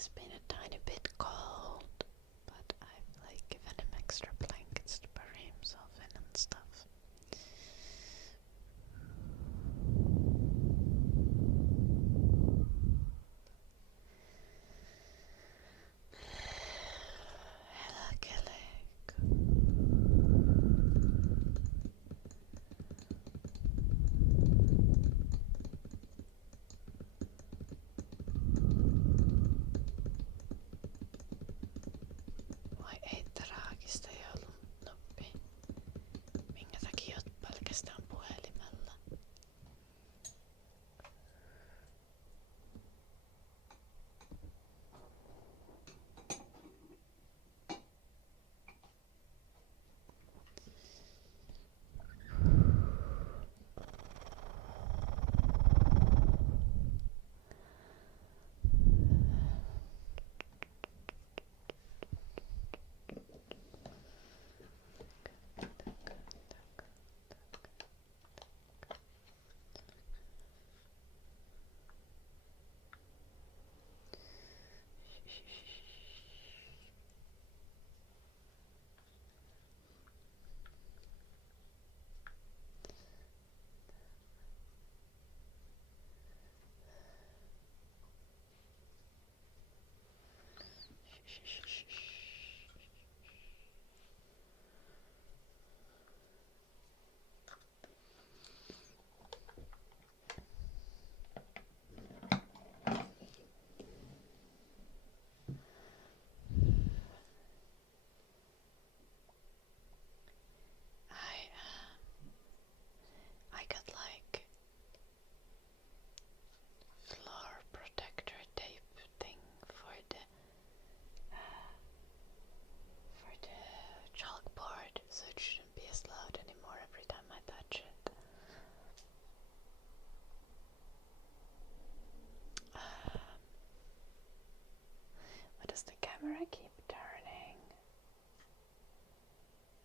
has been a tiny bit cold, but I've like given him extra blankets to bury himself in and stuff. Hello, Kelly. Vai ei traagista joulunoppi. Minkä takia oot pelkästään puhelimella? I got like floor protector tape thing for the chalkboard, so it shouldn't be as loud anymore every time I touch it. Why does the camera keep turning?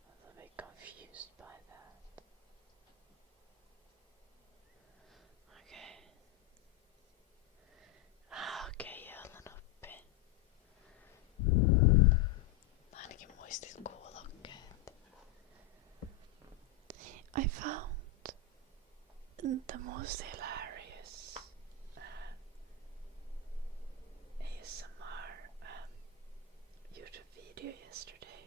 I was a bit confused by that. Okay. Okei, joulunoppi. Ainakin muistit kuulokkeet. I found the most hilarious ASMR YouTube video yesterday.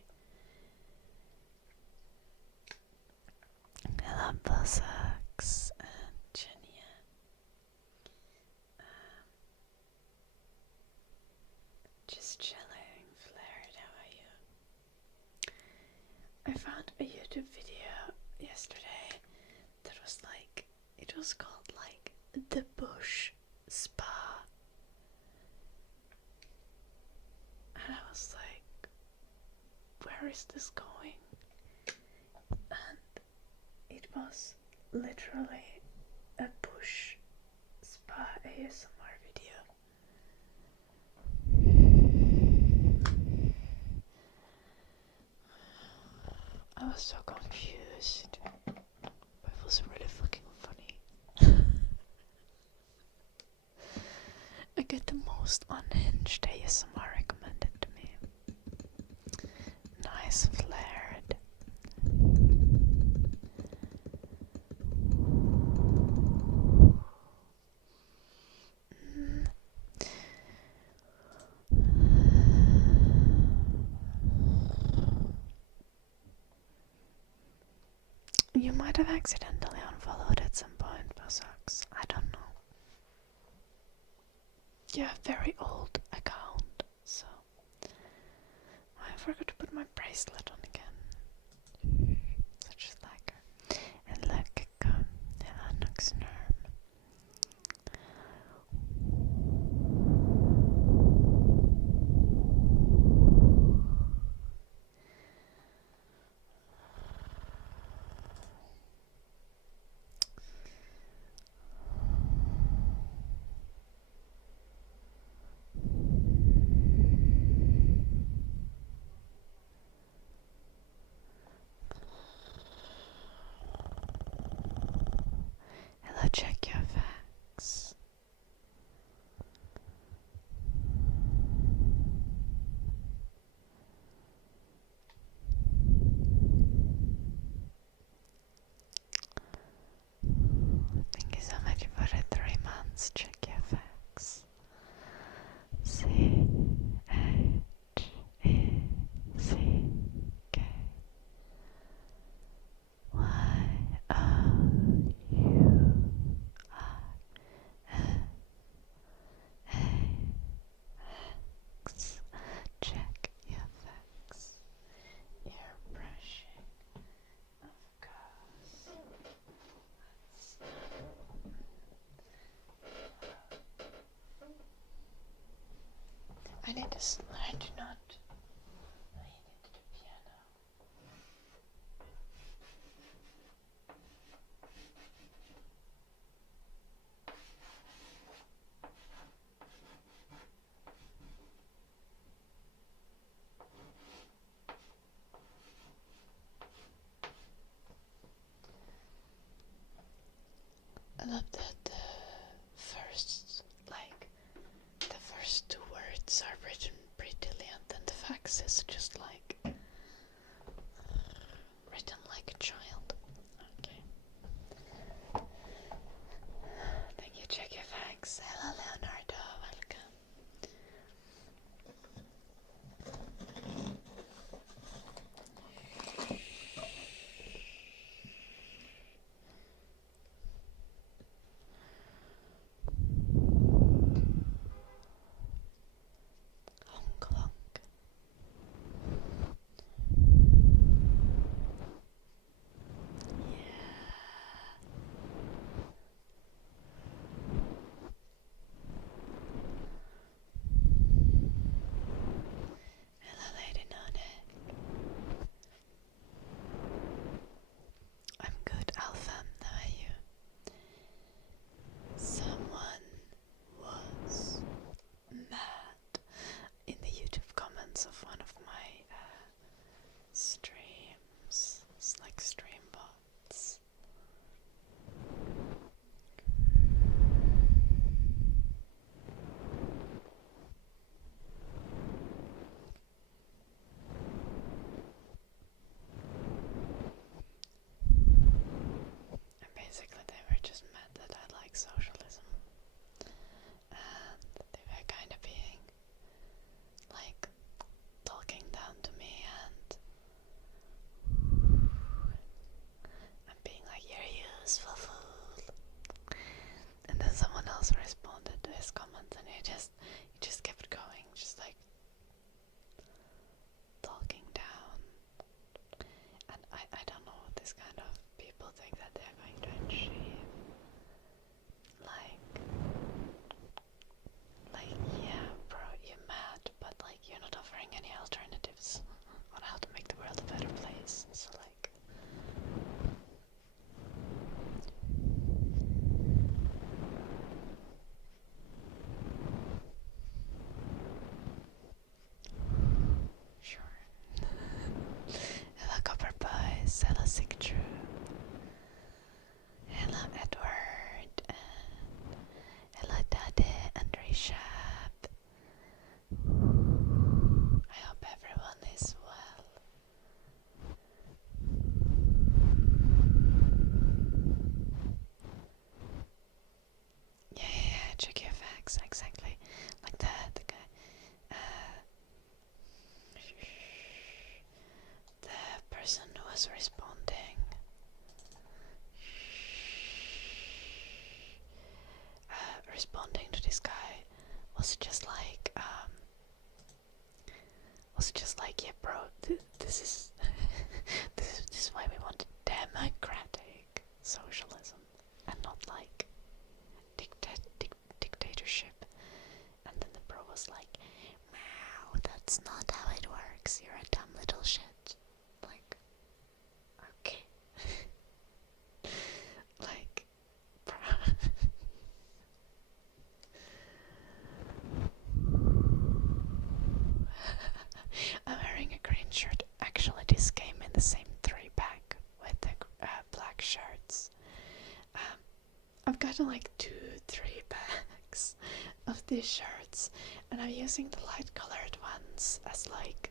Hello, Buzzocks and Jenia. Just chilling, Flared, how are you? I found a YouTube video yesterday that was like, it was called like The Bush Spa. And I was like, where is this going? And it was literally a bush spa ASMR video. I was so confused, but it was really fucking funny. I get the most unhinged ASMR recommended to me. Nice flared. You might have accidentally unfollowed at some point, Buzzocks. I don't know. You have a very old account, so I forgot to put my bracelet on again. Such a slacker. And look, Noxnerm. C-H-E-C-K Y-O-U-R-N-A-X. Check your facts. Ear brushing, of course. I need to learn to not lean into the piano. I love that the first two words are written prettily, and then the fax is just like written like a child. Okay. Thank you, check your fax. Hello, Leonardo, welcome. Honk, honk. Yeah. Hello, Lady None. I'm good, Alpha. How are you? Someone was mad in the YouTube comments of one of my streams. It's like stream bots. And basically they were just mad that I like socialism. And they were kind of being like talking down to me and being like, you're a useful fool. And then someone else responded to his comment, and he just kept going, just like talking down. And I don't know what this kind of people think that they're going to achieve. Like, yeah, bro, you're mad, but like you're not offering any alternatives on how to make the world a better place. So like, sure. Hello, Copper Boys. Hello, Sick True. Hello, Edward. Hello, Daddy and Rishab. I hope everyone is well. Yeah, check your facts, exactly. Like that, the guy. The person who was responding to this guy was just like, yeah, bro, this is this is why we want democratic socialism and not like dictatorship. And then the bro was like, wow, that's not how it works, you're a dumb little shit. Like, okay. Like, bro. I'm wearing a green shirt. Actually, this came in the same 3-pack with the black shirts. I've gotten like 2-3 packs of these shirts, and I'm using the light colored ones as like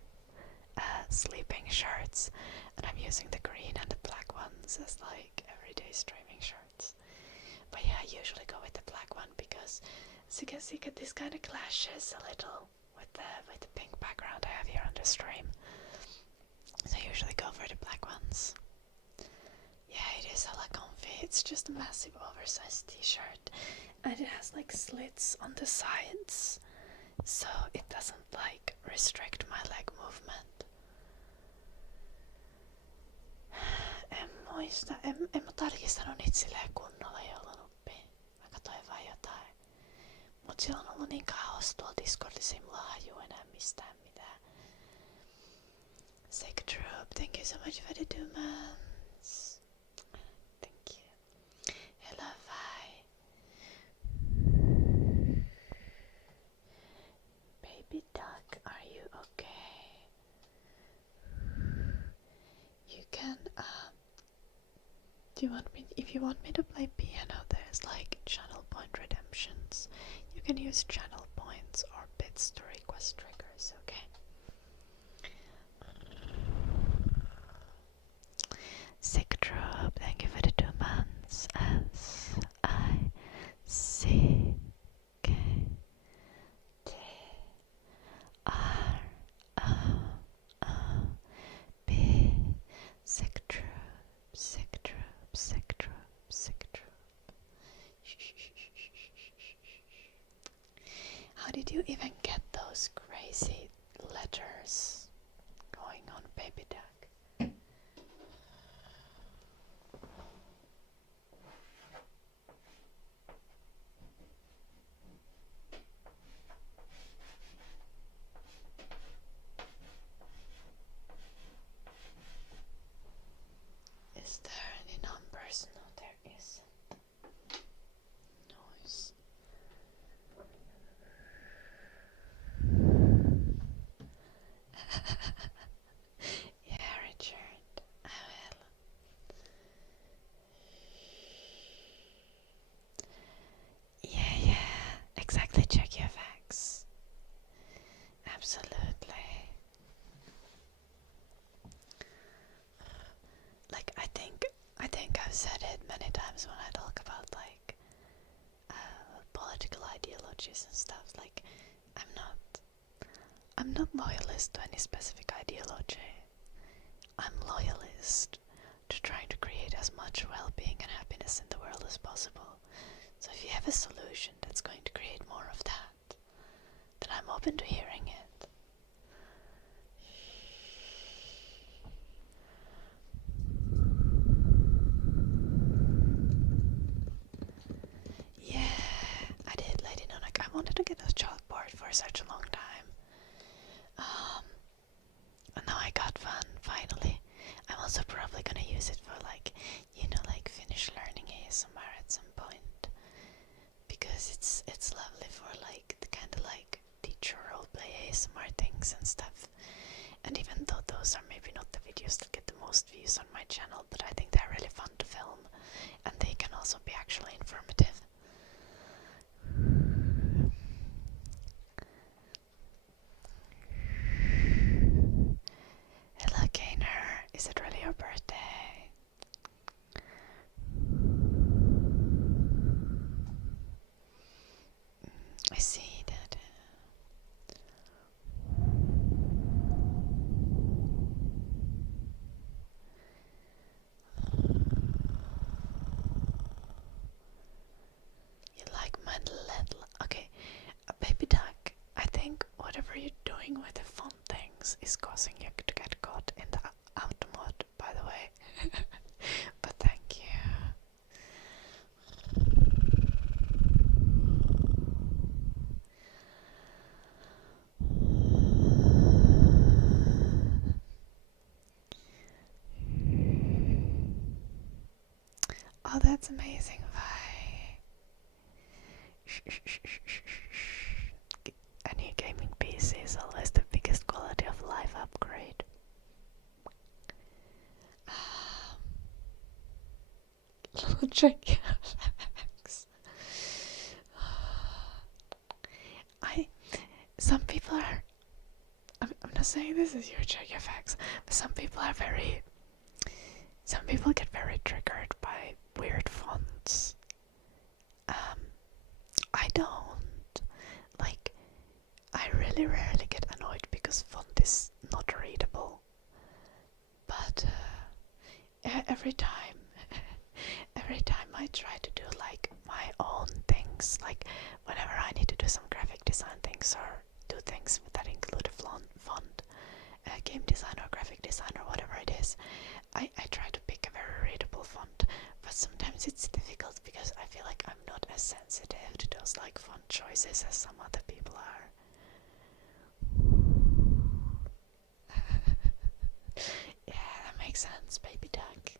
sleeping shirts, and I'm using the green and the black ones as like everyday streaming shirts. But yeah, I usually go with the black one because, as you can see, this kind of clashes a little with the pink background I have here on the stream. So I usually go for the black ones. Yeah, it is hella comfy. It's just a massive oversized t-shirt, and it has like slits on the sides, so it doesn't like restrict my leg movement. En muista, en mä tarkistanut niitä silleen kunnolla joulunuppiin. Mä katsoin vaan jotain. Mut silloin on ollut niin kaos tuolla Discordissa, ei mulla haju enää mistään mitään. Sick Troop, thank you so much for the 2 months. Thank you. Hello, Vi. Baby duck, are you okay? You can, if you want me to play piano, there's like channel point redemptions. You can use channel points or bits to request triggers, okay? Sick Drop, thank you for the 2 months. S-I-C-K-T-R-O-O-B. Sick Drop, Sick Drop, Sick Drop, Sick Drop. How did you even get those crazy letters going on, baby duck? Is there any numbers? No, there isn't. Noise. Yeah, Richard, I will. Yeah, exactly, check your facts. Absolutely. Like, I think I've said it many times when I talk about like political ideologies and stuff. Like, I'm not loyalist to any specific ideology. I'm loyalist to trying to create as much well-being and happiness in the world as possible. So if you have a solution that's going to create more of that, then I'm open to hearing it. Yeah, I did, Lady Nonak. I wanted to get a chalkboard for such a long time. And now I got one, finally. I'm also probably gonna use it for like, like finish learning ASMR at some point. Because it's lovely for like the kind of like teacher roleplay ASMR things and stuff. And even though those are maybe not the videos that get the most views on my channel, but I think they're really fun to film. And they can also be actually informative. Hello, Gainer. Is it really your birthday? I see that. You like my little... Okay, baby duck, I think whatever you're doing with the font things is causing you to get caught in the auto mode, by the way. But thank you. Oh, that's amazing, Vi. A new gaming PC is always the biggest quality of life upgrade. Check your facts. Some people are... I'm not saying this is your check your facts, but some people get very triggered by weird fonts. I don't. Like, I really rarely get annoyed because font is not readable. But every time I try to do like my own things, like whenever I need to do some graphic design things or do things that include a font, game design or graphic design or whatever it is, I try to pick a very readable font, but sometimes it's difficult because I feel like I'm not as sensitive to those like font choices as some other people are. Yeah, that makes sense, baby duck.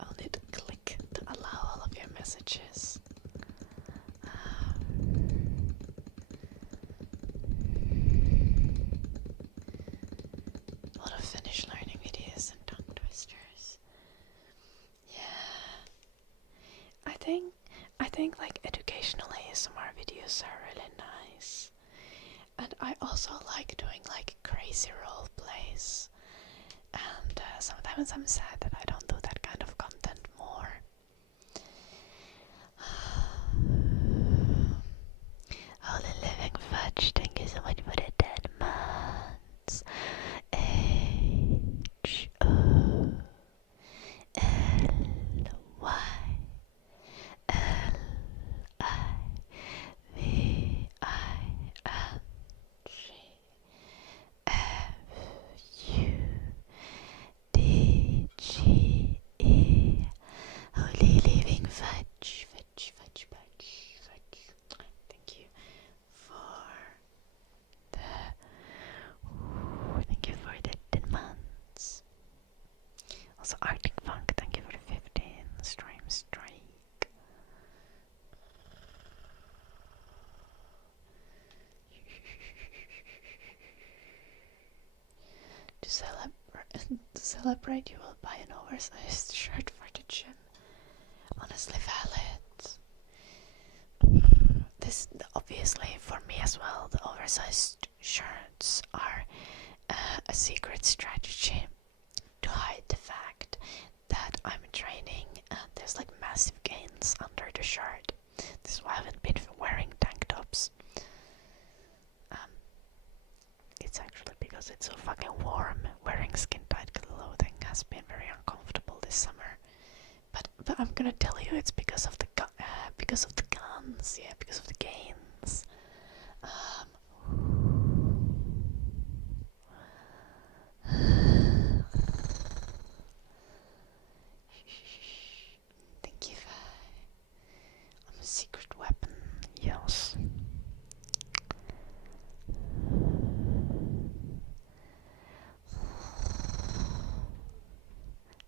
I'll need to click to allow all of your messages. A lot of Finnish learning videos and tongue twisters. Yeah. I think like educational ASMR videos are really nice. And I also like doing like crazy role plays. And sometimes I'm sad that I don't do that kind of content more. Holy living fudge, thank you so much for the 10 months. H-O-L-I-V-I-N-G-E. Holy living fudge, fudge, fudge, fudge, fudge. Thank you for thank you for the 10 months. Also Arctic Funk, thank you for the 15 stream strike. To celebrate, you will buy an oversized shirt for the gym. Honestly valid. This obviously for me as well. The oversized shirts are a secret strategy to hide the fact that I'm training and there's like massive gains under the shirt. This is why I haven't been wearing tank tops. It's actually because it's so fucking warm. Wearing skin-tight clothing has been very uncomfortable this summer. But I'm gonna tell you it's because of the guns. Yeah, because of the gains. Thank you. I'm a secret weapon. Yes.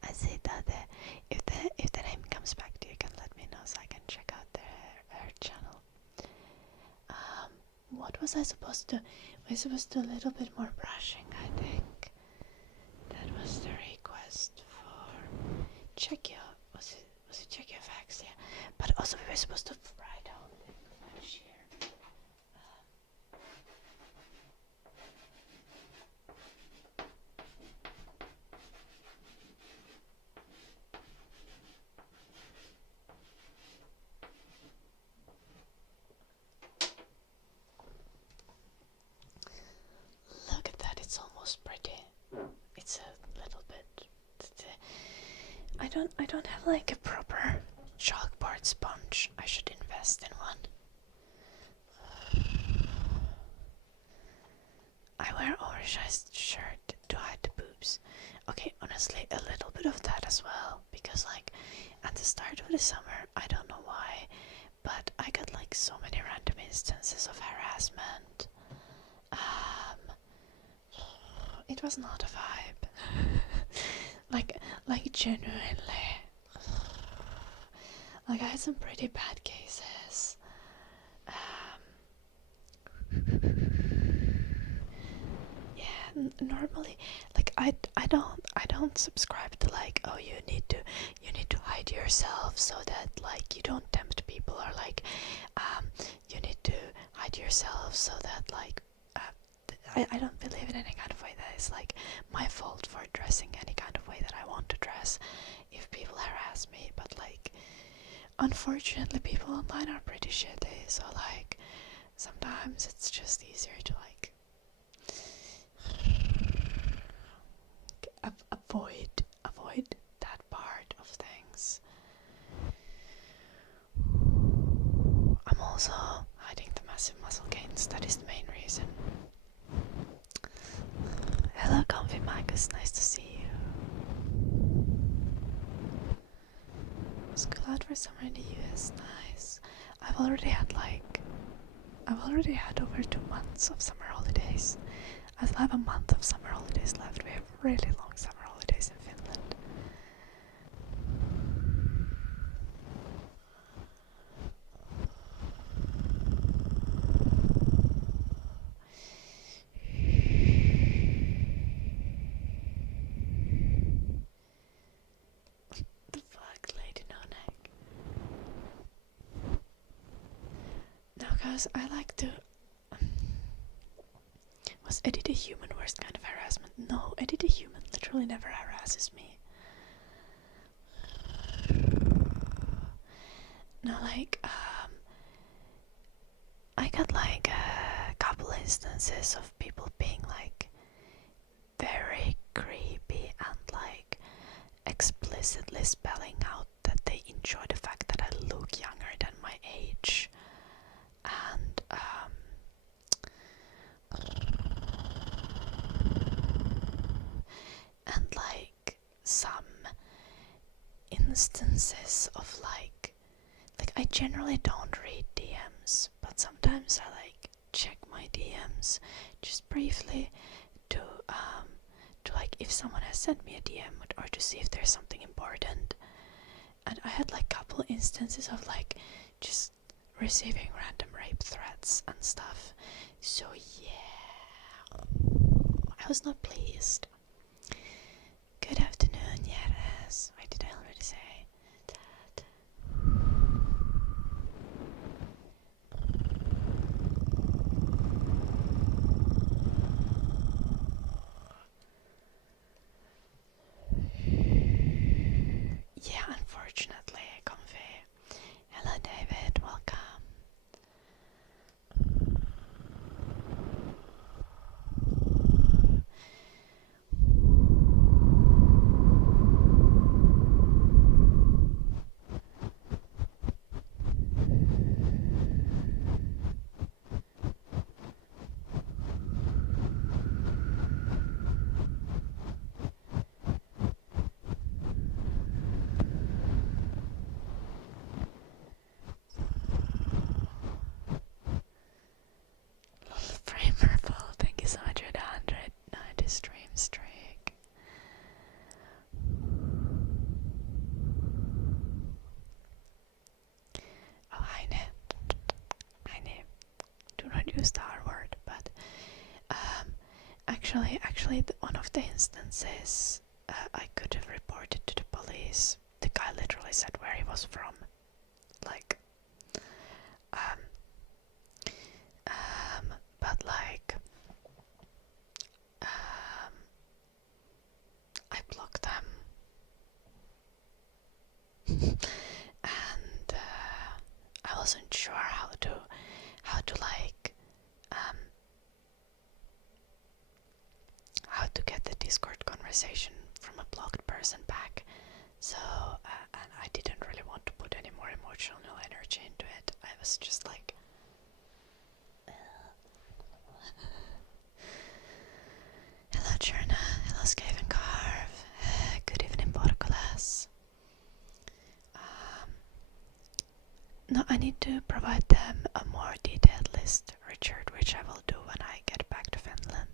I say that if the name comes back to you, can let me know so I can check out her channel. What was I supposed to? Was I supposed to do a little bit more brushing? I think that was the request for check your. Was it check your facts? Yeah. But also we were supposed to write down the fudge here. Look at that, it's almost pretty. It's a little bit. I don't have like a proper chalkboard sponge. I should invest in one. I wear oversized shirt to hide the boobs. Okay, honestly, a little bit of that as well, because like at the start of the summer, I don't know why, but I got like so many random instances of harassment. It was not a vibe. like genuinely. Like I had some pretty bad cases. Yeah, normally, like I don't subscribe to like, oh, you need to hide yourself so that like you don't tempt people, or like you need to hide yourself so that like I don't believe in any kind of way that it's like my fault for dressing any kind of way that I want to dress if people harass me, but like unfortunately people online are pretty shitty, so like sometimes it's just easier to like avoid that part of things. I'm also hiding the massive muscle gains, that is the main reason. Hello Comfy Marcus, nice to see you. School out for summer in the US, nice. I've already had over 2 months of summer holidays. I still have a month of summer holidays left. We have really long summer holidays in Finland. The fuck, Lady No Neck? No, guys, I like to... Was Eddie the Human worst kind of harassment? No, Eddie the Human literally never harasses me. No, like, I got like a couple instances of people being like very creepy and like explicitly spelling out that they enjoy the fact that I look younger than my age. And like some instances of like I generally don't read DMs, but sometimes I like check my DMs just briefly to like if someone has sent me a DM or to see if there's something important. And I had like couple instances of like just receiving random rape threats and stuff. So yeah, I was not pleased. Good afternoon, yes. Wait, did I already say that? Yeah, unfortunately, Comfy. Hello, David. Welcome. Framerful, thank you so much for the 190 stream streak. Oh, hi Ned. Do not use the R word, but actually one of the instances I could have reported to the police. The guy literally said where he was from. Like but like I blocked them. And I wasn't sure how to like how to get the Discord conversation from a blocked person back. So and I didn't really want to put any more emotional energy into it. I was just like hello Cherna, hello Skaven Carve, good evening Borkolas. No, I need to provide them a more detailed list, Richard, which I will do when I get back to Finland.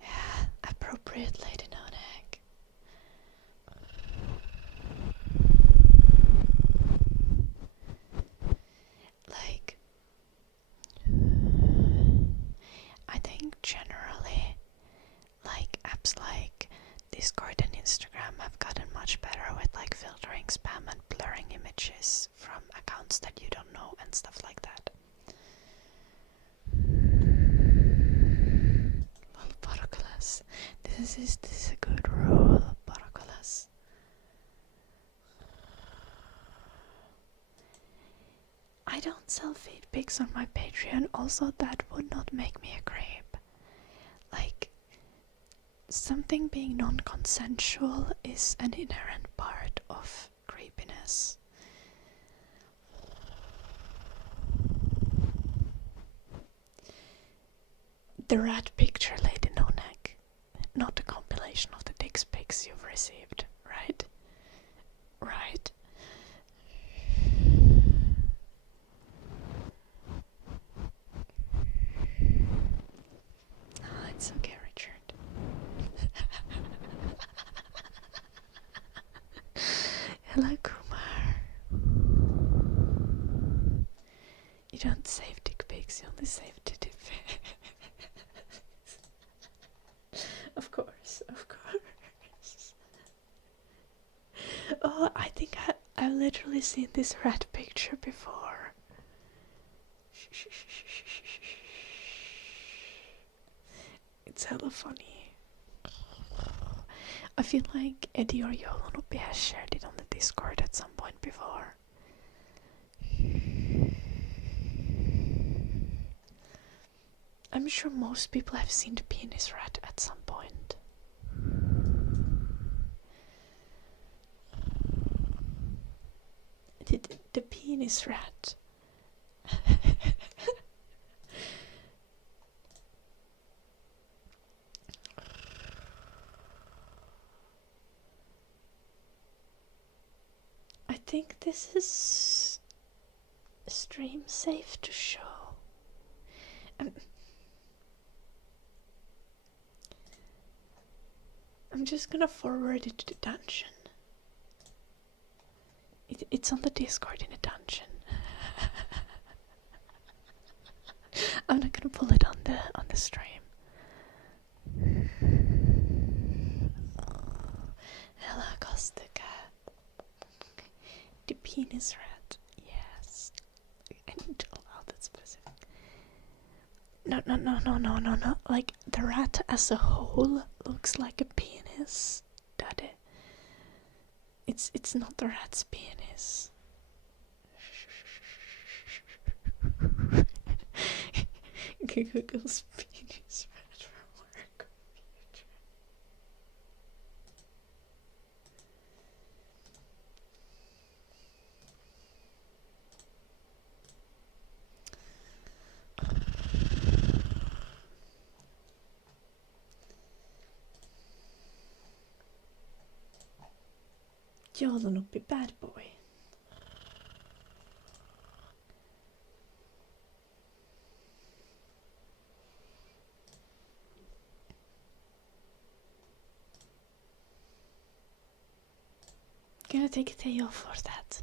Yeah, appropriate Lady No Neck. Like, I think generally, like apps like much better with like filtering spam and blurring images from accounts that you don't know and stuff like that. Well, Borocolas. This is a good rule, Borocolas. I don't sell feed pics on my Patreon, also that would not make me a creep. Like, something being non-consensual is an inherent part of creepiness. The rat picture, Lady No Neck, not a compilation of the dick pics you've received, right? Right? Oh, it's okay, Richard. Hello, Kumar. You don't save dick pics, you only save titty pics. Of course, of course. Oh, I think I've literally seen this rat picture before. It's hella funny. I feel like Eddie or Yolonopi has shared it on the Discord at some point before. I'm sure most people have seen the penis rat at some point. The penis rat. I think this is stream safe to show. I'm just gonna forward it to the dungeon. It's on the Discord in a dungeon. I'm not gonna pull it on the stream. Hello, Kostika. The penis rat. Yes. I need to allow that specific. No. Like, the rat as a whole looks like a penis. Daddy. It's not the rat's penis. Google's penis rat for work. You'll not be bad boy. Gonna take a day off for that.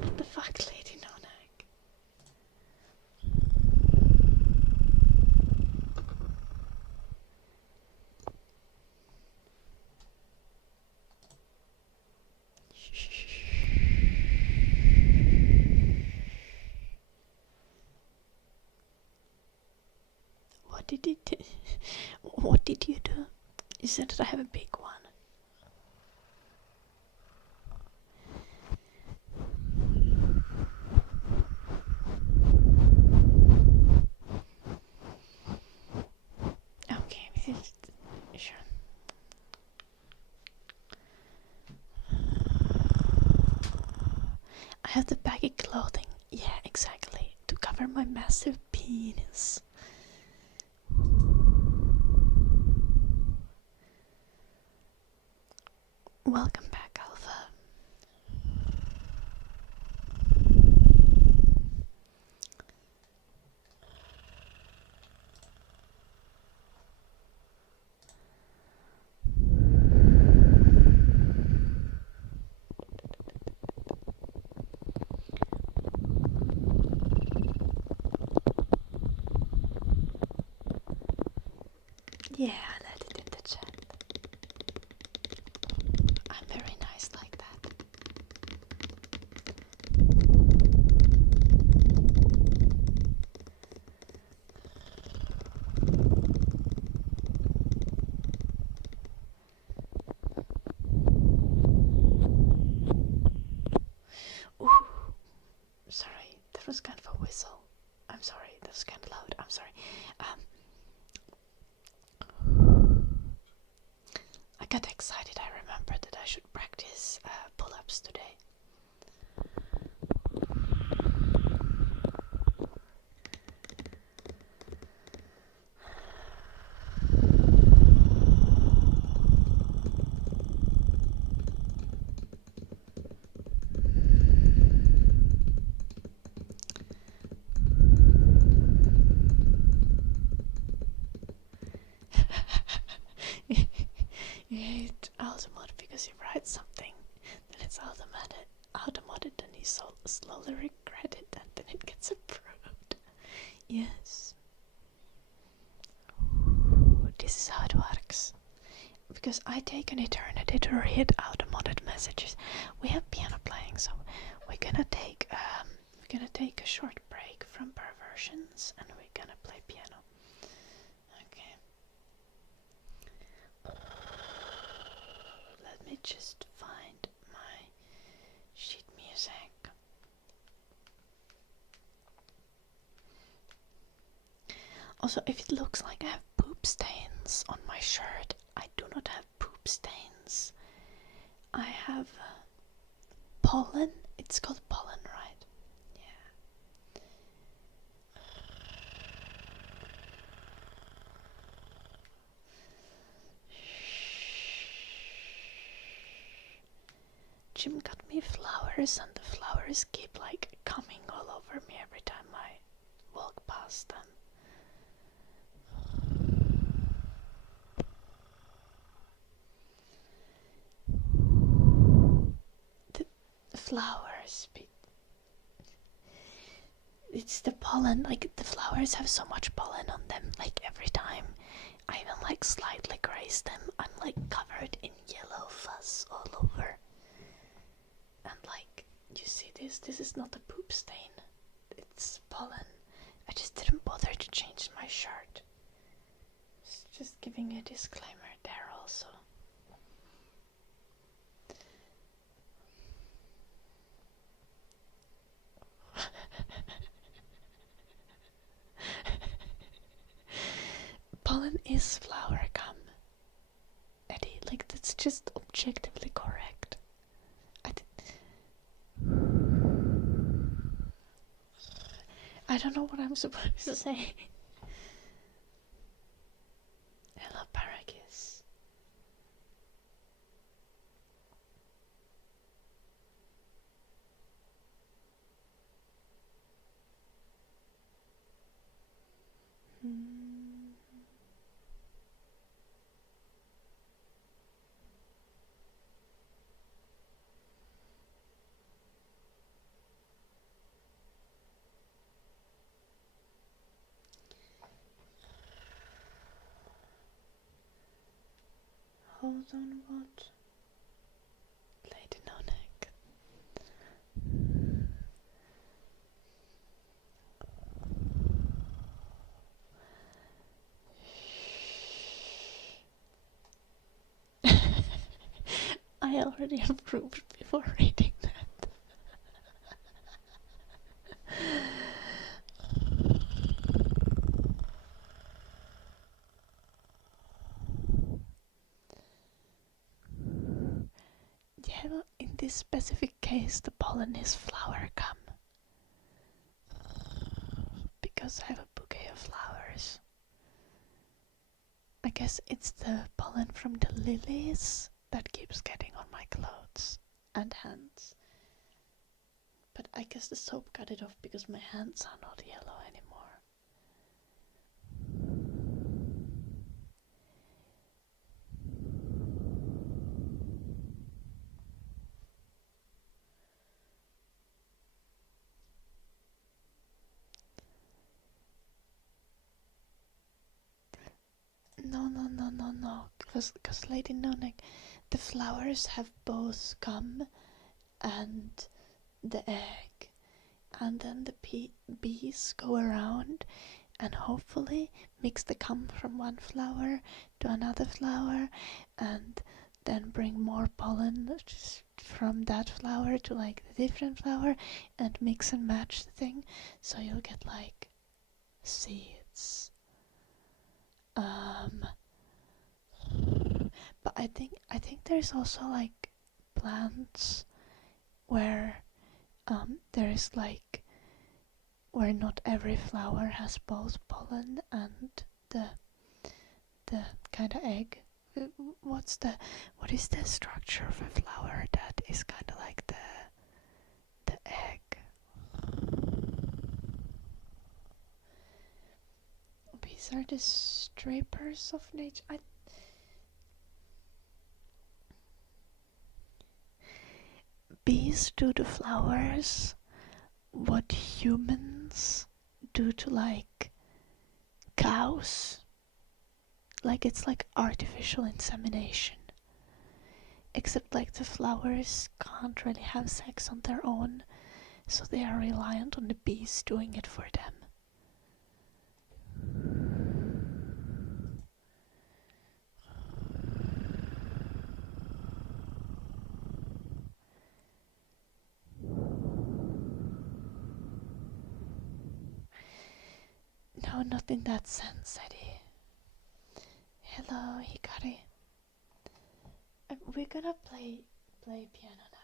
What the fuck, Lady Nonak? What did you do? You said that I have a big one. Okay, sure. I have the baggy clothing. Yeah, exactly. To cover my massive penis. Welcome back, Alpha. was kind of a whistle. I'm sorry, that was kind of loud. I'm sorry. I got excited. I remembered that I should practice pull-ups today. You hate automod because you write something, then it's automated, then you slowly regret it, and then it gets approved. Yes. This is how it works. Because I take an eternity to read automated messages. We have piano playing, so we're gonna take a short break from perversions, and we're gonna play piano. Okay. Let me just find my sheet music. Also, if it looks like I have poop stains on my shirt, I do not have poop stains. I have pollen. It's called pollen, right? Yeah. Jim got me flowers, and the flowers keep like coming all over me every time I walk past them. The flowers, it's the pollen. Like, the flowers have so much pollen on them. Like, every time I even like slightly graze them, I'm like covered in yellow fuzz all over. And like, you see this? This is not a poop stain. It's pollen. I just didn't bother to change my shirt. Just giving a disclaimer there also. Pollen is flower gum, Eddie. Like, that's just objectively correct. I don't know what I'm supposed to say. Hello, Paragis. Hold on, what? Lady No Neck. I already approved before reading that. Yeah, in this specific case, the pollen is flower gum. Because I have a bouquet of flowers. I guess it's the pollen from the lilies that keeps getting on my clothes and hands. But I guess the soap got it off because my hands are not yellow anymore. No. Because Lady No Neck, the flowers have both gum and the egg. And then the bees go around and hopefully mix the gum from one flower to another flower, and then bring more pollen just from that flower to like the different flower and mix and match the thing, so you'll get like seeds. But I think there's also like plants where there is like where not every flower has both pollen and the kind of egg. What is the structure of a flower that is kind of like the egg? These are the strippers of nature. Bees do to flowers what humans do to like cows. Like it's like artificial insemination. Except like the flowers can't really have sex on their own, so they are reliant on the bees doing it for them. No, not in that sense, Eddie. Hello, Hikari. We're gonna play piano now.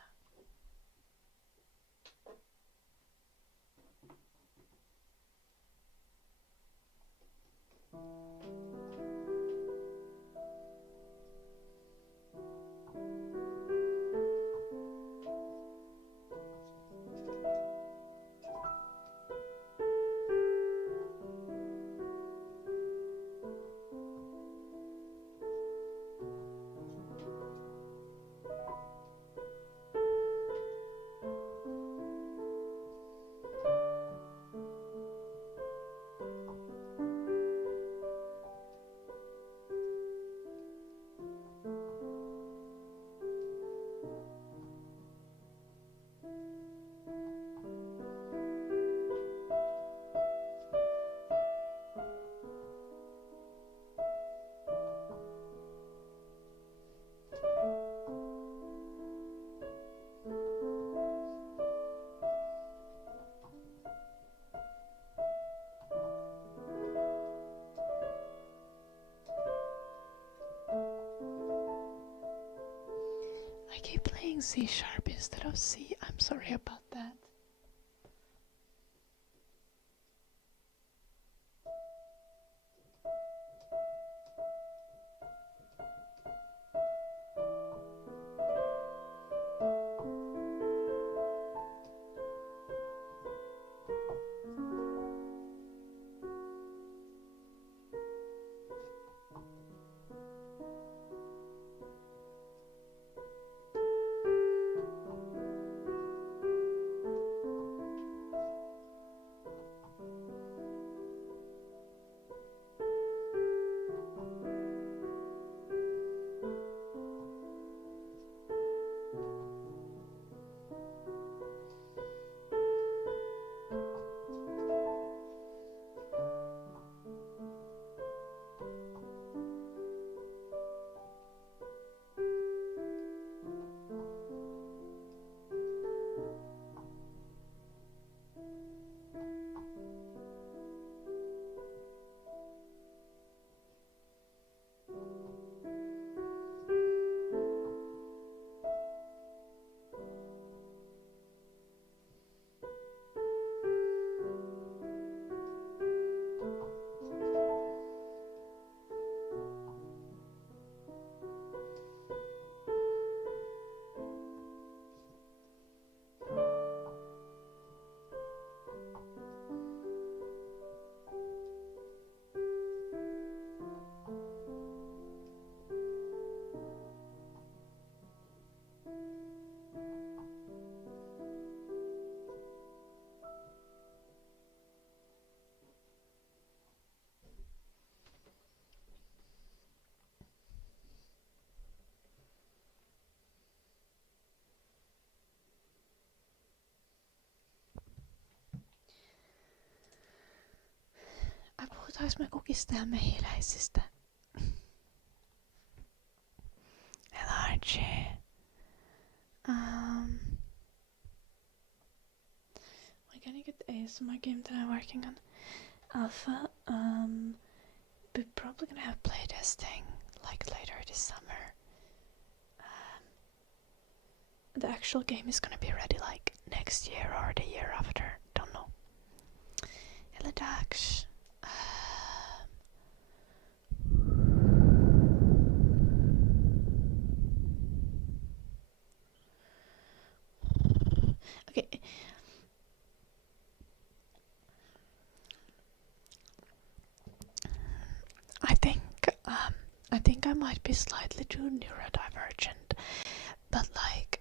I keep playing C sharp instead of C. I'm sorry about that. Puhutaanko me kukista ja mehiläisistä? Hello, energy. We're gonna get the ASMR game that I'm working on. Alpha. We're probably gonna have playtesting like later this summer. The actual game is gonna be ready like next year or the year after. Don't know. Hello, Dax. Okay. I think I might be slightly too neurodivergent, but like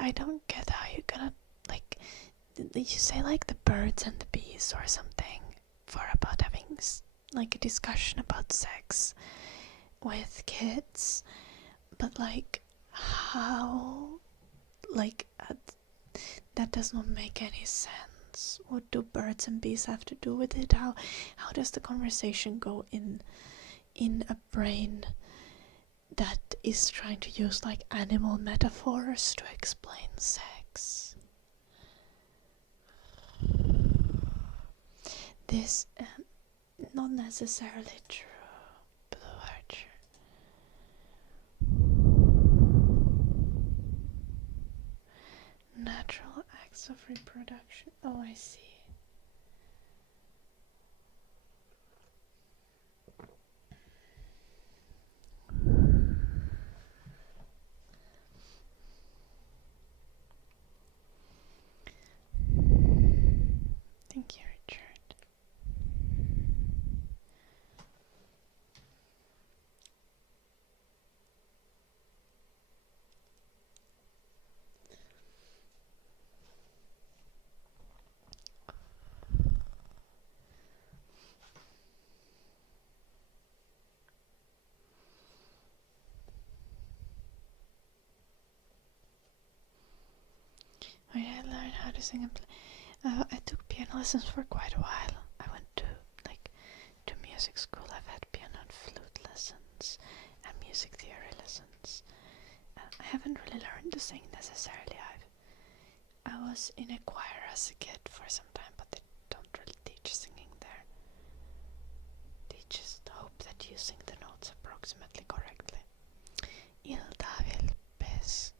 I don't get how you're gonna like you say like the birds and the bees or something for about having like a discussion about sex with kids, but like how like that does not make any sense. What do birds and bees have to do with it? How does the conversation go in a brain that is trying to use like animal metaphors to explain sex? This not necessarily true, Blue Archer. Natural acts of reproduction. Oh, I see. Thank you, Richard. Where did I learn how to sing and play? I took piano lessons for quite a while. I went to music school. I've had piano and flute lessons and music theory lessons. I haven't really learned to sing necessarily. I was in a choir as a kid for some time, but they don't really teach singing there. They just hope that you sing the notes approximately correctly. Ilda Vilpes.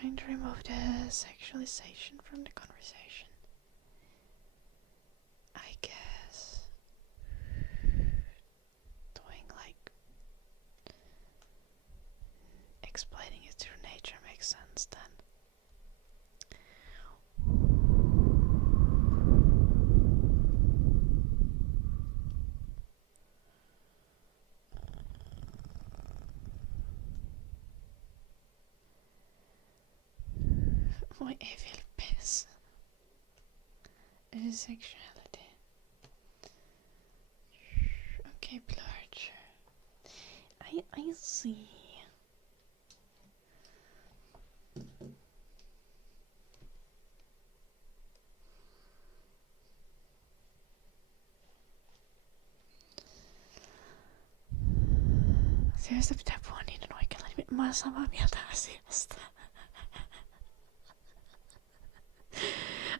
Trying to remove the sexualization from the conversation. I guess doing like explaining it through nature makes sense then. My evil piss. It is sexuality. Okay, Blue Archer. I see. Seriöst, det där var ni nog kan lägga med samma med det här senaste.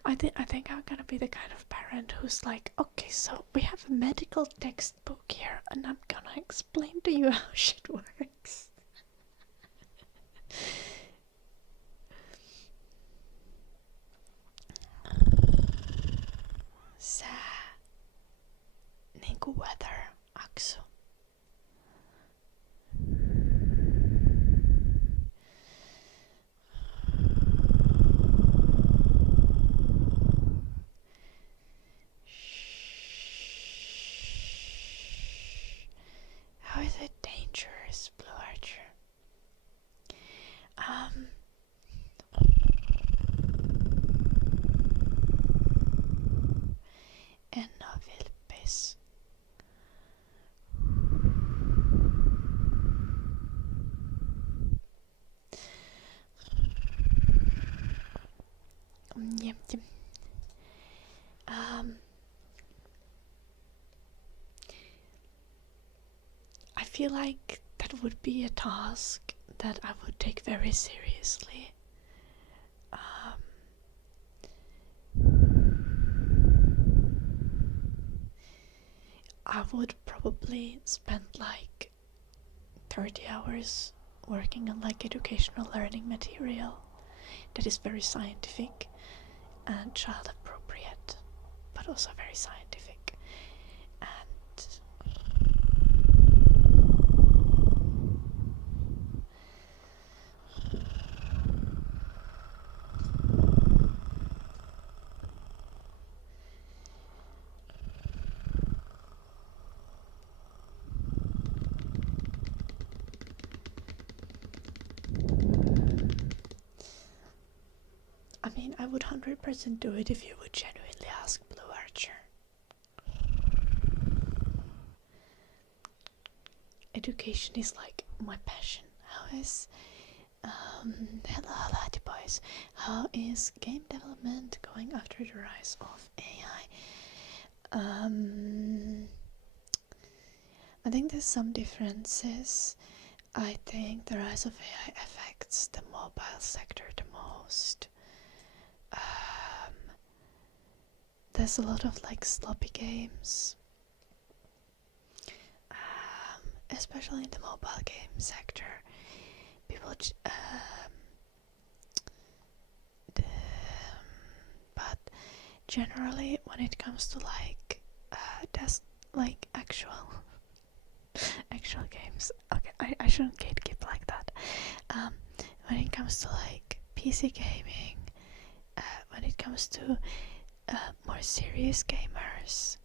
I think I'm gonna be the kind of parent who's like, okay, so we have a medical textbook here, and I'm gonna explain to you how shit works. Sää niinku weather aksu. How is it dangerous, Blue Archer? Enna Vilpis. Yep. feel like that would be a task that I would take very seriously. I would probably spend like 30 hours working on like educational learning material that is very scientific and child appropriate, but also very scientific. And I mean, I would 100% do it if you would genuinely ask Blue Archer. Education is like my passion. How is hello laddie boys. How is game development going after the rise of AI? I think there's some differences. I think the rise of AI affects the mobile sector the most. There's a lot of like sloppy games, especially in the mobile game sector. People, but generally, when it comes to like, there's like actual games. Okay, I shouldn't gatekeep like that. When it comes to like PC gaming, when it comes to more serious gamers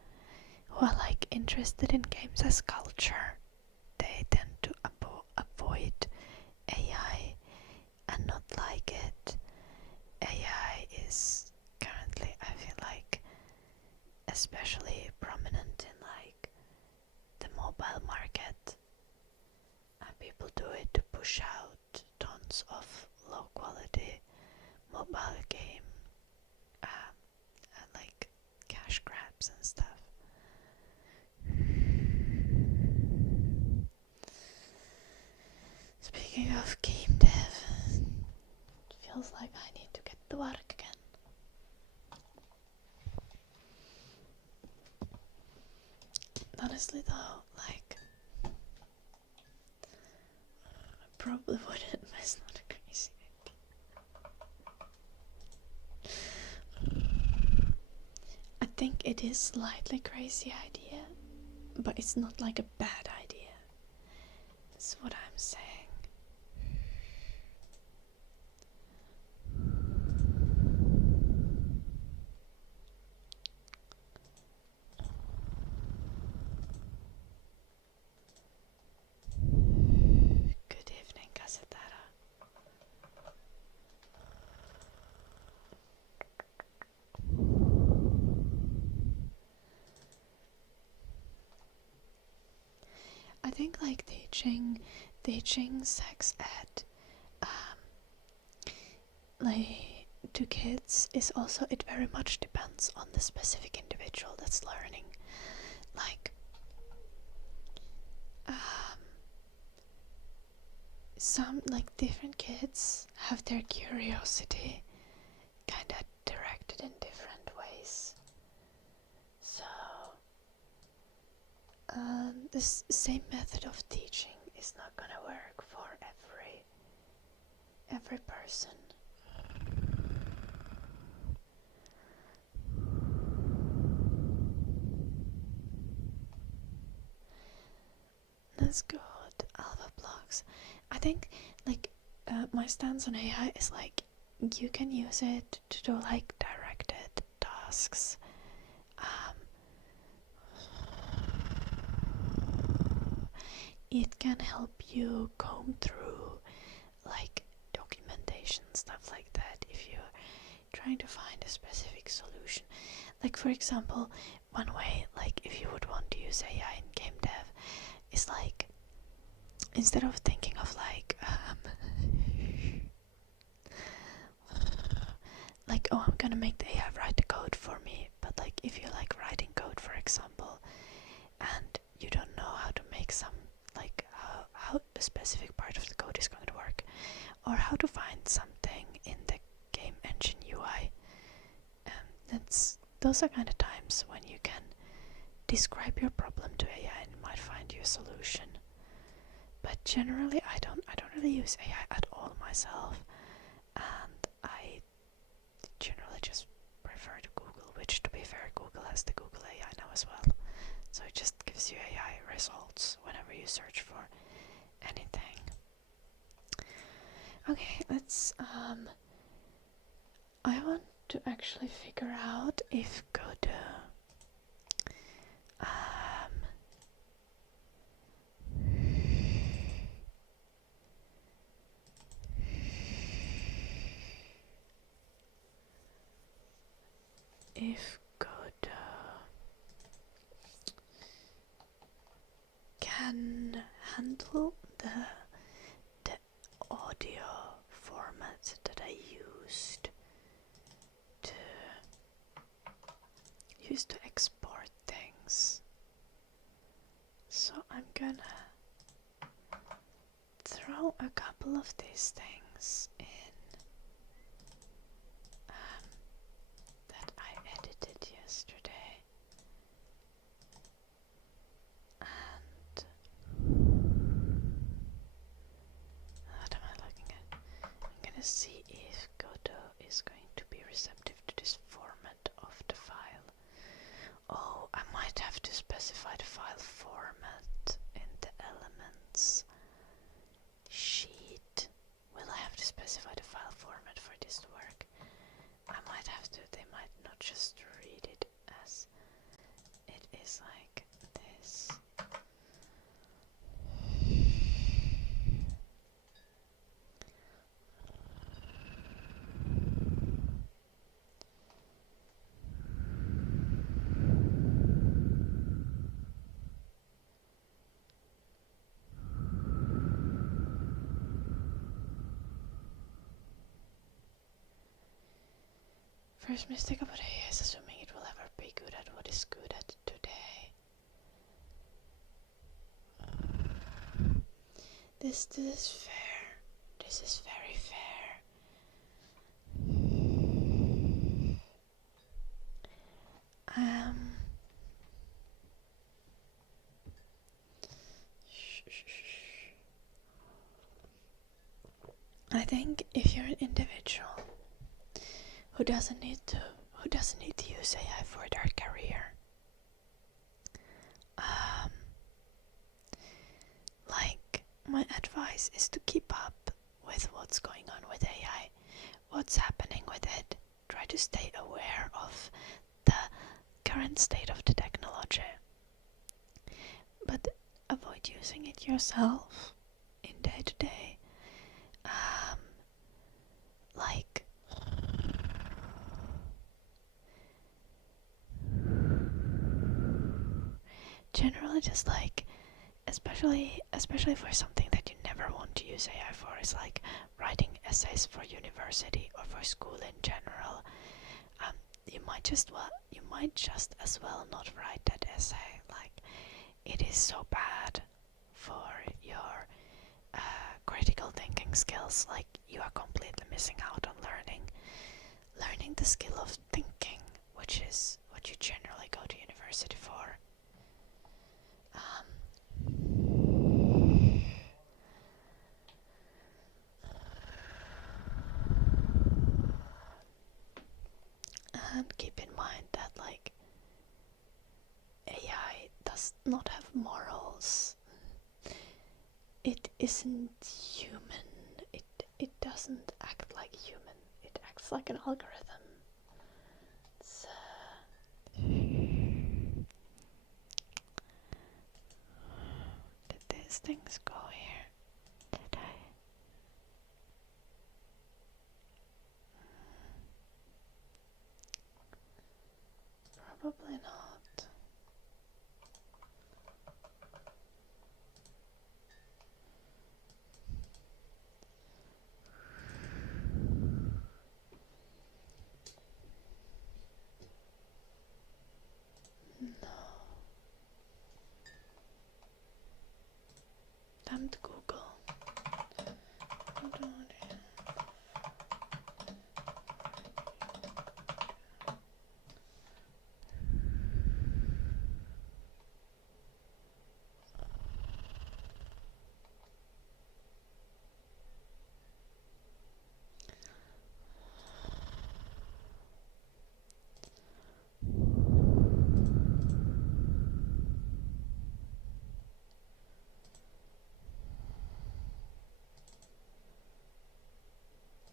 who are like interested in games as culture, they tend to avoid AI and not like it. AI is currently, I feel like, especially prominent in like the mobile market, and people do it to push out tons of low quality mobile game like cash grabs and stuff. Speaking of game dev, it feels like I need to get to work again. Honestly though, like, I probably wouldn't, but it's not a crazy idea. I think it is slightly crazy idea, but it's not like a bad idea. That's what I'm saying. Good evening, Casetara. I think like teaching sex ed like to kids is also, it very much depends on the specific individual that's learning. Like some like different kids have their curiosity kind of directed in different ways. So this same method of teaching is not gonna work for every person. That's good. Alpha blocks. I think like my stance on AI is like you can use it to do like directed tasks. It can help you comb through like documentation, stuff like that, if you're trying to find a specific solution. Like for example, one way, like if you would want to use AI in game dev, is like instead of thinking of like like, oh, I'm gonna make the AI write the code for me, but like if you like writing code, for example, and you don't know how to make some like specific part of the code is going to work, or how to find something in the game engine UI. Those are kind of times when you can describe your problem to AI and it might find you a solution. But generally, I don't really use AI at all myself, and I generally just prefer to Google, which, to be fair, Google has the Google AI now as well. So it just gives you AI results whenever you search for anything. Okay, let's I want to actually figure out if Godot can handle the audio format that I used to export things. So I'm gonna throw a couple of these things in that I edited yesterday, and what am I looking at? I'm gonna see if Godot is going to be receptive to this format of the file. Oh, I might have to specify the file format in the elements sheet. Will I have to specify the file format for this to work? I might have to. They might not just read it as it is like this. First mistake about AES, assuming it will ever be good at what is good at today. This is fair. This is very fair. I think if you're an individual who doesn't need to use AI for their career, like, my advice is to keep up with what's going on with AI, what's happening with it. Try to stay aware of the current state of the technology, but avoid using it yourself in day-to-day. Like, generally just like, especially for something that you never want to use AI for, is like writing essays for university or for school in general. You might just as well not write that essay. Like, it is so bad for your critical thinking skills. Like, you are completely missing out on learning the skill of thinking, which is what you generally go to university for. And keep in mind that, like, AI does not have morals. It isn't human. It doesn't act like human. It acts like an algorithm. It's, did these things go here? Did I? Probably not. No. Damn Google.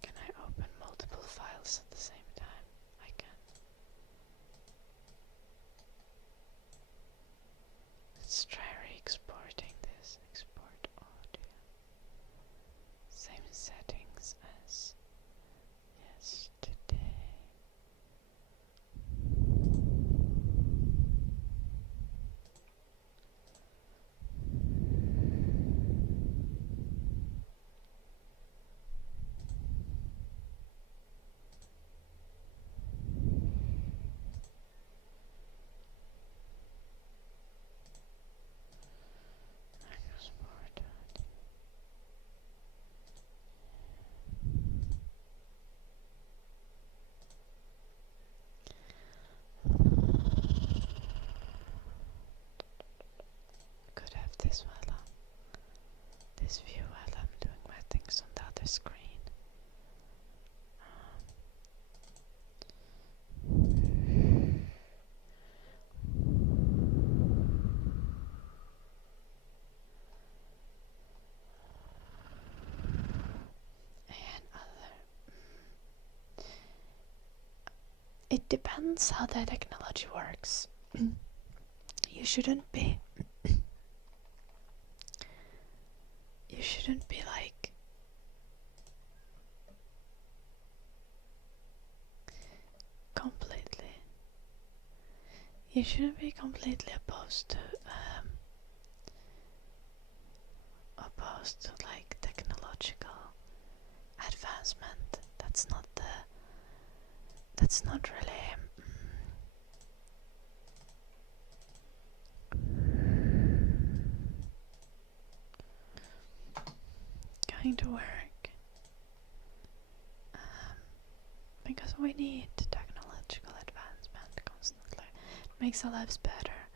Can I open multiple files at the same time? I can. Let's try re-exporting this. Export audio. Same settings as yesterday. Export audio. Could have this view while I'm doing my things on the other screen. And it depends how the technology works. You shouldn't be like completely opposed to like technological advancement. That's not really going to work, because we need technological advancement constantly. It makes our lives better.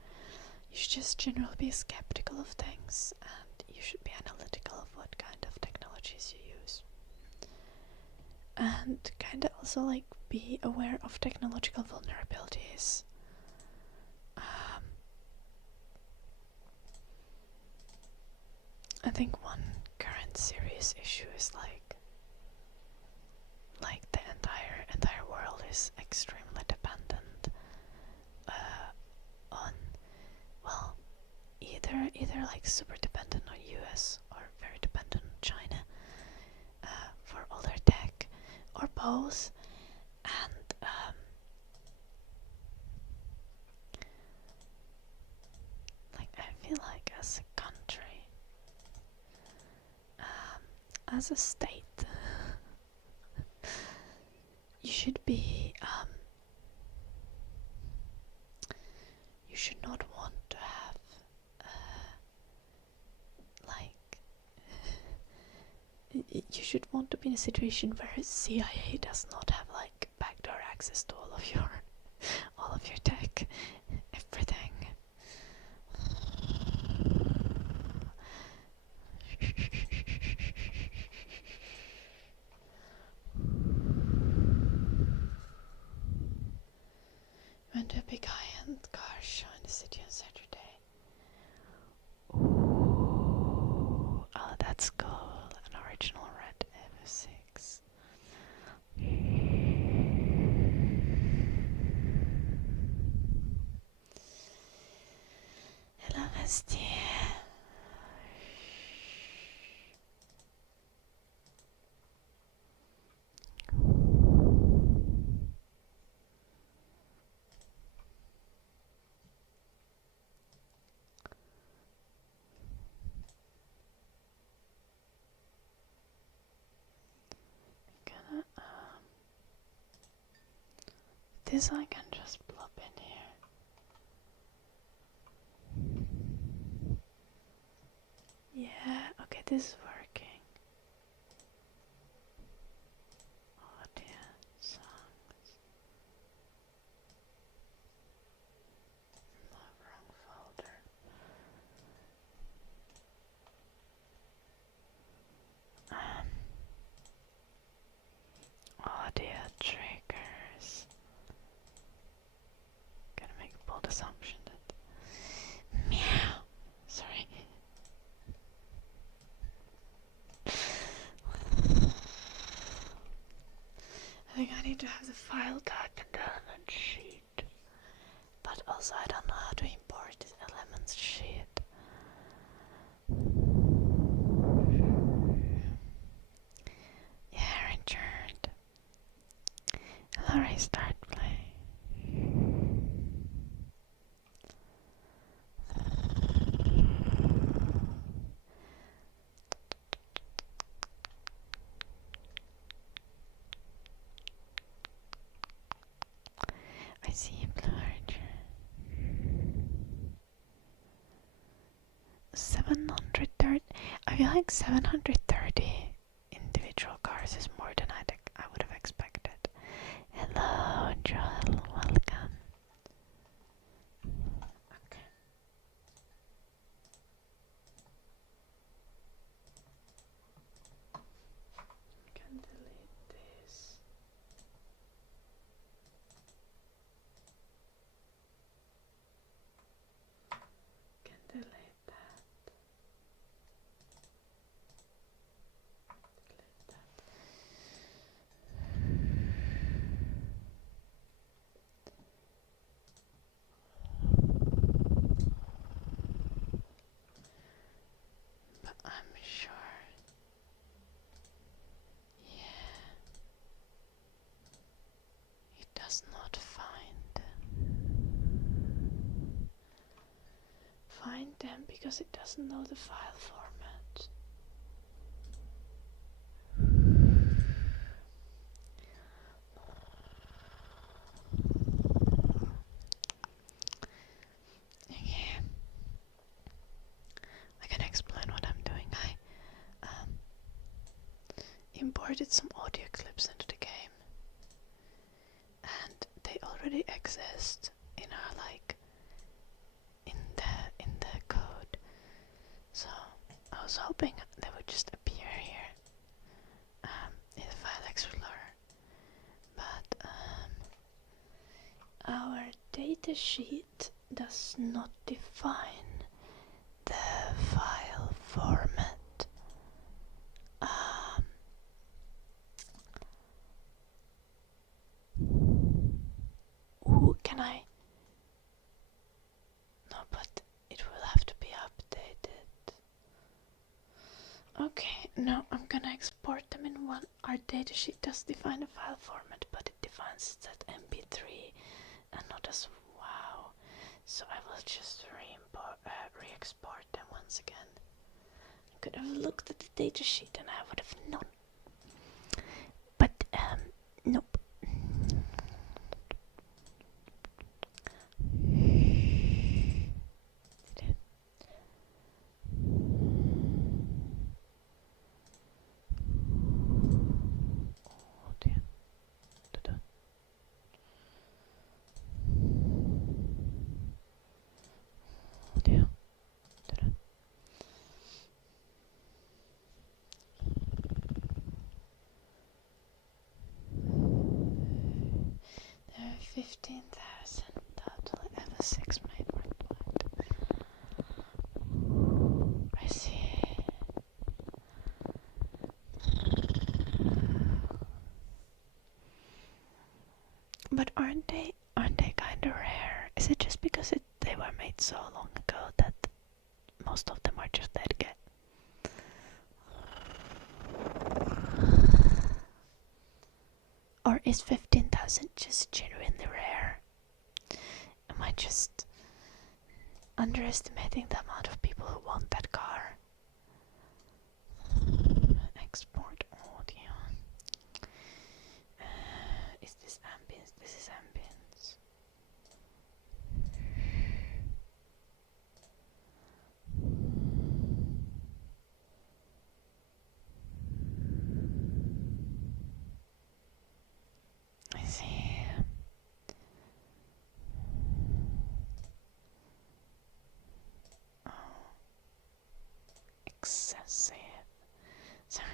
You should just generally be skeptical of things, and you should be analytical of what kind of technologies you use, and kind of also like be aware of technological vulnerabilities. I think one current serious issue is like the entire world is extremely dependent on, well, either like super dependent on US or very dependent on China for all their tech, or both. And like I feel like as a country, as a state, you should be you should not want to have like you should want to be in a situation where CIA does not have like backdoor access to all of your tech, everything. Went to a big high-end car show in the city on Saturday. Ooh, oh, that's cool. An original red F6. Hello, Esti. This I can just plop in here. Yeah, okay, this is working. 730. I feel like 730 individual cars is more than I would have expected. Hello, Joel. Welcome. Okay. Can delete this. Can delete that. Delete that. But I'm sure. Yeah. It does not find them because it doesn't know the file format. Okay. I can explain what I'm doing. I imported some audio clips into the game, and they already exist in our in the code. So I was hoping they would just appear here in the file explorer, but our data sheet does not define the file format. Ooh, can I? No, but it will have to be updated. Okay, no, I'm gonna export them in one. Our datasheet does define a file format, but it defines it as MP3 and not as WOW. So I will just re-export them once again. I could have looked at the datasheet and I would have known. But nope. There are 15,000 total. F6 made replied. I see. But aren't they kind of rare? Is it just because they were made so long ago that most of them are just dead again? Or is 15,000 just genuinely rare? Am I just underestimating the amount of people who want that car? Export audio. Is this ambience? This is ambience. I see. Oh. Excessive. Sorry.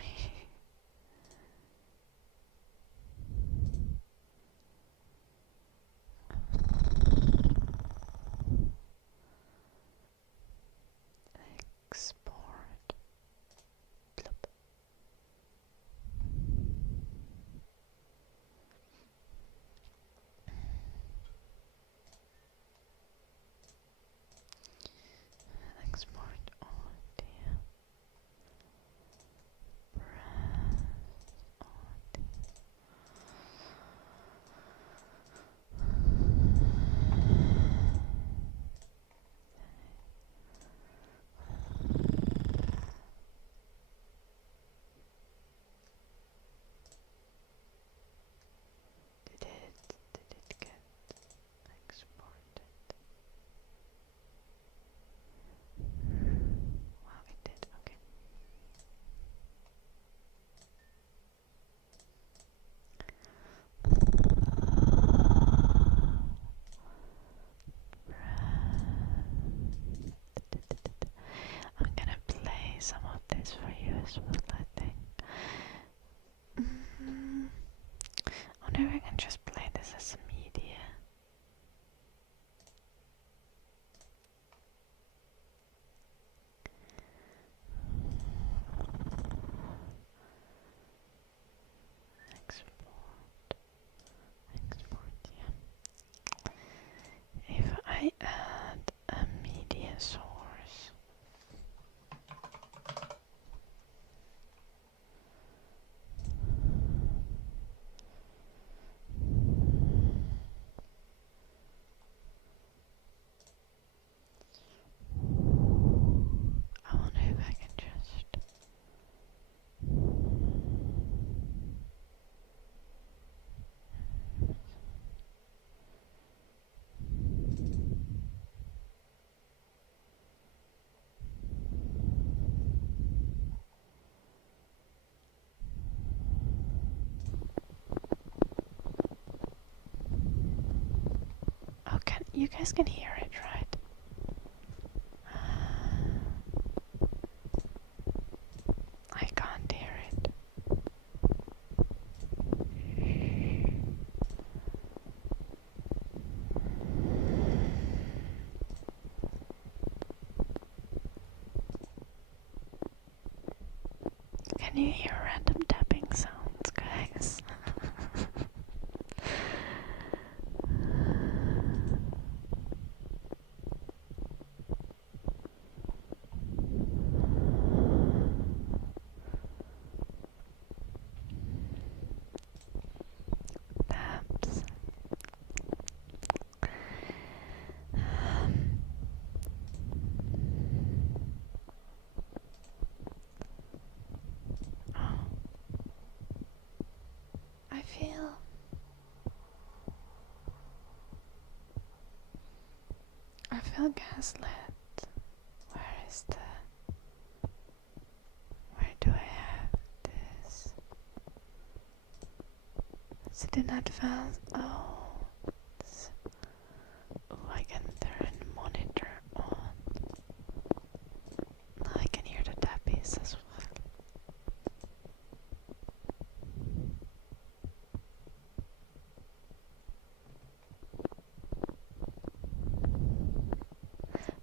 as well, I think. I wonder if I can just play this as a media. Export, yeah. If I add a media source, I wonder if I can just you guys can hear it, right? I can't hear it. Can you hear random tapping sounds, guys? Taps. Oh. I feel gaslit. Where do I have this? Is it in advance? Oh, I can turn monitor on. Now I can hear the tappies as well.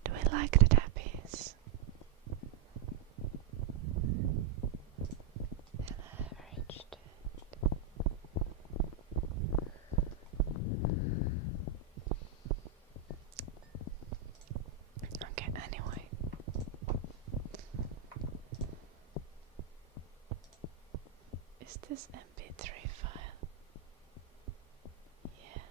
Do I like the tappies? And I've reached it. Okay, anyway. Is this MP3 file? Yeah.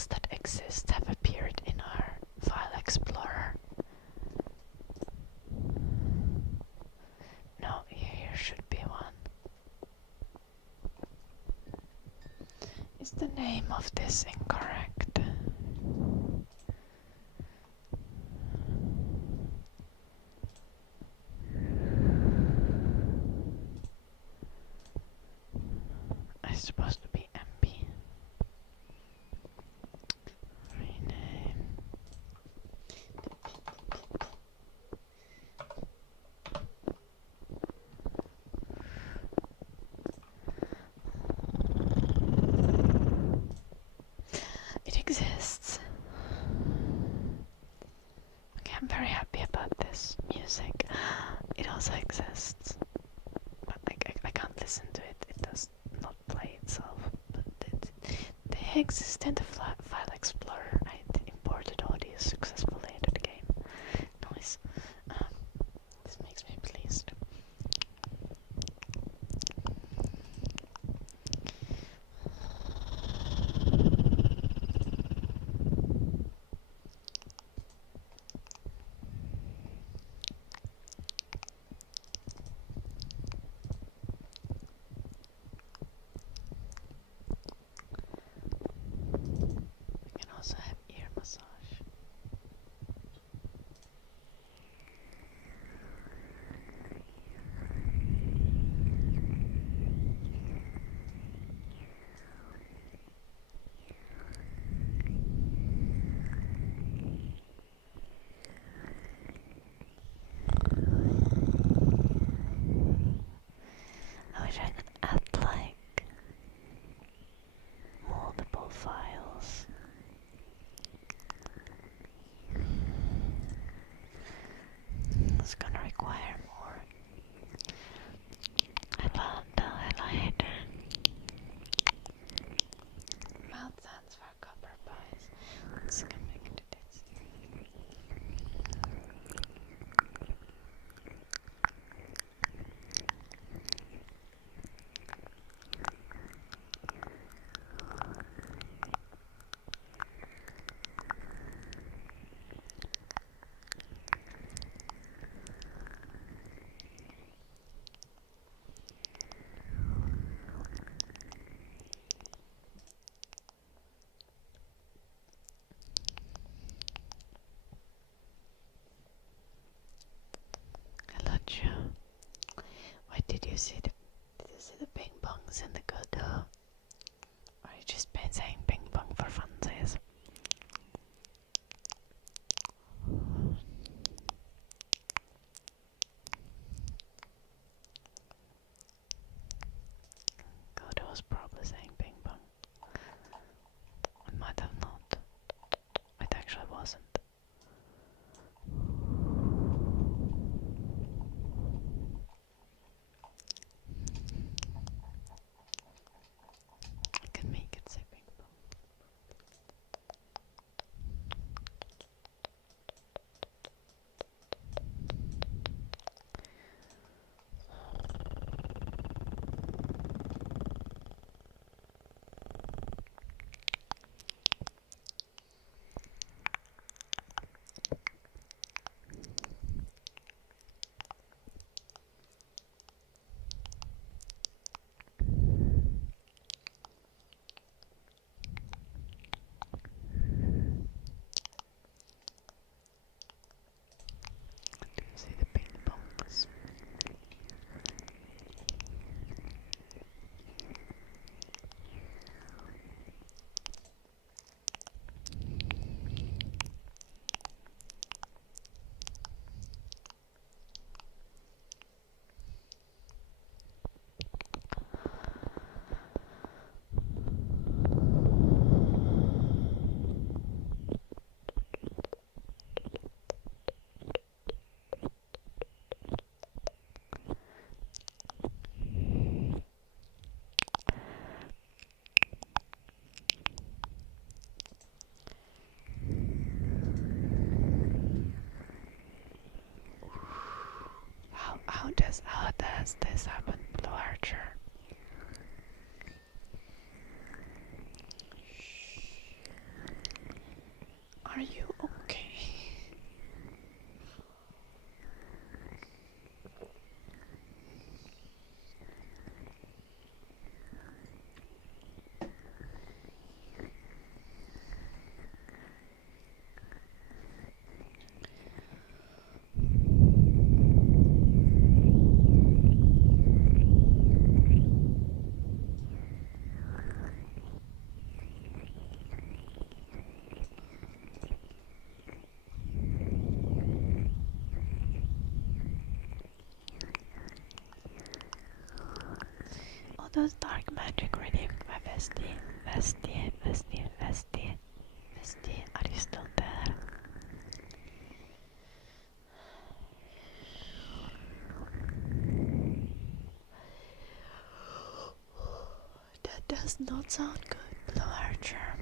files that exist have appeared in our file explorer. No, here should be one. Is the name of this incorrect? It's supposed to be MB. Rename. It exists. Okay, I'm very happy about this music. It also exists. But I can't listen to it. It does not play itself. But they exist in the file explorer. I imported audio successfully into the game. Nice. This makes me pleased. We can also have ear massage. I wish I could add like multiple files. It's gonna require more. Highlight. Mouth sounds for copper pies. Let's connect to this. Hello, Joe. Wait, did you see the ping pongs in the good? Or you just been saying ping pong for funsies? God, I was probably saying ping pong. I might have not. It actually wasn't. I can make it say ping pong. Do you see the ping pongs? How does this happen, Blue Archer? those dark magic reading, my bestie, bestie, bestie, bestie, bestie, are you still there? That does not sound good, Blue Archer.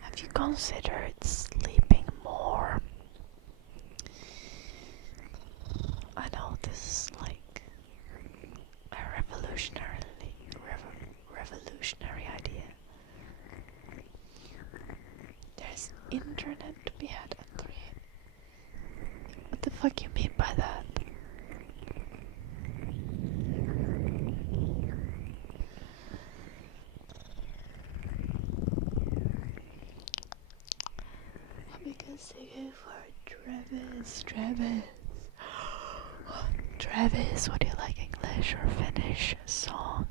Have you considered sleeping more? I know this is like a revolutionary idea. There's internet to be had at 3. What the fuck you mean by that? Because they go for Travis. Travis, what do you like, English or Finnish song?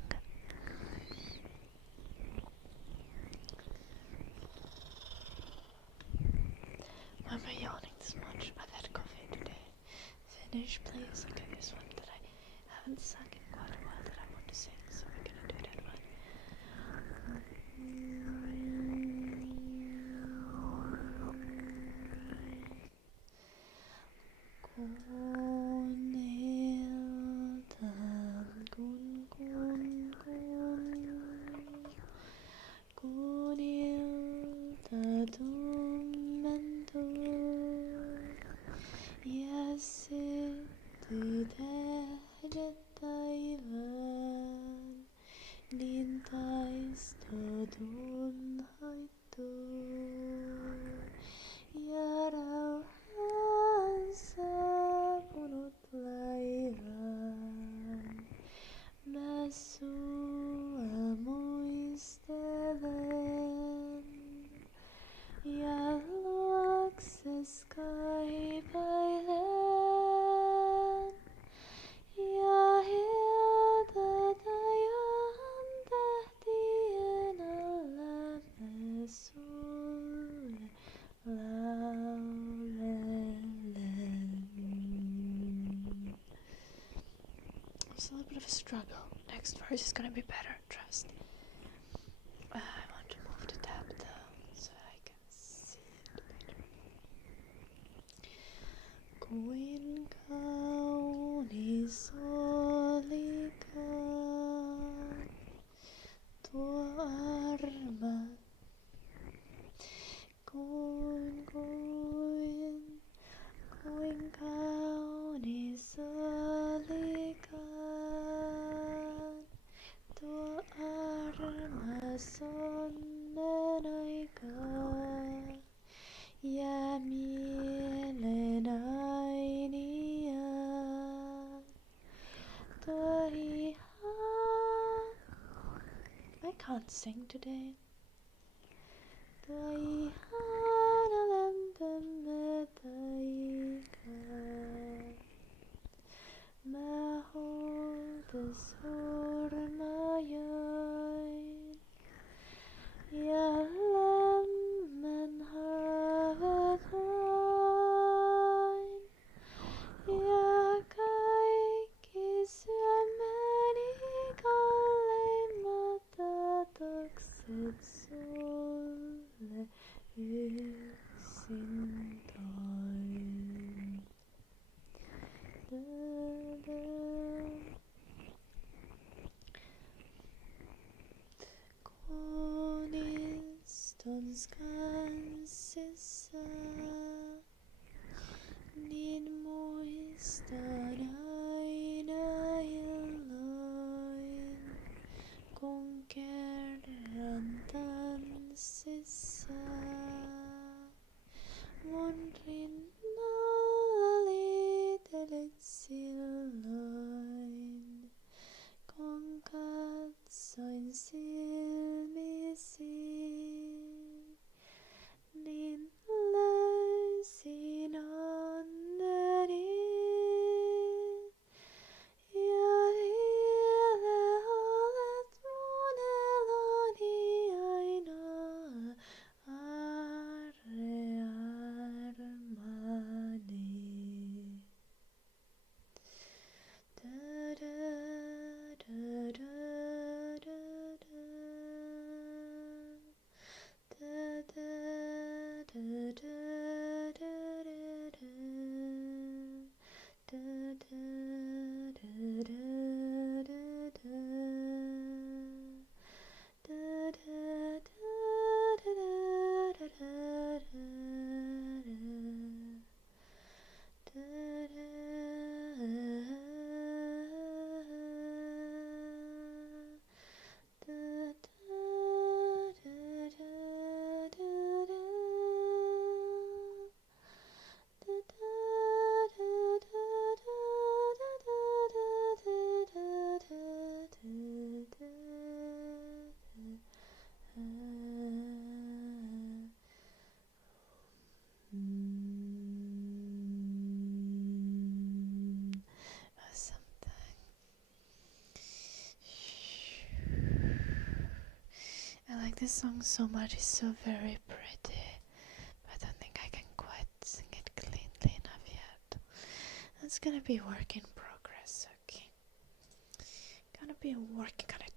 Why am I yawning this much? I've had coffee today. Finnish, please. Okay, there's one that I haven't sung in quite a while that I want to sing, so we're gonna do that one. It's a little bit of a struggle. Next verse is gonna be better, trust. I want to move the tab though, so I can see it better. Kuin kaunis olikaan tuo arma. Kuin kaunis olikaan tuo armas onnen aikaa. Jää mieleen ainiaan tuo ihan. I can't sing today. Tuo ihana lämpömme taikaa. Mä holtes hurmajoin ja lämmön haavat hain. Ja kaikki syömäni kalleimmat atokset sulle yksin toin. Konistons kanssissa niin muistan aina illoin, kun kerran tanssissa mun rinnalla liitelit silloin, kun katsoin silmisiin. this song so much. It's so very pretty, but I don't think I can quite sing it cleanly enough yet. It's gonna be a work in progress, okay? Gonna be working on it.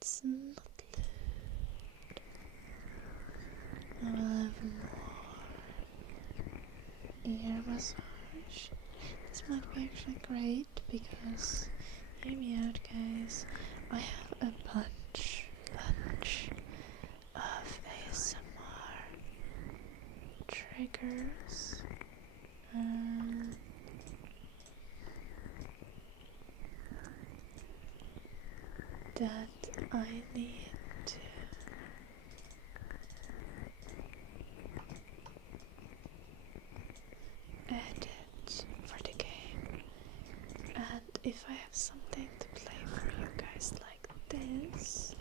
It's not loud. I will have more ear massage. This might be actually great because, hear me out guys, I have a bunch of ASMR triggers that I need to edit for the game, and if I have something to play for you guys like this,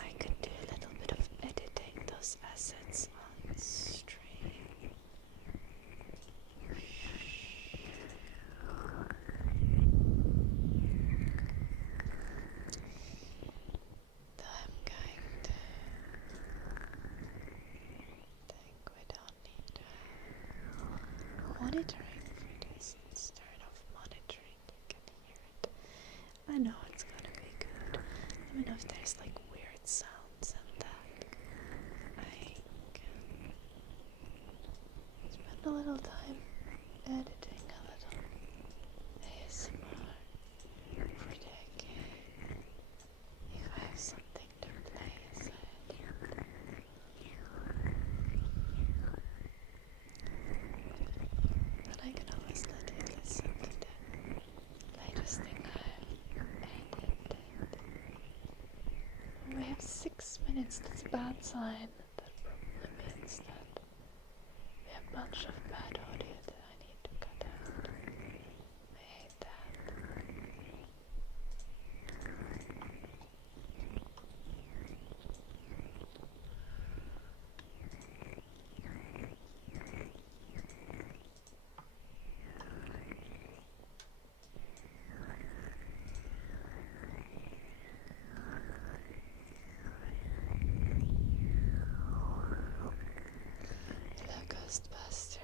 I could do a little bit of editing those assets on stream. I'm going to think we don't need to have monitoring for this. Let's turn off monitoring, you can hear it. I know it's gonna be good. Let me know if there's like weird sounds and that. I can spend a little time editing a little ASMR for the game. If I have something to play aside. But I can always let you listen to the latest thing I've edited. We have 6 minutes, that's a bad sign. That probably means that we have a bunch of bad audio that I need to cut out. I hate that. Hello, Ghostbuster.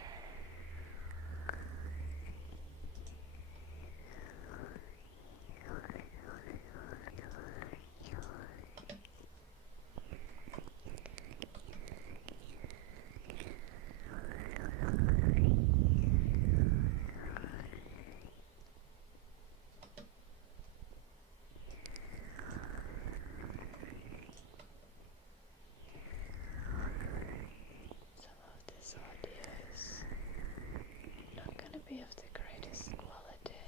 Some of this audio is not gonna be of the greatest quality,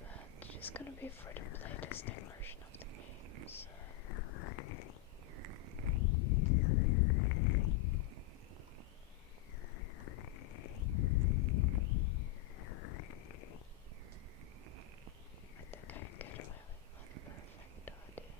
but just gonna be for the playtesting version of the game, so. I think I can get away with unperfect audio.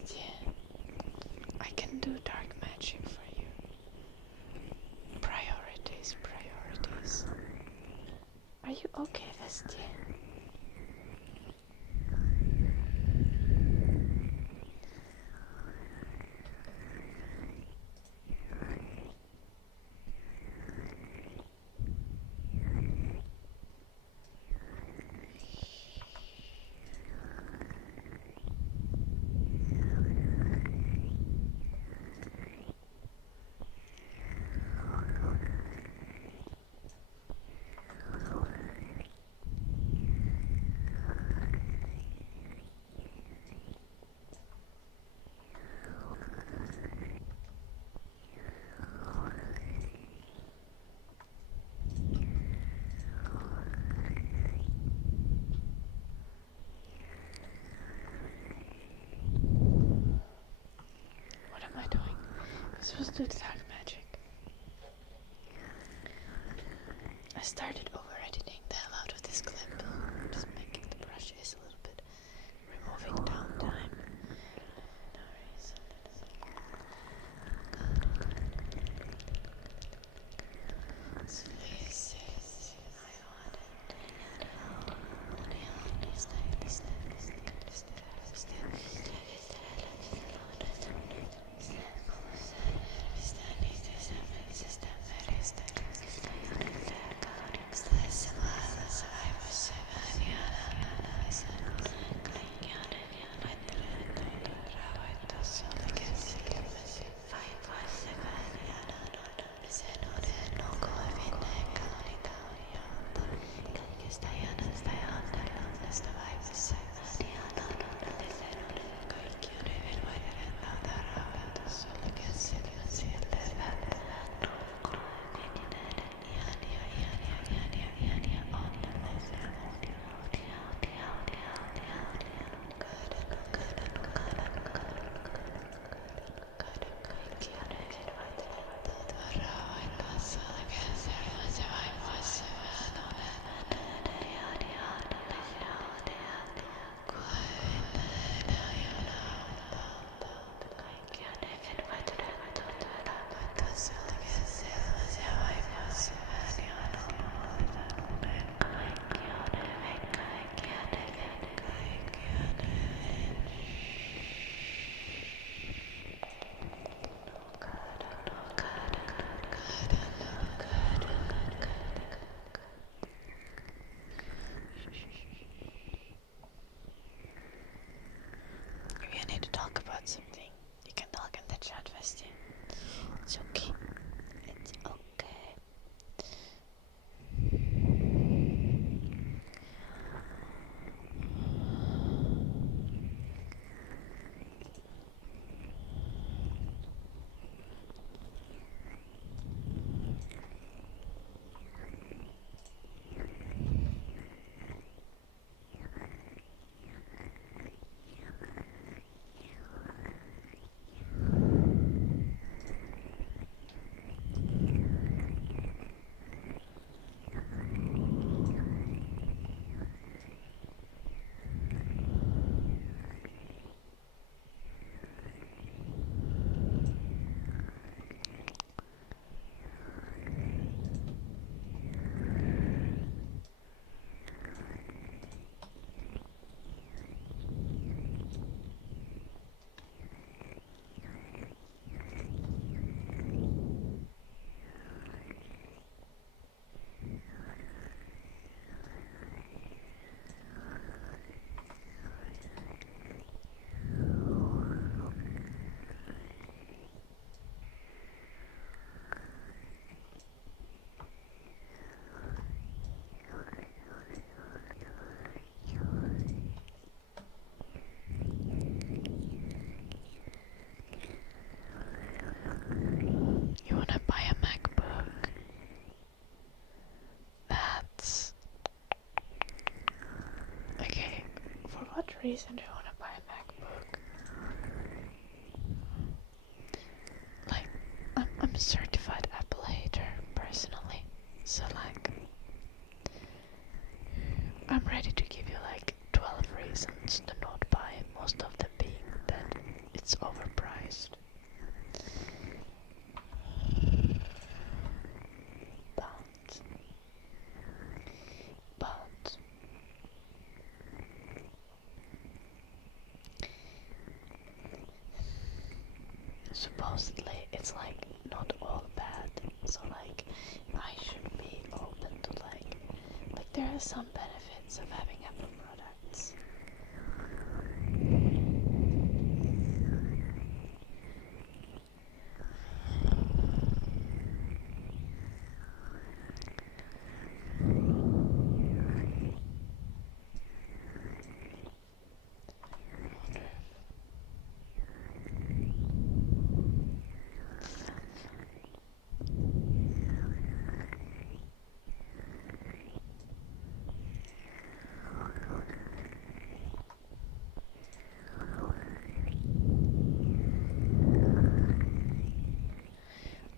Vestie. I can do dark magic for you. Priorities, priorities. Are you okay, Vestie? What am I doing? I'm supposed to do dark magic. I started over editing the hell out of this clip. Just making the brushes a little bit. Removing downtime. No reason. If you need to talk about something, you can talk in the chat, Vestie. It's okay. It's okay. You wanna buy a MacBook? That's... Okay, for what reason do you wanna buy a MacBook? Like, I'm a certified Apple hater, personally. So like, I'm ready to give you like 12 reasons to not buy, most of them being that overpriced. But supposedly it's like not all bad, so like I should be open to like there are some benefits of having Apple products.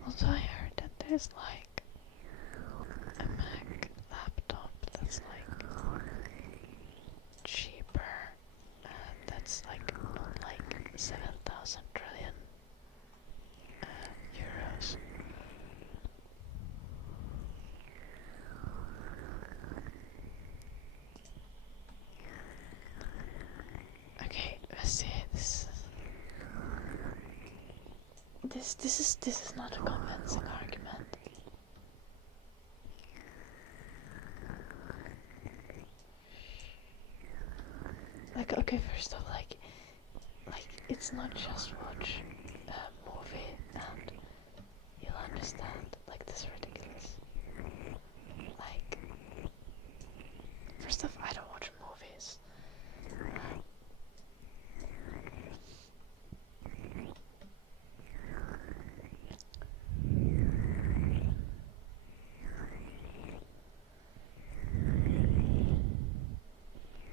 Also, I heard that there's like a Mac laptop that's like cheaper, that's like not like 7,000 trillion euros. Okay, let's see. This is not a convincing argument. Like, okay, first off, like it's not just watch a movie and you'll understand. Like, this is ridiculous. Like, first off, I don't watch movies.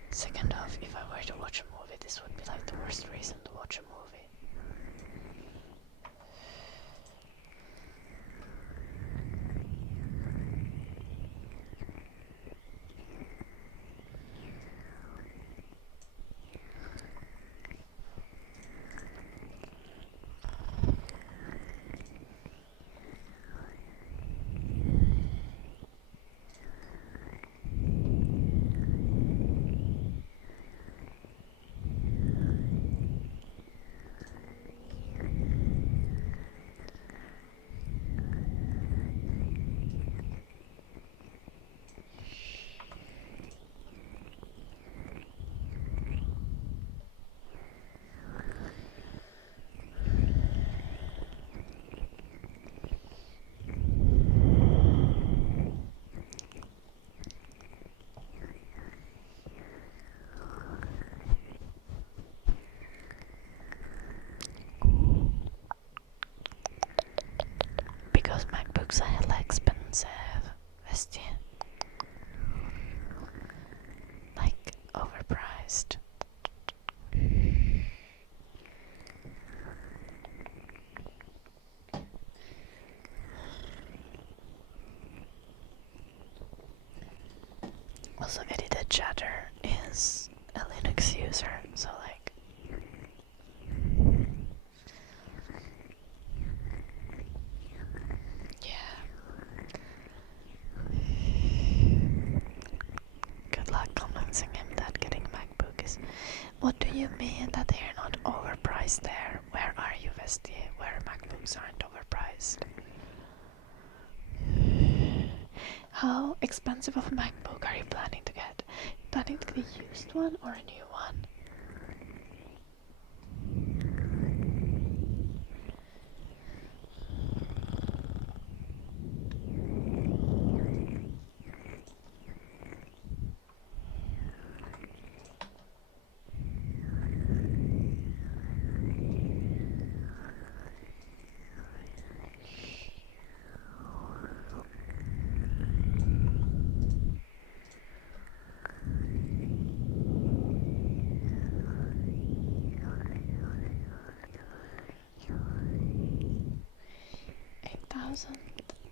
Second off, if I were to watch a movie, this would be like the worst reason to watch a movie. Because MacBooks are hella expensive, Vesti. Like, overpriced. Also, edited chatter is a Linux user, so like yeah. Good luck convincing him that getting MacBook is. What do you mean that they are not overpriced there? Where are you, Vesti? Where MacBooks aren't overpriced? How expensive of a MacBook are you planning to get? Planning to get a used one or a new one?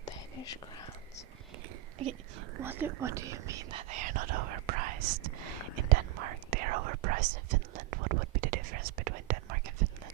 Danish crowns. Okay, what do you mean that they are not overpriced? In Denmark, they are overpriced. In Finland, what would be the difference between Denmark and Finland?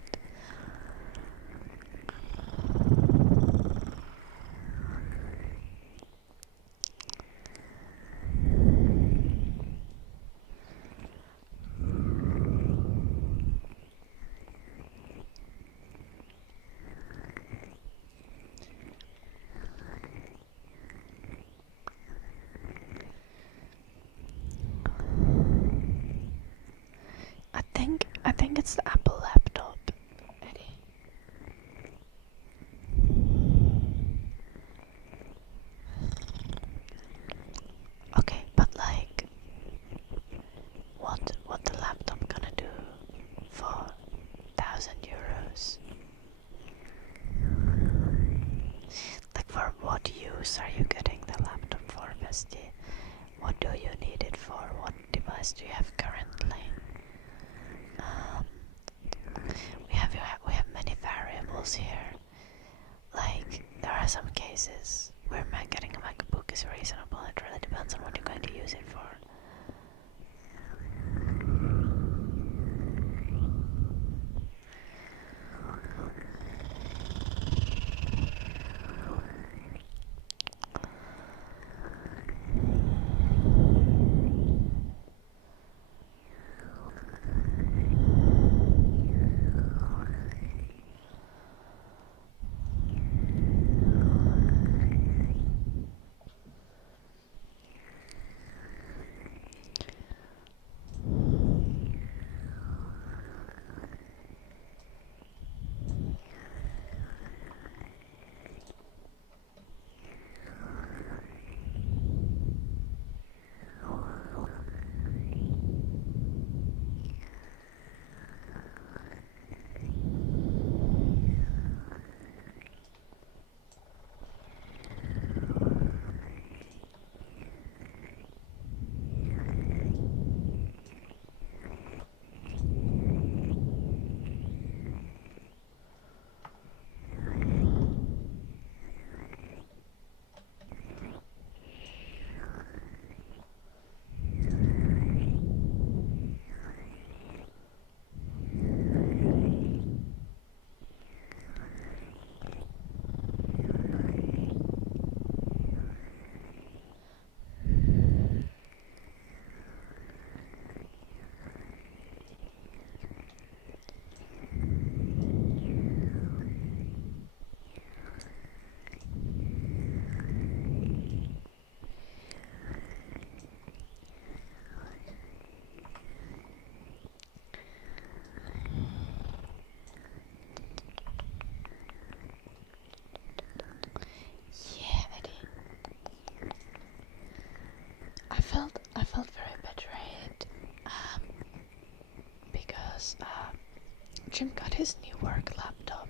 Jim got his new work laptop,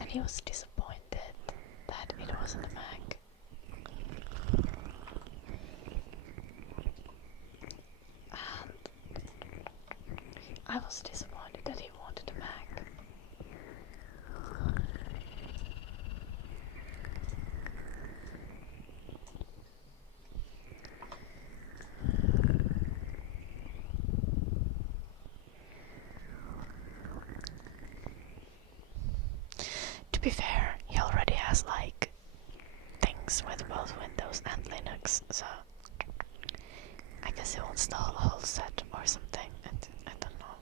and he was disappointed that it wasn't a Mac. And I was disappointed that he wanted a Mac. To be fair, he already has like things with both Windows and Linux, so I guess he'll install a whole set or something. I don't know.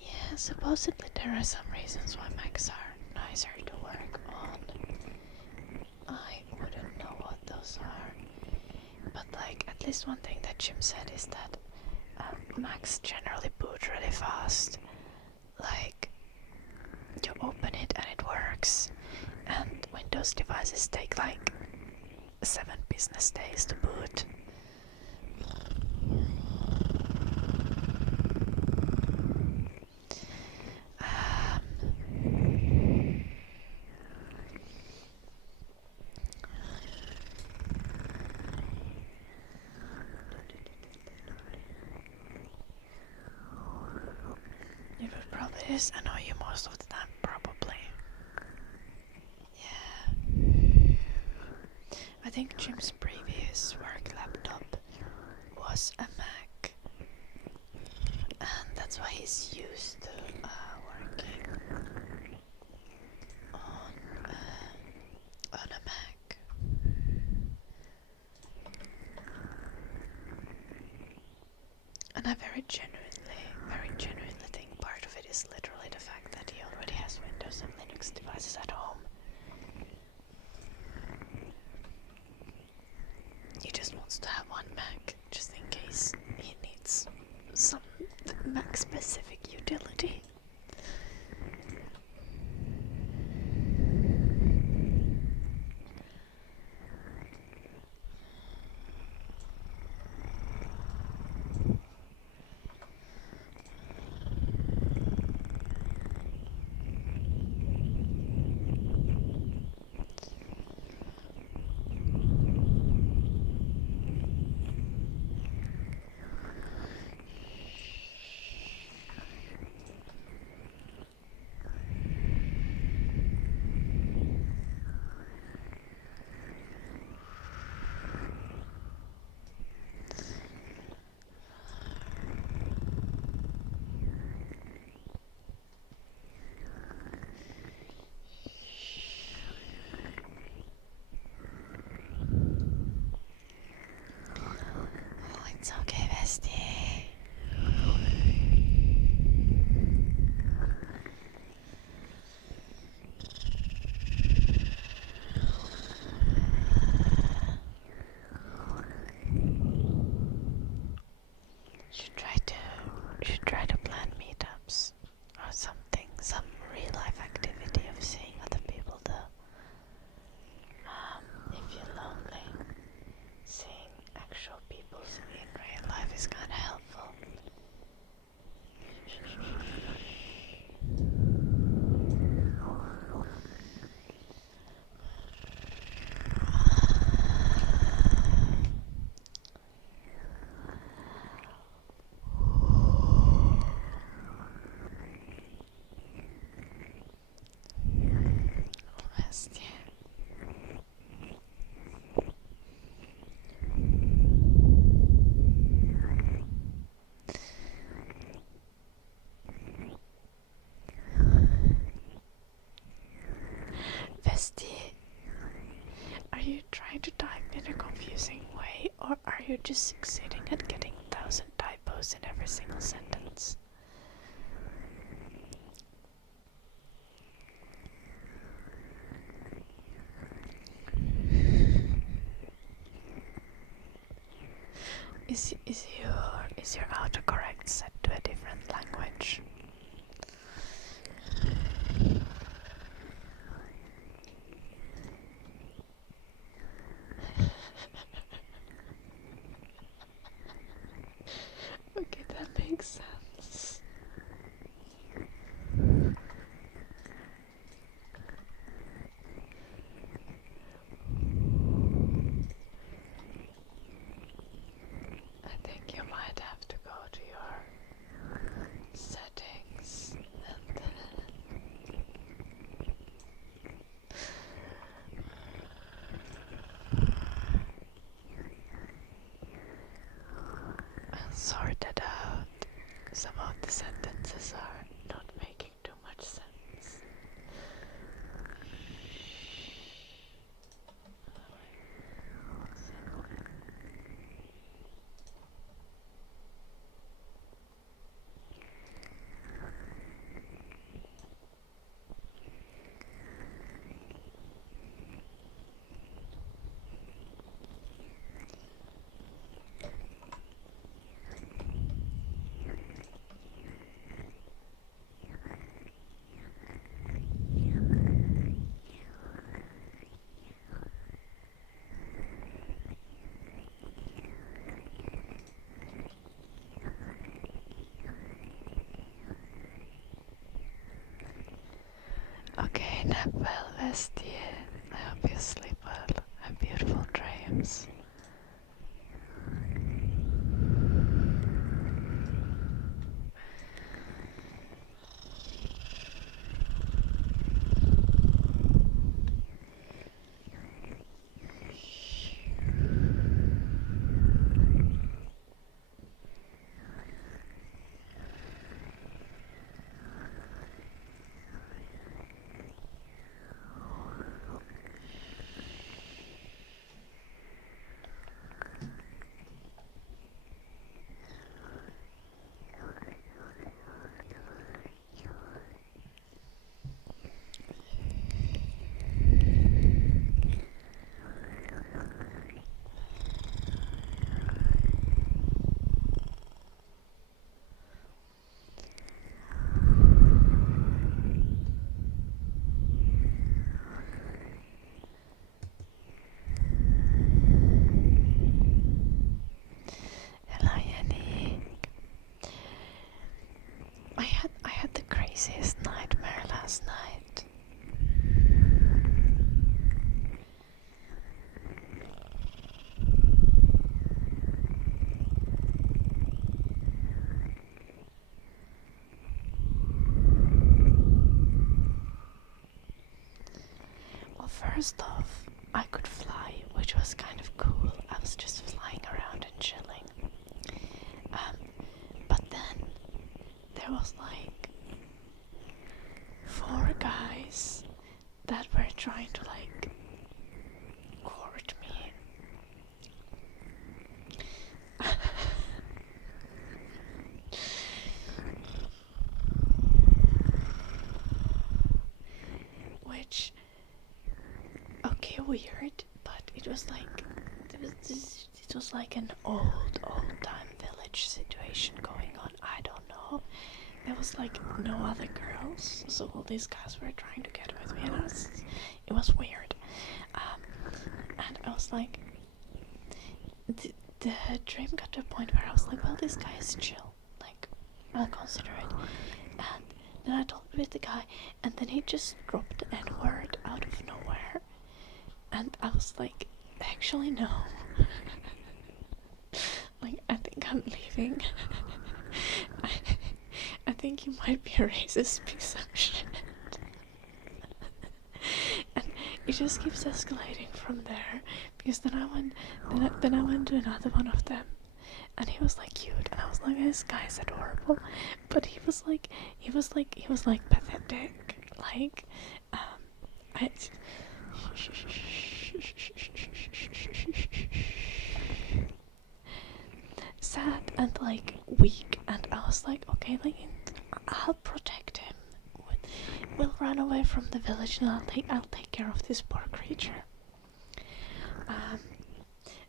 Yeah, supposedly there are some reasons why Macs are nicer to work on. I wouldn't know what those are, but like at least one thing that Jim said is that Macs generally boot really fast. Like you open it and it works, and Windows devices take like 7 business days to boot. It would probably just annoy you most of the time, probably. Yeah. I think Jim's previous work laptop was a Mac, and that's why he's used to working on a Mac. And I very genuinely think part of it is literally the fact that he already has Windows and Linux devices at home. He just wants to have one Mac, just in case he needs some Mac-specific utility. It's okay, bestie. Should try to plan meetups or something, some real life activity of seeing other people do. If you're lonely, seeing actual people in real life is kind of helpful. Bestie, are you trying to type in a confusing way, or are you just succeeding at getting 1,000 typos in every single sentence? Is your autocorrect set to a different language? Pineapple Vestie. I hope you sleep well. Have beautiful dreams. I had the craziest nightmare last night. Well, first off, I could fly, which was kind of cool. I was just flying around and chilling. But then there was like 4 guys that were trying to like court me. Which, okay, weird, but it was like it was like an old time village situation going on. I don't know. There was like no other girls, so all these guys were trying to get with me, and it was weird. And I was like, the dream got to a point where I was like, well, this guy is chill, like, I'll consider it. And then I talked with the guy, and then he just dropped the N-word out of nowhere, and I was like, actually no. Like, I think I'm leaving. I think you might be a racist piece of shit. And it just keeps escalating from there, because then I went to another one of them, and he was like cute, and I was like, this guy's adorable, but he was like pathetic, like, sad and like weak, and I was like, okay, like, I'll protect him. We'll run away from the village, and I'll take care of this poor creature.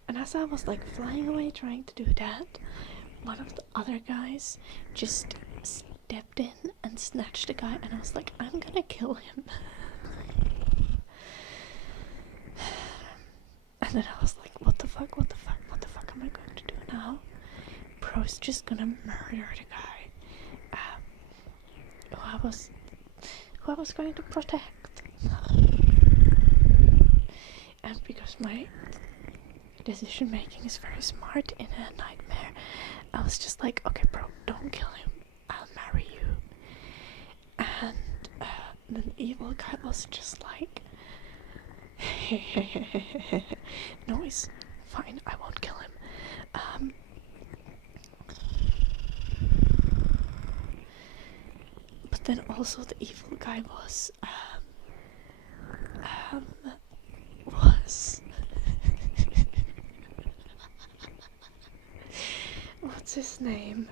And as I was like flying away trying to do that, one of the other guys just stepped in and snatched the guy, and I was like, I'm gonna kill him. And then I was like, what the fuck am I going to do now? Bro's just gonna murder the guy who I was going to protect. And because my decision making is very smart in a nightmare, I was just like, okay, bro, don't kill him, I'll marry you. And the evil guy was just like, no, it's fine, I won't kill him. But then also the evil guy was what's his name?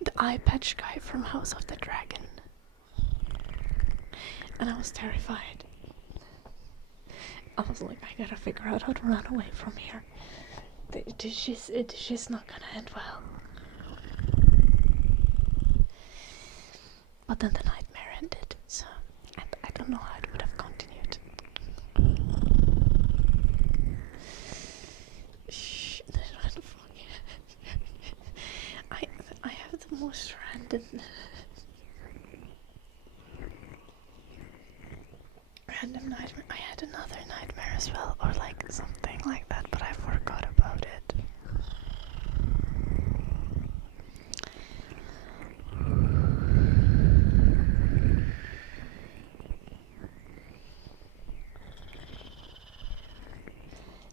The eye patch guy from House of the Dragon. And I was terrified. I was like, I gotta figure out how to run away from here. This is not gonna end well. But then the nightmare ended, so I don't know how it would have continued. Shh, I have the most random random nightmare. I had another nightmare as well, or like something like that, but I forgot about it.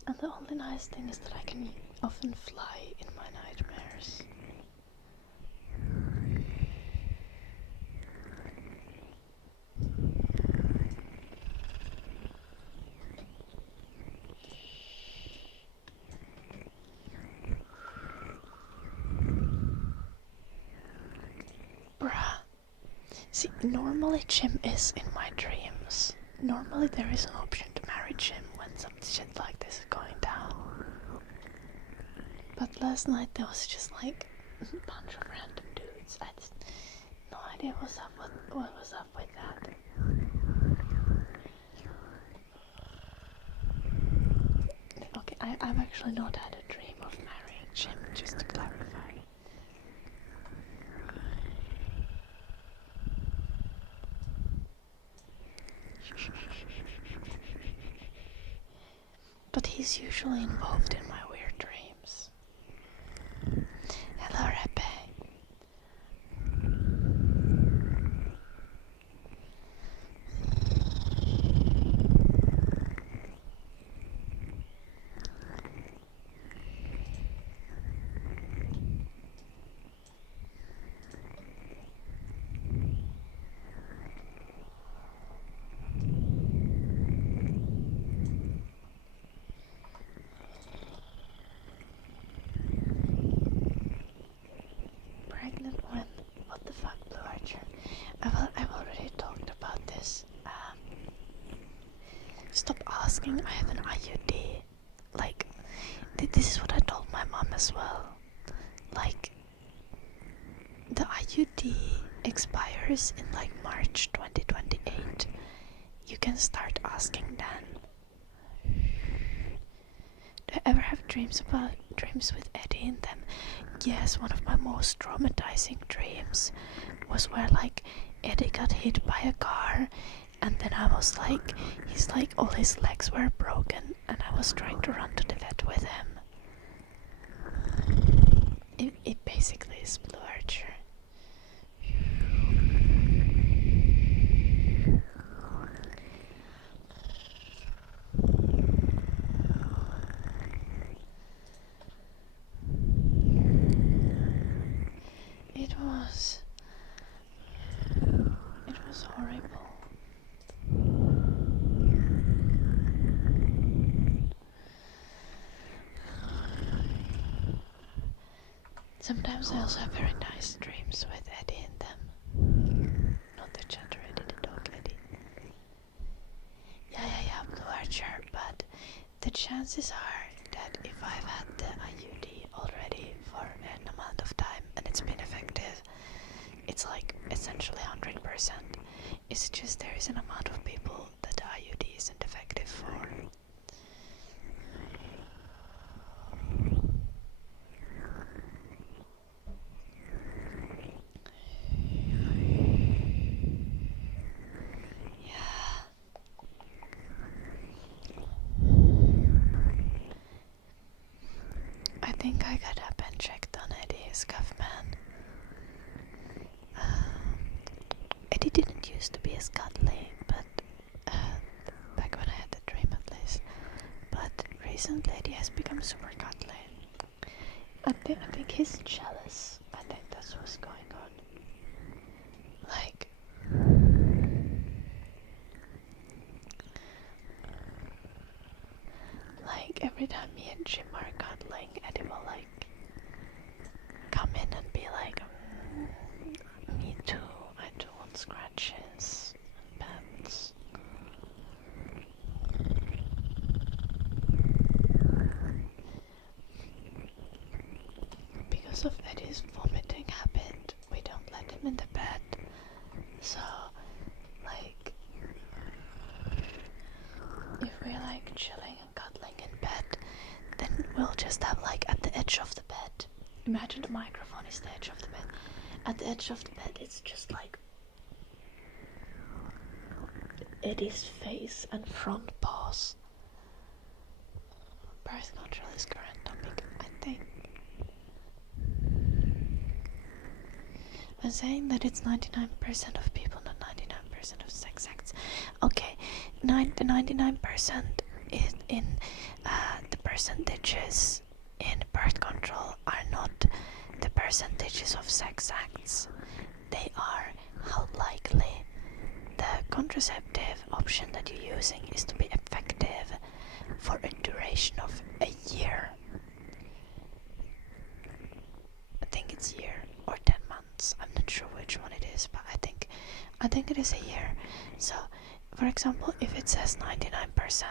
And the only nice thing is that I can often fly in my nightmares. Bruh. See, normally Jim is in my dreams. Normally there is an option to marry Jim when some shit like this is going down. But last night there was just like a bunch of random dudes. I just no idea what was up with that. Okay, I've actually not had a dream of marrying Jim, just to clarify. But he's usually involved in my weird dreams. Hello, Repe. Pregnant when? What the fuck, Blue Archer? I've already talked about this. Stop asking. I have an IUD. Like, this is what I told my mom as well. Like, the IUD expires in like March 2028. You can start asking then. Do I ever have dreams with Eddie in them? Yes, one of my most traumatizing dreams was where like Eddie got hit by a car, and then I was like, he's like all his legs were broken, and I was trying to run to the vet with him. It basically is Blue Archer. It was horrible. Sometimes I also have very nice dreams with Eddie in them. Not the chatter Eddie, the dog Eddie. Yeah, Blue Archer, but the chances are that if I've had the IUD already for an amount of time and it's been effective, it's like essentially 100%. It's just there is an amount of people that the IUD isn't effective for. I think I got up and checked on Eddie's cuff man. Eddie didn't used to be as cuddly, but back when I had the dream at least. But recently Eddie has become super cuddly. I think he's jealous. I think that's what's going on. Like every time me and Jim are cuddling, Eddie will like come in and be like, me too, I do want scratches and pets. Because of Eddie's vomiting habit, we don't let him in the bed. So, like, if we're like chilling and cuddling in bed, then we'll just have like at the edge of the bed. Imagine the microphone is the edge of the bed. At the edge of the bed, it's just like Eddie's face and front paws. Birth control is current topic, I think. I'm saying that it's 99% of people, not 99% of sex acts. Okay, 99% is in the percentages in birth control are not the percentages of sex acts. They are how likely the contraceptive option that you're using is to be effective for a duration of a year. I think it's a year or 10 months. I'm not sure which one it is, but I think it is a year. So, for example, if it says 99%,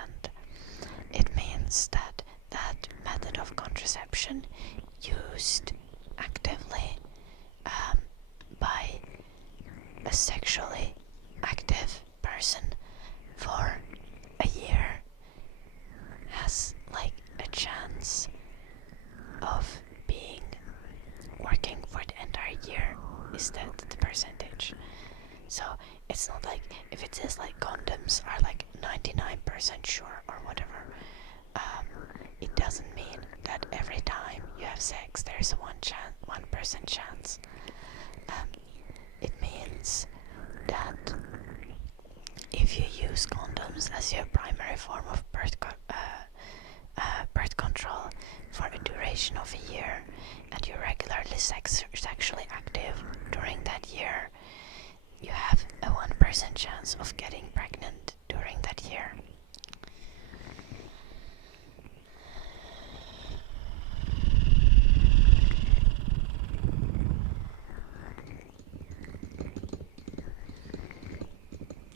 it means that that method of contraception used actively by a sexually active person for a year has like a chance of being working for the entire year. Is that the percentage? So it's not like if it says like condoms are like 99% sure or whatever, it doesn't mean that every time you have sex there's a 1% chance. It means that if you use condoms as your primary form of birth control for a duration of a year and you're regularly sexually active during that year, you have a 1% chance of getting pregnant during that year.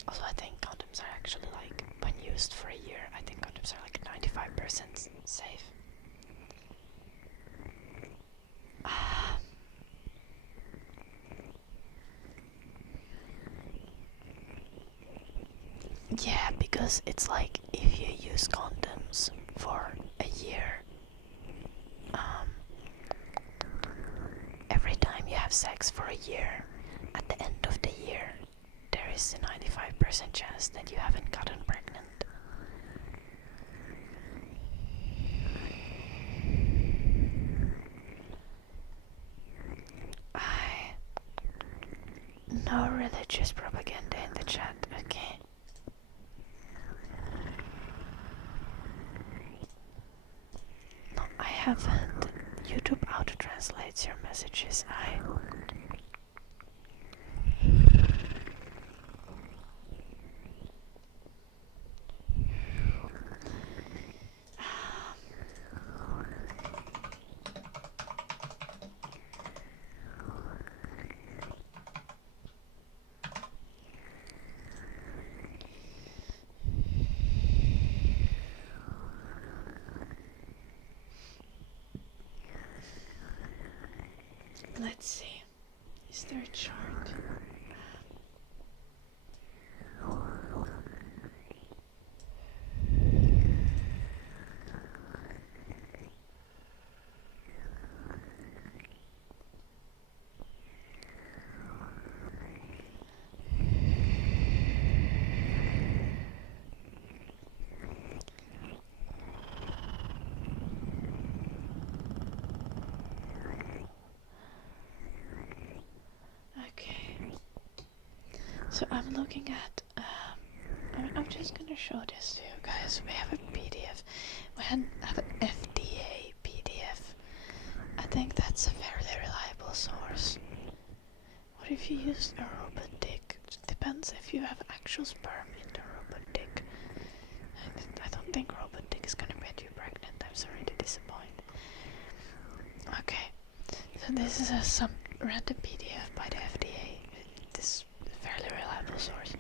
Also, I think condoms are actually like, when used for a year, I think condoms are like 95% safe. Yeah, because it's like if you use condoms for a year, every time you have sex for a year, at the end of the year, there is a 95% chance that you haven't gotten pregnant. No religious propaganda in the chat, okay? No, I haven't. YouTube auto-translates your messages. Let's see. Is there a chart? So I'm looking at, I'm just gonna show this to you guys. We have a PDF. We have an FDA PDF. I think that's a fairly reliable source. What if you use a robot dick? It depends if you have actual sperm in the robot dick. I don't think robot dick is gonna get you pregnant. I'm sorry to disappoint. Okay, so this is some random PDF by the FDA. This fairly reliable source.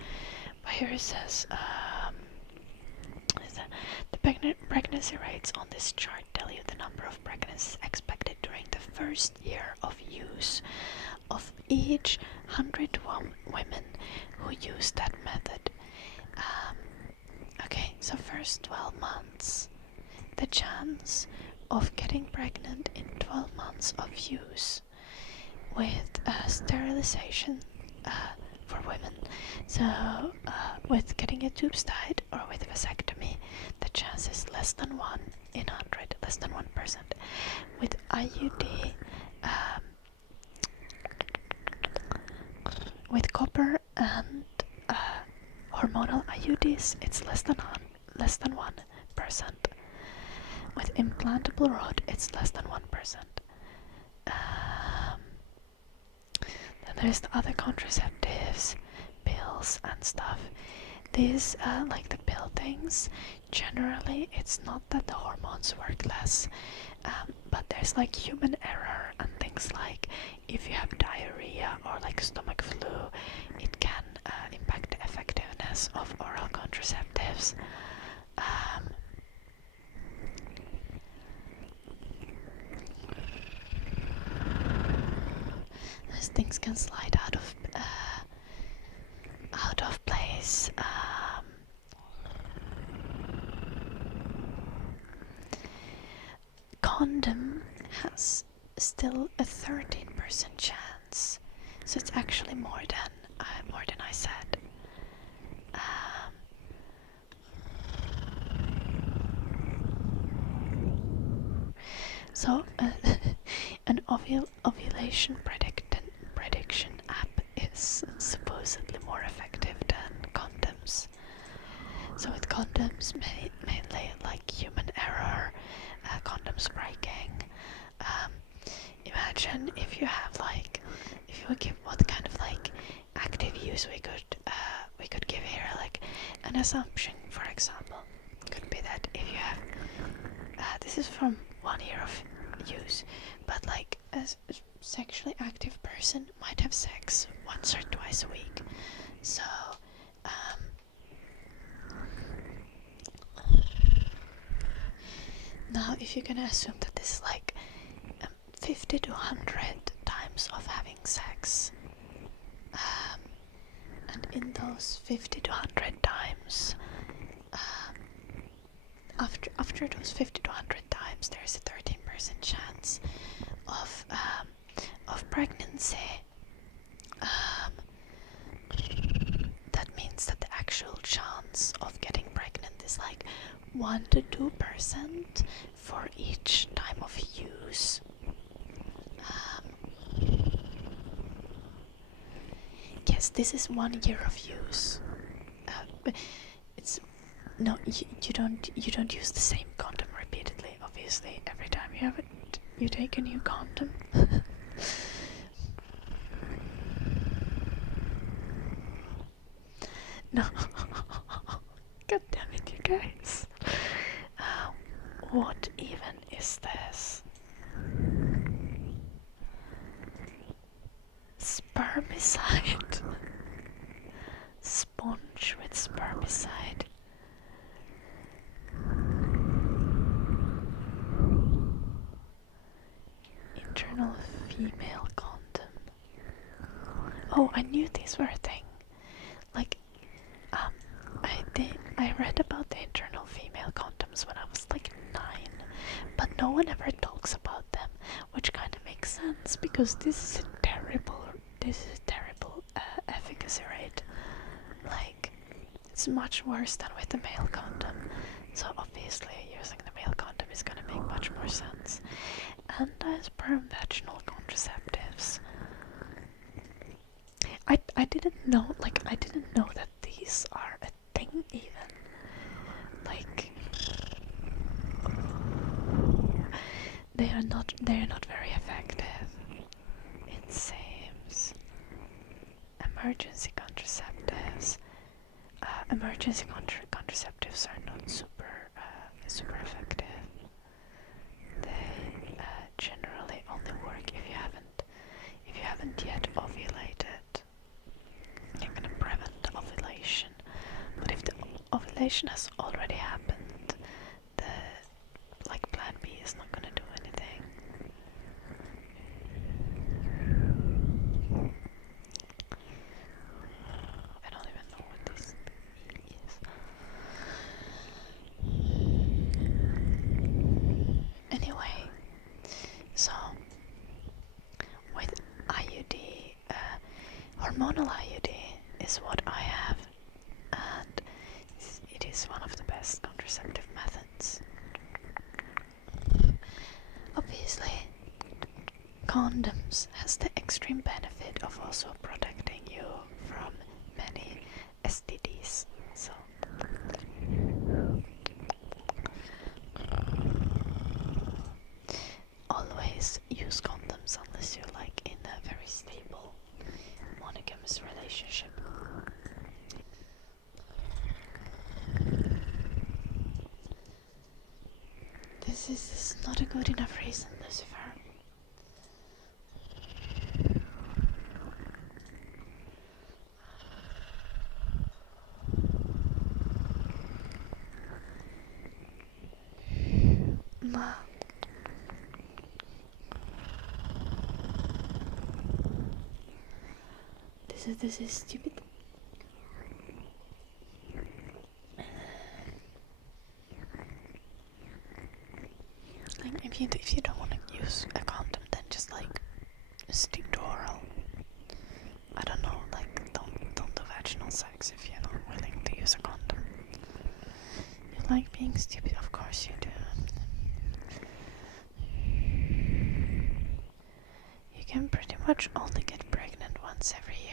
But here it says, the pregnancy rates on this chart tell you the number of pregnancies expected during the first year of use of each 100 women who use that method. Okay, so first 12 months. The chance of getting pregnant in 12 months of use with sterilization for women. So with getting your tubes tied or with vasectomy, the chance is less than 1 in 100, less than 1%. With IUD, with copper and hormonal IUDs, it's less than 1%. With implantable rod, it's less than 1%. Then there's the other contraceptives, pills and stuff. These, like the pill things, generally it's not that the hormones work less, but there's like human error and things like if you have diarrhea or like stomach flu, it can impact the effectiveness of oral contraceptives. These things can slide out of place. Condom has still a 13% chance, so it's actually more than I said. So an ovulation prediction app is supposedly more effective than condoms. So with condoms, mainly like human error, condoms breaking. Imagine if you have like, if you give what kind of like active use we could give here, like an assumption, for example, could be that if you have, this is from 1 year of use, but like a sexually active person might have sex once or twice a week. So now if you're gonna assume that this is like 50 to 100 times of having sex, and in those 50 to 100 times, after those 50 to 100 times, there's a 13% chance of pregnancy. That means that the actual chance of getting pregnant is like 1 to 2% for each time of use. Yes, this is 1 year of use. It's no, you don't use the same condom repeatedly. Obviously, every time you have it, you take a new condom. No, god damn it, you guys. What even is this? Spermicide. Sponge with spermicide. Internal female condom. Oh, I knew these were a thing. Like, I read about the internal female condoms when I was like 9, but no one ever talks about them, which kind of makes sense because this is a terrible efficacy rate. Like, it's much worse than with the male condom. So obviously using the male condom is gonna make much more sense. Anti-sperm vaginal contraceptives. I didn't know that these are a thing even. Like, they are not very effective, it seems. Emergency contraceptives. Emergency contraceptives are not super effective. They generally only work if you haven't yet ovulated. You're gonna prevent ovulation, but if the ovulation has already happened, the plan B is not gonna do anything. I don't even know what this is. Anyway, so with IUD, hormonal IUD, is one of the best contraceptive methods. Obviously, condoms has the extreme benefit of also protecting you from many STDs. So always use condoms unless you're like in a very stable monogamous relationship. This is not a good enough reason, Lucifer. Ma. This is stupid. Like if you don't want to use a condom, then just like stick to oral. I don't know, like don't do vaginal sex if you're not willing to use a condom. You like being stupid, of course you do. You can pretty much only get pregnant once every year.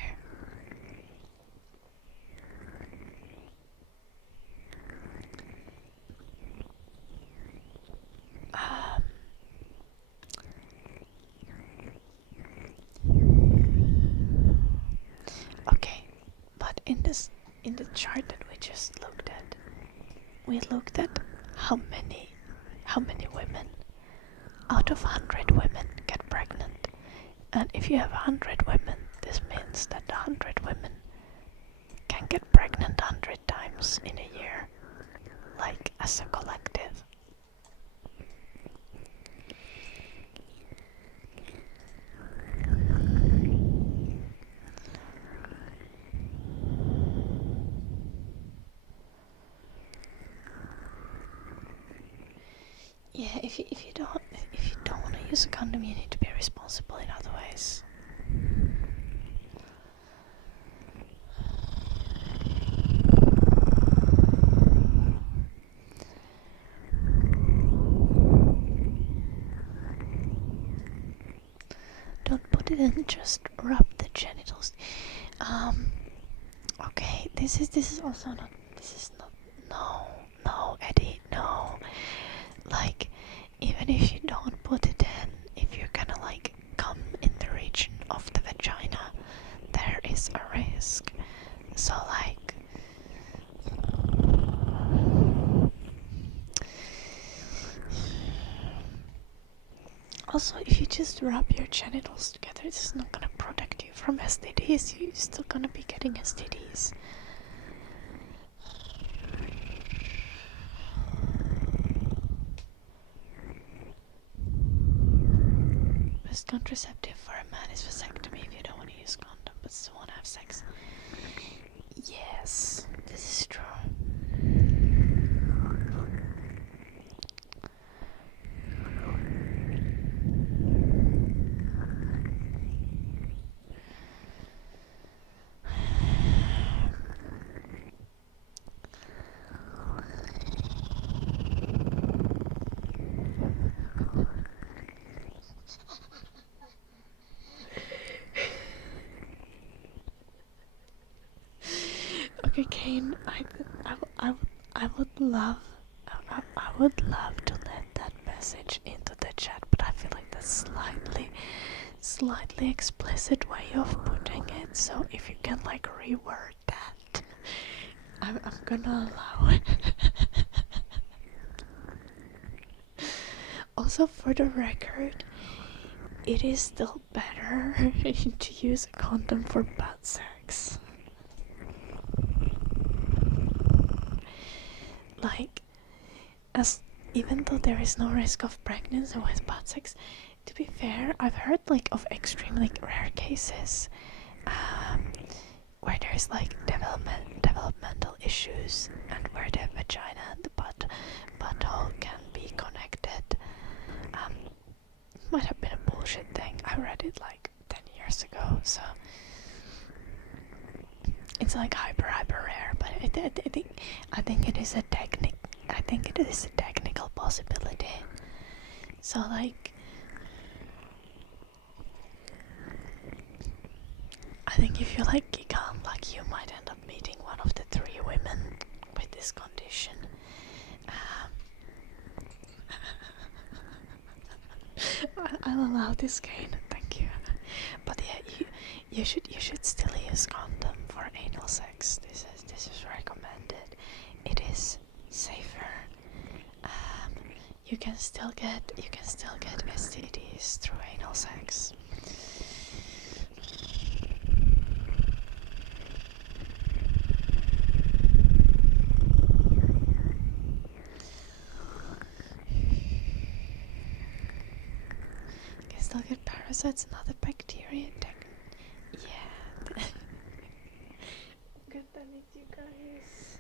Okay, but in the chart that we just looked at, we looked at how many women out of 100 women get pregnant. And if you have 100 women, this means that 100 women can get pregnant 100 times in a year, like as a collective. Yeah, if you don't want to use a condom, you need to be responsible in other ways. Don't put it in, just rub the genitals. Okay, this is also not. This is not. No, Eddie, no. Like, even if you don't put it in, if you're gonna like come in the region of the vagina, there is a risk. So like, also if you just rub your genitals together, this is not gonna protect you from STDs. You're still gonna be getting STDs. Best contraceptive for a man is vasectomy if you don't want to use condom but still want to have sex. Yes, this is true. Okay, Kane, I would love to let that message into the chat, but I feel like that's slightly explicit way of putting it. So if you can like reword that, I'm gonna allow it. Also, for the record, it is still better to use a condom for bad sex. Like, as even though there is no risk of pregnancy with bad sex, to be fair, I've heard like of extremely rare cases where there's like developmental issues and where the vagina and the butthole can be connected. Might have been a bullshit thing. I read it like 10 years ago, so it's like hyper rare, but I think it is a I think it is a technical possibility. So like, I think if you like geek out, like you might end up meeting one of the 3 women with this condition. I'll allow this gain, thank you. But yeah, you should still use condom for anal sex. This is recommended. It is safer. You can still get STDs through anal sex. You can still get parasites and other bacteria. Yeah. Good damn it, you guys.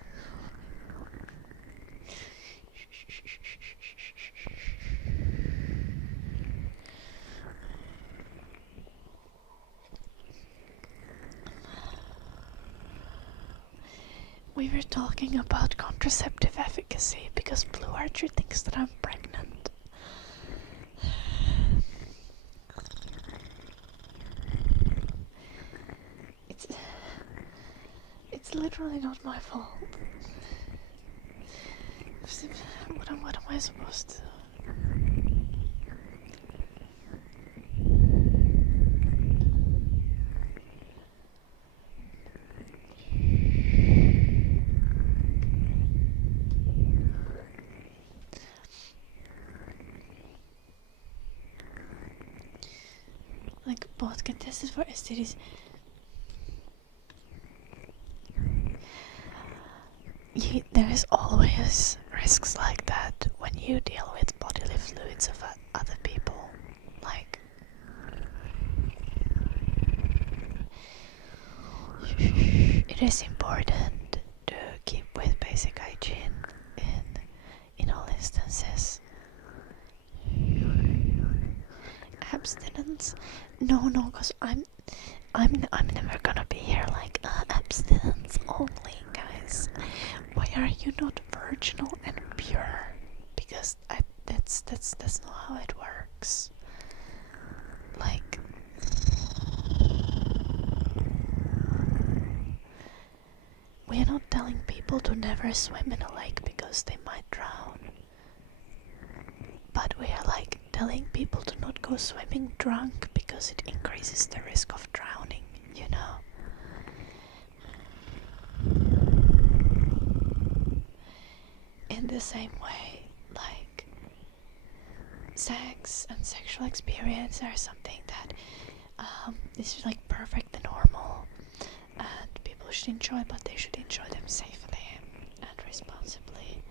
We were talking about contraceptive efficacy because Blue Archer thinks that I'm pregnant. It's literally not my fault. What am I supposed to do? Like, both get tested for STDs. There is always risks like that when you deal with bodily fluids of other people. Like, it is important to keep with basic hygiene in all instances. Abstinence? No, cause I'm never gonna be here like abstinence only, guys. Why are you not virginal and pure? Because that's not how it works. Like, we are not telling people to never swim in a lake because they might drown. But we are like telling people to not go swimming drunk because it increases the risk of drowning, you know? In the same way, like, sex and sexual experience are something that is like perfectly normal and people should enjoy, but they should enjoy them safely and responsibly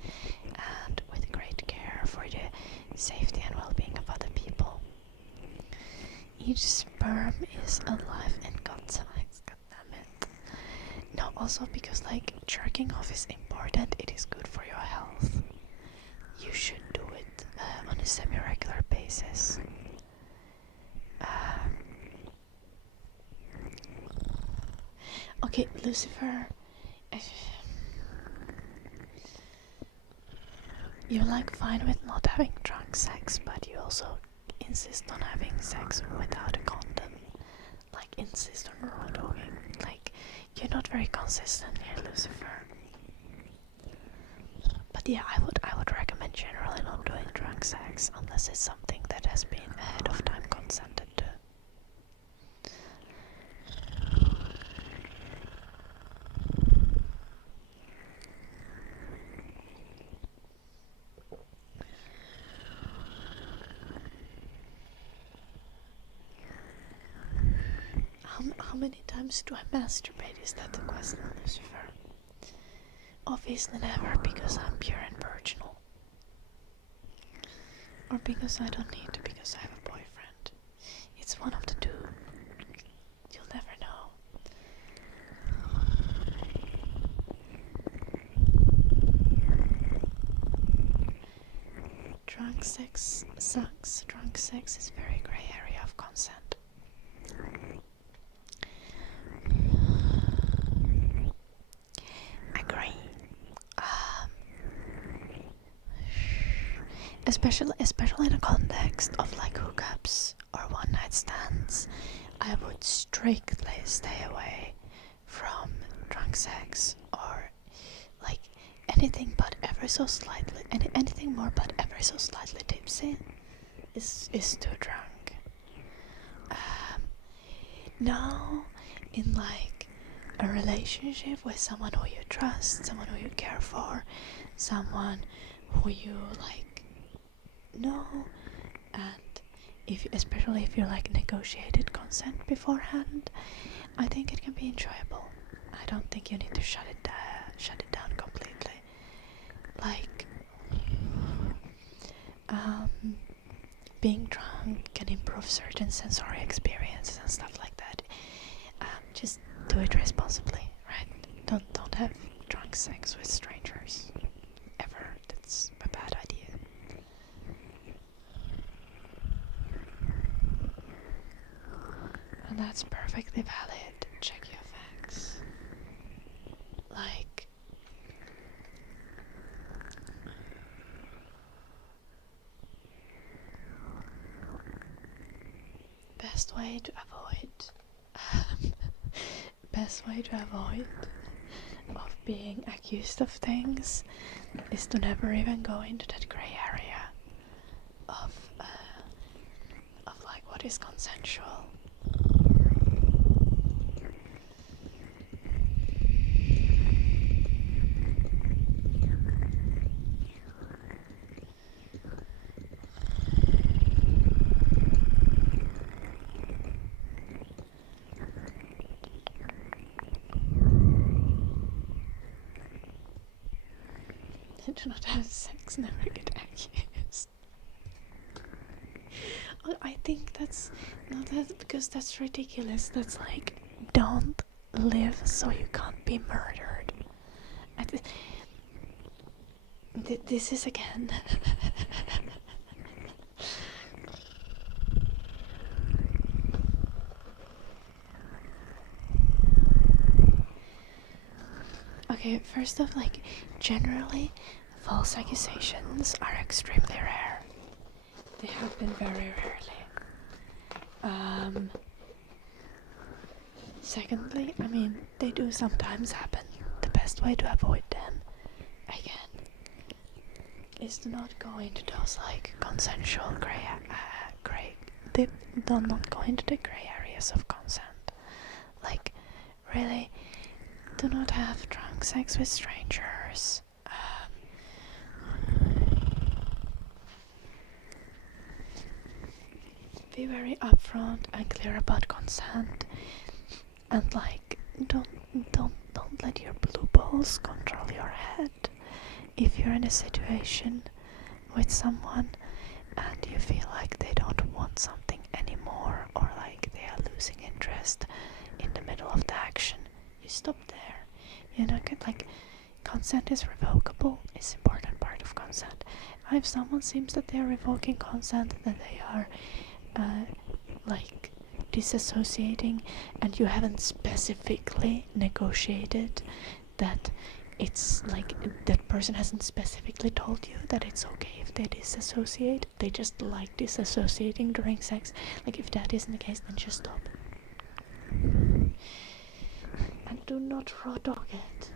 and with great care for the safety and well-being of other people. Each sperm is a life in God's eyes, goddammit. No, also because like jerking off is important, it is good for your health. You should do it on a semi-regular basis. Okay, Lucifer, you're like fine with not having drunk sex, but you also insist on having sex without a condom. Like, insist on raw dogging. Like, you're not very consistent here, Lucifer. But yeah, I would recommend generally not doing drunk sex unless it's something that has been ahead of time consented to. How many times do I masturbate? Is that the question, Lucifer? Obviously never, because I'm pure and virginal. Or because I don't need to, because I have a boyfriend. It's one of the two. You'll never know. Drunk sex sucks. Drunk sex is very grey area of consent. Agree. especially in a context of like hookups or one night stands, I would strictly stay away from drunk sex or like anything but ever so slightly, anything more but ever so slightly tipsy is too drunk. Now, in like a relationship with someone who you trust, someone who you care for, someone who you like know, and especially if you like negotiated consent beforehand, I think it can be enjoyable. I don't think you need to shut it down completely. Like, being drunk can improve certain sensory experiences and stuff like that. Just do it responsibly, right? Don't have drunk sex with strangers ever. That's a bad idea. And that's perfectly valid. Check your facts. Like, best way to avoid of being accused of things is to never even go into that grey area of like what is consensual. Do not have sex, never get accused. I think that's because that's ridiculous. That's like, don't live so you can't be murdered. This is again. Okay, first off, like, generally, false accusations are extremely rare. They happen very rarely. Secondly, I mean, they do sometimes happen. The best way to avoid them, again, is to not go into those, like, consensual not go into the grey areas of consent. Like, really, do not have drunk sex with strangers. Be very upfront and clear about consent, and like, don't let your blue balls control your head. If you're in a situation with someone and you feel like they don't want something anymore, or like they are losing interest in the middle of the action, you stop there. You know, like, consent is revocable. It's an important part of consent. If someone seems that they are revoking consent, that they are like disassociating, and you haven't specifically negotiated that, it's like that person hasn't specifically told you that it's okay if they disassociate, they just like disassociating during sex. Like, if that isn't the case, then just stop. And do not raw dog it.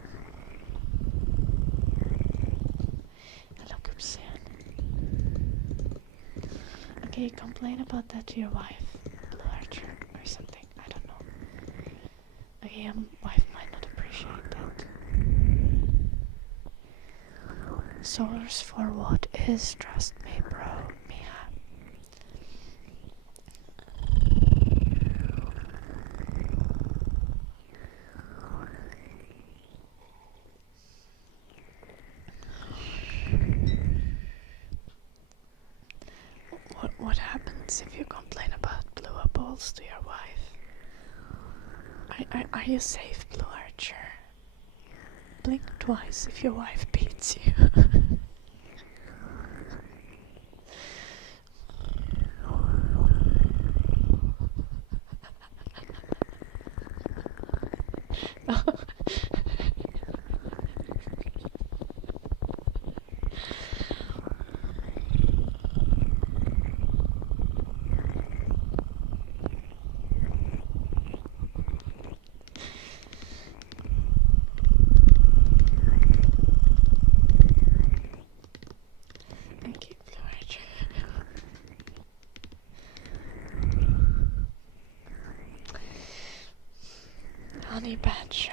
Hello, Kupsian. Okay, complain about that to your wife, Blue Archer, or something. I don't know. Okay, your wife might not appreciate that. Source for what is, trust me, bro, Mia. What happens if you complain about blue balls to your wife? Are you safe, Blue Archer? Blink twice if your wife beats you. honey badger.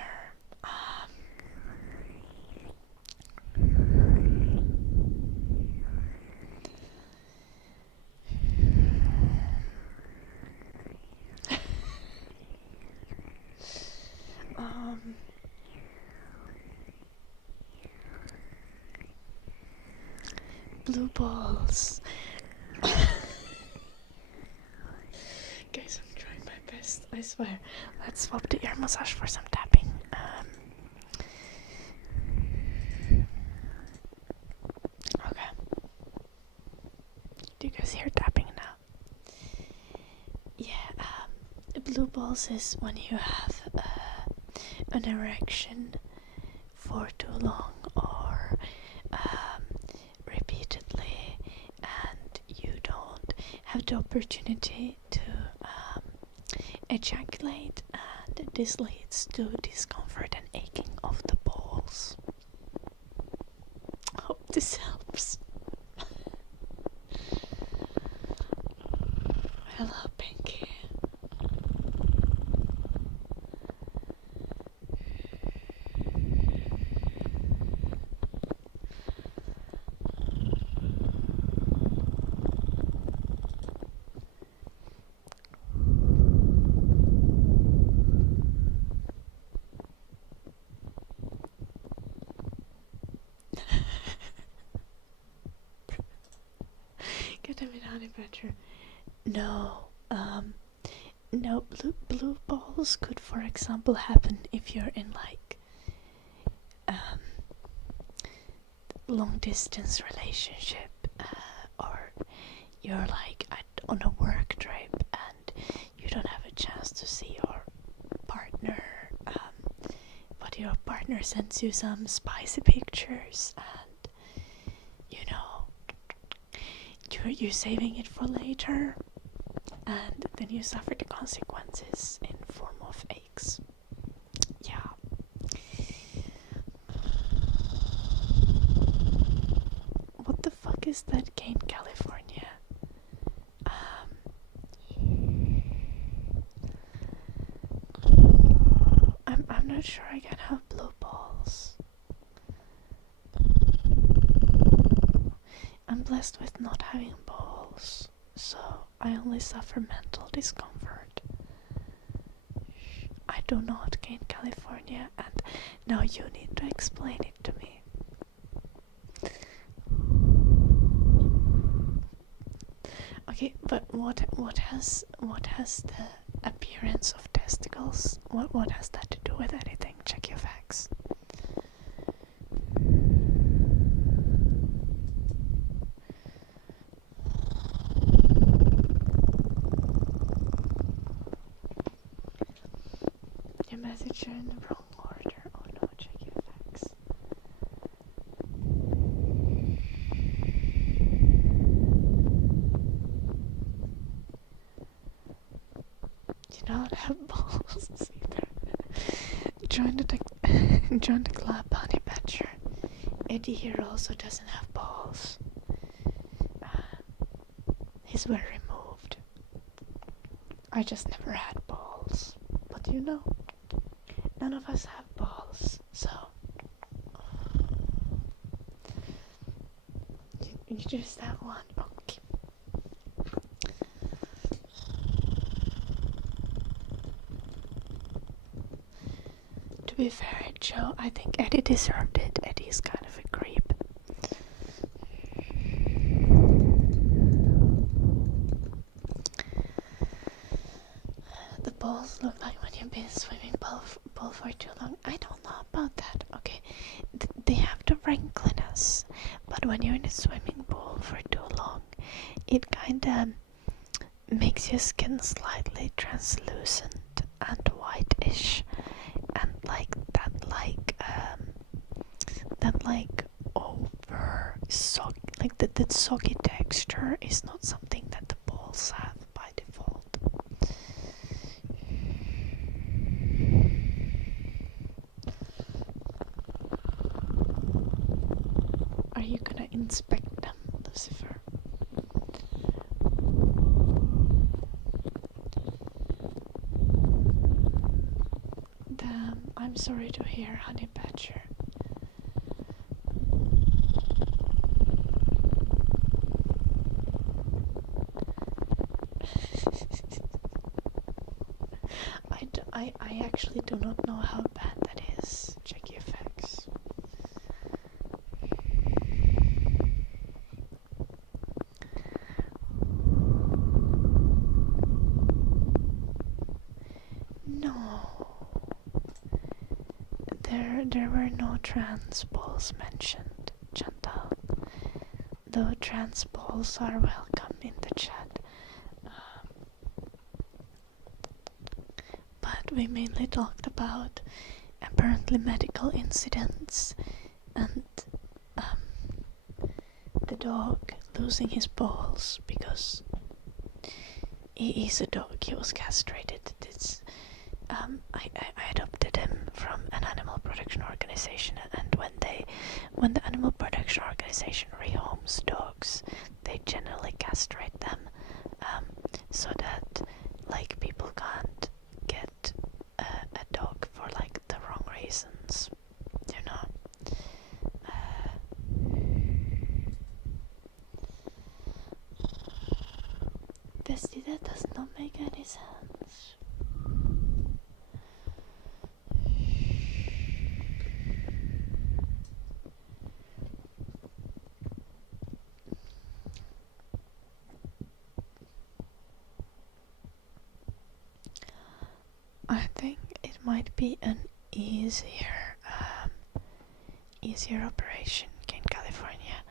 Blue balls. Guys, I'm trying my best, I swear. Let's swap the ear massage for some tapping. Okay. Do you guys hear tapping now? Yeah, blue balls is when you have an erection for too long or repeatedly, and you don't have the opportunity to ejaculate, and this leads to discomfort and aching of the balls. Hope this helps. Hello, Pinky. Get a bit honey badger. No, no, blue balls could, for example, happen if you're in like long distance relationship, or you're like on a work trip and you don't have a chance to see your partner, but your partner sends you some spicy pictures, and you know you're saving it for later, and then you suffer the consequences in form of aches. Yeah. What the fuck is that Cane, California? I'm not sure I can have blue balls. I'm blessed with not having balls, so I only suffer mental discomfort. I do not gain California, and now you need to explain it to me. Okay, but what has the appearance of testicles? What has that to do with anything? Check your facts. Your message are in the wrong order. Oh no, check your facts. You don't have balls either. Join the club, honey badger. Eddie here also doesn't have balls. His were removed. I just never had balls. But you know, none of us have balls, so you just have one. Okay. To be fair, Joe, I think Eddie deserved it. Eddie's kind of a creep. The balls look like when you've been swimming pool for too long. I don't know about that. Okay, they have the wrinkliness, but when you're in a swimming pool for too long, it kinda makes your skin slightly translucent and whitish, and like that over soggy, like that soggy texture is not something that the balls have by default. Are you gonna inspect them, Lucifer? The sorry to hear, Honey Badger. I actually do not know how bad that is. Check your facts. No. There were no trans balls mentioned, Chantal. Though trans balls are welcome in the chat. But we mainly talked about apparently medical incidents and the dog losing his balls because he is a dog. He was castrated. I adopted him from an animal protection organization, and when the animal protection organization rehomes dogs, they generally castrate them so that like people can't get a dog for like the wrong reasons, you know. That does not make any sense. I think it might be an easier operation in California.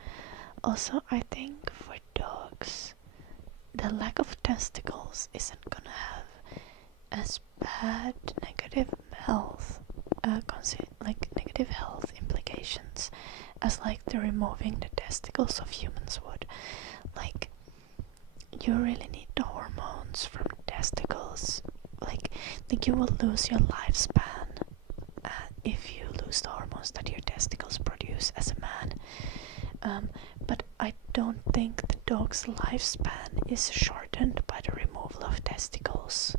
Also, I think for dogs, the lack of testicles isn't gonna have as bad negative health implications as like the removing the testicles of humans would. Like, you really need the hormones from testicles. Like you will lose your lifespan if you lose the hormones that your testicles produce as a man. But I don't think the dog's lifespan is shortened by the removal of testicles.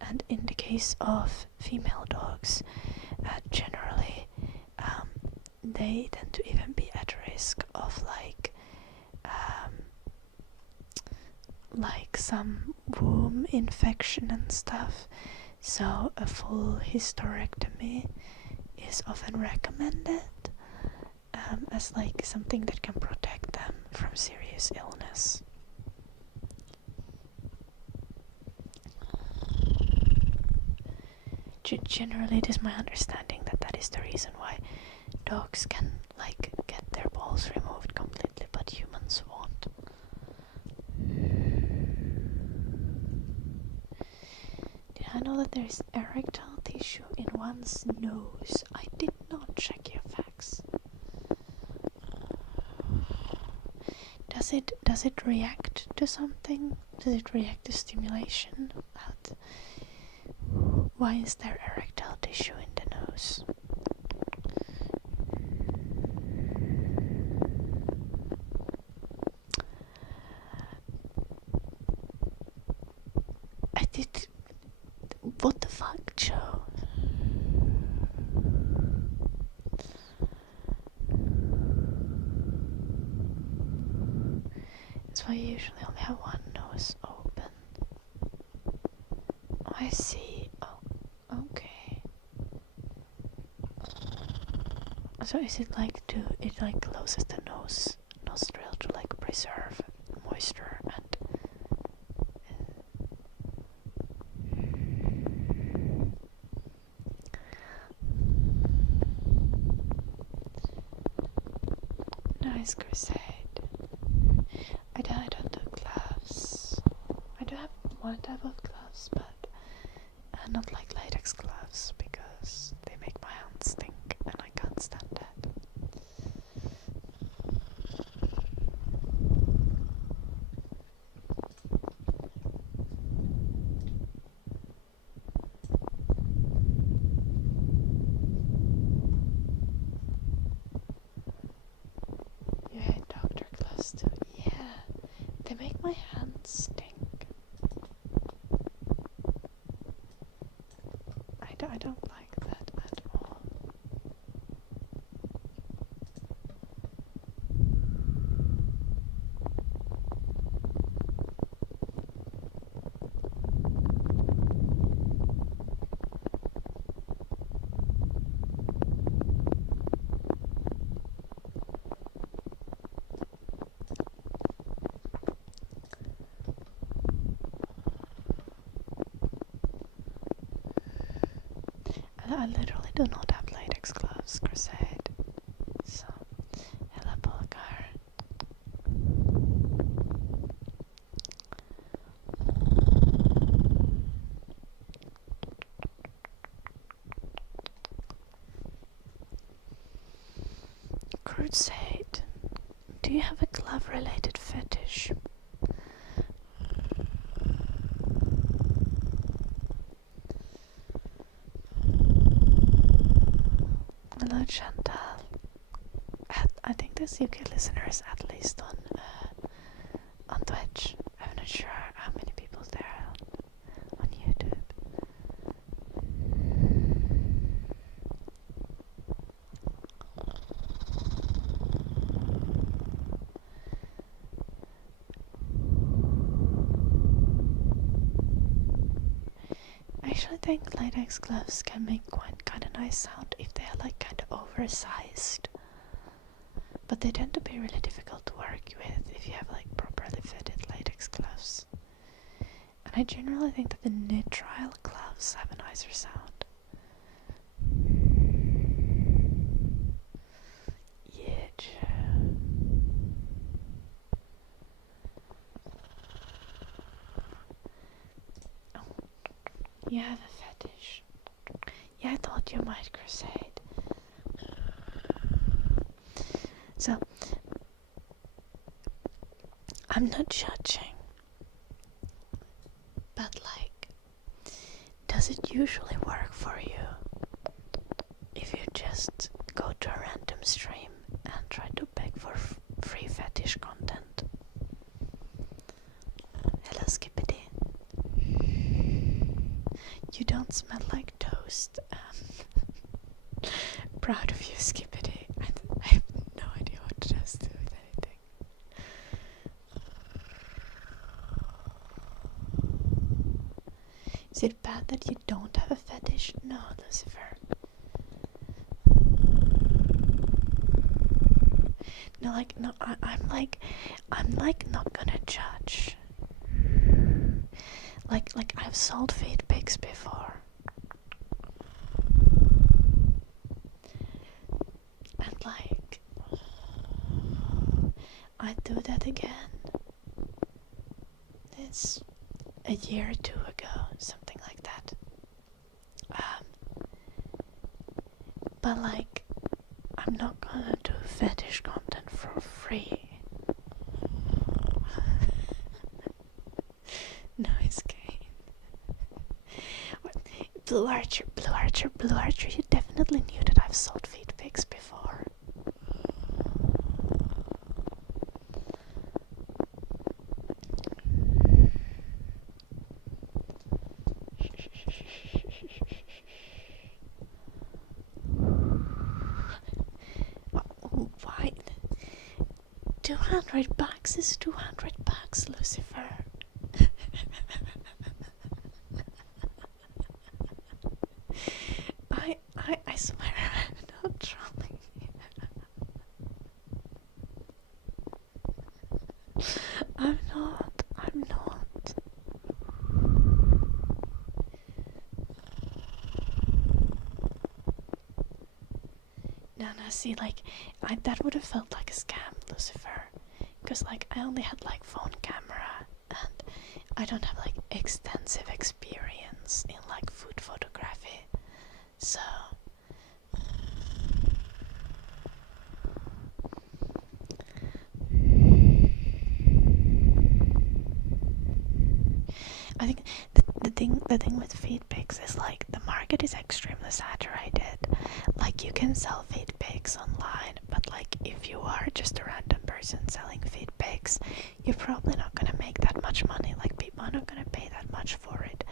And in the case of female dogs, generally they tend to even be at risk of like some womb infection and stuff. So a full hysterectomy is often recommended as like something that can protect them from serious illness. Generally, it is my understanding that that is the reason why dogs can like get their balls removed completely, but humans won't. Did I know that there is erectile tissue in one's nose? I did not check your facts. Does it react to something? Does it react to stimulation? Why is there erectile tissue in the nose? What the fuck, Joe? That's why you usually only have one nose open. Oh, I see. Oh, okay. So is it like it closes the nostril to like preserve moisture and nice crusade. I don't do gloves. I do have one type of gloves, but not like latex gloves because they make my hands stink and I can't stand that. You hate doctor gloves too? Yeah, they make my hands stink. I don't like that at I literally do not have latex gloves, Crusade. So, hello, Polgar. Crusade, do you have a glove-related fetish? Hello, Chantal. I think there's UK listeners at least on Twitch. I'm not sure how many people there are on YouTube. I actually think latex gloves can make kind of nice sound if they are like kind of oversized. But they tend to be really difficult to work with if you have like properly fitted latex gloves. And I generally think that the nitrile gloves have a nicer sound. Yeah. Oh, you have a fetish. Yeah, I thought you might, Crusade. So, I'm not judging, but like, does it usually work for you if you just go to a random stream and try to beg for free fetish content? Hello, Skippity. You don't smell like toast. Proud of you, Skippity. I have no idea what to just do with anything. Is it bad that you don't have a fetish? No, Lucifer. No, like, no, I'm like not gonna judge. Like I've sold feed pics before. And like, I'd do that again. It's a year or two ago, something like that. But like, I'm not gonna do fetish content for free. Nice game. Blue Archer, you definitely knew that I've sold feed pics before. Why? 200 bucks is 200 bucks, Lucifer. I swear I'm not trolling you. I'm not. No, see, like, that would have felt like a scam, Lucifer. Because, like, I only had, like, phone camera, and I don't have, like, extensive experience in, like, food photography. So... I think the thing with feed pics is like the market is extremely saturated. Like you can sell feed pics online, but like if you are just a random person selling feed pics, you're probably not gonna make that much money. Like people are not gonna pay that much for it.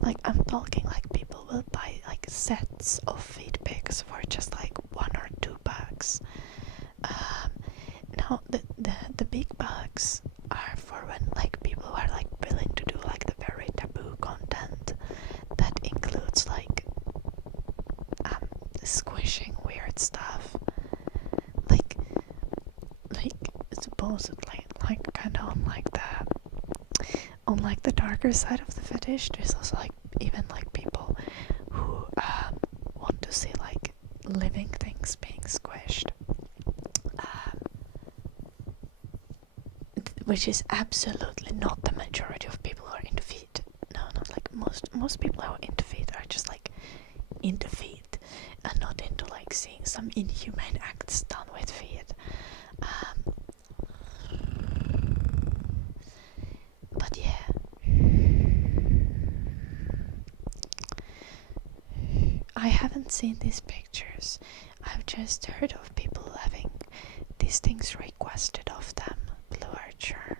Like I'm talking like people will buy like sets of feed pics for just like $1 or $2. Now the big bucks are for when like people are like willing to do like the very taboo content that includes like squishing weird stuff, like supposedly like kind of on like the darker side of the fetish. There's also like even like people who living things being squished. Which is absolutely not the majority of people who are into feet. No, not like most people who are into feet are just like into feet and not into like seeing some inhumane acts done with feet. But yeah. I haven't seen these pictures. I've just heard of people having these things requested of them. Blue Archer.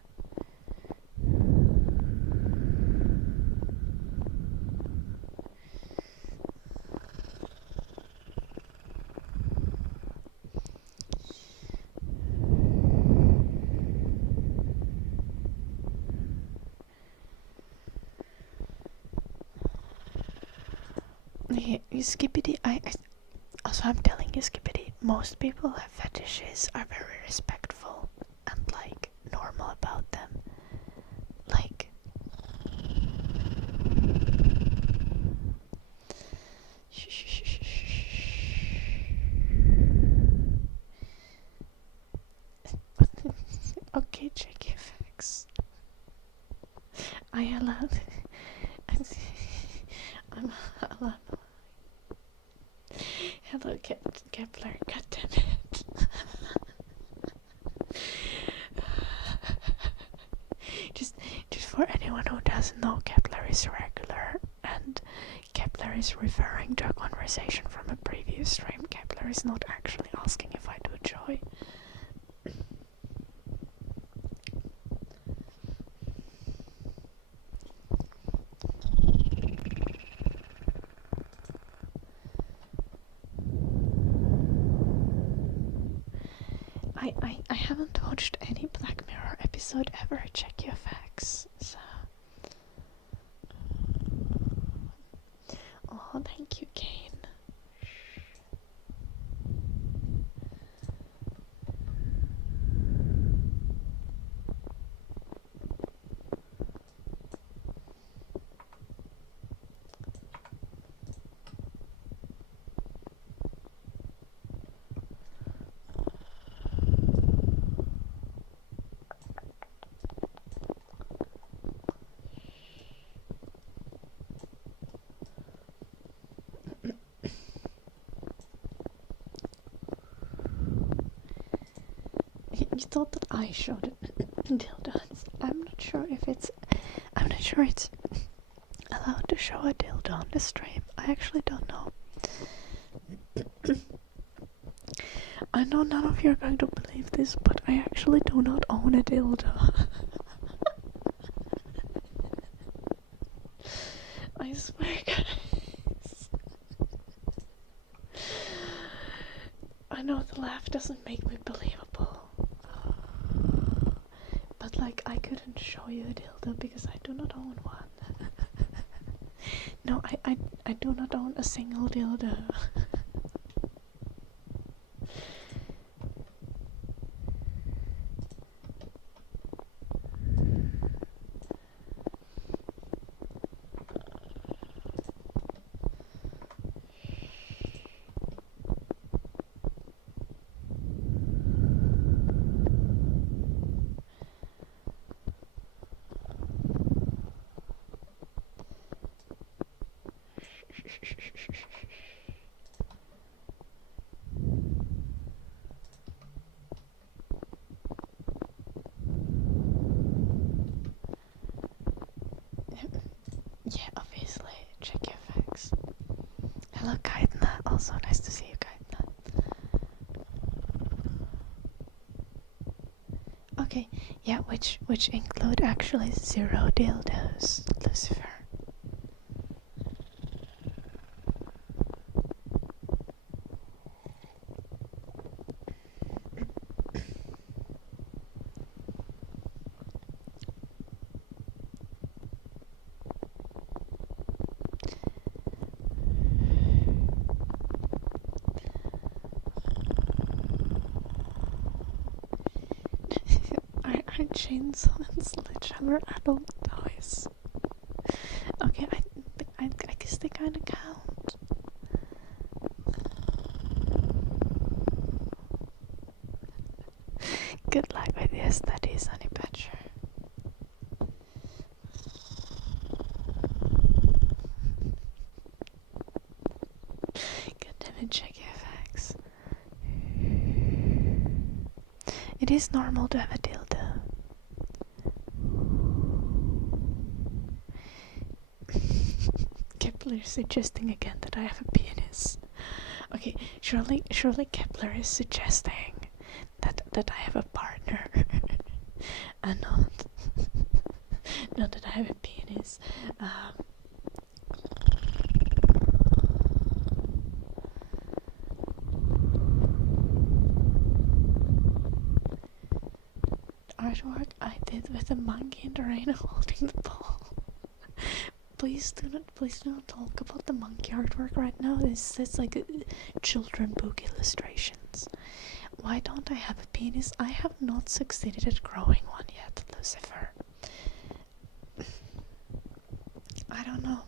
Yeah, Skippity, also I'm telling you, Skippity, most people who have fetishes are very respectful and like normal about them. Like okay, JKFX. I allowed I'm allowed. Hello, Kepler, goddammit. just for anyone who doesn't know, Kepler is regular, and Kepler is referring to a conversation from a previous stream. Kepler is not actually asking if I do joy. I haven't watched any Black Mirror episode ever. Check your facts. So. Oh, thank you, Kane. You thought that I showed dildos. I'm not sure it's allowed to show a dildo on the stream. I actually don't know. I know none of you are going to believe this, but I actually do not own a dildo. I swear, guys. I know the laugh doesn't make me believable. But like, I couldn't show you a dildo because I do not own one. No, I do not own a single dildo. Yeah, obviously. Check your facts. Hello, Kaitna. Also nice to see you, Kaitna. Okay, yeah, which include actually 0 dildos, Lucifer. Are chainsaw and sledgehammer adult toys? Okay, I guess they kinda count. Good luck with your studies, honey badger. God damn it, check your facts. It is normal to have a dildo. Kepler is suggesting again that I have a penis. Okay, surely Kepler is suggesting that I have a partner and not that I have a penis. Artwork I did with a monkey in the rain holding the ball. Please do not talk about the monkey artwork right now. It's like a children book illustrations. Why don't I have a penis? I have not succeeded at growing one yet, Lucifer. I don't know.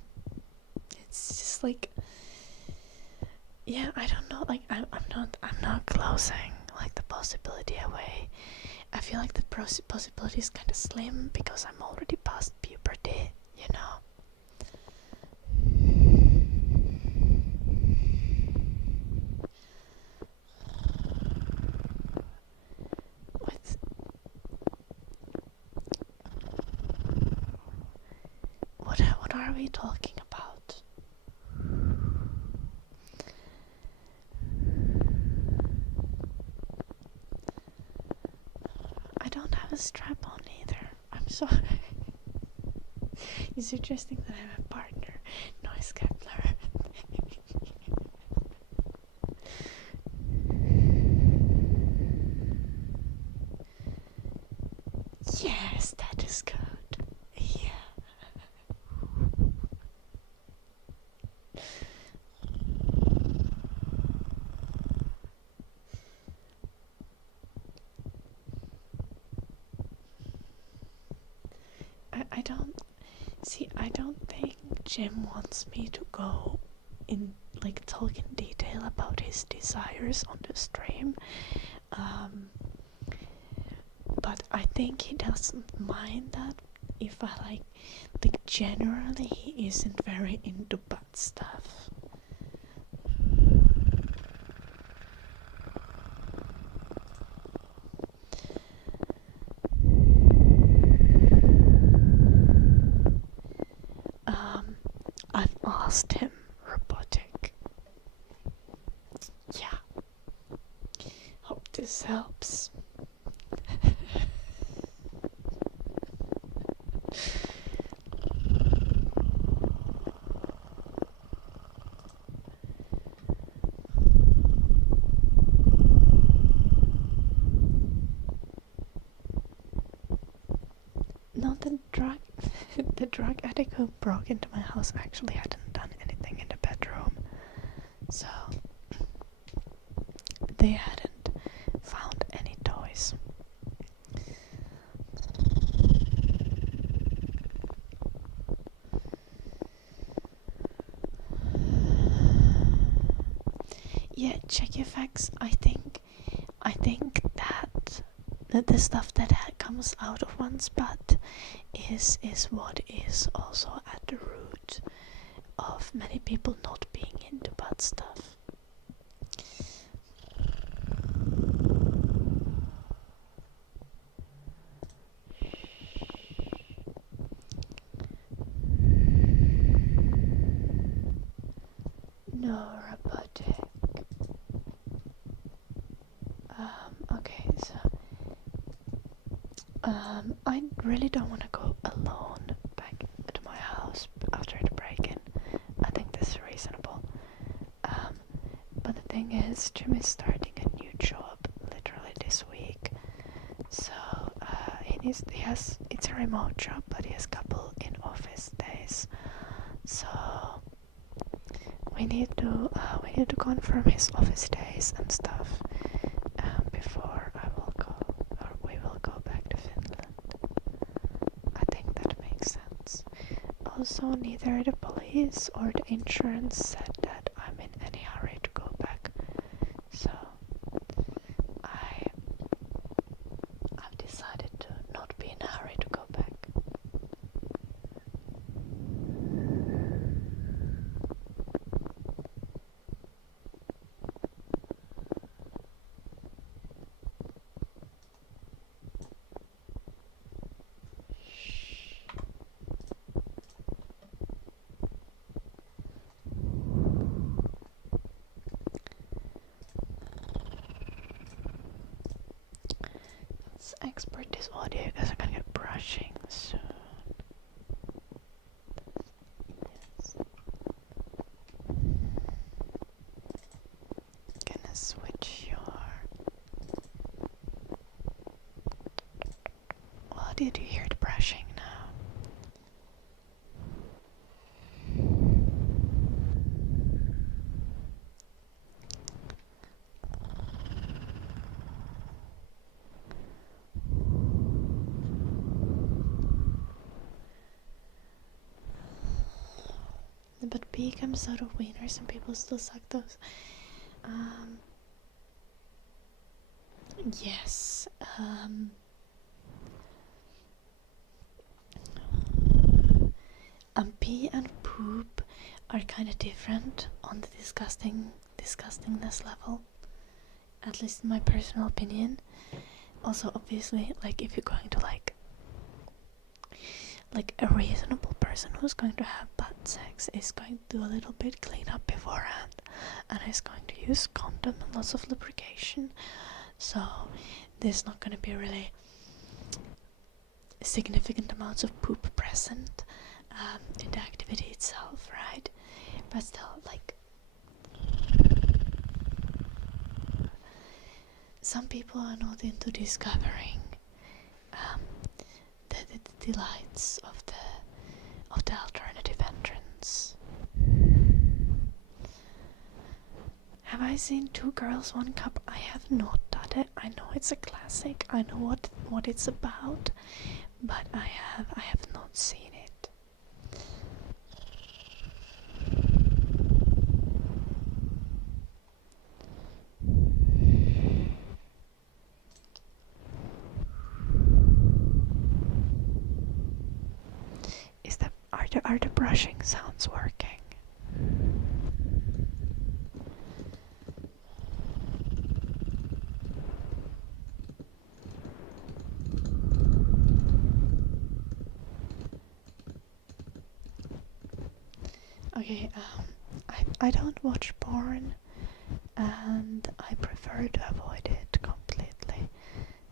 It's just like, yeah, I don't know. Like I'm not closing like the possibility away. I feel like the possibility is kind of slim because I'm already past puberty, you know. What are we talking about? I don't have a strap on either. I'm sorry. You're suggesting that I have a partner. Noise Kepler. Yes, that is good. Yeah. I don't think Jim wants me to go in, like, talk in detail about his desires on the stream. But I think he doesn't mind that if I like generally he isn't very into butt stuff. I've asked him robotic. Yeah. Hope this helps. No, the drug addict who broke into my house actually hadn't done anything in the bedroom, so they hadn't found any toys. Yeah, check your facts. I think that the stuff that comes out of one's butt is what is also at the root of many people not being into butt stuff. No, robotic. Okay, so I really don't want to go alone back to my house after the break-in. I think that's reasonable. But the thing is, Jim is starting a new job literally this week. So it's a remote job, but he has a couple in office days. So we need to confirm his office days and stuff before we will go back to Finland. I think that makes sense. Also, neither the police or the insurance said that I'm in any hurry to go back. So let's export this audio because I'm gonna get brushing soon. Yes. Gonna switch your audio. Do you hear the brushing now? But P comes out of wieners and people still suck those. Yes. Pee and poop are kind of different on the disgustingness level. At least in my personal opinion. Also, obviously, like if you're going to like a reasonable person who's going to have bad sex is going to do a little bit cleanup beforehand and is going to use condom and lots of lubrication, so there's not going to be really significant amounts of poop present in the activity itself, right? But still, like, some people are not into discovering the delights of the alternative entrance. Have I seen Two Girls, One Cup? I have not done it. I know it's a classic. I know what it's about, but I have not seen it. Are the brushing sounds working? Okay, I don't watch porn and I prefer to avoid it completely.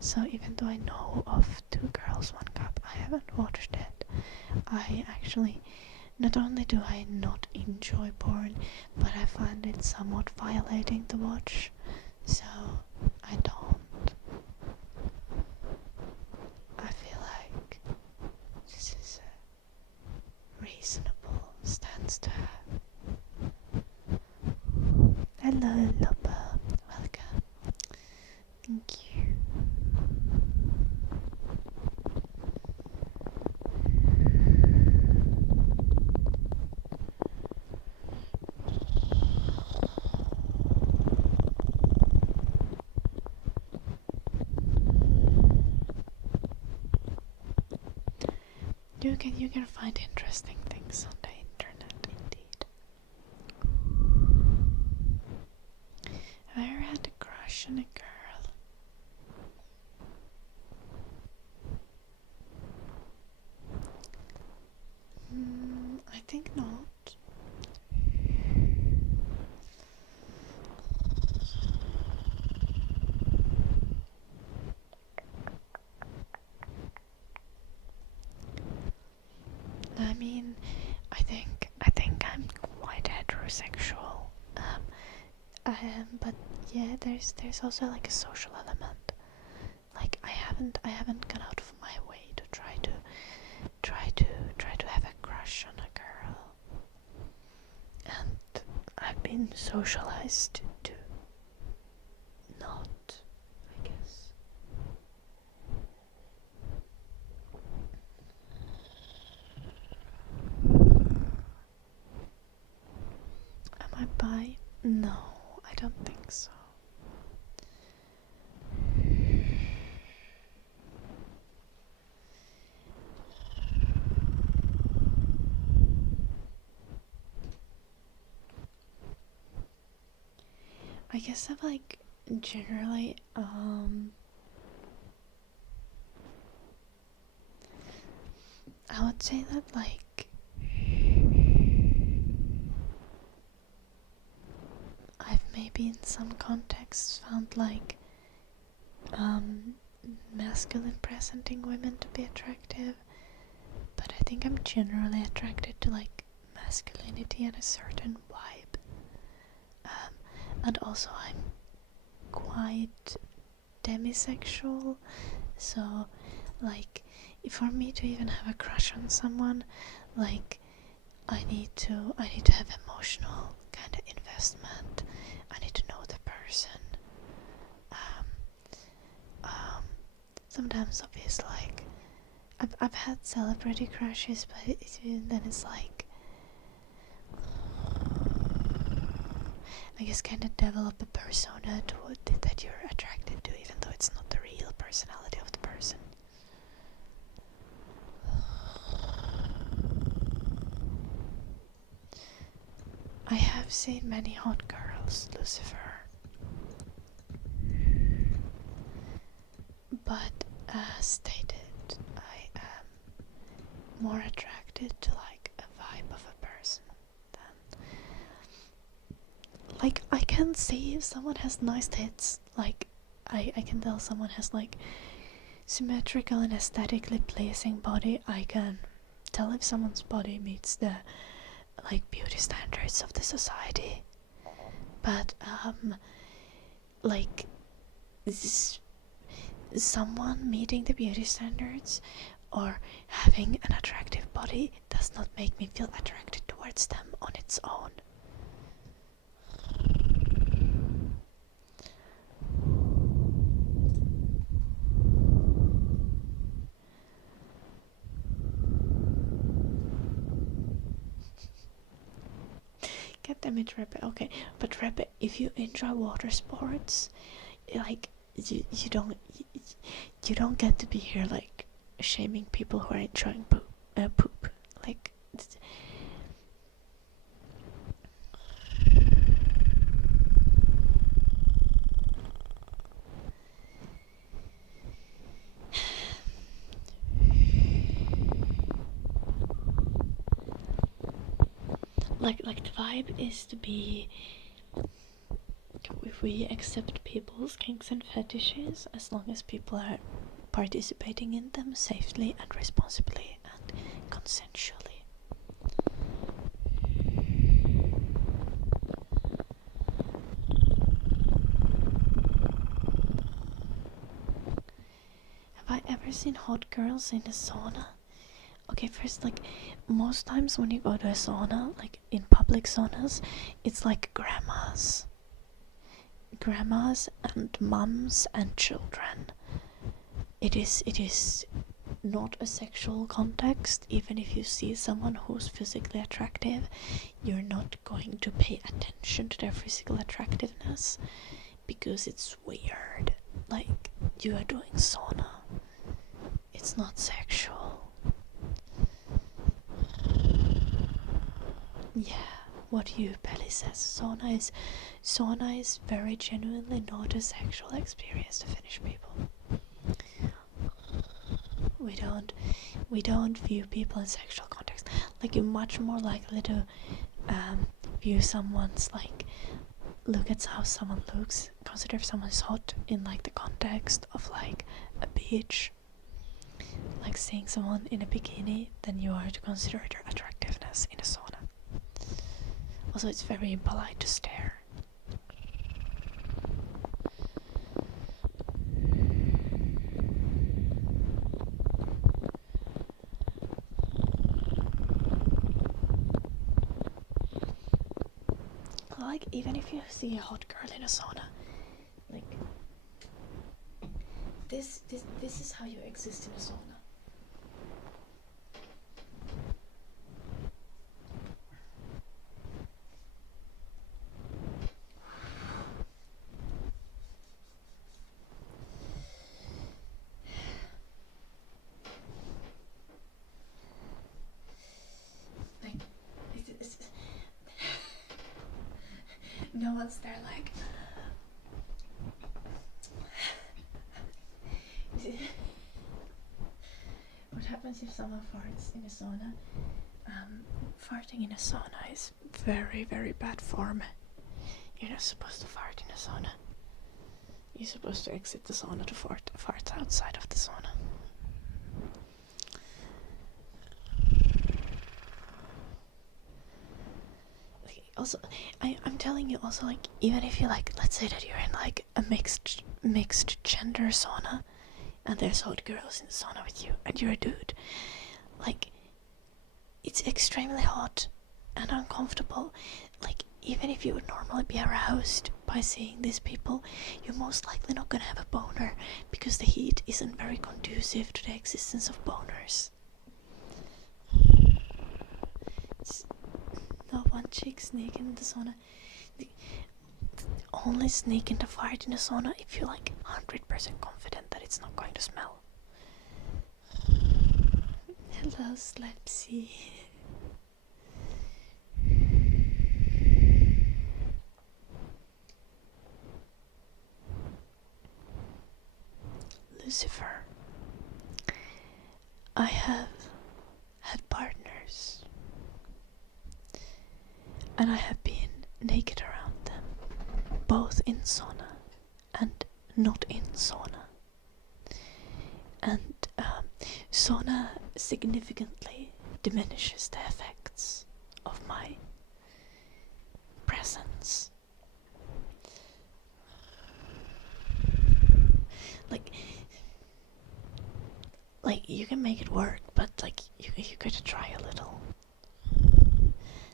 So even though I know of Two Girls, One Cup, I haven't watched it. I actually, not only do I not enjoy porn, but I find it somewhat violating to watch, so I don't. I feel like this is a reasonable stance to have. Hello, Lopper. Welcome. Thank you. You can find interesting things on the internet, indeed. Have I ever had a crush on a girl? I think not. I mean, I think I'm quite heterosexual. But yeah, there's also like a social element. Like I haven't gone out of my way to try to have a crush on a girl, and I've been socialized to not, I guess. Am I bi? No, I don't think so. I guess I've like generally I would say that like I've maybe in some contexts found like masculine presenting women to be attractive, but I think I'm generally attracted to like masculinity and a certain vibe. And also I'm quite demisexual, so like for me to even have a crush on someone, like I need to have emotional kind of investment. I need to know the person. Sometimes obviously like I've had celebrity crushes, but then it's like I guess kind of develop a persona that you're attracted to, even though it's not the real personality of the person. I have seen many hot girls, Lucifer. But as stated, I am more attracted to like a vibe of a person than like I can see if someone has nice tits. Like I can tell someone has like symmetrical and aesthetically pleasing body. I can tell if someone's body meets the like beauty standards of the society. But like this someone meeting the beauty standards or having an attractive body does not make me feel attracted towards them on its own. God damn it, Rebbe. Okay, but Rebbe, if you enjoy water sports, like you don't get to be here like shaming people who are enjoying poop. Like like the vibe is to be, if we accept people's kinks and fetishes, as long as people are participating in them safely and responsibly and consensually. Have I ever seen hot girls in a sauna? Okay, first, like, most times when you go to a sauna, like in public saunas, it's like grandmas and mums and children. It is not a sexual context. Even if you see someone who's physically attractive, you're not going to pay attention to their physical attractiveness because it's weird. Like, you are doing sauna. It's not sexual. Yeah, what you Pelly says. Sauna is very genuinely not a sexual experience to Finnish people. We don't view people in sexual context. Like, you're much more likely to view someone's like, look at how someone looks, consider if someone is hot in like the context of like a beach, like seeing someone in a bikini, than you are to consider their attractiveness in a sauna. Also, it's very impolite to stare. Like, even if you see a hot girl in a sauna, like, this is how you exist in a sauna. No one's there like what happens if someone farts in a sauna? Farting in a sauna is very, very bad form. You're not supposed to fart in a sauna. You're supposed to exit the sauna to fart outside of the sauna. Like, also, I'm telling you also, like, even if you, like, let's say that you're in, like, a mixed gender sauna, and there's hot girls in the sauna with you, and you're a dude, like, it's extremely hot and uncomfortable. Like, even if you would normally be aroused by seeing these people, you're most likely not gonna have a boner because the heat isn't very conducive to the existence of boners. It's not one chick sneaking in the sauna. Only sneak into fart in a sauna if you're like 100% confident that it's not going to smell. Hello, Slapsy. Lucifer. I have had partners, and I have been naked around them, both in sauna and not in sauna. And sauna significantly diminishes the effects of my presence. Like you can make it work, but like you gotta try a little.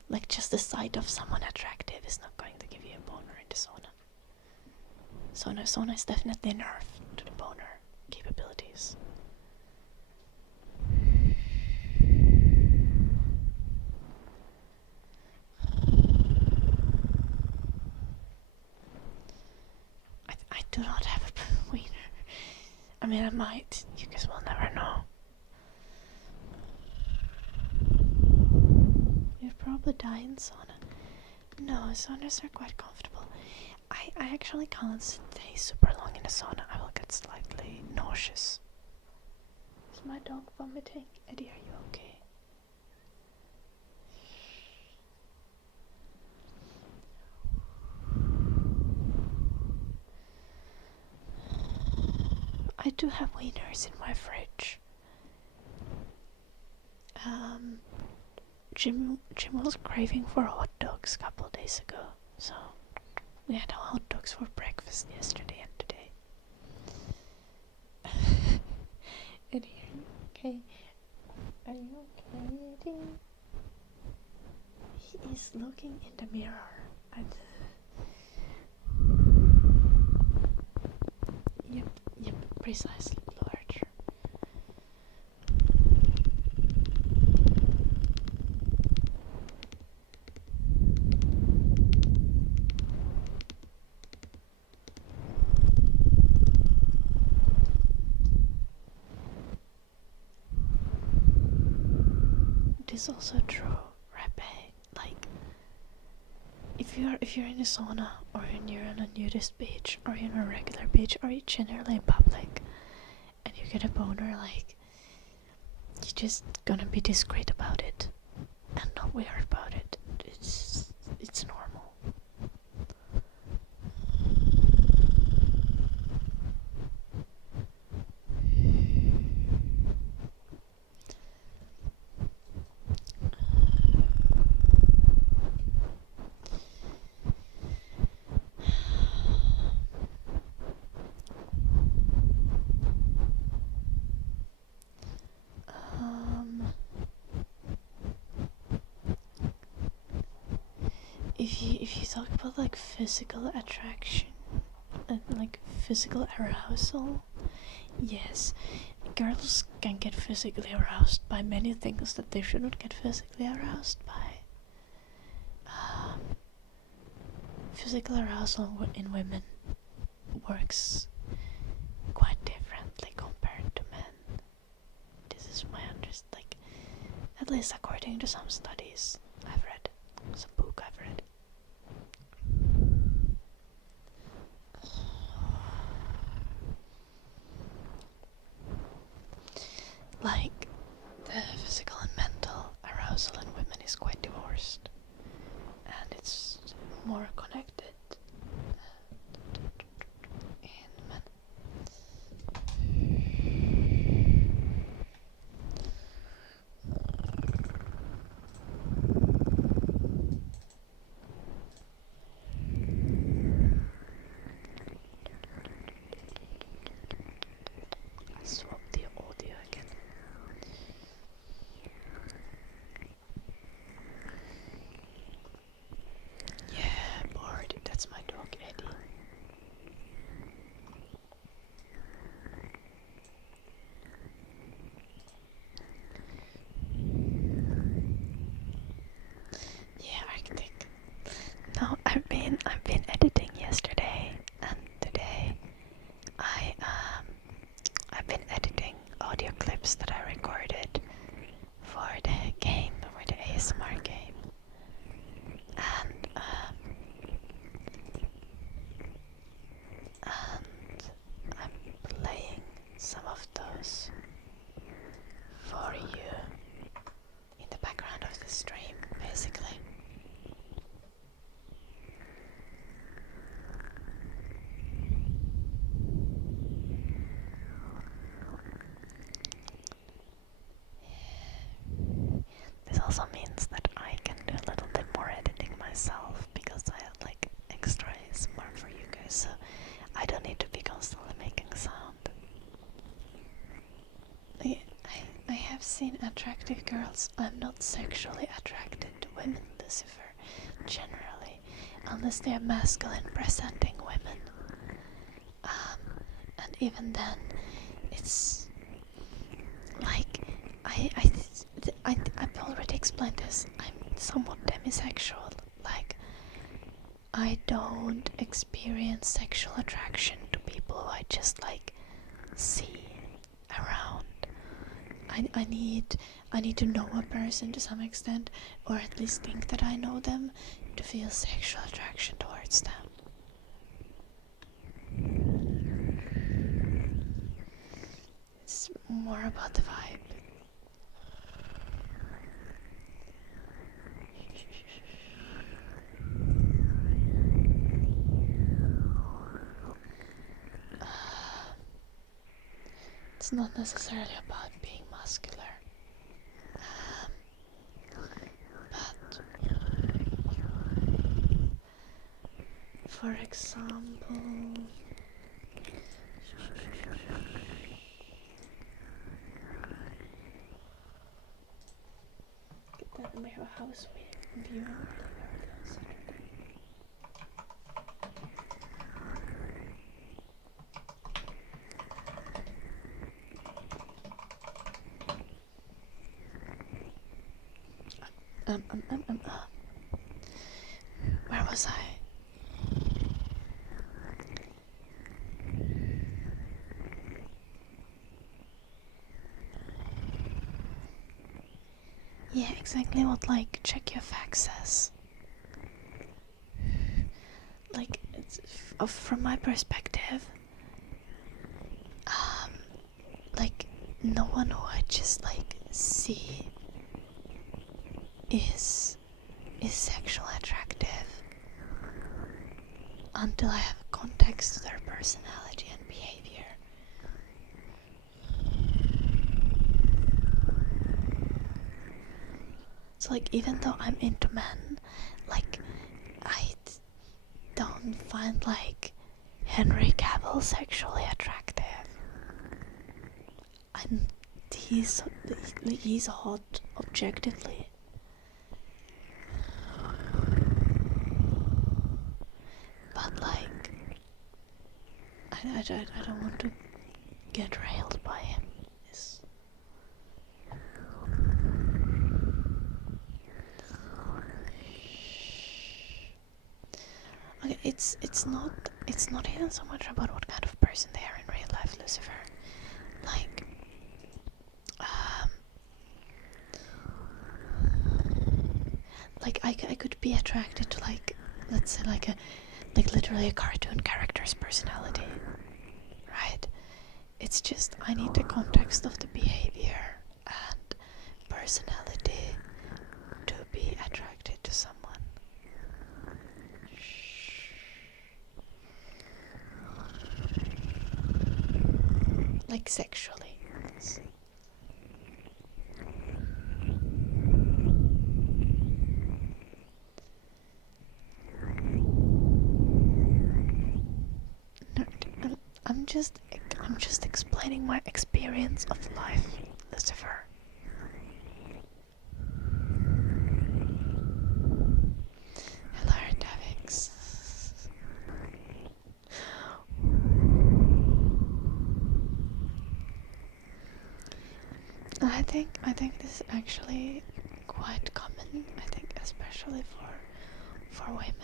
Like just the sight of someone attractive is not going to give you a boner in the sauna. Sauna is definitely a nerf to the boner capabilities. I do not have a wiener. I mean, I might. You guys will never know. You'd probably die in sauna. No, saunas are quite comfortable. I actually can't stay super long in a sauna. I will get slightly nauseous. Is my dog vomiting? Eddie, are you okay? I do have wieners in my fridge. Jim was craving for hot dogs a couple of days ago, so we had hot dogs for breakfast yesterday and today. Eddie, are you okay? Are you okay, Eddie? He is looking in the mirror and Yep, precisely, Blue Archer. It is also true, Repe. Like, if you're in a sauna, or you're on a nudist beach, or you're on a regular beach, or you're generally in public, and you get a boner, like, you're just gonna be discreet about it, and not weird about it. It's normal. If you talk about like physical attraction and like physical arousal, yes, girls can get physically aroused by many things that they shouldn't get physically aroused by. Physical arousal in women works quite differently compared to men. This is my like, at least according to some studies I've read, some book I've read. Like, the physical and mental arousal in women is quite divorced, and it's more connected in audio clips that I recorded for the game, for the ASMR game. And I'm playing some of those for you in the background of the stream, basically. This also means that I can do a little bit more editing myself because I have like extra ASMR for you guys, so I don't need to be constantly making sound. I have seen attractive girls. I'm not sexually attracted to women, Lucifer, generally, unless they are masculine presenting women. And even then, it's like I've already explained this. I'm somewhat demisexual. Like, I don't experience sexual attraction to people who I just like see around. I need to know a person to some extent, or at least think that I know them, to feel sexual attraction towards them. It's more about the vibe. It's not necessarily about being muscular, but for example, we have a house viewing really on Saturday. Where was I? Yeah, exactly what like check your facts says. Like, it's, from my perspective, like no one who I just like see is sexually attractive until I have context to their personality and behavior. So like, even though I'm into men, like I don't find like Henry Cavill sexually attractive. And he's hot objectively. But like, I don't want to get railed by him. Okay, it's not even so much about what kind of person they are in real life, Lucifer. Like, I could be attracted to like, let's say like literally a cartoon character's personality, right? It's just I need the context of the behavior and personality to be attracted to someone. Like sexually. No, I'm just explaining my experience of life, Lucifer. Hello, Davix. I think this is actually quite common. I think especially for women.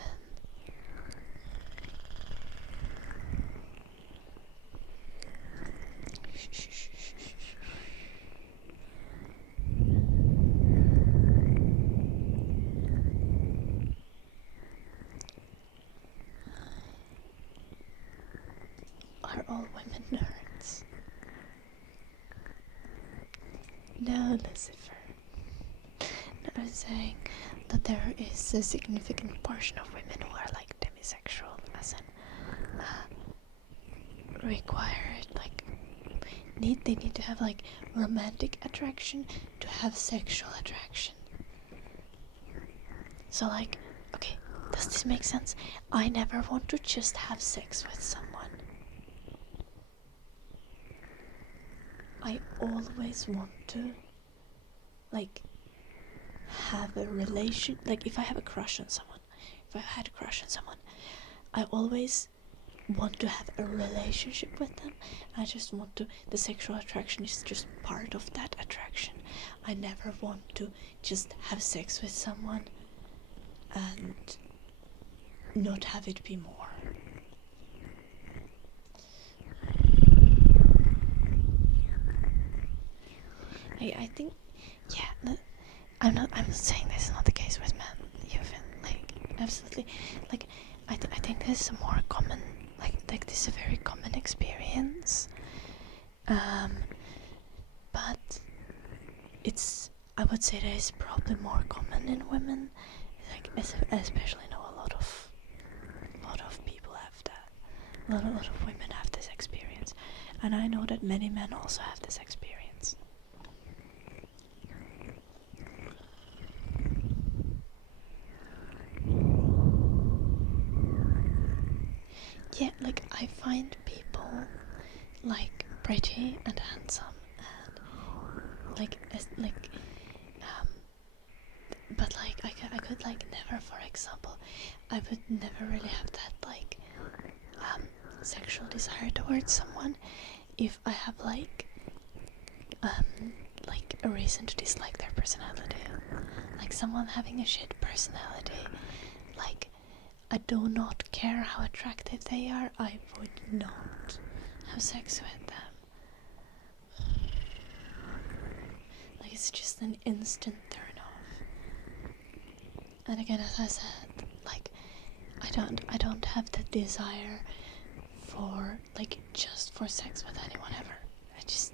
No, Lucifer. No, I'm saying that there is a significant portion of women who are like demisexual, as in required, like they need to have like romantic attraction to have sexual attraction. So like, okay, does this make sense? I never want to just have sex with someone. I always want to like have a relation, like if I have a crush on someone, if I've had a crush on someone, I always want to have a relationship with them. I just want to, the sexual attraction is just part of that attraction. I never want to just have sex with someone and not have it be more. I think, yeah, I'm not saying this is not the case with men. You've like, absolutely, like, I think this is a more common, like this is a very common experience. But it's, I would say that it's probably more common in women. Like, especially now a lot of people have that. A lot of women have this experience, and I know that many men also have this experience. Yeah, like I find people like pretty and handsome and but like I could like never, for example, I would never really have that like sexual desire towards someone if I have like a reason to dislike their personality. Like someone having a shit personality, like I do not care how attractive they are, I would not have sex with them. Like it's just an instant turn off. And again, as I said, like I don't have the desire for like just for sex with anyone ever. I just,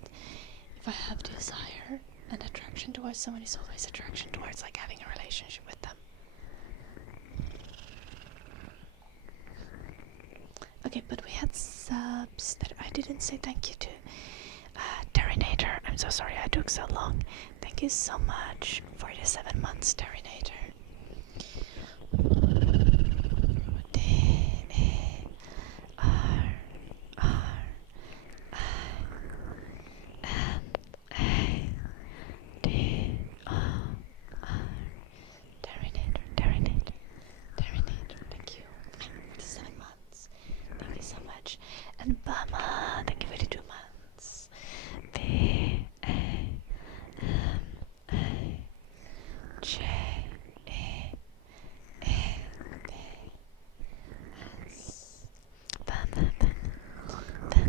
if I have desire and attraction towards someone, it's always attraction towards like having a relationship with them. Okay, but we had subs that I didn't say thank you to. Terminator, I'm so sorry I took so long. Thank you so much for the 7 months, Terminator. And Bama, thank you for the 2 months. B-A-M-A-J-A-S. Bama, Bama, Bama. Thank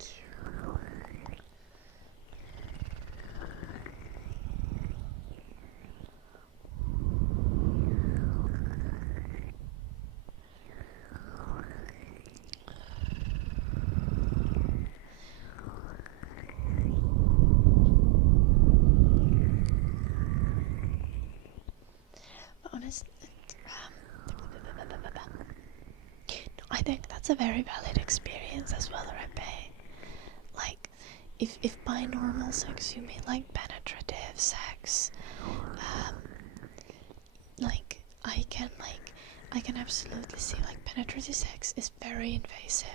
you. Honestly, I think that's a very valid experience as well, Repe. Like, if by normal sex you mean like penetrative sex, I can absolutely see like penetrative sex is very invasive,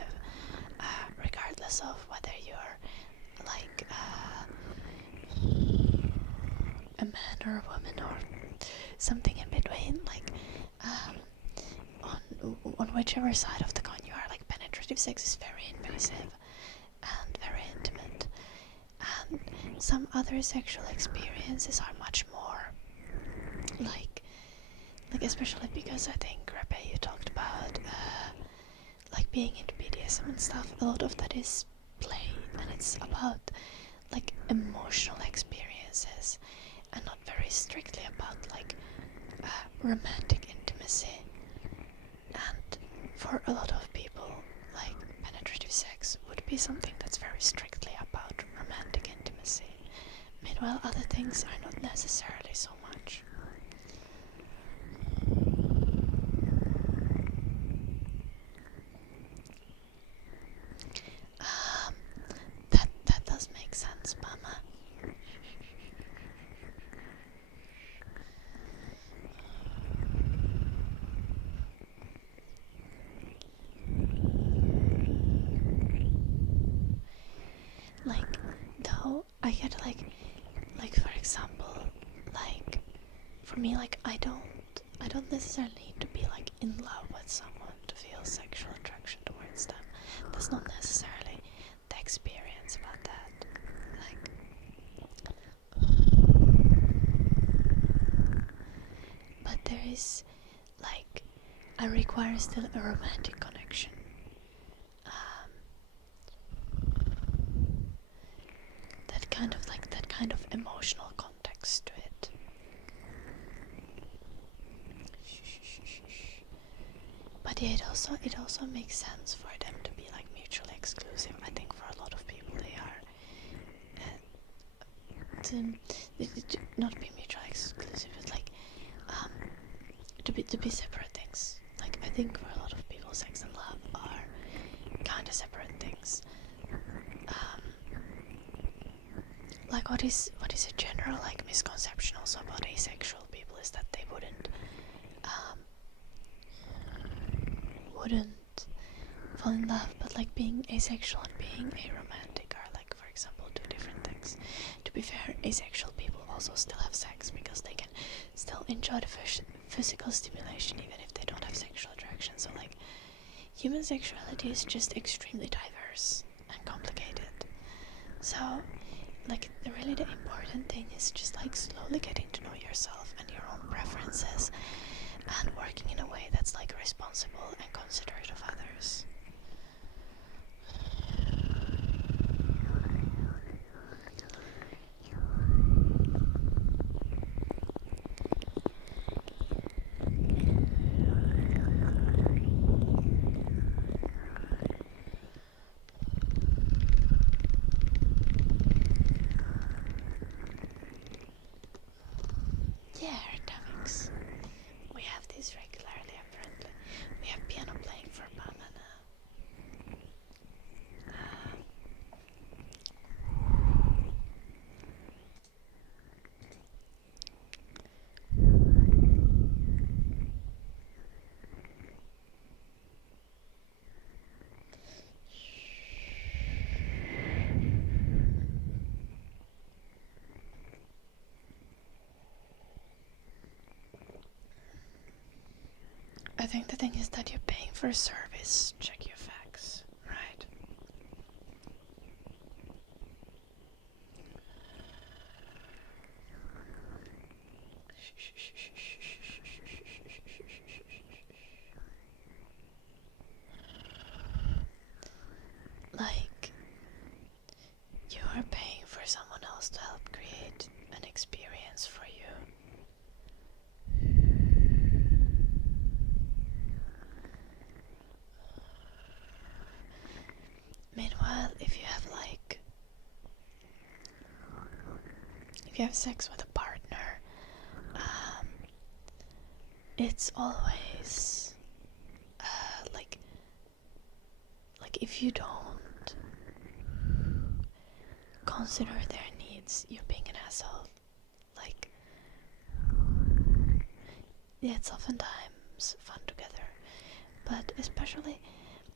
regardless of whether you're like a man or a woman or something in between, like on whichever side of the coin you are, like penetrative sex is very invasive and very intimate, and some other sexual experiences are much more like especially because I think Repe, you talked about like being into BDSM and stuff. A lot of that is play, and it's about like emotional experiences and not very strictly about like romantic intimacy. And for a lot of people, like penetrative sex would be something that's very strictly about romantic intimacy. Meanwhile, other things are not necessarily so much. That does make sense, Mama. Like, though, I get like for example, like, for me, like, I don't necessarily need to be like in love with someone to feel sexual attraction towards them. That's not necessarily the experience about that. But there is, like, I require still a romantic connection. That kind of emotional context to it. But yeah, it also makes sense for them to be like mutually exclusive. I think for a lot of people they are. To not be mutually exclusive, but like to be separate things. Like, I think for a lot of people, sex and love are kind of separate things. Like, what is a general like misconception also about asexual people is that they wouldn't fall in love, but like being asexual and being aromantic are, like, for example, two different things. To be fair, asexual people also still have sex because they can still enjoy the physical stimulation even if they don't have sexual attraction. So like, human sexuality is just extremely diverse and complicated. So like, really the important thing is just like slowly getting to know yourself and your own preferences and working in a way that's like responsible and considerate of others. Yeah, Davix. We have this regularly, apparently. We have piano playing for Banana. I think the thing is that you're paying for a service. Check your facts, right? Like, you are paying for someone else to help create an experience for you. Meanwhile, if you have sex with a partner, it's always like if you don't consider their needs, you're being an asshole. Like, yeah, it's oftentimes fun together, but especially,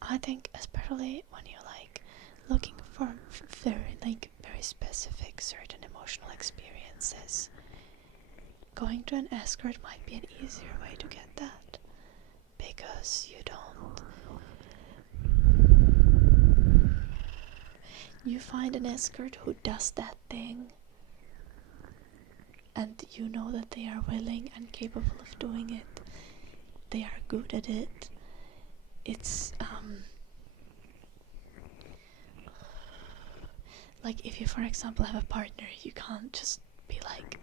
I think, especially when you're like looking for very specific certain emotional experiences, going to an escort might be an easier way to get that, because you find an escort who does that thing, and you know that they are willing and capable of doing it. They are good at it. It's like, if you, for example, have a partner, you can't just be like,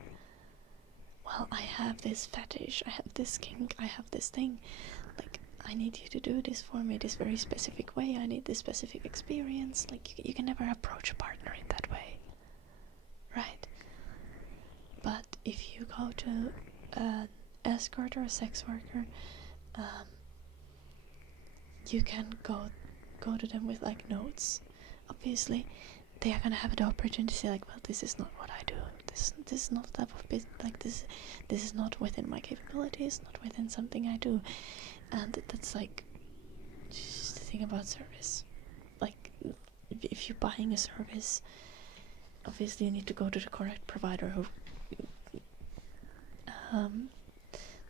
well, I have this fetish, I have this kink, I have this thing. Like, I need you to do this for me this very specific way. I need this specific experience. Like, you can never approach a partner in that way, right? if you go to an escort or a sex worker, you can go to them with like notes. Obviously, they are gonna have the opportunity to say like, well, this is not what I do. This is not the type of business. Like this is not within my capabilities. Not within something I do. And that's like just the thing about service. Like, if you're buying a service, obviously you need to go to the correct provider who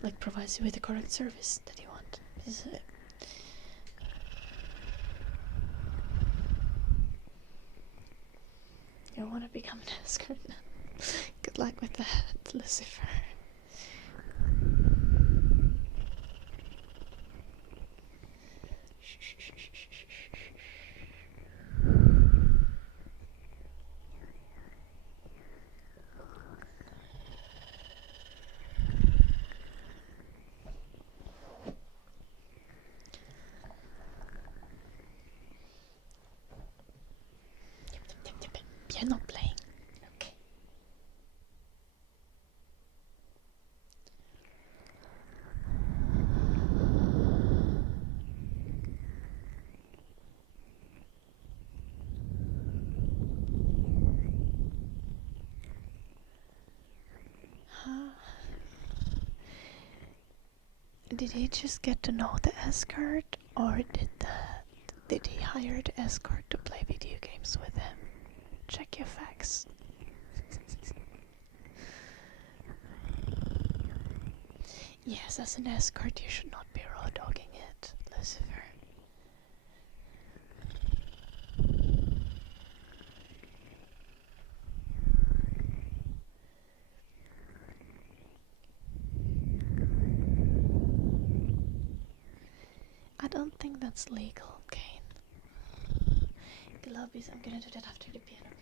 like provides you with the correct service that you want. You want to become an escort? Good luck with that, Lucifer. Piano playing. Okay. Did he just get to know the escort, or did he hire the escort to play video games with him? Check your facts. Yes, as an escort, you should not be raw dogging it, Lucifer. I don't think that's legal, Kane. The lobbies, I'm gonna do that after the piano playing.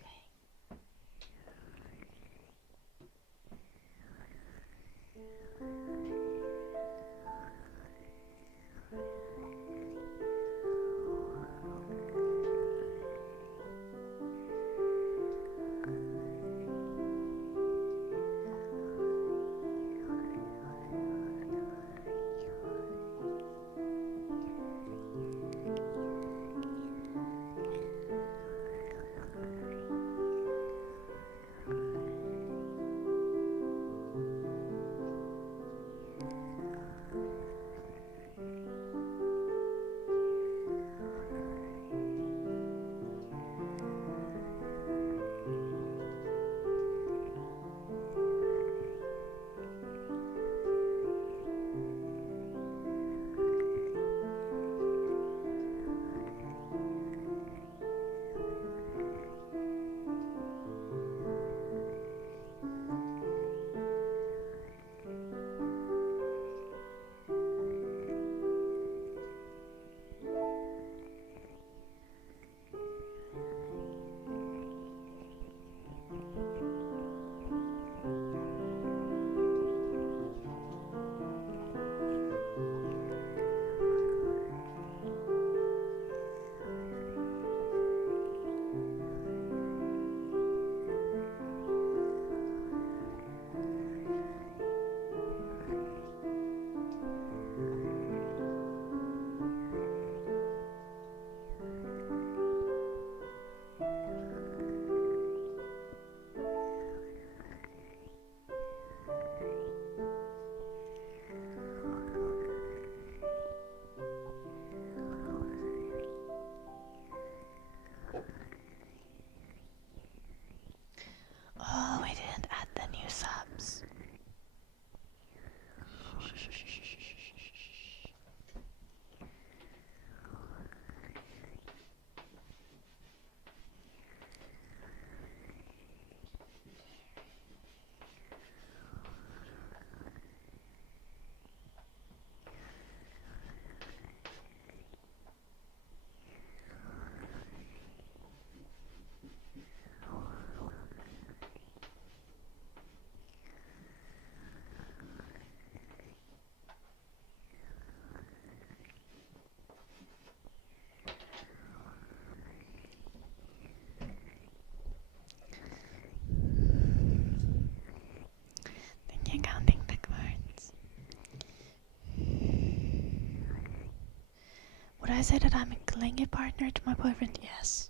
I say that I'm a clingy partner to my boyfriend? Yes.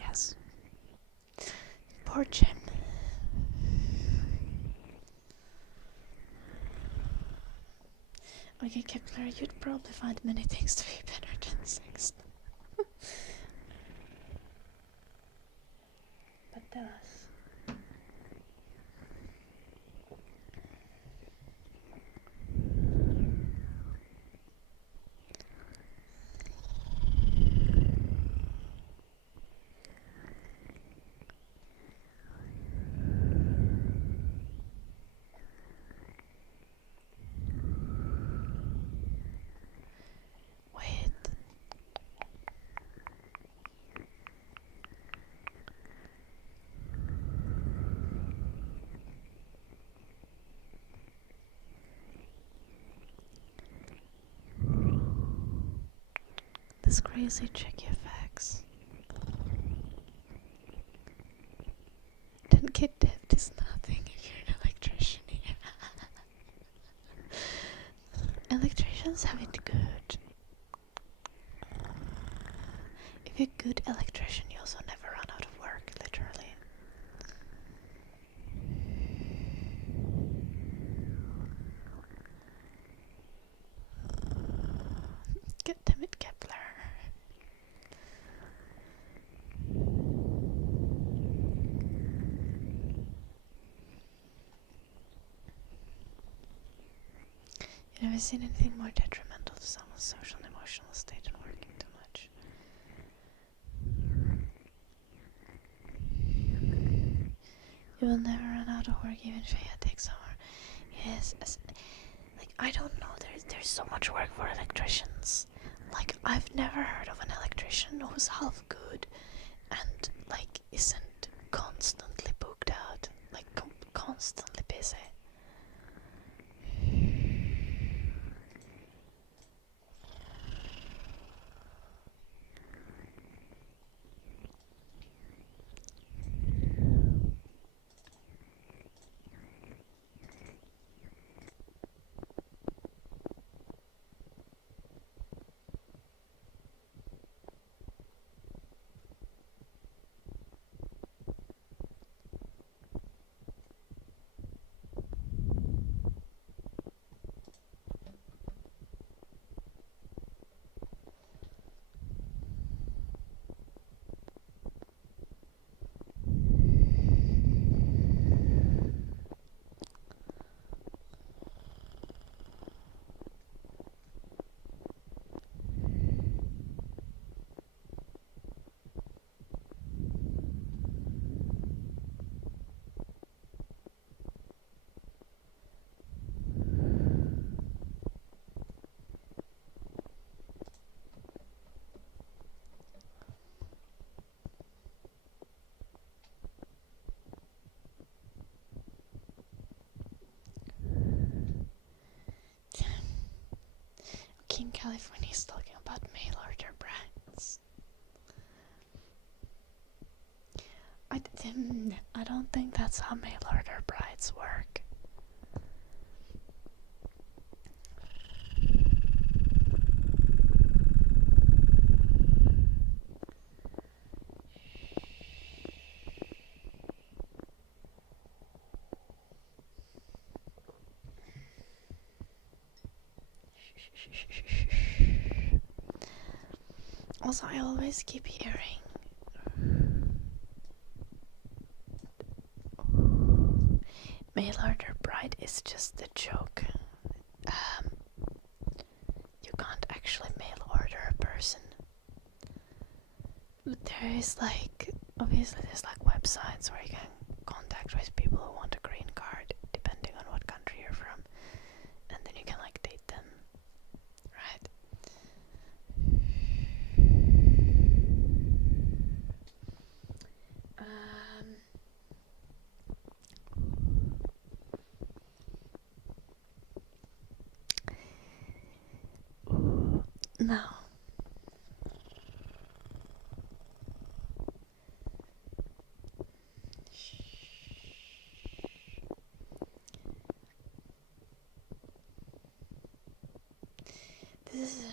Yes. Poor Jim. Okay, Kepler, you'd probably find many things to be better than sex. But tell us. Wait. This crazy tricky effects. Don't get depth is nothing if you're an electrician here. Electricians have it good. If you're a good electrician, you also never run out of work, literally. God damn it, Kepler. You never seen anything more detrimental to someone's social and emotional state than working too much. You will never run out of work even if you take summer. Yes, like I don't know, there's so much work for electricians. Like I've never heard of an electrician who's half good and like isn't constantly booked out, like constantly busy. King California is talking about mail order brides. I don't think that's how mail order brides work. Also, I always keep hearing mail order bride is just a joke. You can't actually mail order a person. There is like, obviously there's like websites where you can contact with people who want a green card depending on what country you're from, and then you can like date them, right? Now this is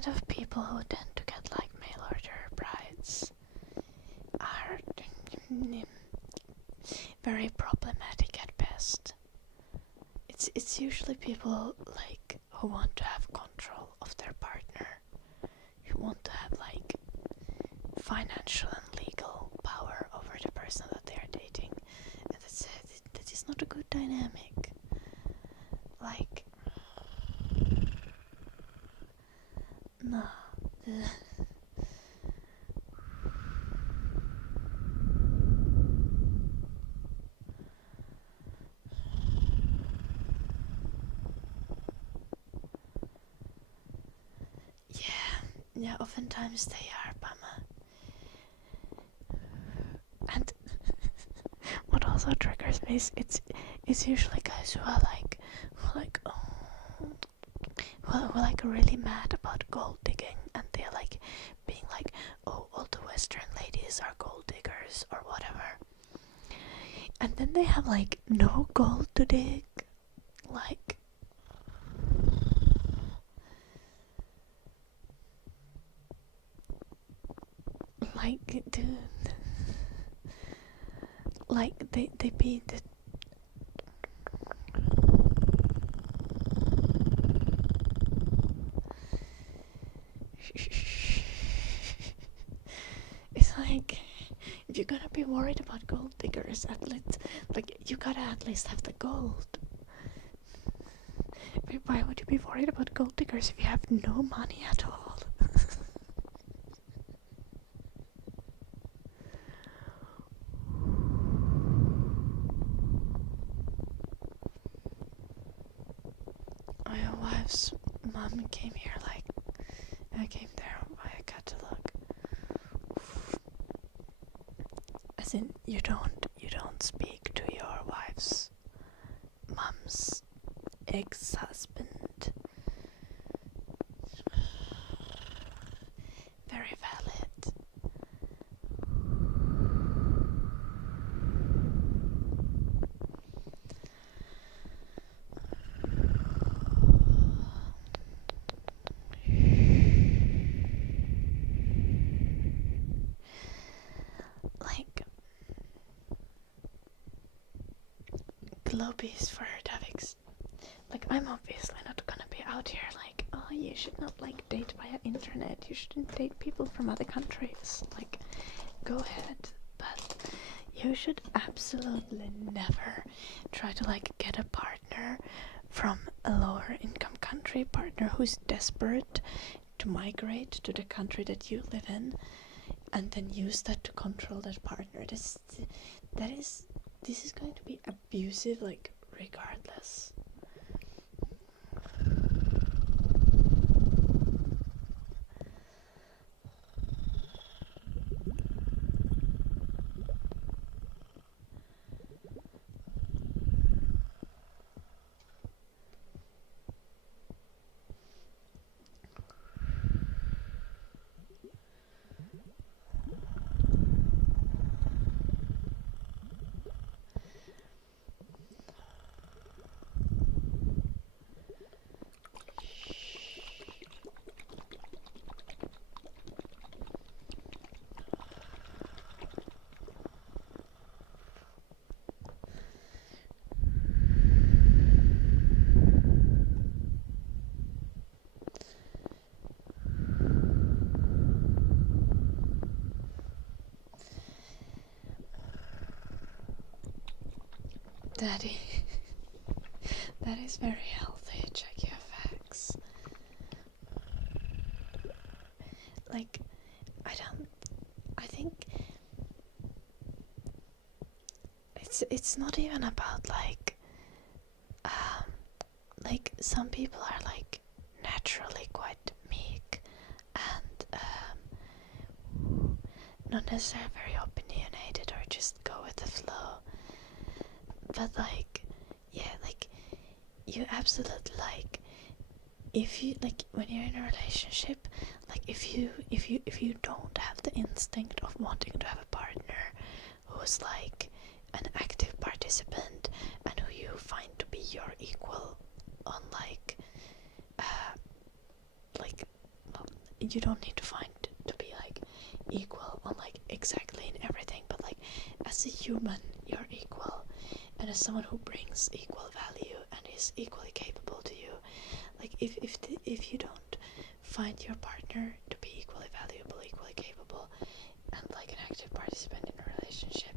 kind of people who tend to get like mail order brides are very problematic at best. It's usually people like who want to have control of their partner, who want to have like financial and legal power over the person that they are dating, and that is not a good dynamic. Like, no. Yeah, oftentimes they are, Bama. And what also triggers me is it's usually guys who are like who are like really mad about gold digging, and they're like being like, oh, all the Western ladies are gold diggers or whatever. And then they have like no gold to dig. Like, dude, like they beat the it's like, if you're gonna be worried about gold diggers, at least, like, you gotta at least have the gold. Why would you be worried about gold diggers if you have no money at all? My wife's mom came here, like, I came there via catalog. As in, you don't speak to your wife's mom's ex-husband. Very valid. Like, Globies for Davix. Like, I'm obviously not gonna be out here like, oh, you should not like date via internet, you shouldn't date people from other countries. Like, go ahead, but you should absolutely never try to like get a partner from a lower income country, partner who's desperate to migrate to the country that you live in, and then use that to control that partner. This is going to be abusive, like, regardless. Daddy, that is very healthy. Check your facts. Like, I think it's not even about like some people are like naturally quite meek and not necessarily very opinionated or just go with the flow. But like, yeah, like, you absolutely, like, if you, like, when you're in a relationship, like, if you don't have the instinct of wanting to have a partner who's like an active participant and who you find to be your equal on like you don't need to find to be like equal on like exactly in everything, but like as a human you're equal, and as someone who brings equal value and is equally capable to you. Like if you don't find your partner to be equally valuable, equally capable, and like an active participant in a relationship,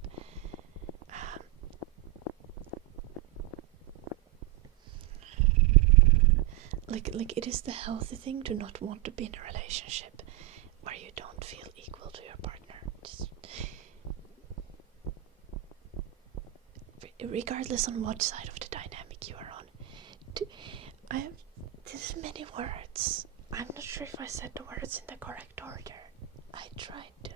like it is the healthy thing to not want to be in a relationship where you don't feel equal to your partner. Just regardless on what side of the dynamic you are on. There's many words. I'm not sure if I said the words in the correct order. I tried to.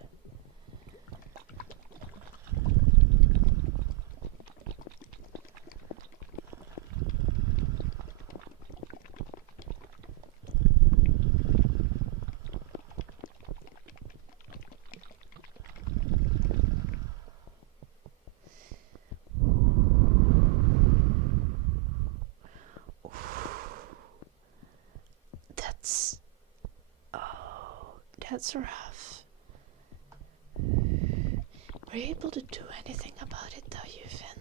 That's rough. Were you able to do anything about it though, Yufin?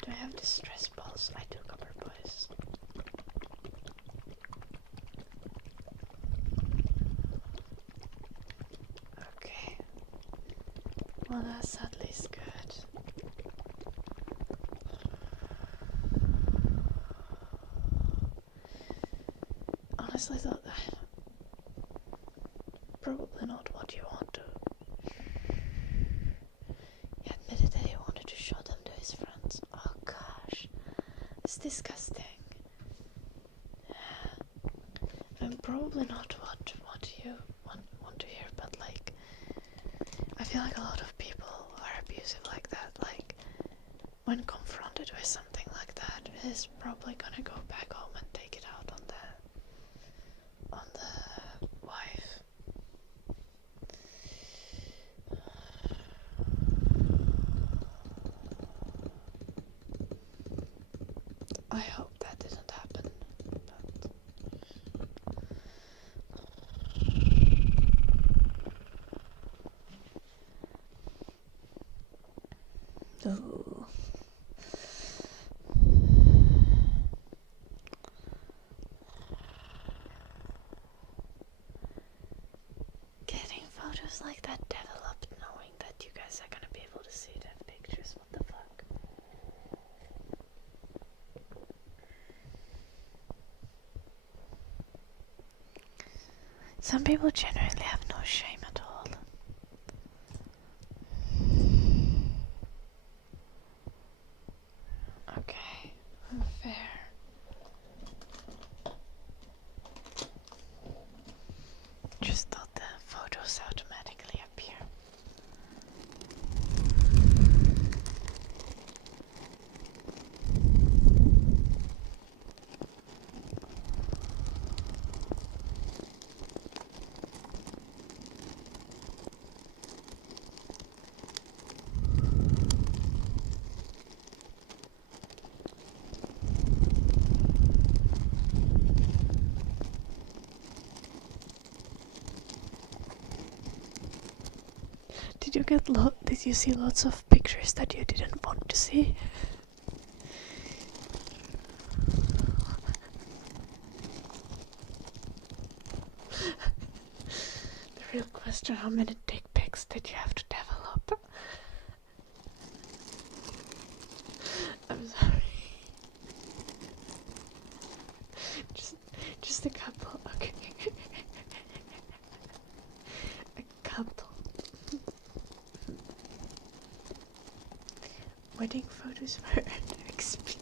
Do I have the stress balls? I do, copper boys. Okay. Well, that's at least good. Honestly, thought that probably not what you want to. He admitted that he wanted to show them to his friends. Oh gosh, it's disgusting. And probably not what you want to hear, but like, I feel like a lot of people are abusive like that. Like, when confronted with something like that, is probably gonna go back home and take it out on the wife. I hope that didn't happen, but oh. Getting photos like that developed knowing that you guys are gonna be able to see the pictures. What the fuck? Some people genuinely have no shame at all. Okay, fair. Just thought the photos automatically appear. Did you see lots of pictures that you didn't want to see? The real question, how many dick pics did you have to develop? I'm sorry. Just a couple, okay. A couple. Wedding photos were an experience.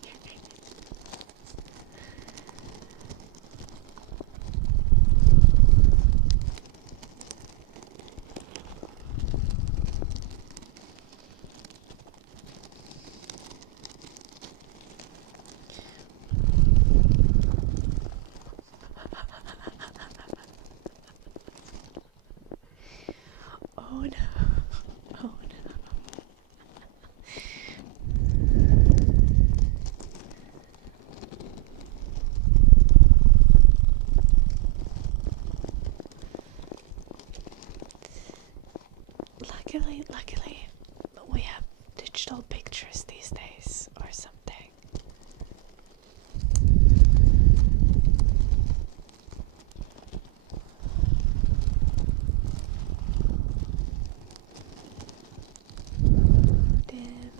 luckily, we have digital pictures these days or something. Damn.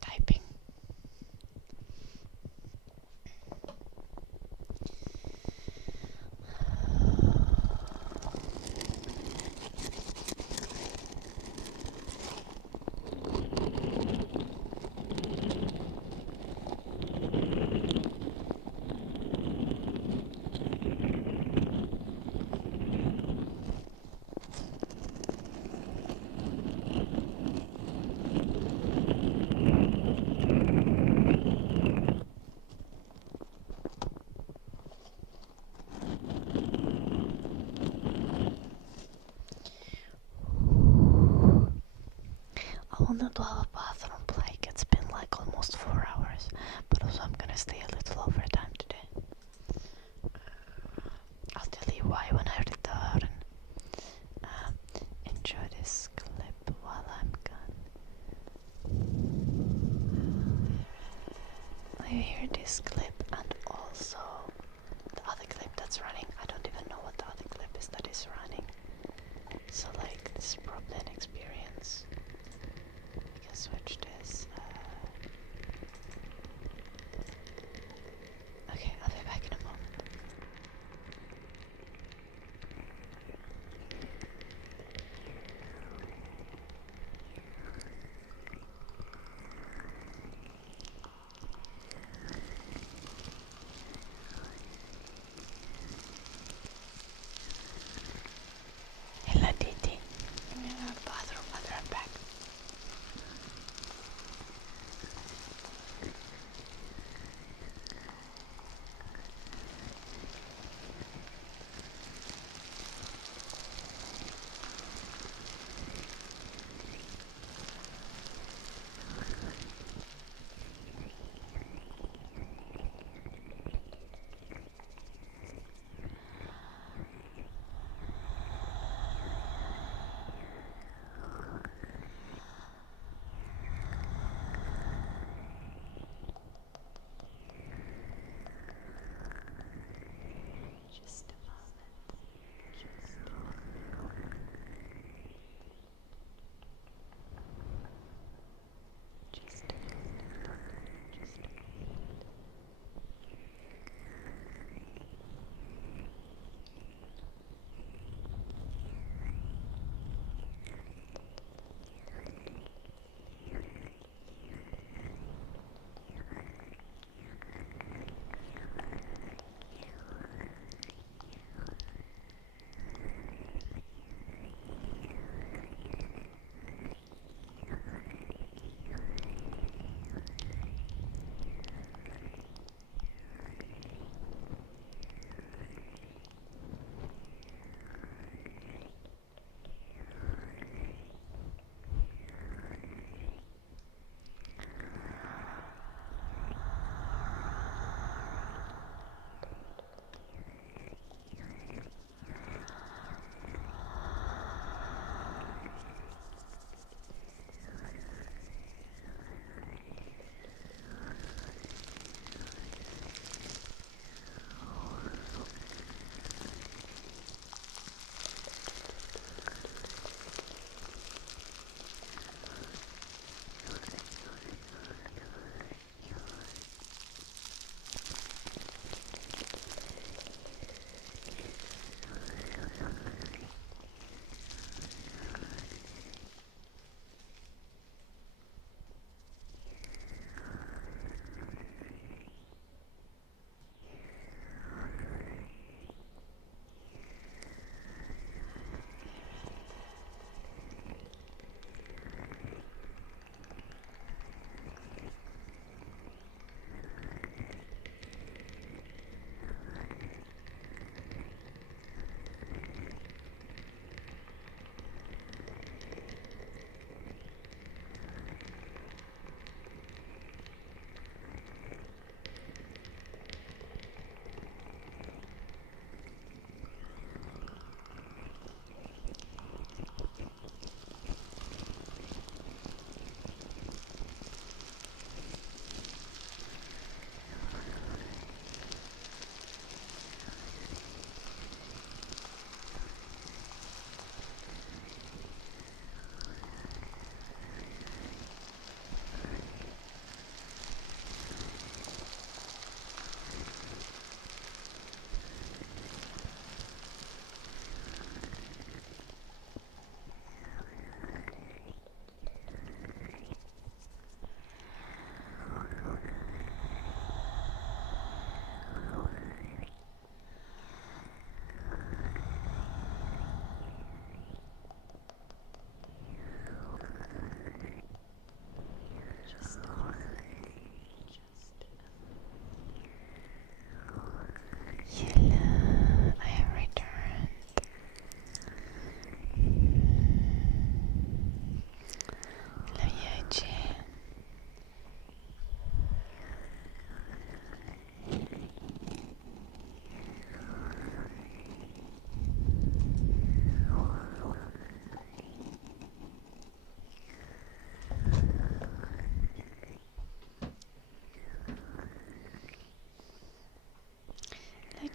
Typing. I wanted to have a bathroom break. It's been like almost 4 hours, but also I'm gonna stay a little overtime today. I'll tell you why when I return. Enjoy this clip while I'm gone. You hear this clip and also the other clip that's running. I don't even know what the other clip is that is running. So like this is probably an experience. We can switch this. Okay, I'll be back in a moment. Hello, Didi. I'm in our bathroom. I'll be right back.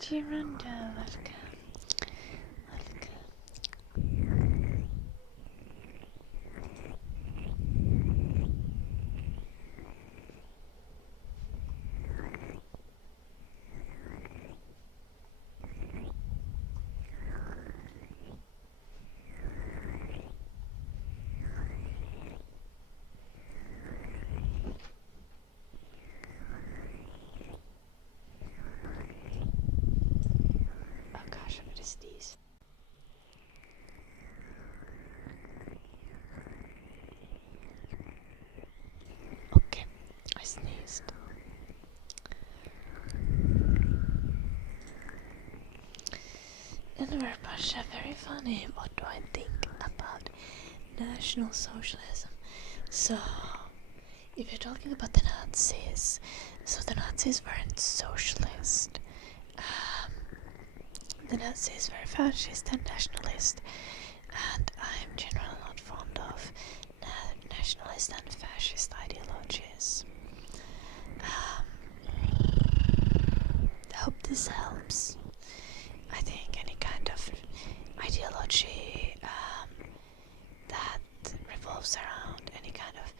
Giranda, welcome. Oh gosh, what is these? Okay, I sneezed. And Pasha, very funny. What do I think about National Socialism? So, if you're talking about the Nazis, so the Nazis weren't socialist. The Nazis were fascist and nationalist, and I'm generally not fond of nationalist and fascist ideologies. I hope this helps. I think any kind of ideology that revolves around any kind of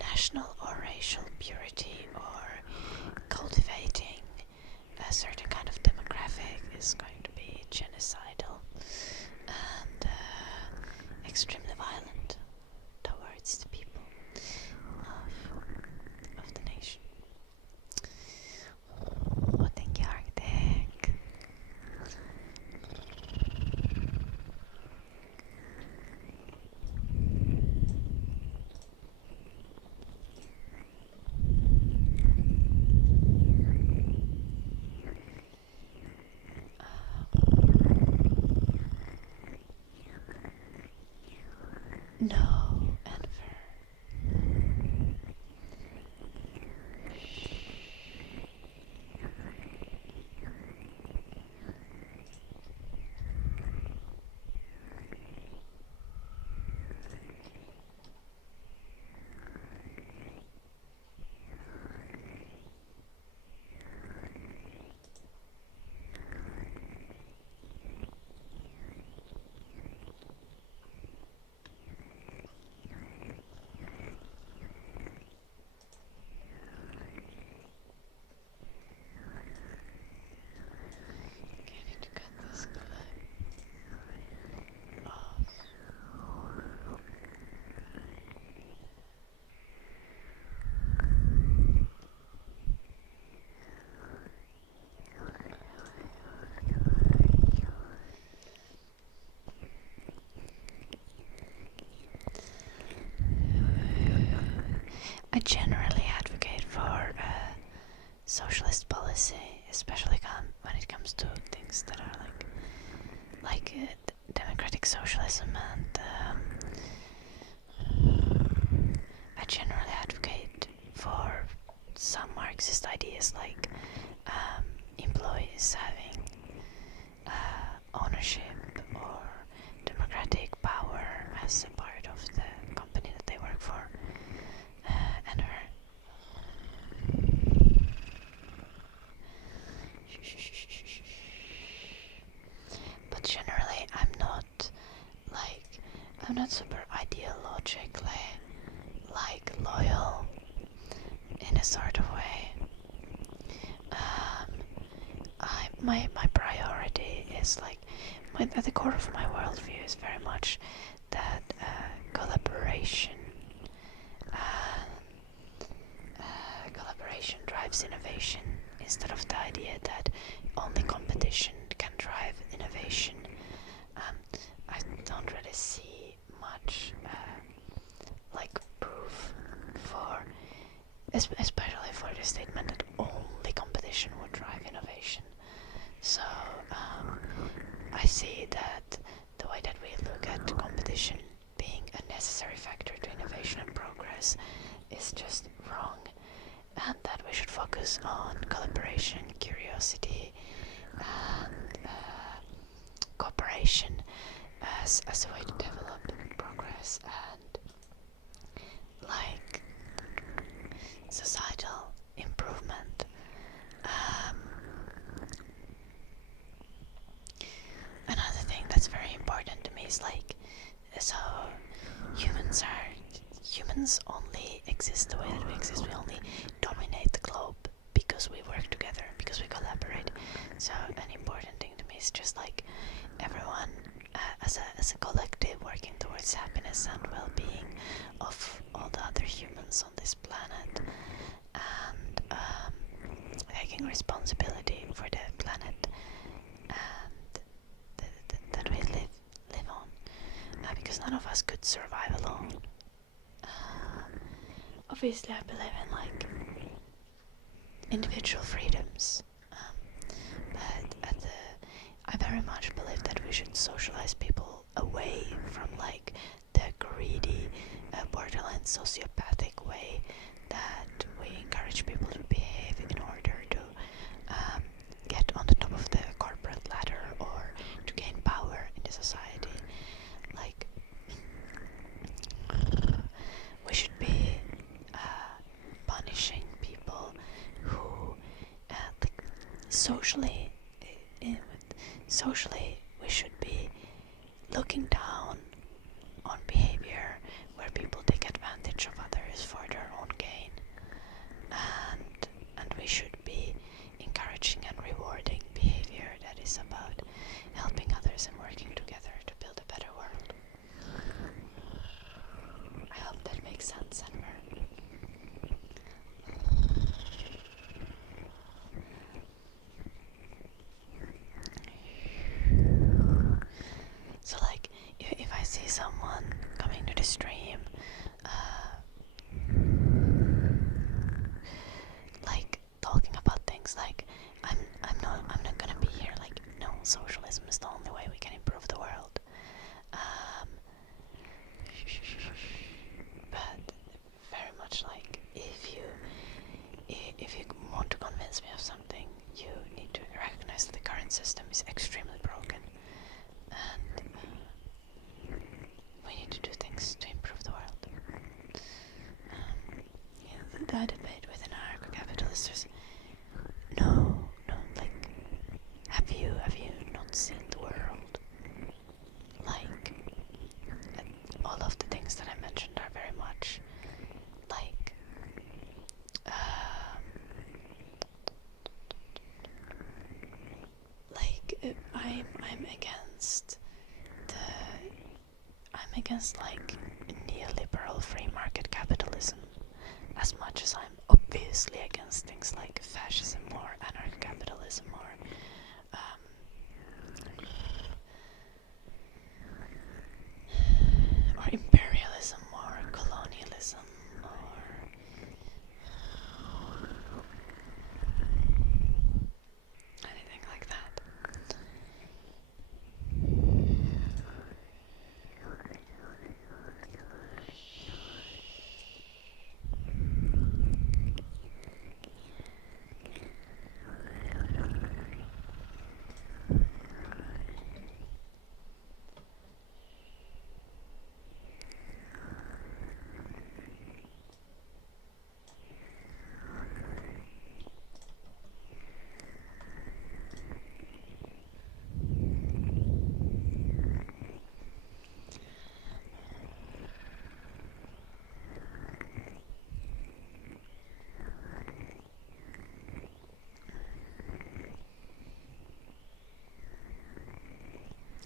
national or racial purity or cultivating a certain kind of demographic is going to be genocidal and extremely violent towards the people of the nation. Oh, thank you, Arctic. No, Enver. Okay, I need to cut this clip off. I generally advocate for socialist policy, especially when it comes to things that are like democratic socialism, and I generally advocate for some Marxist ideas like employees having ownership or democratic power as a part of the company that they work for. And but generally I'm not super ideologically loyal in a sort of way. My priority is at the core of my worldview is very much that collaboration drives innovation instead of the idea that only competition can drive innovation. I don't really see much proof for, especially for the statement that only competition would drive innovation. So I see that the way that we look at competition being a necessary factor to innovation and progress is just wrong, and that we should focus on collaboration, curiosity, and cooperation as a way to develop progress and societal improvement. is like, so humans only exist the way that we exist. We only dominate the globe because we work together, because we collaborate. So an important thing to me is just like everyone as a collective working towards happiness and well-being of all the other humans on this planet, and taking responsibility for the planet and that we live on, because none of us could survive alone. Obviously, I believe in like individual freedoms, but I very much believe that we should socialize people away from like the greedy, borderline sociopathic way that we encourage people to behave in order to get on the top of the corporate ladder or to gain power in the society. Like, we should be punishing people who like socially we should be looking down on behavior where people take advantage of others for their own gain, and we should be encouraging and rewarding behavior that is about helping others and working together to build a better world. I hope that makes sense, Enver. So like, if I see someone coming to the stream, like talking about things like, I'm not gonna be here like, no, socialism is the only way we can improve the world. But very much like, if you want to convince me of something, you need to recognize that the current system is extremely broken, and we need to do things to improve the world. The debate with anarcho-capitalists is no, like, have you not seen the world? Like, all of the things that I mentioned are very much like I'm against like neoliberal free market capitalism as much as I'm obviously against things like fascism or anarcho-capitalism or imperialism or colonialism or anything like that.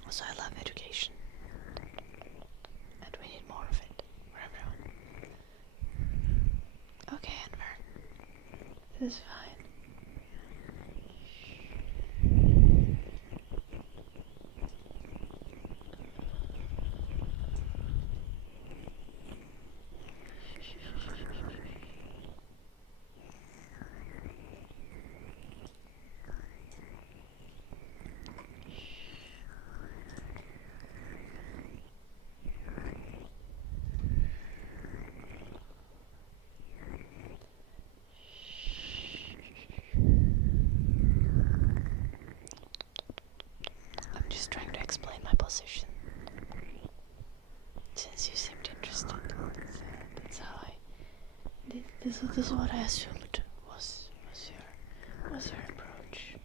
Also, I love education, and we need more of it for everyone. Okay, Enver, this is fine. Trying to explain my position, since you seemed interested. That's how this is what I assumed was your approach.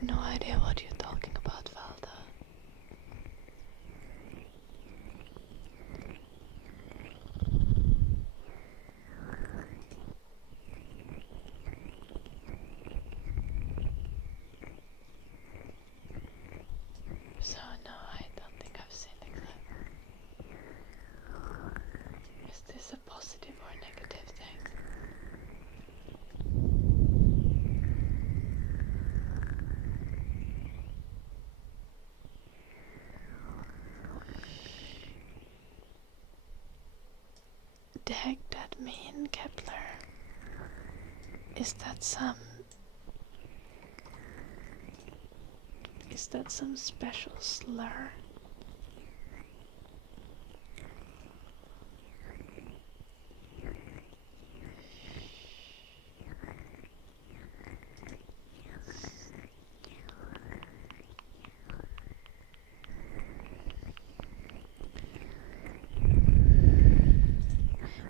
have no idea what you're talking about, Valda. So no, I don't think I've seen the clip. Is this a positive or negative thing? The heck that mean, Kepler? Is that some special slur?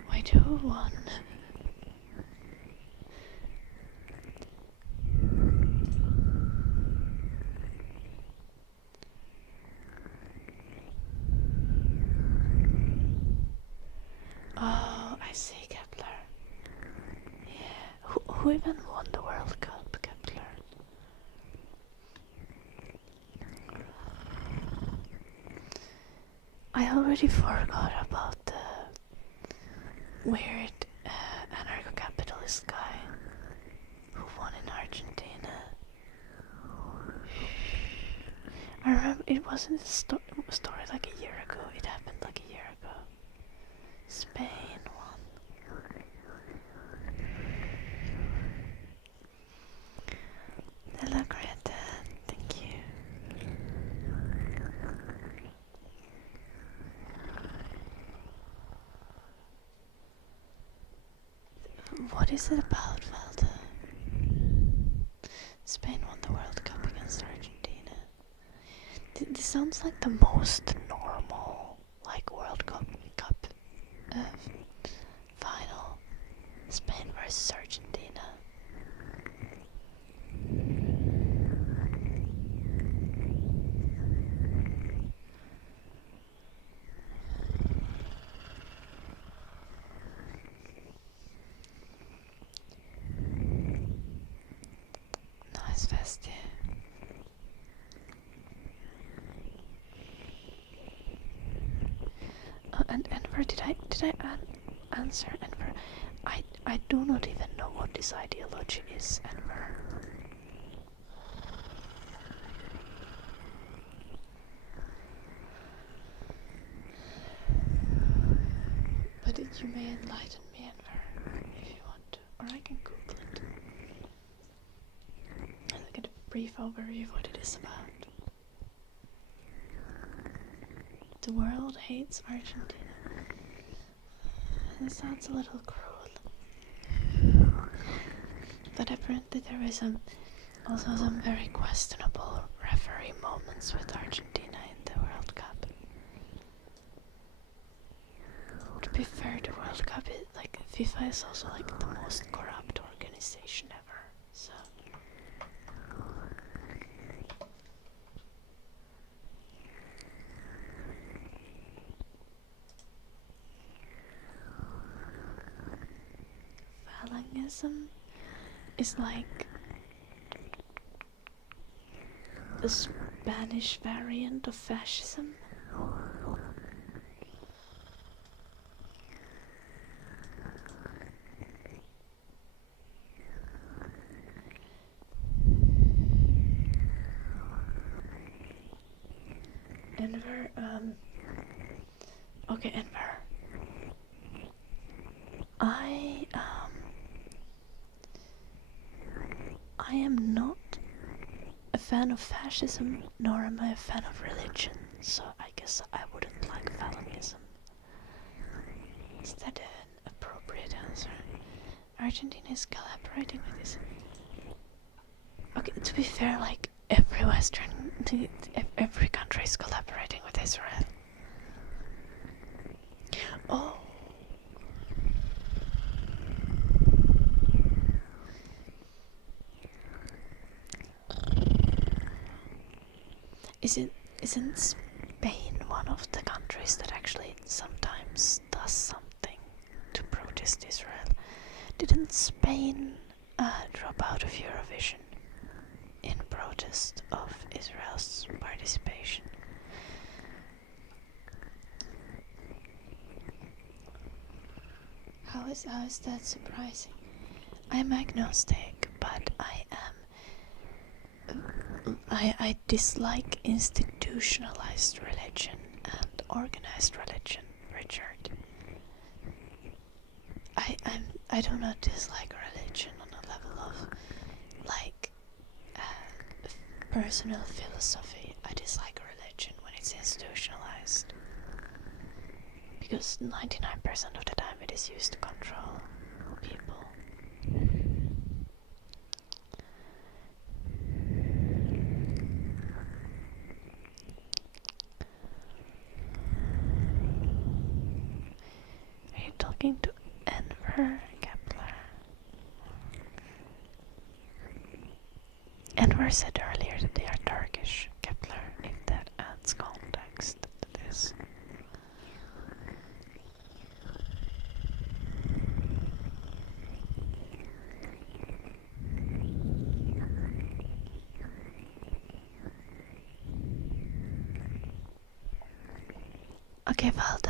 Why do one? Oh, I see, Kepler. Yeah. Who even won the World Cup, Kepler? I already forgot about the weird anarcho-capitalist guy who won in Argentina. I remember it wasn't a story like a year ago. It happened like a year ago. Spain won. Hello, Greta. Thank you. What is it about, Valda? Spain won the World Cup against Argentina. This sounds like the most normal, like, World Cup final. Spain versus Argentina. Nice vest, yeah. And Enver, did I answer Enver? I do not even know what this ideology is, Enver. But you may enlighten me, Enver, if you want to, or I can Google it. And I'll get a brief overview of what it is about. The world hates Argentina. This sounds a little cruel. But apparently there is also some very questionable referee moments with Argentina in the World Cup. To be fair, the World Cup is like FIFA is also like the most corrupt organization ever. So Phalangism is like a Spanish variant of fascism. Enver, okay, Enver. I am not a fan of fascism, nor am I a fan of religion, so I guess I wouldn't like Phalangism. Is that an appropriate answer? Argentina is collaborating with this. Okay, to be fair, like every country is collaborating with Israel. Oh. Isn't Spain one of the countries that actually sometimes does something to protest Israel? Didn't Spain drop out of Eurovision in protest of Israel's participation? How is that surprising? I'm agnostic, but I dislike institutionalized religion and organized religion, Richard. I do not dislike religion on a level of like personal philosophy. I dislike religion when it's institutionalized, because 99% of the time it is used to control people. Are you talking to Enver Kepler? Enver said earlier that they are Turkish, Kepler, if that adds context to this. Okay, Valdo.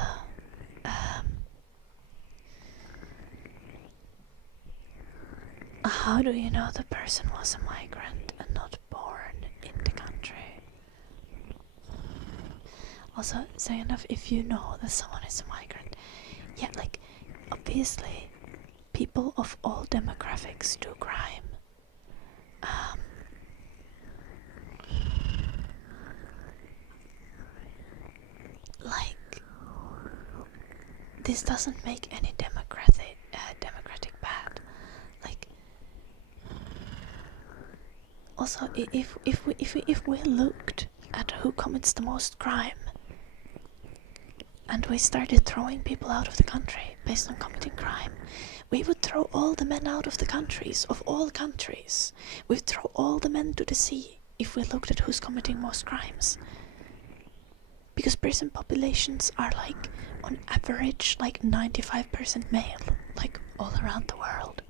How do you know the person was a migrant and not born in the country? Also, say enough if you know that someone is a migrant. Yeah, like, obviously, people of all demographics do crime. Like, this doesn't make any democratic bad. Like, also, if we looked at who commits the most crime, and we started throwing people out of the country based on committing crime, we would throw all the men out of the countries, of all countries. We'd throw all the men to the sea if we looked at who's committing most crimes. Because prison populations are like, on average, like 95% male, like all around the world.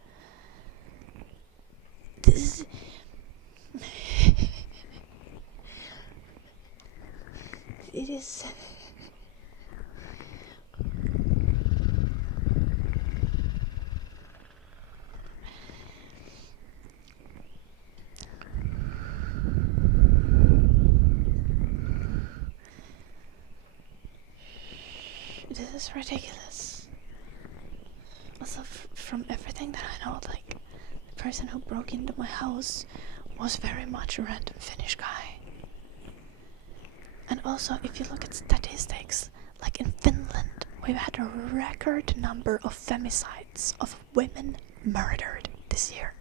This is... it is... this is ridiculous. Also, from everything that I know, like, the person who broke into my house was very much a random Finnish guy. And also, if you look at statistics, like in Finland, we've had a record number of femicides, of women murdered this year.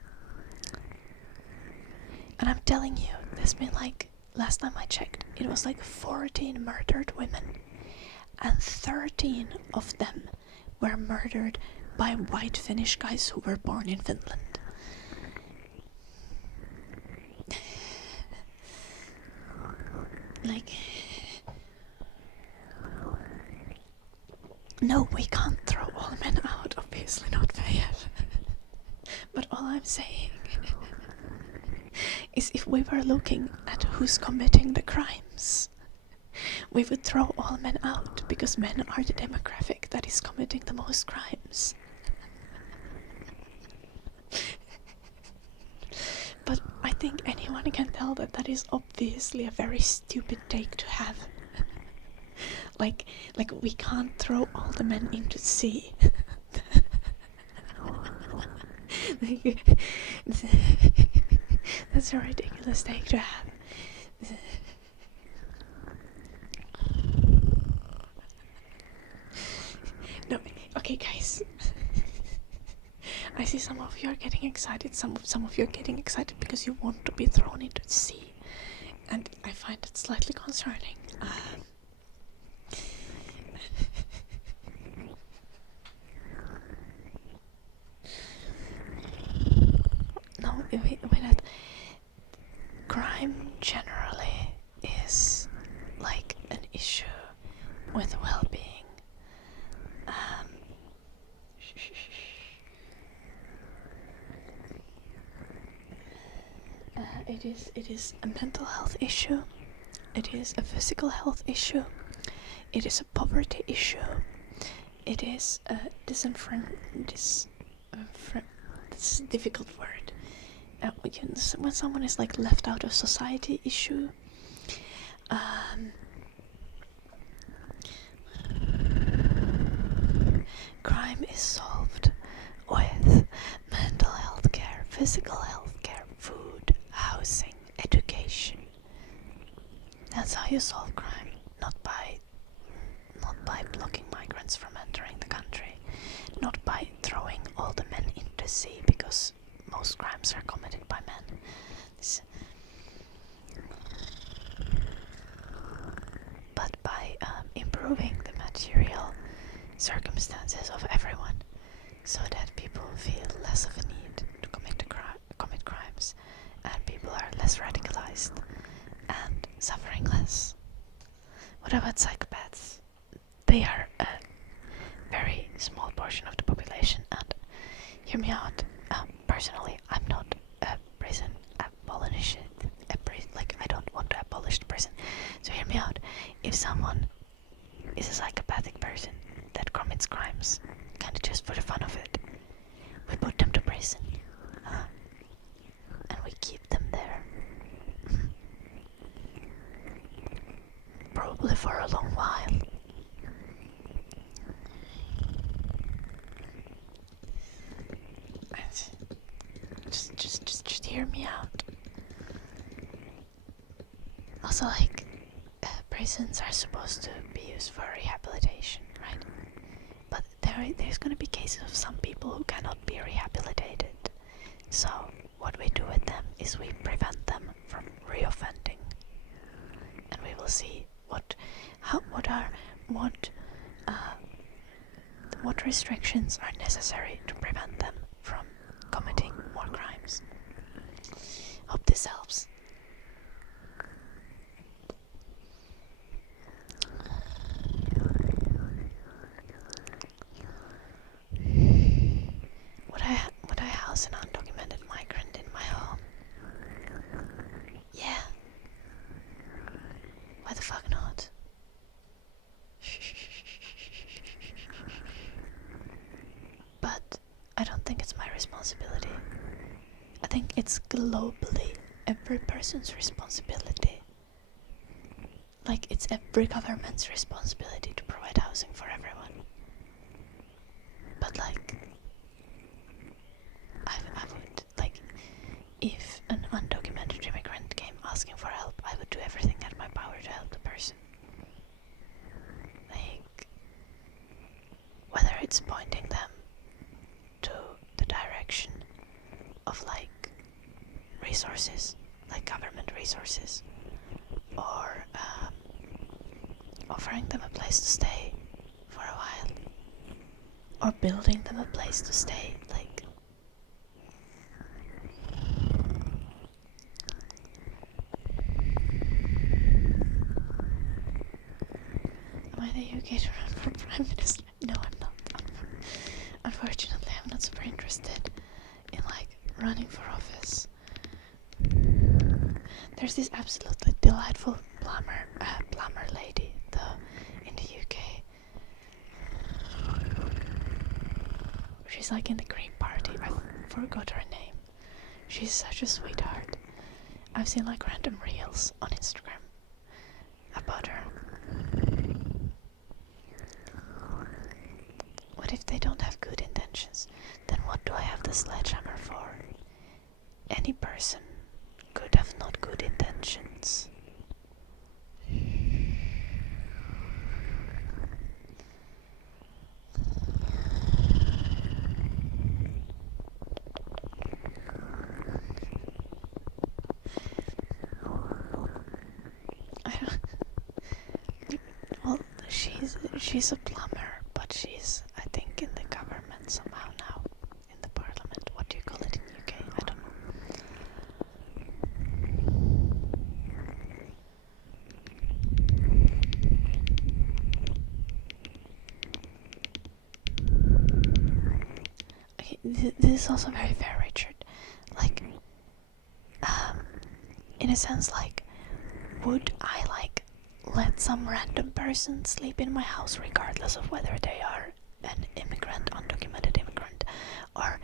And I'm telling you, there's been like, last time I checked, it was like 14 murdered women. And 13 of them were murdered by white Finnish guys who were born in Finland. Like, no, we can't throw all men out, obviously not fair. But all I'm saying is, if we were looking at who's committing the crimes, we would throw all men out, because men are the demographic that is committing the most crimes. But I think anyone can tell that that is obviously a very stupid take to have. Like we can't throw all the men into the sea. That's a ridiculous take to have. No, okay, guys. I see some of you are getting excited. Some of you are getting excited because you want to be thrown into the sea, and I find it slightly concerning. No, wait, crime generally is it is a mental health issue. It is a physical health issue. It is a poverty issue. It is a this is a difficult word. When someone is like left out of society issue. Crime is solved with mental health care, physical health care, food, housing, education. That's how you solve crime, not by blocking migrants from entering the country, not by throwing all the men into the sea, because most crimes are committed by men. But by improving the material circumstances of everyone, so that people feel less of a need to commit crimes, and people are less radicalized and suffering less. What about psychopaths? They are a very small portion of the population, and hear me out. Personally, I'm not a prison abolitionist. I don't want to abolish the prison. So hear me out. If someone is a psychopathic person that commits crimes, kind of just for the fun of it, we put them to prison, and we keep them there, probably for a long while. Just hear me out. Also, like, prisons are supposed to be used for rehabilitation, right? But there's gonna be cases of some people who cannot be rehabilitated. So what we do with them is we prevent them from reoffending, and we will see what restrictions are necessary to prevent them from committing more crimes. Hope this helps. Would I house an undocumented migrant in my home? Yeah. Why the fuck not? But I don't think it's my responsibility. I think it's globally every person's responsibility. Like, it's every government's responsibility to provide housing for everyone. But like, I would, like, if an undocumented immigrant came asking for help, I would do everything at my power to help the person. Like, whether it's pointing them to the direction of, like, resources, like government resources, or offering them a place to stay for a while, or building them a place to stay, like, am I the UK to run for Prime Minister? No, I'm not. Unfortunately, I'm not super interested in, like, running for office. There's this absolutely delightful plumber lady, in the UK. She's like in the Green Party. I forgot her name. She's such a sweetheart. I've seen like random reels on Instagram about her. What if they don't have good intentions? Then what do I have the sledgehammer for? Any person could have not good intentions. Well, she's a plumber, but she's, I think, in the government somehow now. In the parliament. What do you call it in UK? I don't know. Okay, this is also very fair, Richard. Like, in a sense, like, would I like let some random person sleep in my house regardless of whether they are an immigrant, undocumented immigrant, or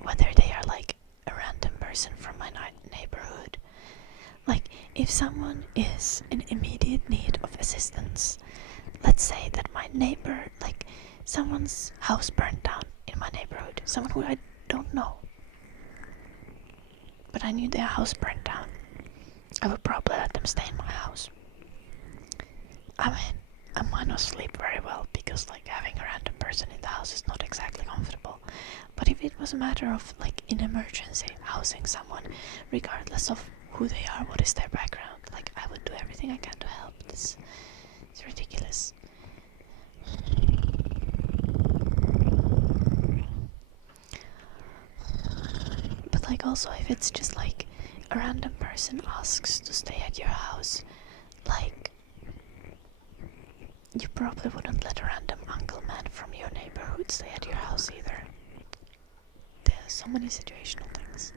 whether they are like a random person from my neighborhood? Like, if someone is in immediate need of assistance, let's say that my neighbor, like, someone's house burned down in my neighborhood, someone who I don't know, but I knew their house burned down, I would probably let them stay in my house. I mean, I might not sleep very well because, like, having a random person in the house is not exactly comfortable. But if it was a matter of, like, in emergency, housing someone, regardless of who they are, what is their background, like, I would do everything I can to help. This is ridiculous. But, like, also, if it's just, like, a random person asks to stay at your house, like, you probably wouldn't let a random uncle man from your neighborhood stay at your house either. There's so many situational things.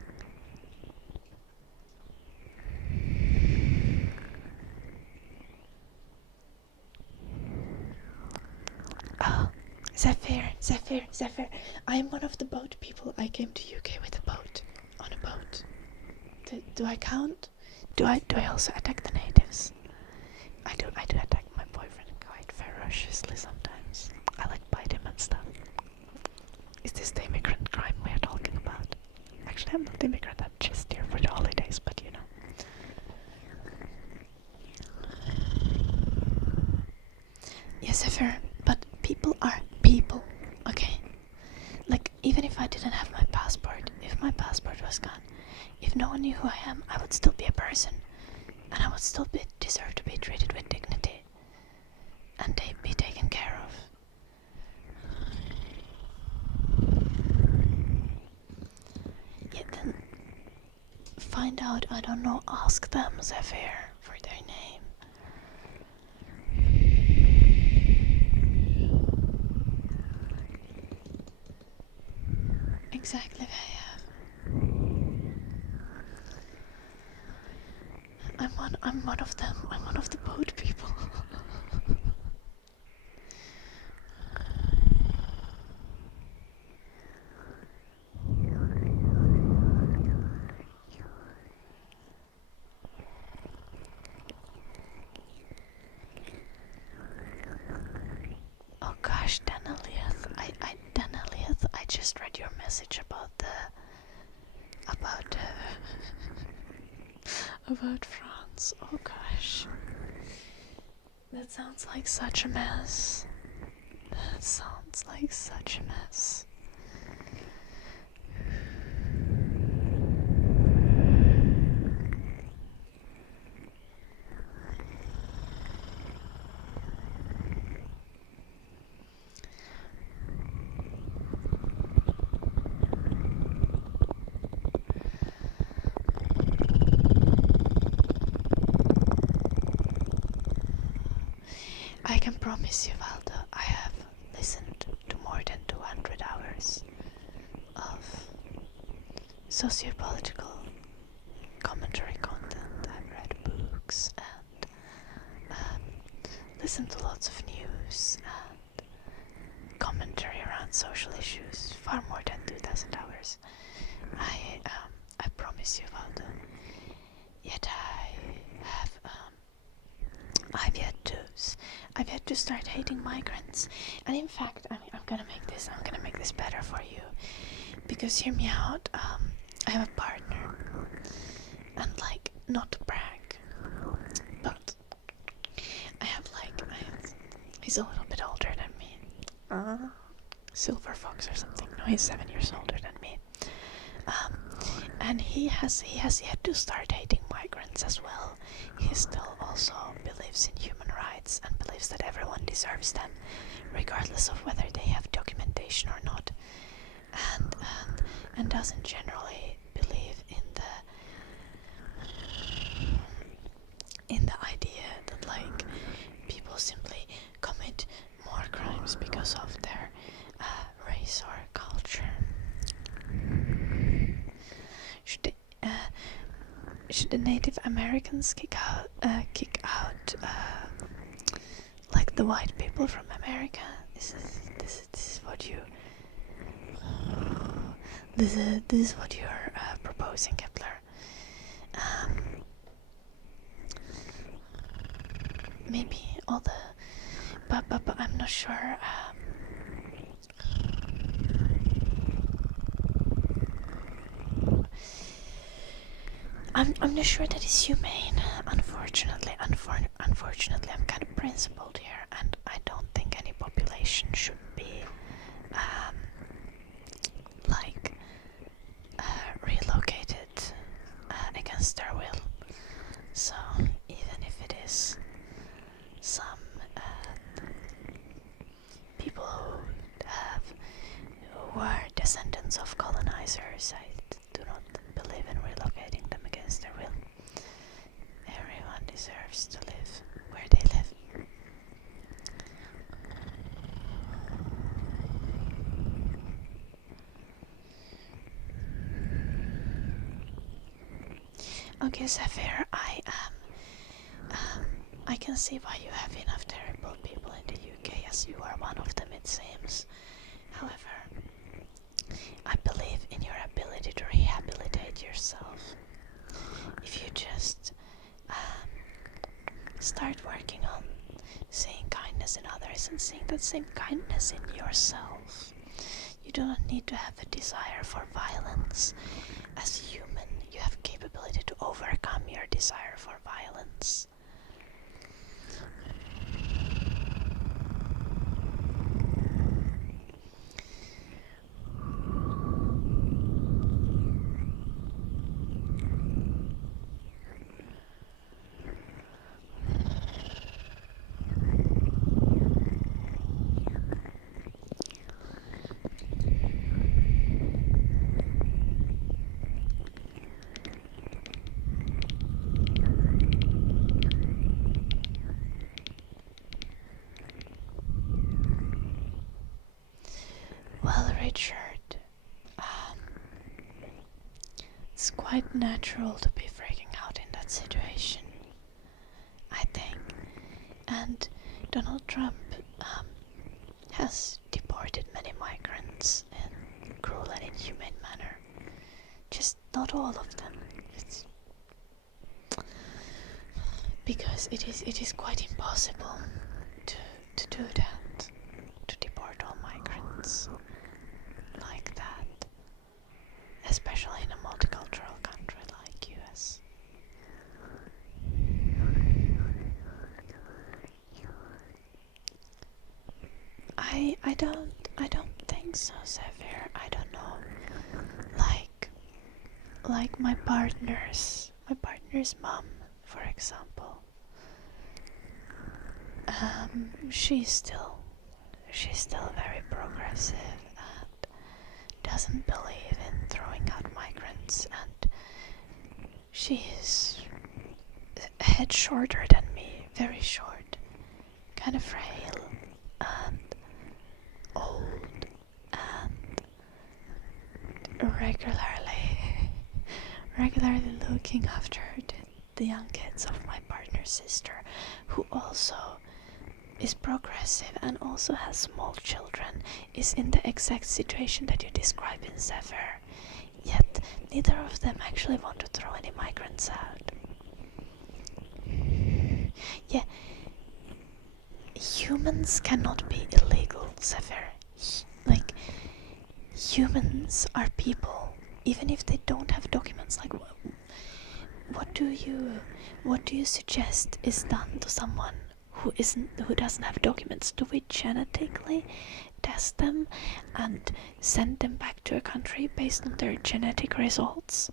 Oh, Zephyr. I am one of the boat people. I came to UK with a boat. On a boat. Do I count? Do I also attack the natives? I do attack my boyfriend quite ferociously sometimes. I like bite him and stuff. Is this the immigrant crime we're talking about? Actually, I'm not the immigrant, I'm just here for the holidays, but you know. Yes, Zephyr, but people are people, okay? Like, even if I didn't have my passport, if my passport was gone, if no one knew who I am, I would still be a person. And I would still deserve to be treated with dignity. And be taken care of. Yeah, then find out, I don't know, ask them, Zephyr, for their name. Exactly, I'm one of them. I'm one of the boat people. Oh gosh, Danelieth, I just read your message about about France. Oh gosh. That sounds like such a mess. That sounds like such a mess. I can promise you, Valdo, I have listened to more than 200 hours of sociopolitical commentary content. I've read books and listened to lots of news and commentary around social issues. Far more than 2,000 hours. I promise you, Valdo. Yet I've yet to start hating migrants. And in fact, I'm gonna make this better for you. Because hear me out, I have a partner. And like, not to brag, but he's a little bit older than me. Silver Fox or something. No, he's 7 years older than me. And he has yet to start hating migrants as well. He still also believes in human rights and believes that everyone deserves them, regardless of whether they have documentation or not, and doesn't generally believe in the idea that like people simply commit more crimes because of their race or culture. the Native Americans kick out like the white people from America? This is what you this is what you're proposing, Kepler. Maybe all the but I'm not sure. I'm not sure that is humane. Unfortunately, I'm kind of principled here, and I don't think any population should be relocated against their will. So even if it is some people who are descendants of colonizers, I do not believe in relocating them against their will. Everyone deserves to live where they live. Okay, Zephyr, I can see why you have enough terrible people in the UK, as you are one of them, it seems. However, I believe in your ability to rehabilitate yourself. If you just start working on seeing kindness in others and seeing that same kindness in yourself. You do not need to have a desire for violence. As a human, you have capability to overcome your desire for violence. Well, Richard, it's quite natural to be freaking out in that situation, I think. And Donald Trump has deported many migrants in a cruel and inhumane manner. Just not all of them. It's because it is quite impossible to do that, to deport all migrants like that, especially in a multicultural country like US. I don't think so, Xavier. I don't know. Like my partner's mom, for example. She's still very progressive and doesn't believe in throwing out migrants, and she is a head shorter than me, very short, kind of frail and old, and regularly looking after the young kids of my partner's sister, who also is progressive and also has small children, is in the exact situation that you describe in Zephyr. Yet neither of them actually want to throw any migrants out. Yeah, humans cannot be illegal, Zephyr. Like, humans are people, even if they don't have documents. Like, what do you suggest is done to someone who doesn't have documents? Do we genetically test them and send them back to a country based on their genetic results?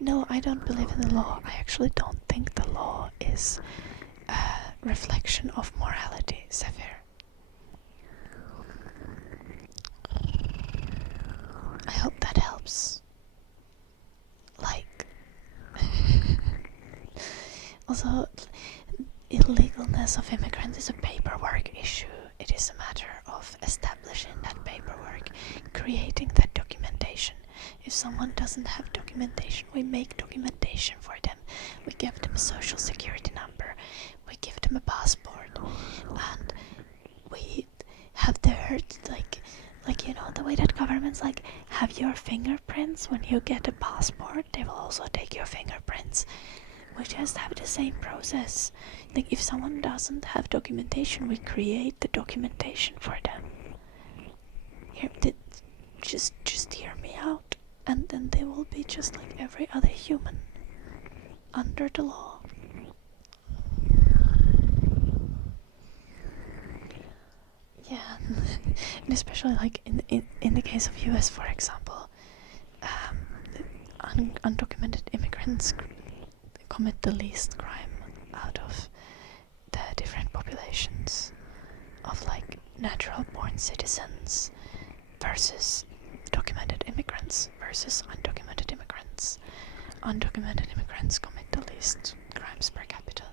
No, I don't believe in the law. I actually don't think the law is a reflection of morality, Zephyr. I hope that helps. Like, also, illegalness of immigrants is a paperwork issue. It is a matter of of establishing that paperwork, creating that documentation. If someone doesn't have documentation, we make documentation for them. We give them a social security number, we give them a passport, and we have like you know, the way that governments like have your fingerprints when you get a passport, they will also take your fingerprints. We just have the same process. Like if someone doesn't have documentation, we create the documentation for them. Just hear me out, and then they will be just like every other human under the law. Yeah, and especially like in the case of US, for example, undocumented immigrants commit the least crime out of the different populations of like natural born citizens versus documented immigrants versus undocumented immigrants. Undocumented immigrants commit the least crimes per capita.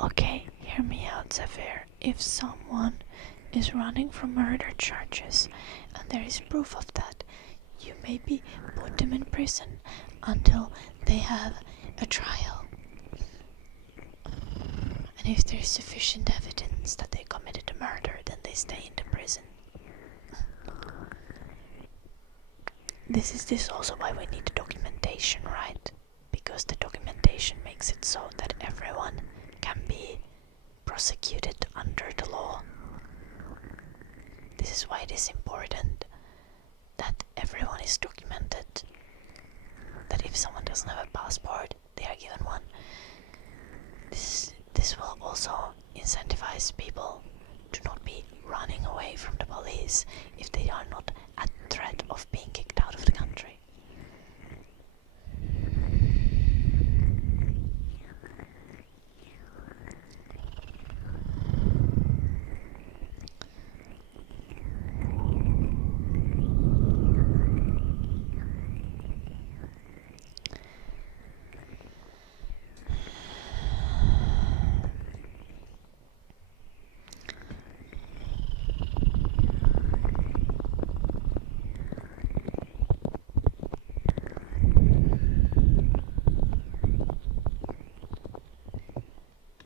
Okay, hear me out, Zephyr. If someone is running from murder charges and there is proof of that, you maybe put them in prison until they have a trial. And if there is sufficient evidence that they committed a murder, then they stay in the prison. This is also why we need the documentation, right? Because the documentation makes it so that everyone can be prosecuted under the law. This is why it is important that everyone is documented. That if someone doesn't have a passport, they are given one. This will also incentivize people to not be running away from the police if they are not at threat of being kicked out of the country.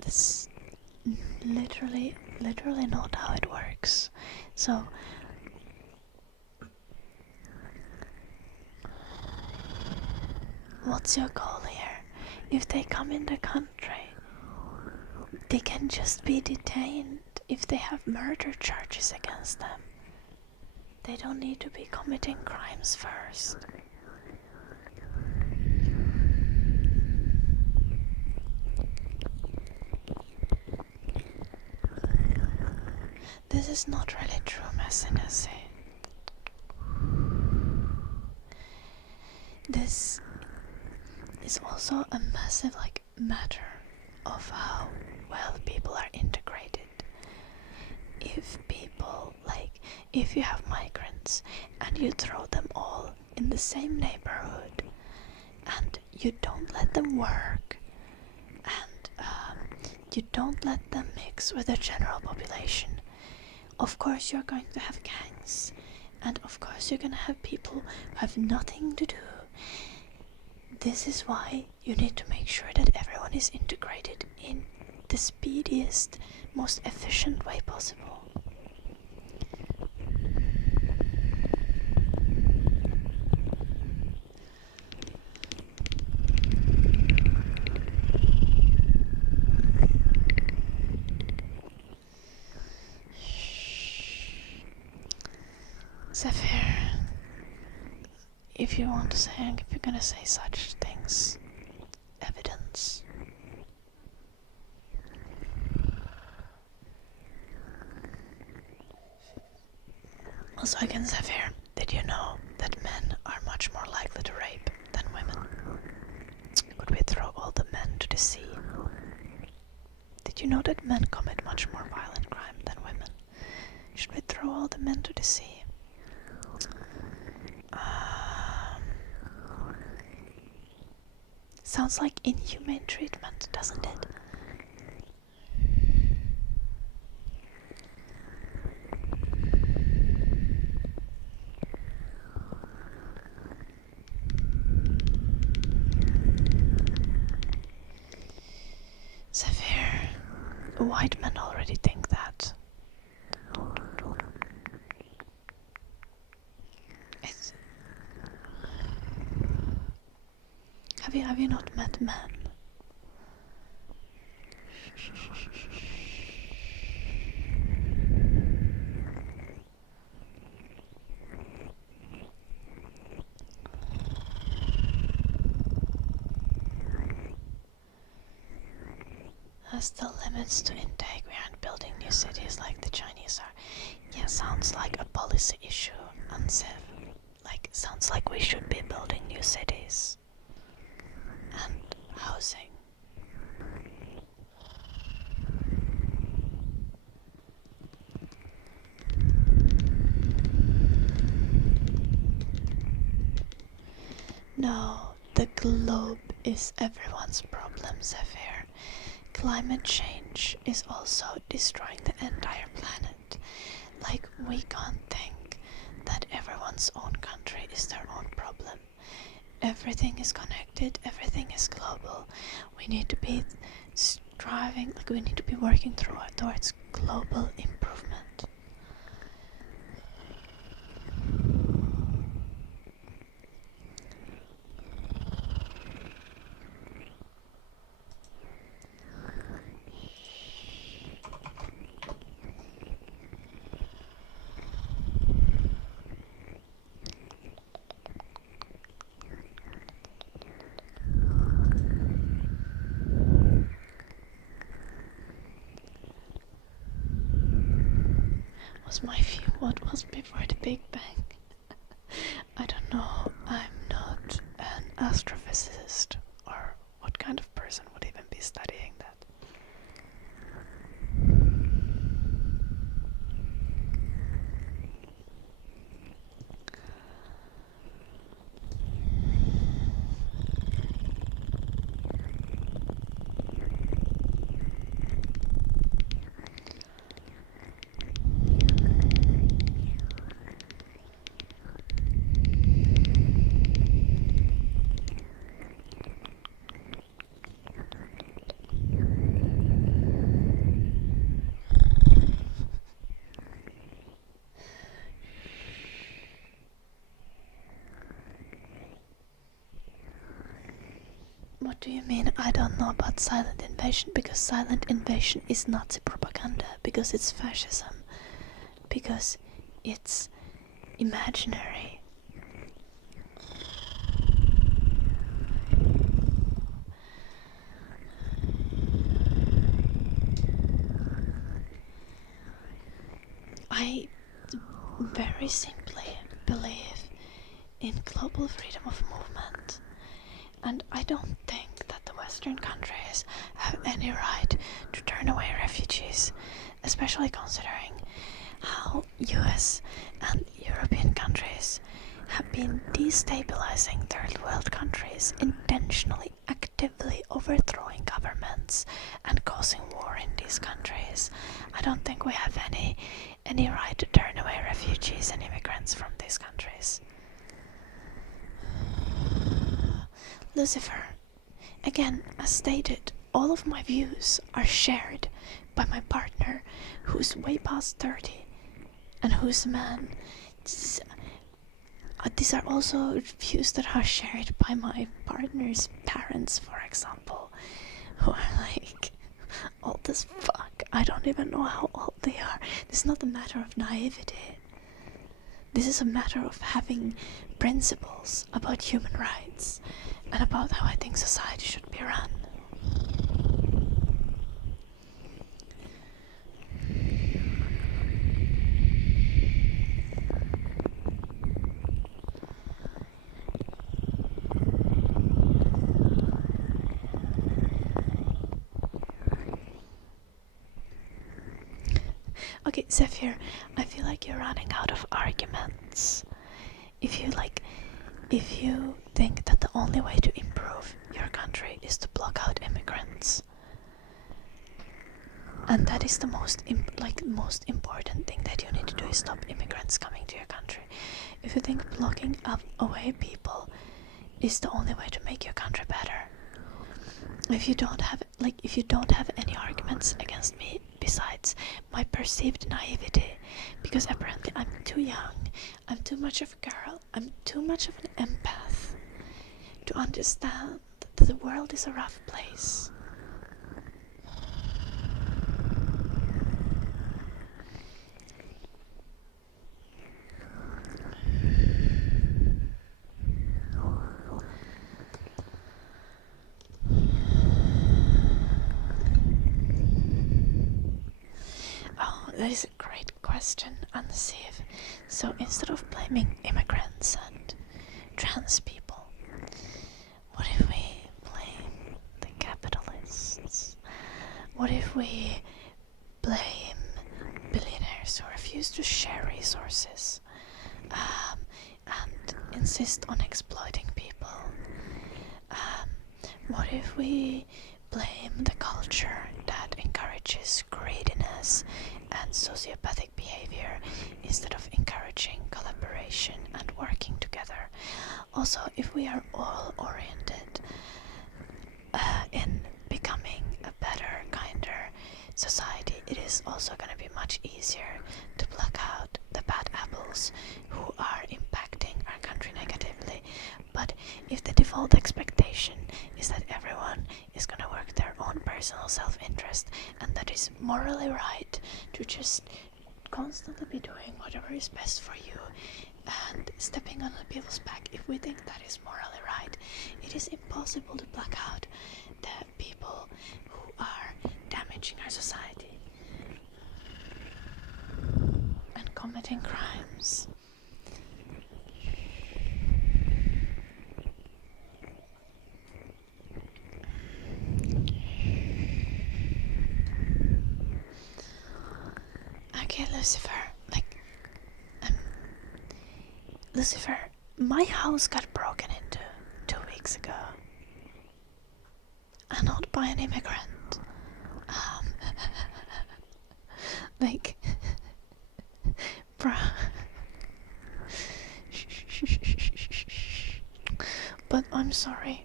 That's literally not how it works. So what's your goal here? If they come in the country, they can just be detained if they have murder charges against them. They don't need to be committing crimes first. This is not really true messinacy. This is also a massive matter of how well people are integrated. If you have migrants and you throw them all in the same neighborhood and you don't let them work and you don't let them mix with the general population, of course you're going to have gangs, and of course you're going to have people who have nothing to do. This is why you need to make sure that everyone is integrated in the speediest, most efficient way possible. Zephyr, if you want to say, if you're gonna say such things, evidence. Also again, Zephyr, did you know that men are much more likely to rape than women? Would we throw all the men to the sea? Did you know that men commit much more violent crime than women? Should we throw all the men to the sea? Sounds like inhumane treatment, doesn't it? Zephyr, white men already think that. It's... Have you not met men? There's still limits to intake. We aren't building new cities like the Chinese are. Yeah, sounds like a policy issue, Ansev. Like, sounds like we should be building new cities. And housing. No, the globe is everyone's problem, Zephyr. Climate change is also destroying the entire planet. Like, we can't think that everyone's own country is their own problem. Everything is connected, everything is global. We need to be striving, like we need to be working towards global improvement. Was my view what was before the Big Bang? I don't know. I'm not an astrophysicist, or what kind of person would even be studying that? What do you mean I don't know about silent invasion? Because silent invasion is Nazi propaganda, because it's fascism, because it's imaginary. I very simply believe in global freedom of movement. And I don't think that the Western countries have any right to turn away refugees, especially considering how US and European countries have been destabilizing third world countries, intentionally, actively overthrowing governments and causing war in these countries. I don't think we have any right to turn away refugees and immigrants from these countries. Lucifer, again, as stated, all of my views are shared by my partner, who's way past 30 and who's a man. These are also views that are shared by my partner's parents, for example, who are like old as fuck. I don't even know how old they are. This is not a matter of naivety. This is a matter of having principles about human rights and about how I think society should be run. Okay, Zephyr, I feel like you're running out of arguments. If you think that the only way to improve your country is to block out immigrants, and that is the most important thing that you need to do is stop immigrants coming to your country. If you think blocking away people is the only way to make your country better, if you don't have any arguments against me besides my perceived naivety, because apparently I'm too young, I'm too much of a girl, I'm too much of an empath to understand that the world is a rough place. Oh, that is a great question, Ansiv. So instead of blaming immigrants and trans people, what if we blame the capitalists? What if we blame billionaires who refuse to share resources and insist on exploiting people? What if we blame the culture that encourages greediness and sociopathic behavior instead of encouraging collaboration and working together? Also, if we are all oriented in becoming a better, kinder society, it is also going to be much easier to pluck out the bad apples who are impacting our country negatively. But if the default expectation is that everyone is going to work their own personal self-interest, and that is morally right to just constantly be doing whatever is best for you and stepping on other people's back, if we think that is morally right, it is impossible to pluck out the people who are damaging our society and committing crimes. Okay, Lucifer, Lucifer, my house got broken into 2 weeks ago. And not by an immigrant. Bruh. But I'm sorry.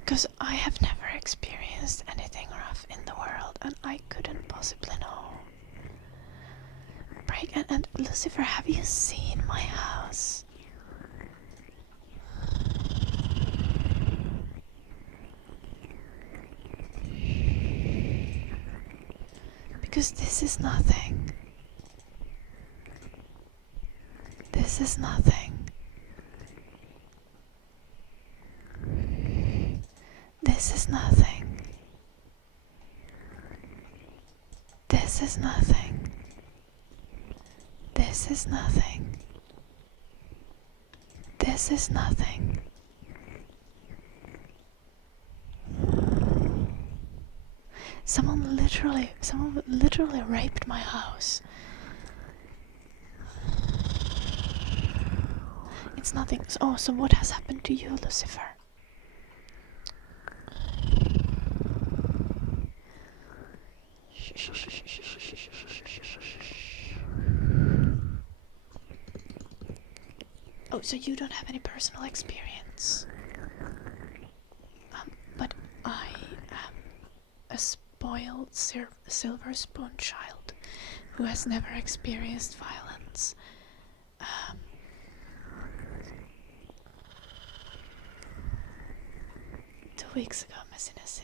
Because I have never experienced anything rough in the world, and I couldn't possibly know. And Lucifer, have you seen my house? Because this is nothing. This is nothing. This is nothing. This is nothing. This is nothing. This is nothing. Someone literally raped my house. It's nothing. So what has happened to you, Lucifer? Oh, so you don't have any personal experience. But I am a spoiled silver spoon child who has never experienced violence. 2 weeks ago, messiness.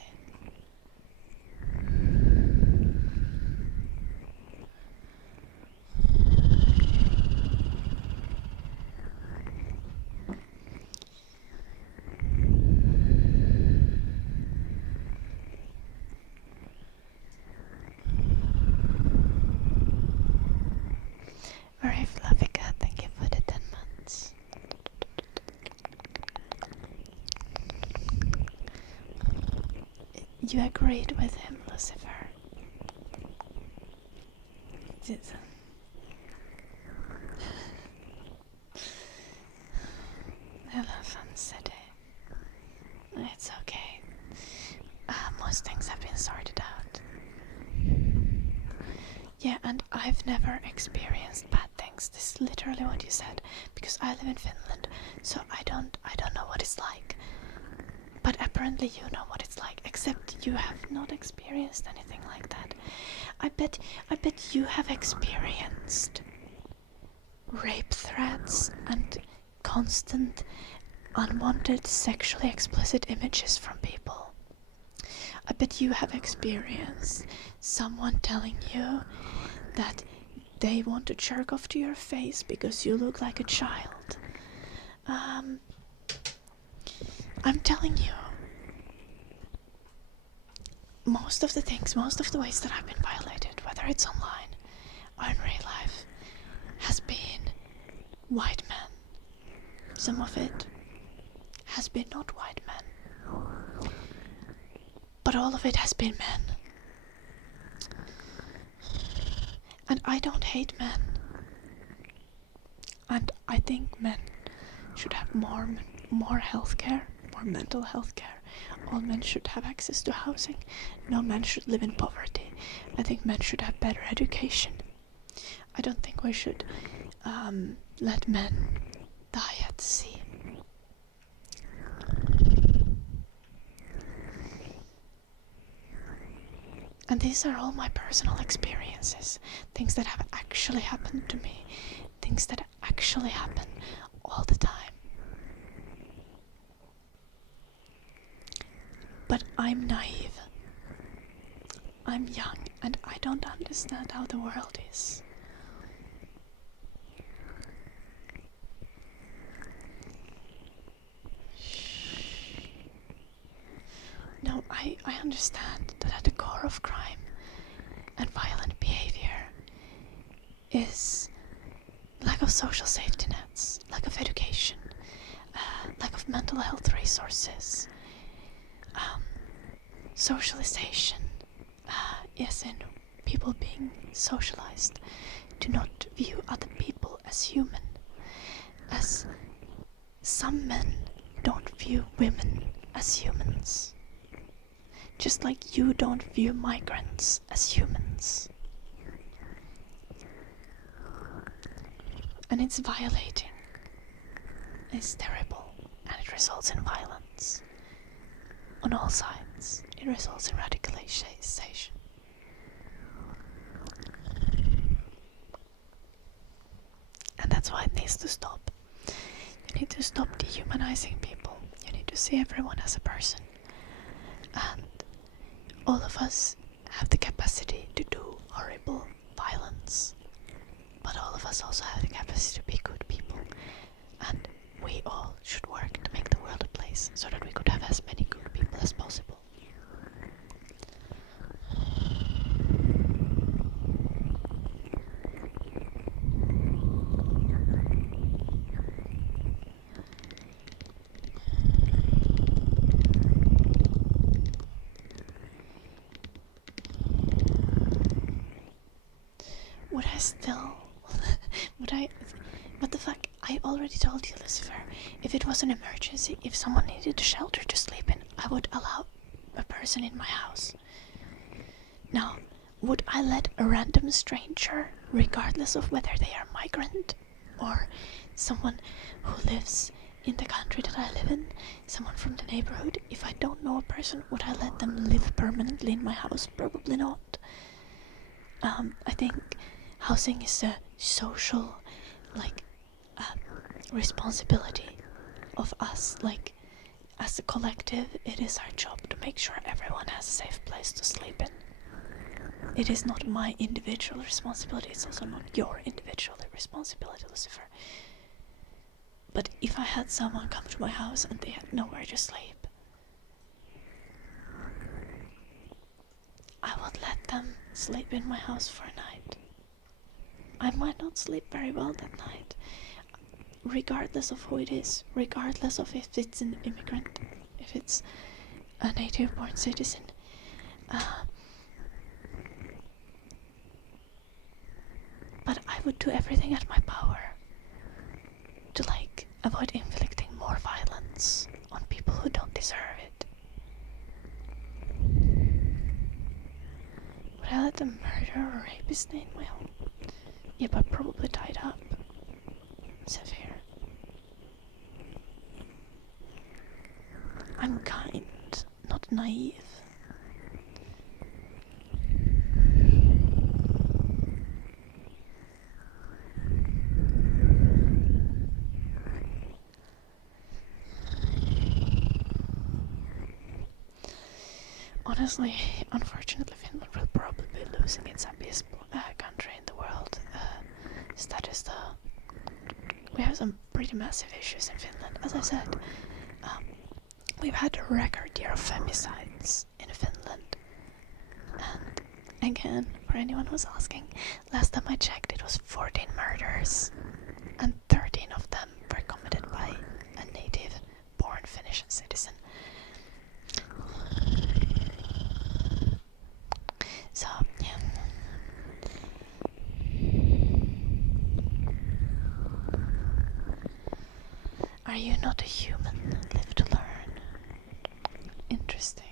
Very fluffy cat, thank you for the 10 months. you agreed with him, Lucifer. Elephant City. It's okay. Most things have been sorted out. Yeah, and I've never experienced bad things. This is literally what you said, because I live in Finland, so I don't know what it's like. But apparently you know what it's like, except you have not experienced anything like that. I bet you have experienced rape threats and constant unwanted sexually explicit images from people. I bet you have experienced someone telling you that they want to jerk off to your face because you look like a child. I'm telling you, most of the ways that I've been violated, whether it's online or in real life, has been white men. Some of it has been not white men, but all of it has been men. And I don't hate men. And I think men should have more healthcare, more mental health care. All men should have access to housing. No man should live in poverty. I think men should have better education. I don't think we should let men die at sea. And these are all my personal experiences, things that have actually happened to me, things that actually happen all the time. But I'm naive. I'm young and I don't understand how the world is. No, I understand that at the core of crime and violent behavior is lack of social safety nets, lack of education, lack of mental health resources, socialization, yes, and people being socialized to not view other people as human, as some men don't view women as humans, just like you don't view migrants as humans. And it's violating. It's terrible, and it results in violence on all sides. It results in radicalization. And that's why it needs to stop. You need to stop dehumanizing people. You need to see everyone as a person. And all of us have the capacity to do horrible violence. But all of us also have the capacity to be good people. And we all should work to make the world a place so that we could have as many good people as possible. What the fuck? I already told you, Lucifer. If it was an emergency, if someone needed a shelter to sleep in, I would allow a person in my house. Now, would I let a random stranger, regardless of whether they are migrant or someone who lives in the country that I live in, someone from the neighborhood, if I don't know a person, would I let them live permanently in my house? Probably not. I think housing is a social, responsibility of us. Like, as a collective, it is our job to make sure everyone has a safe place to sleep in. It is not my individual responsibility. It's also not your individual responsibility, Lucifer. But if I had someone come to my house and they had nowhere to sleep, I would let them sleep in my house for a night. I might not sleep very well that night, regardless of who it is, regardless of if it's an immigrant, if it's a native-born citizen. But I would do everything at my power to like avoid inflicting more violence on people who don't deserve it. Would I let a murderer or rapist stay in my home? Yeah, but probably tied up. Severe. I'm kind, not naive. Honestly, unfortunately, Finland will probably be losing its happiest country in the world. Status we have some pretty massive issues in Finland. As I said, we've had a record year of femicides in Finland. And again, for anyone who's asking, last time I checked it was 14 murders. And 13 of them were committed by a native-born Finnish citizen. So, yeah. Are you not a human? Live to learn. Interesting.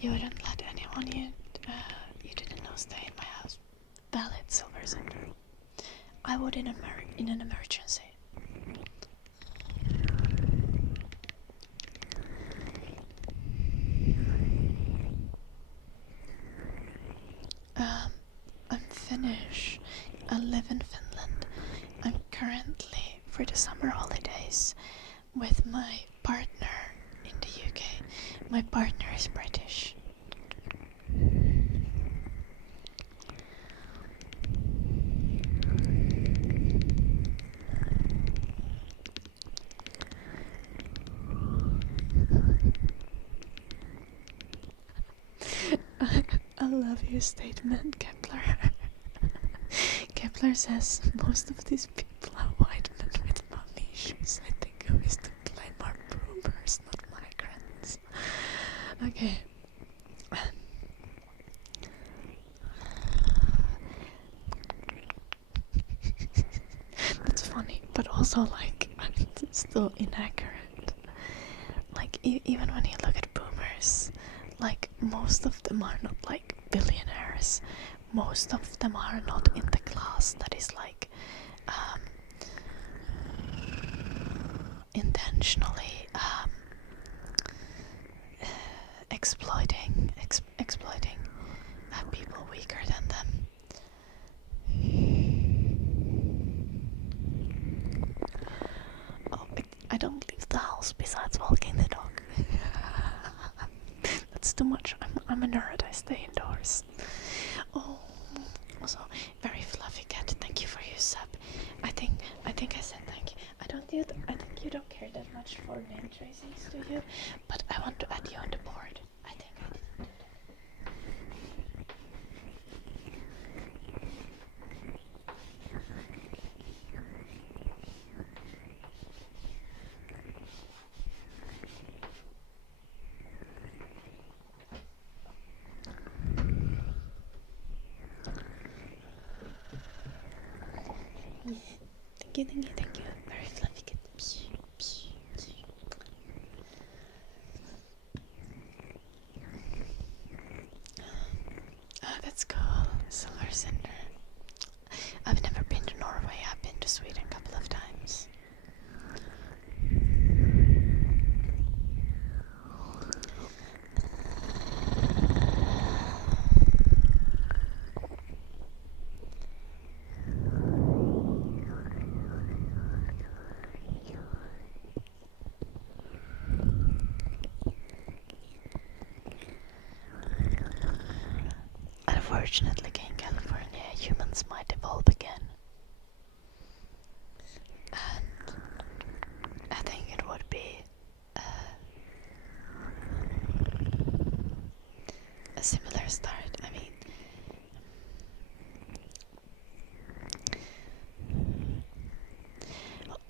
You wouldn't let anyone you didn't know stay in my house. Valid, Silver Cinder. I would in an emergency. I'm Finnish. I live in Finland. I'm currently, for the summer holidays, with my partner in the UK. My partner is British. I love your statement, Kepler. Kepler says most of these people are white men with money issues. I think who is to blame are boomers, not migrants. Okay. That's funny, but also like still inaccurate. Like even when you look at boomers, like most of them are not like billionaires. Most of them are not in the class that is like intentionally exploiting people weaker than them. Oh, I don't leave the house besides walking the dog. That's too much. I'm a nerd. I stay indoors. Oh, also very fluffy cat. Thank you for your sub. I think I said thank you. I think you don't care that much for name tracings, do you? But I want to add you on the board. I think I didn't do that. Thank you. Very fluffy kid. Oh, that's cool. Silver Cinder. I've never been to Norway. I've been to Sweden a couple of times. Unfortunately, in California, humans might evolve again. And a similar start. I mean,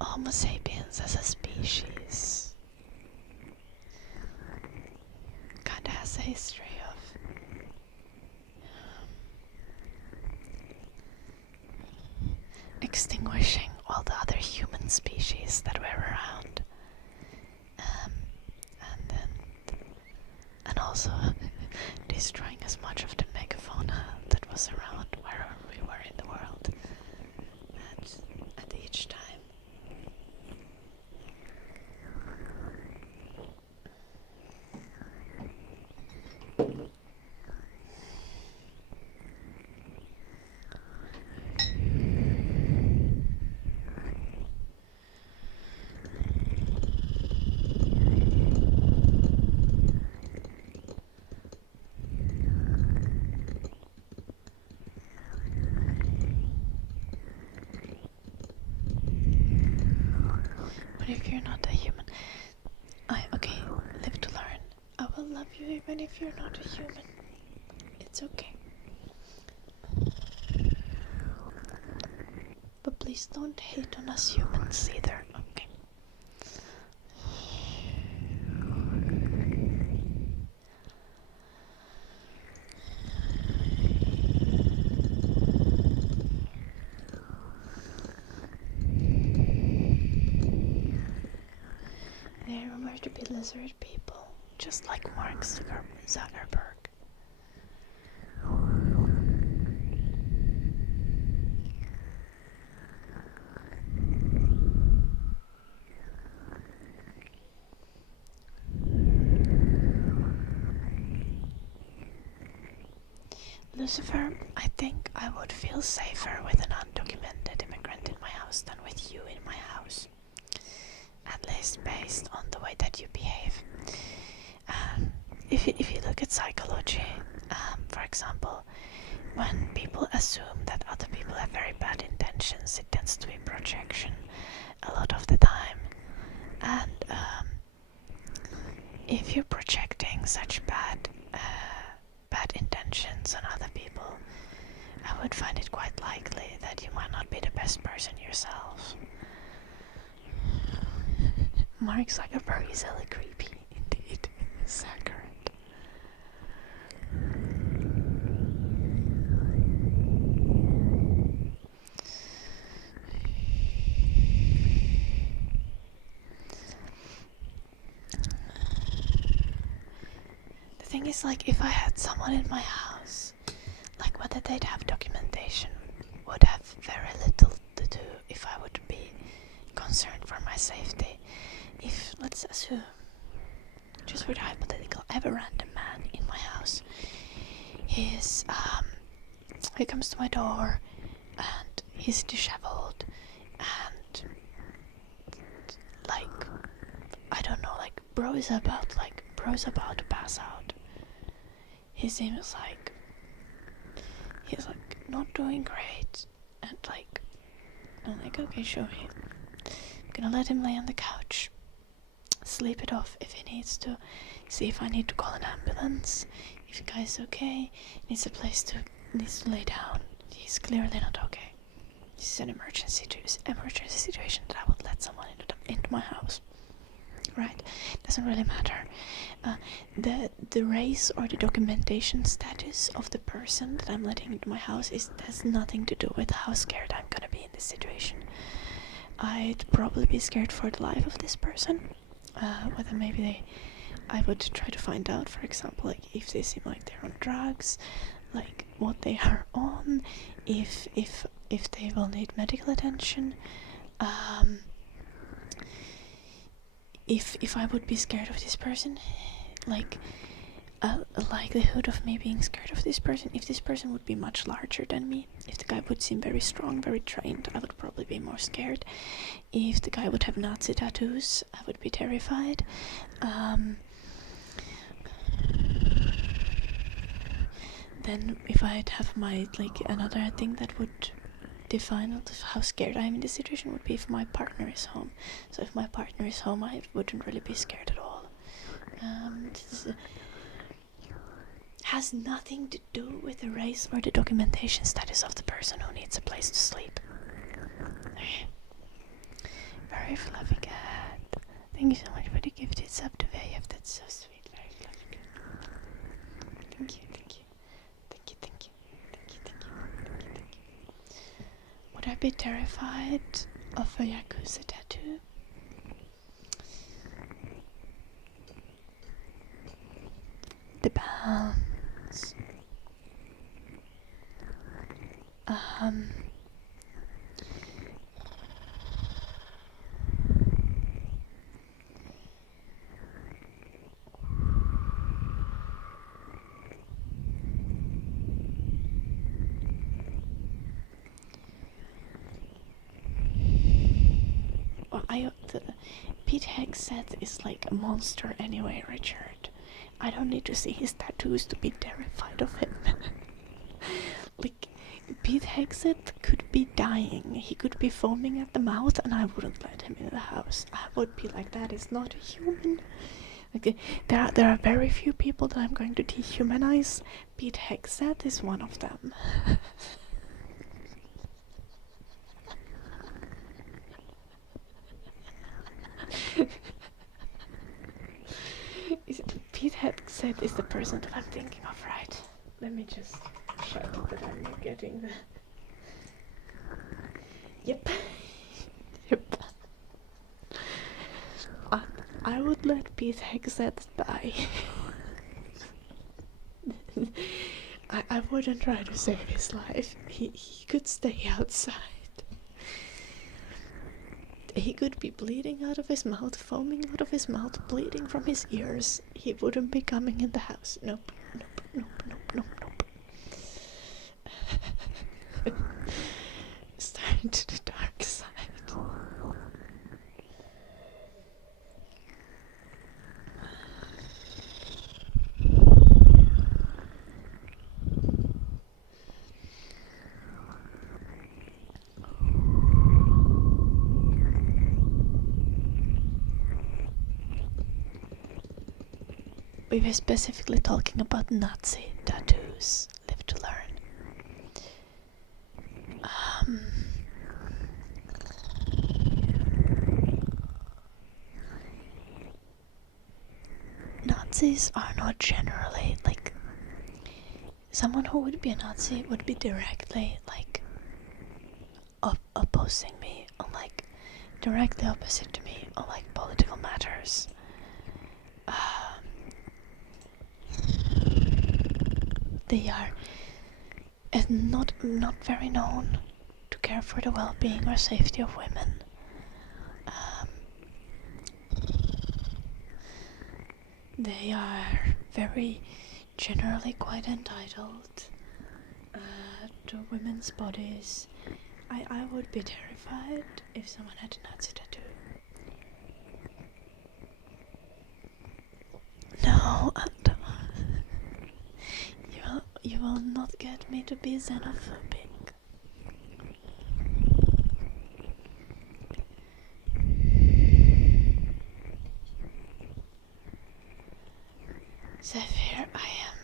Homo sapiens as a species kinda has a history of extinguishing all the other human species that were around, and also destroying as much of the megafauna that was around wherever we were in the world at each time. But if you're not a human, okay, live to learn. I will love you even if you're not a human. It's okay. But please don't hate on us humans either, okay? They remember to be lizard people, just like Mark Zuckerberg. Lucifer, I think I would feel safer with an undocumented immigrant in my house than with you in my house. At least based on the way that you behave. If you look at psychology, for example, when people assume that other people have very bad intentions, it tends to be projection a lot of the time. And if you're projecting such bad intentions on other people, I would find it quite likely that you might not be the best person yourself. Mark Zuckerberg is hella creepy, indeed. Zuckerberg. The thing is, like, if I had someone in my house, like, whether they'd have documentation would have very little to do if I would be concerned for my safety. If, let's assume, just for the hypothetical, I have a random man in my house. He comes to my door and he's disheveled and, like, I don't know, like, bro is about to pass out. He seems like he's like not doing great, and like I'm like, okay, sure, I'm gonna let him lay on the couch, sleep it off if he needs to, see if I need to call an ambulance, if the guy's okay, needs to lay down, he's clearly not okay. This is an emergency situation that I would let someone into my house. Right, doesn't really matter. The race or the documentation status of the person that I'm letting into my house has nothing to do with how scared I'm gonna be in this situation. I'd probably be scared for the life of this person. Whether maybe I would try to find out, for example, like if they seem like they're on drugs, like what they are on, if they will need medical attention. If I would be scared of this person, like a likelihood of me being scared of this person, if this person would be much larger than me, if the guy would seem very strong, very trained, I would probably be more scared. If the guy would have Nazi tattoos, I would be terrified. Then if I'd have another thing that would define how scared I am in this situation would be if my partner is home. So if my partner is home, I wouldn't really be scared at all. This has has nothing to do with the race or the documentation status of the person who needs a place to sleep. Very fluffy cat. Thank you so much for the gifted sub to VF. That's so sweet. Very fluffy cat. Thank you, thank you. Thank you, thank you. Thank you, thank you. Thank you, thank you. Would I be terrified of a Yakuza tattoo? Depends. Well, Pete Hegseth is like a monster anyway, Richard. I don't need to see his tattoos to be terrified of him. Like, Pete Hegseth could be dying. He could be foaming at the mouth, and I wouldn't let him in the house. I would be like, that is not a human. Like, there are very few people that I'm going to dehumanize. Pete Hegseth is one of them. Pete Hegseth is the person that I'm thinking of, right? Let me just check that I'm not getting the... Yep. Yep. I would let Pete Hegseth die. I wouldn't try to save his life. He could stay outside. He could be bleeding out of his mouth, foaming out of his mouth, bleeding from his ears. He wouldn't be coming in the house. Nope, nope, nope, nope, nope, nope. Starting to the dark side. We were specifically talking about Nazi tattoos. Live to learn. Nazis are not generally like... Someone who would be a Nazi would be directly like opposing me, or like directly opposite to me on like political matters. They are not very known to care for the well-being or safety of women. They are very generally quite entitled to women's bodies. I would be terrified if someone had a Nazi tattoo. No, you will not get me to be xenophobic. Zephyr, I am...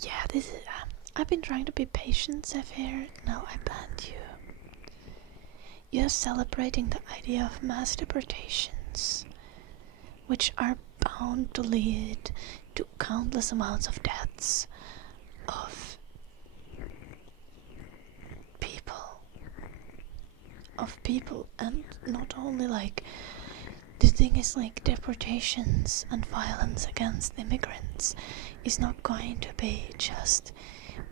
Yeah, this is... I've been trying to be patient, Zephyr. No, I banned you. You're celebrating the idea of mass deportations, which are bound to lead to countless amounts of deaths of people, and not only like... The thing is, like, deportations and violence against immigrants is not going to be just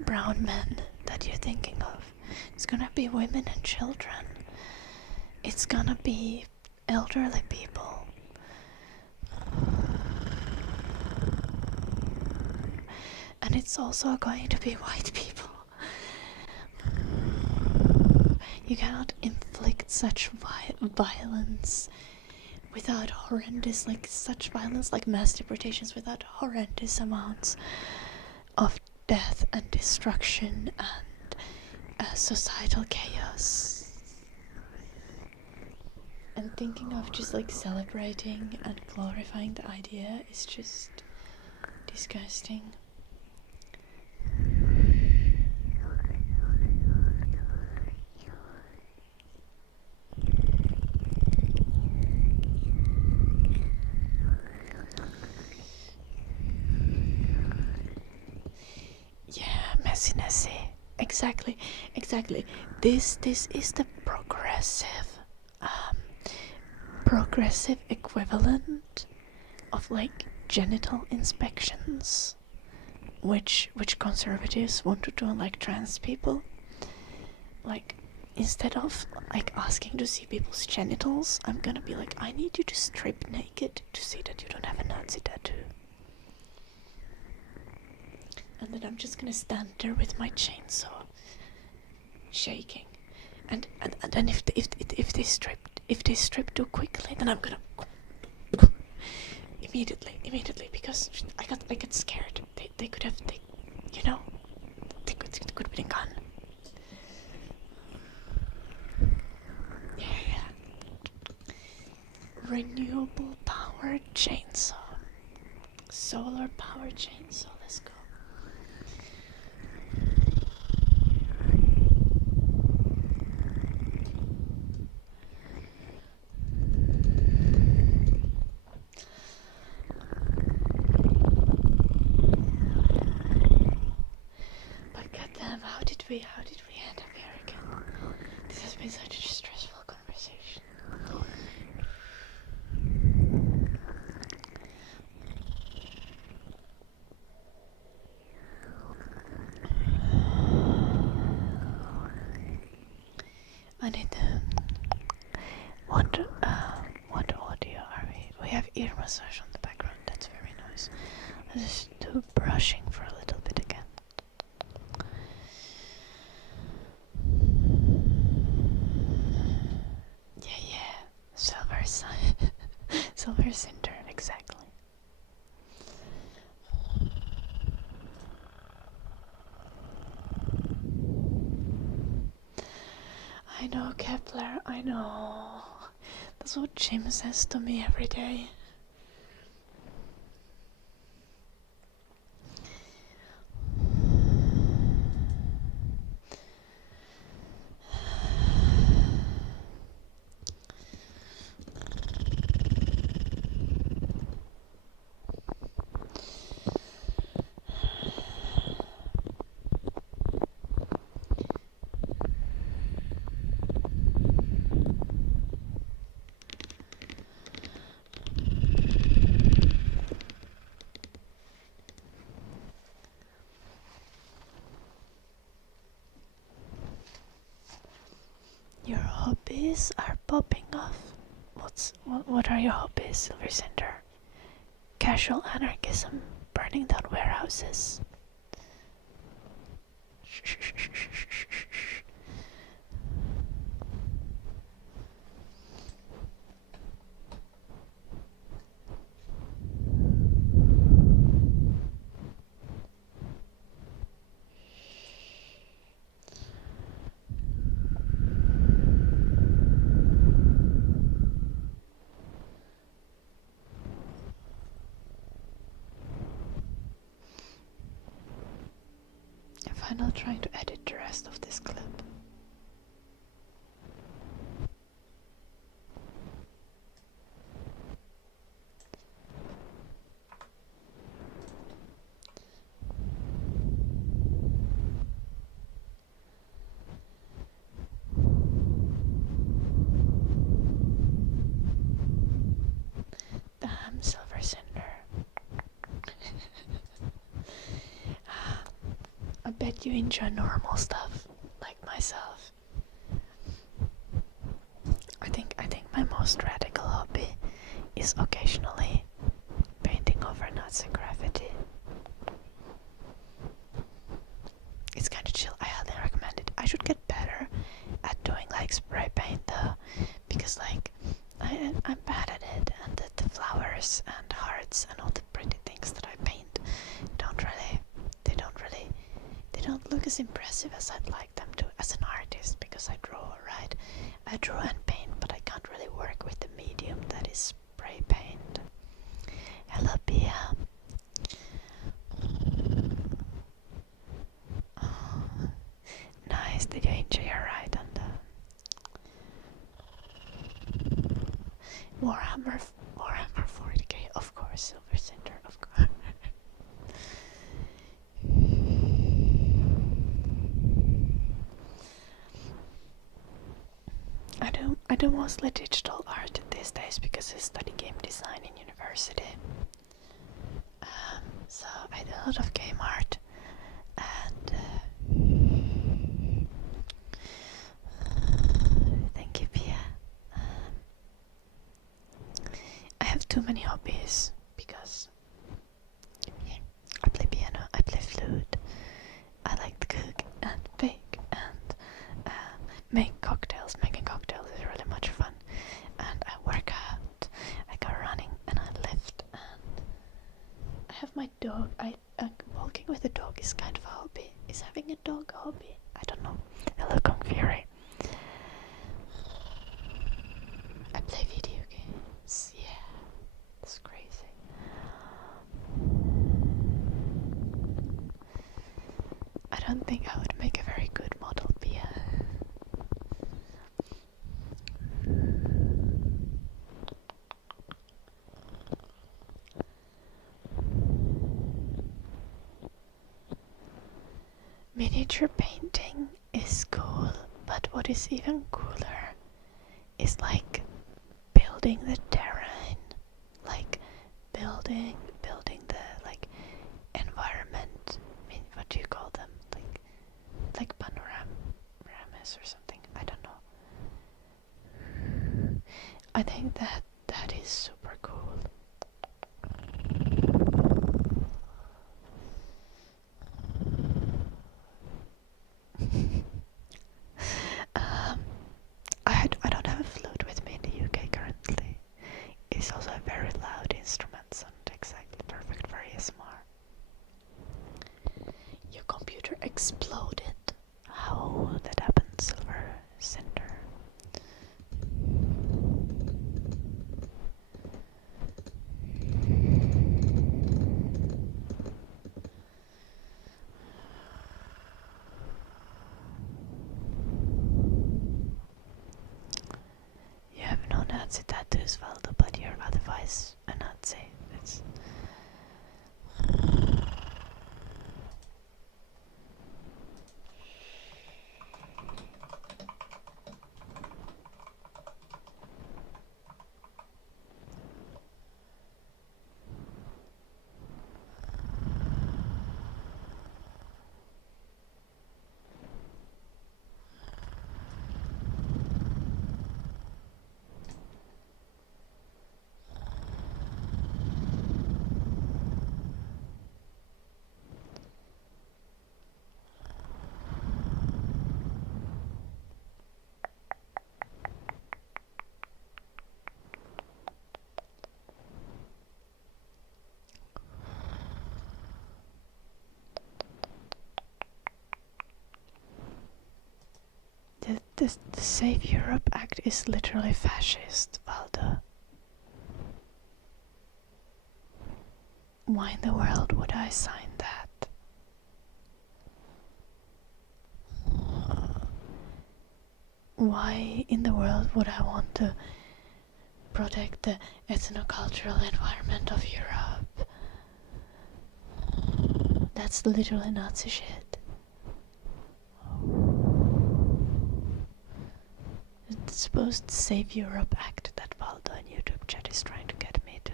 brown men that you're thinking of. It's gonna be women and children. It's gonna be elderly people. And it's also going to be white people. You cannot inflict such violence without horrendous, like, such violence like mass deportations without horrendous amounts of death and destruction and societal chaos. And thinking of just like celebrating and glorifying the idea is just disgusting. Yeah, messiness. Exactly. This is the progressive equivalent of like genital inspections, which conservatives want to do on like trans people. Like, instead of like asking to see people's genitals, I'm gonna be like, I need you to strip naked to see that you don't have a Nazi tattoo. And then I'm just gonna stand there with my chainsaw, shaking. And then if they strip too quickly, then I'm gonna immediately, because I get scared. They could have, they could be the gun. Yeah. Renewable powered chainsaw. Solar powered chainsaw, let's go. But goddamn, how did we end up here again? This has been such a stressful conversation. I need to... What audio are we? We have ear massage on the background, that's very nice. Let's just do brushing for a little bit again. Yeah. Silver cinder, exactly. I know, Kepler, I know. That's what Jim says to me every day. Your hobbies are popping off. What are your hobbies, Silver Cinder? Casual anarchism, burning down warehouses. I'm finally trying to edit the rest of this clip. Damn, Silver Cinder. I bet you enjoy normal stuff, like myself. I think my most radical hobby is occasionally painting over Nazi graffiti. It's kind of chill. I highly recommend it. I should get better at doing like spray paint though, because like I'm bad at it, and the flowers and hearts and all the pretty things that I paint don't look as impressive as I'd like them to as an artist, because I draw, right? I draw and paint, but I can't really work with the medium that is spray paint. Hello, Pia. Oh, nice. Did you enjoy your ride on the Warhammer 40k? Of course, Silver Center, of course. I do mostly digital art these days because I study game design in university. So I do a lot of game art, and thank you, Pia. I have too many hobbies because I play piano, I play flute, I like to cook and bake and make cocktails. Making cocktails is really much fun, and I work out, I go running, and I lift, and I have my dog. Walking with a dog is kind of a hobby. Is having a dog a hobby? I don't know. Hello, Kong Fury. I play video games. Yeah, it's crazy. I don't think I would make a very good model, Pia. Miniature painting is cool, but what is even cooler is like building the terrain, like building the like environment. I mean, what do you call them? Like panoramas or something. I don't know. I think that is super cool. I don't have a flute with me in the UK currently. It's also a very loud instrument, so not exactly perfect for ASMR. Your computer exploded. How that happened, Silver Center? You have no Nazi tattoos, Valdo, but you're otherwise a Nazi. It's the Save Europe Act is literally fascist, Valdo. Why in the world would I sign that? Why in the world would I want to protect the ethnocultural environment of Europe? That's literally Nazi shit. It's supposed to Save Europe Act that Valdo on YouTube chat is trying to get me to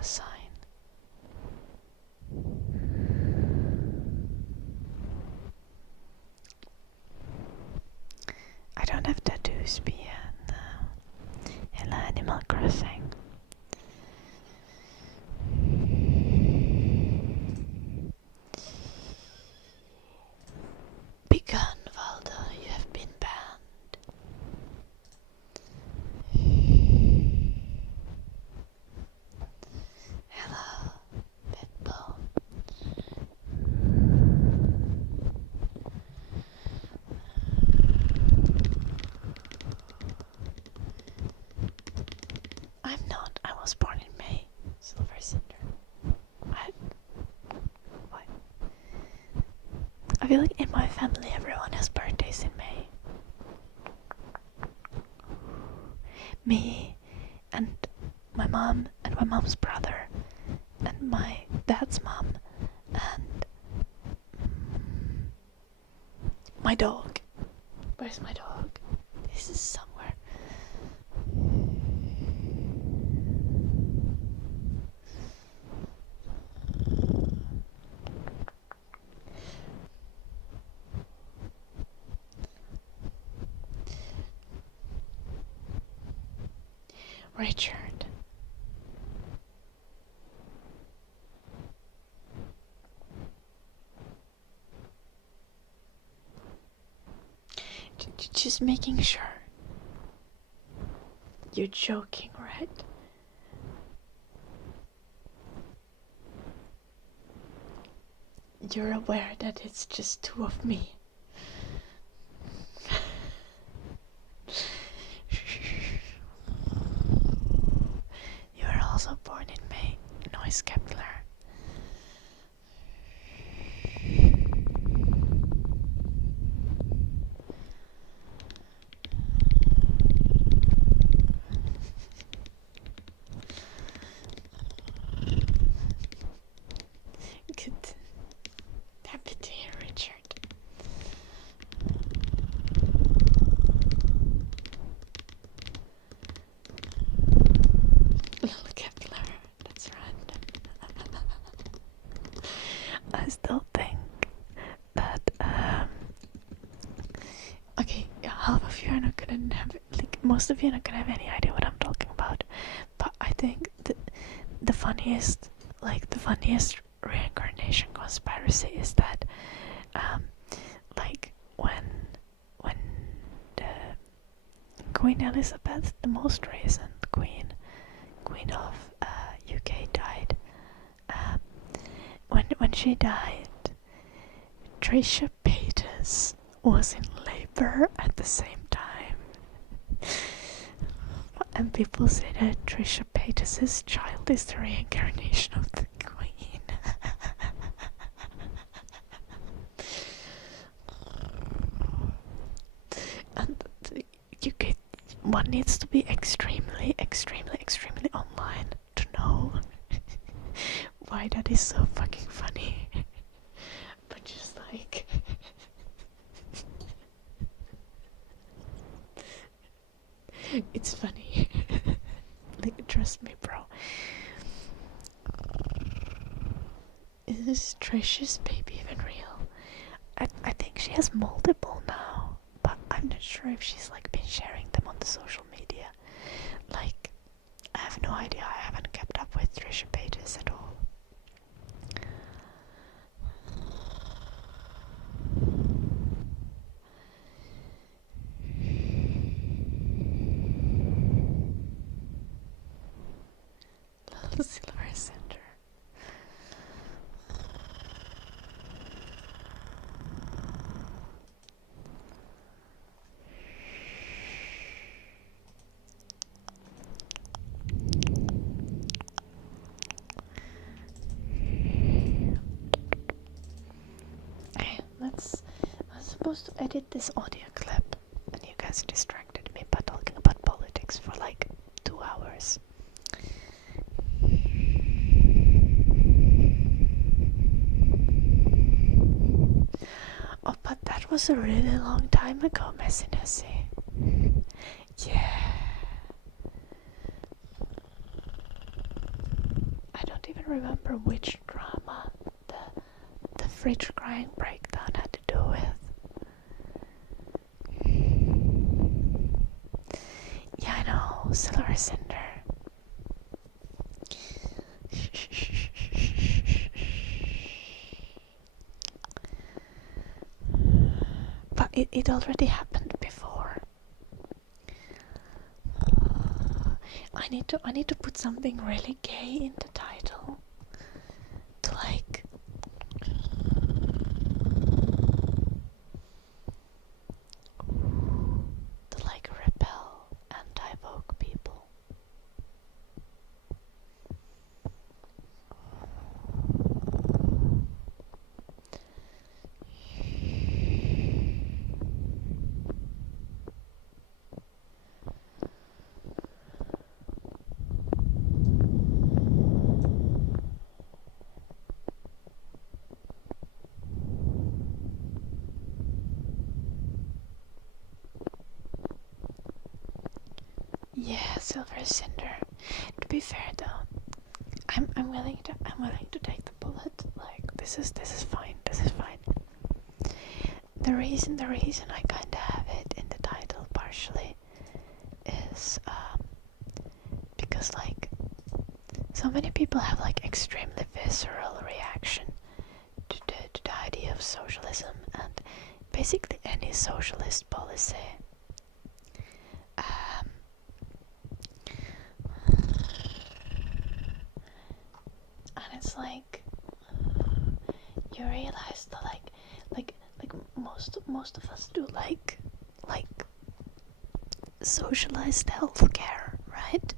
sign. I don't have tattoos, Pia. No. Hello, Animal Crossing. Begun, Valdo. You have been banned. Hello, Pitbull. I feel like in my family everyone has birthdays in May. Me and my mom and my mom's brother and my dad's mom and my dog. Where's my dog? This is somewhere. Richard. Just making sure. You're joking, right? You're aware that it's just two of me. You were also born in May. Noise Kepler. Good. Happy to hear, Richard. Little Kepler, that's random. I still think that okay, half of you are not gonna have, like, most of you are not gonna have any idea what I'm talking about. But I think the funniest reincarnation conspiracy is that like when the Queen Elizabeth, the most recent queen of UK, died, when she died, Trisha Paytas was in labor at the same time. And people say that Trisha Paytas' child is the reincarnation of the Queen. And one needs to be extremely online to know why that is so fucking funny. But just like it's funny. Like, trust me, bro. Is Trisha's baby even real? I think she has multiple now, but I'm not sure if she's like been sharing them on the social media. Like, I have no idea. I haven't kept up with Trisha Paytas at all. Little Silver Center. I was supposed to edit this audio clip, and you guys distracted me by talking about politics for like 2 hours. Oh, but that was a really long time ago, Messi Nessie. Yeah. I don't even remember which drama the fridge crying breakdown had to do with. Yeah, I know, Silver Cinder. But it already happened before. I need to put something really gay in the title to like repel anti-Vogue people. Yeah, Silver Cinder. To be fair though, I'm willing to take the bullet. Like this is fine. This is fine. The reason I kinda have it in the title partially is because like so many people have like extremely visceral reaction to the idea of socialism and basically any socialist policy. And it's like you realize that like most of us do like socialized healthcare, right?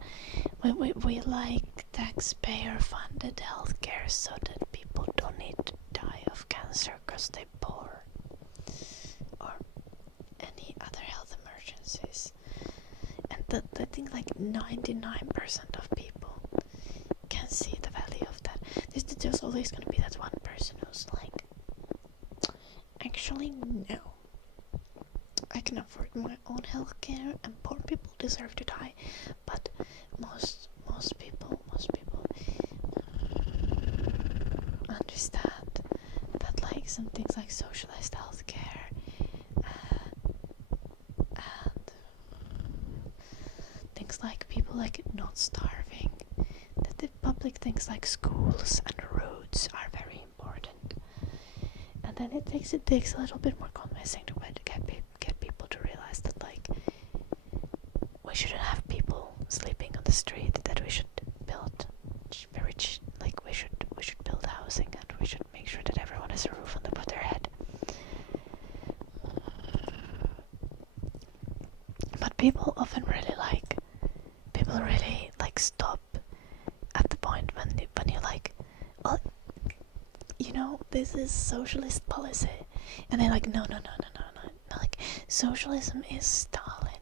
We like taxpayer funded healthcare so that people don't need to die of cancer because they're poor or any other health emergencies. And I think like 99% of people can see the value of that. There's always going to be that one person who's like, actually no, I can afford my own healthcare and poor people deserve to die. But most people understand that like some things like socialized healthcare and things like people like not starving, that the public things like schools and roads are very important. And then it takes a little bit more convincing to get people to realize that like we shouldn't have people sleeping on the street, that we should build we should build housing, and we should make sure that everyone has a roof on top of their head. But people really stop at the point when you're like, well, you know, this is socialist policy, and they're like, no, like socialism is Stalin.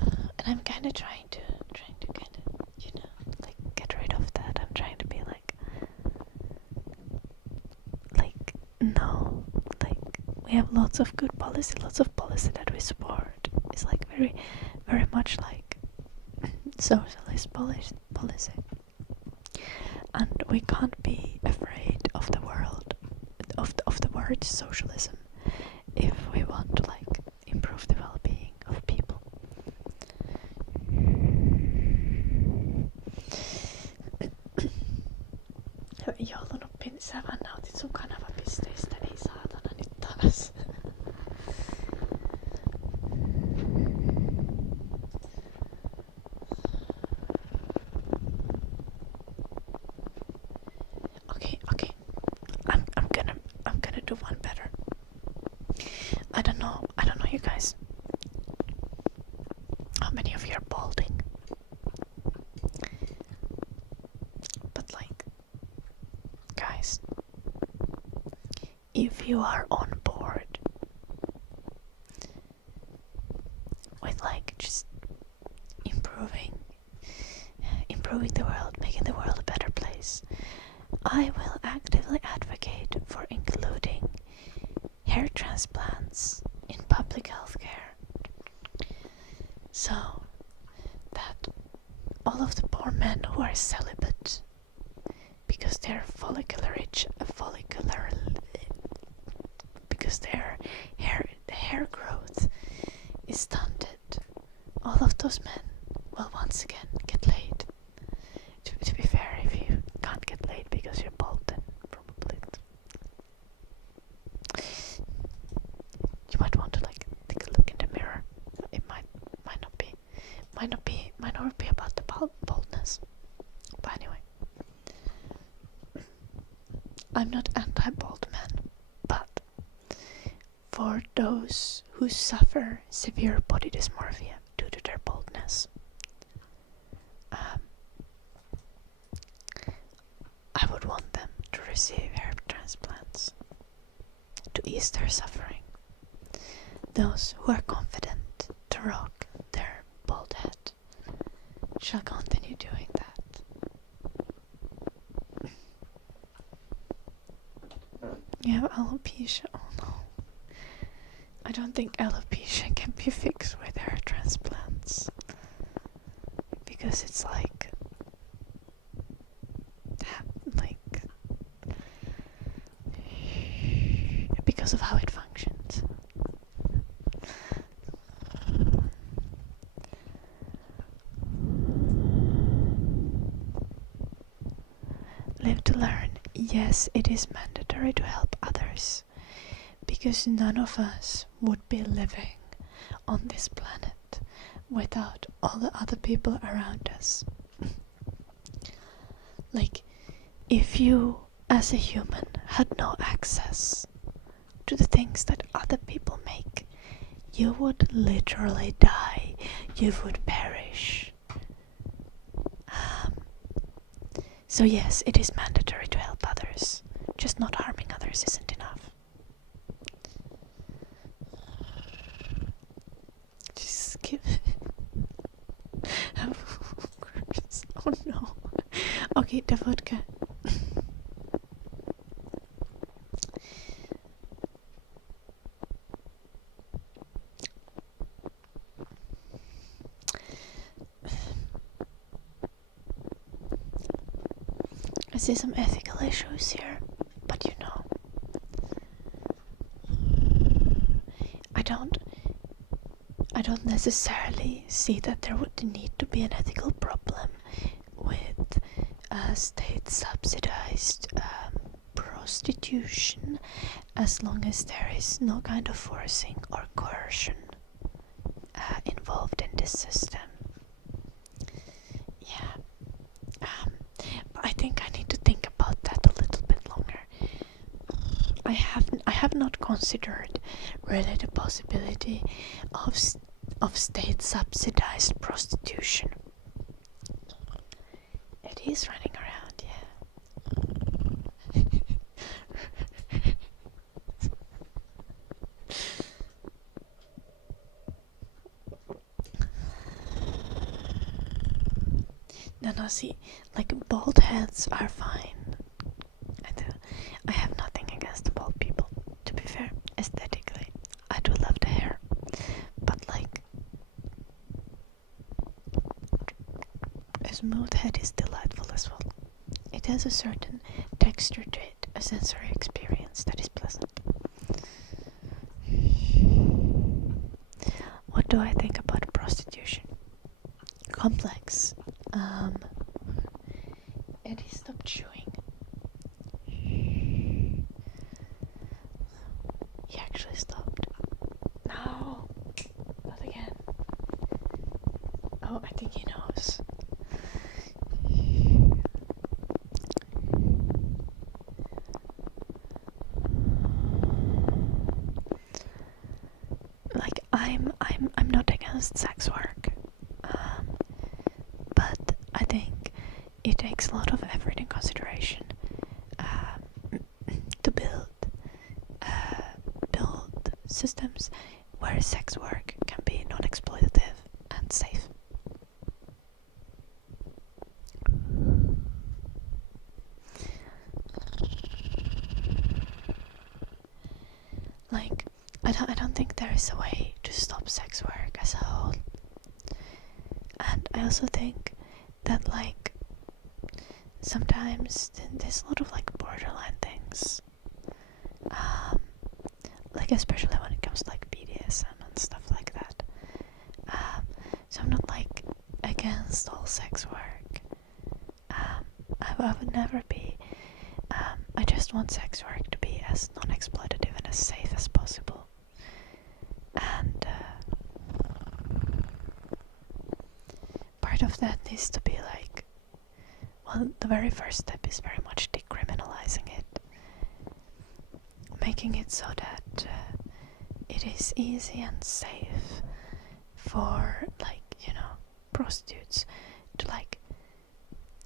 And I'm kind of trying to kind of, you know, like get rid of that. I'm trying to be like no, like we have lots of good policy, lots of policy that we support. It's like very, very much like socialist policy. And we can't be afraid of the world, of the word socialism, if we want to like improve the well-being of people. Joulun oppin sävän nautit sun kanavapisteistä, ei saatana nyt taas. Okay. I'm gonna do one better. I don't know you guys. How many of you are balding? But like, guys, if you are on board with like just improving the world, making the world a better place, I will actively advocate for including hair transplants in public healthcare, so that all of the poor men who are celibate because their because their hair growth is stunted, all of those men will once again get laid. To be fair, if you can't get laid because you're bald, then probably you might want to like take a look in the mirror. It might not be about the baldness. But anyway, I'm not anti-bald men, but for those who suffer severe body dysmorphia due to their baldness, I would want them to receive hair transplants to ease their suffering. Those who are confident to rock their bald head shall continue doing that. You have alopecia? Oh no. I don't think alopecia can be fixed with hair transplants because it's like because of how it functions. Live to learn. Yes, it is mandatory to help others, because none of us would be living on this planet without all the other people around us. Like, if you as a human had no access to the things that other people make, you would literally die. You would perish. So yes, it is mandatory to help others. Just not harming others isn't enough. Just skip. Oh no. Okay, the vodka. I see some ethical issues here, but you know, I don't necessarily see that there would need to be an ethical problem with state-subsidized prostitution, as long as there is no kind of forcing or coercion involved in this system. Yeah. But I think I need to think about that a little bit longer. I have not considered really the possibility of state subsidized prostitution. It is running around, yeah. No, see, like bald heads are fine. I have nothing against the bald people, to be fair. Aesthetically, I do love the hair, but like a smooth head is delightful as well. It has a certain texture to it, a sensory experience that is pleasant. What do I think about prostitution? Complex. Eddie, stop chewing. He actually stopped. No, not again. Oh, I think he knows. Like I'm not against sex work, but I think it takes a lot of effort and consideration to build systems where sex work can be non-exploitative and safe. Like, I don't think there is a way to stop sex work as a whole. And I also think that, like, sometimes there's a lot of, like, borderline things. Like, especially when it comes to, like, BDSM and stuff like that. So I'm not, like, against all sex work. I would never be. I just want sex work to be as non-exploitative and as safe as possible. And part of that needs to be like, well, the very first step is very much decriminalizing it, making it so that it is easy and safe for, like, you know, prostitutes to, like,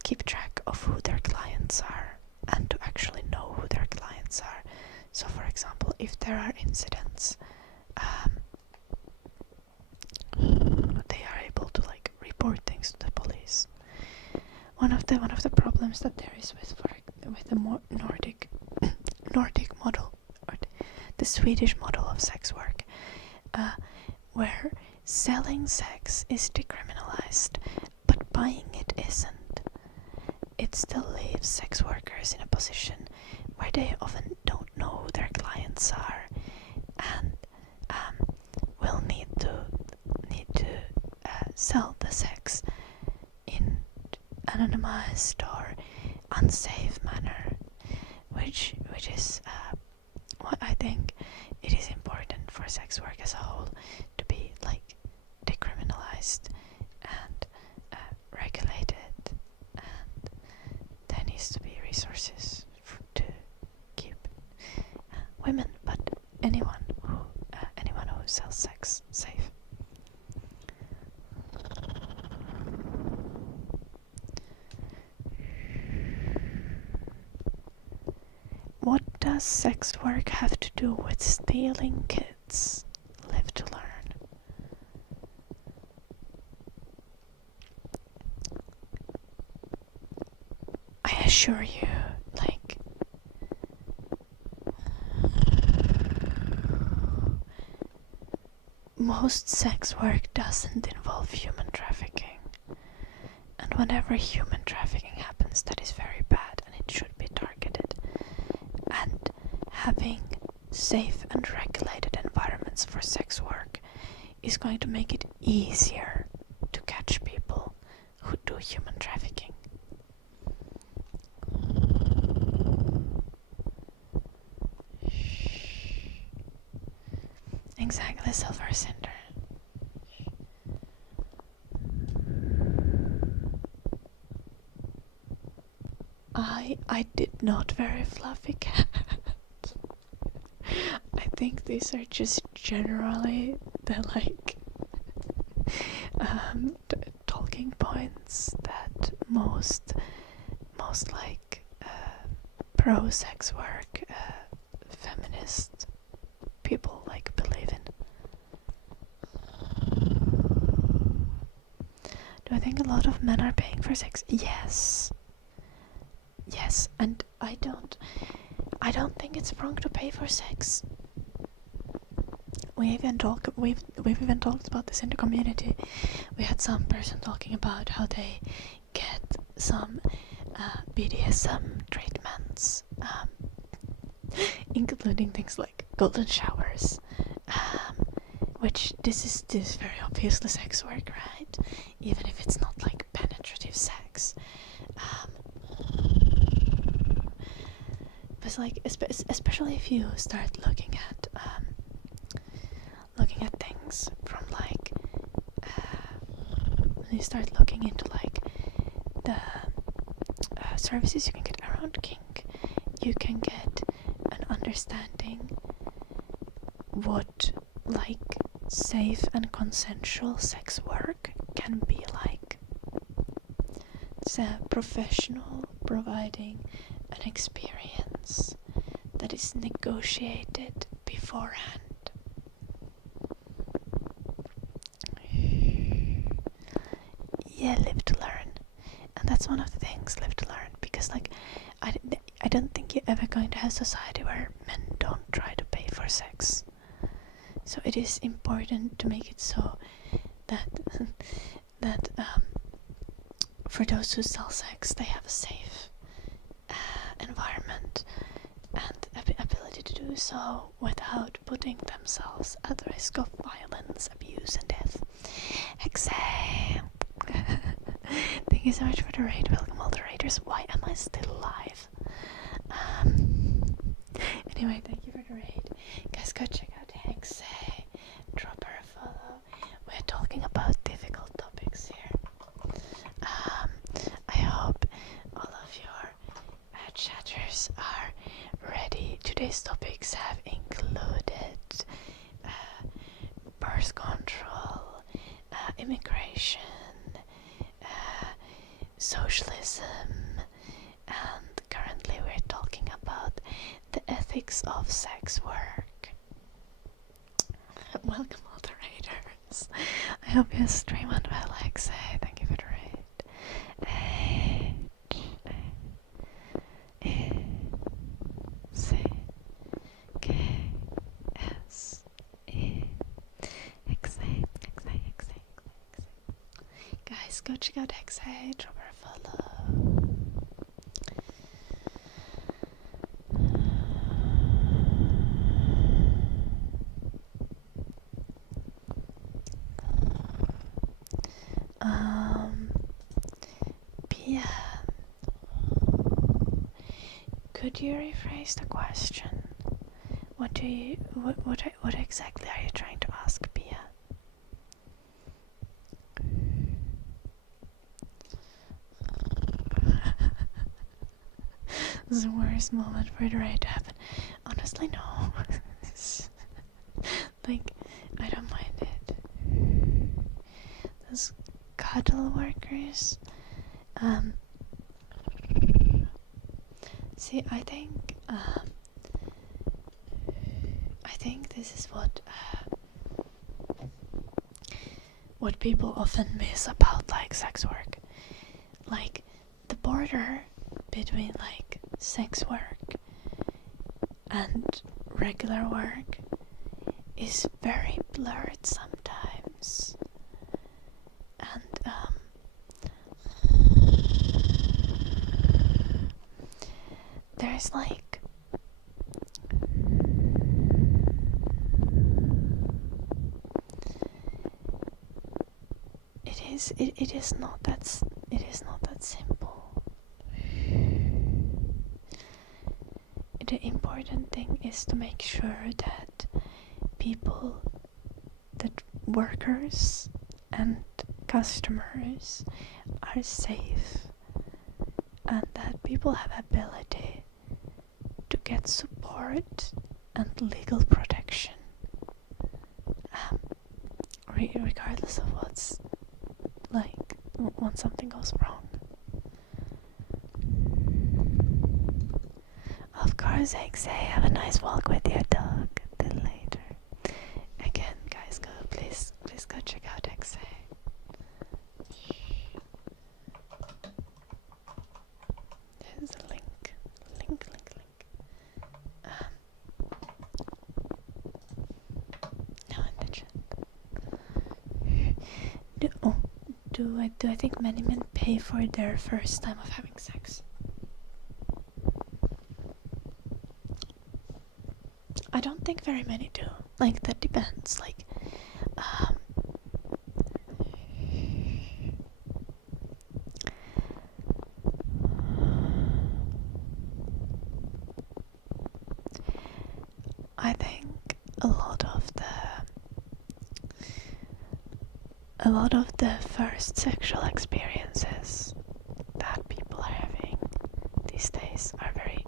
keep track of who their clients are and to actually know who their clients are. So, for example, if there are incidents, they are able to, like, report things to the police. One of the problems that there is with the more Nordic model, or the Swedish model of sex work, where selling sex is decriminalized, but buying it isn't. It still leaves sex workers in a position where they often don't know who their clients are, and will need to sell the sex in anonymized or unsafe manner, which is what I think it is important for sex work as a whole to be like decriminalized and regulated, and there needs to be resources to keep women, but anyone who sells sex safe. What does sex work have to do with stealing kids? Live to learn. I assure you, like, most sex work doesn't involve human trafficking. And whenever human trafficking happens, that is very bad and it should be targeted. And having safe and regulated environments for sex work is going to make it easier to catch people who do human trafficking. Exactly, Silver Cinder. I did not very fluffy cat. I think these are just generally the talking points that most pro-sex work feminist people believe in. Do I think a lot of men are paying for sex? Yes, and I don't think it's wrong to pay for sex. We've even talked about this in the community. We had some person talking about how they get some BDSM treatments, including things like golden showers, which this is very obviously sex work, right? Even if it's not like penetrative sex. But especially if you start looking at things from when you start looking into the services you can get around kink, you can get an understanding what safe and consensual sex work can be like. It's a professional providing an experience that is negotiated beforehand. Yeah, live to learn. And that's one of the things, live to learn, because I don't think you're ever going to have a society where men don't try to pay for sex. So it is important to make it so that for those who sell sex, they have a safe environment and ability to do so without putting themselves at risk of violence, abuse, and death. Hexe! Thank you so much for the raid. Welcome all the raiders. Why am I still alive? Anyway, thank you for the raid. Guys, go check out Hexe. Drop her a follow. We're talking about difficult topics here. I hope all of your chatters are ready. Today's topics have included birth control, immigration, socialism, and currently we're talking about the ethics of sex work. Welcome all the raiders. I hope your stream went well, Hexe. Thank you for the raid. Hexe. go check out XA, drop her a follow. Pia, could you rephrase the question? What exactly are you trying to ask, Pia? This is the worst moment for the raid to happen. Honestly, no. Like, I don't mind it. Those cuddle workers. See, I think this is what people often miss about like sex work. Like, the border between like sex work and regular work is very blurred sometimes. And there's like it is not that simple. The important thing is to make sure that workers and customers are safe, and that people have ability to get support and legal protection, regardless of what's like when something goes wrong. Of course, XA, have a nice walk with your dog. Till later. Again, guys, please go check out XA. There's a link. Now in the chat. Do I think many men pay for their first time of having sex? I don't think very many do. Like, that depends. Like, I think a lot of the first sexual experiences that people are having these days are very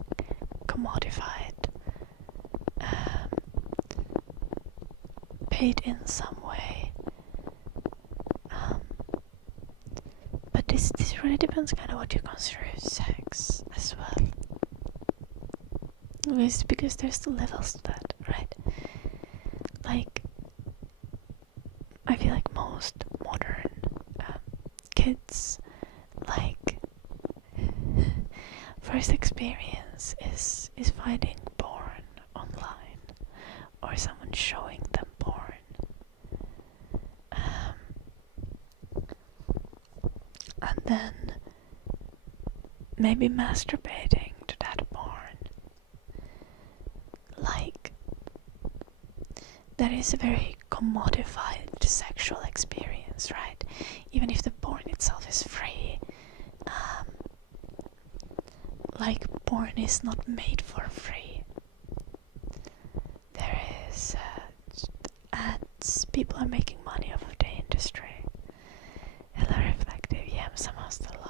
commodified, paid in some way, but this really depends kind of what you consider sex as well. Because there's the levels to that, right? Like, I feel like most modern kids, like, first experience is finding porn online or someone showing them porn. And then maybe masturbating to that porn. Like, that is a very commodified sexual experience, right? Even if the porn itself is free, like, porn is not made for free. There is ads, people are making money off of the industry. Hello Reflective, yeah, I'm somehow still alive.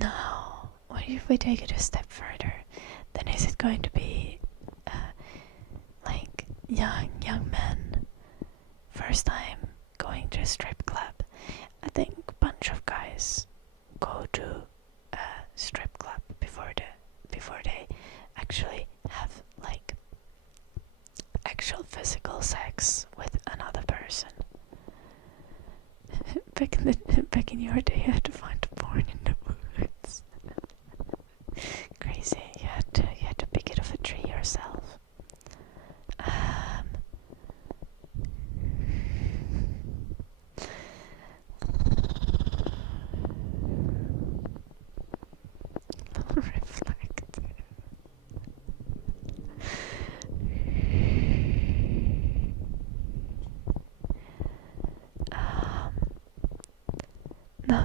Now, what if we take it a step further? Then is it going to be like young men first time going to a strip club? I think a bunch of guys go to a strip club before they actually have like actual physical sex with another person. Back in your day, you had to find porn in the woods. Crazy. You had to pick it off a tree yourself.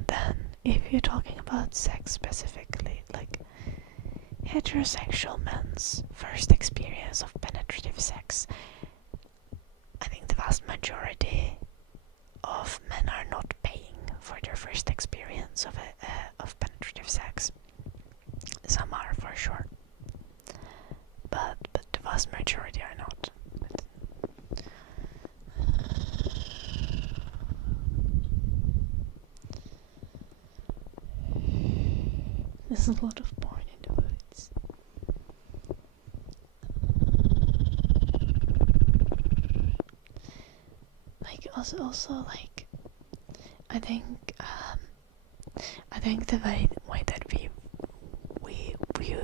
then, if you're talking about sex specifically, like heterosexual men's first experience of penetrative sex, I think the vast majority of men are not paying for their first experience of penetrative sex. Some are for sure, but the vast majority are not. There's a lot of porn in the woods. Like also like I think the way that we view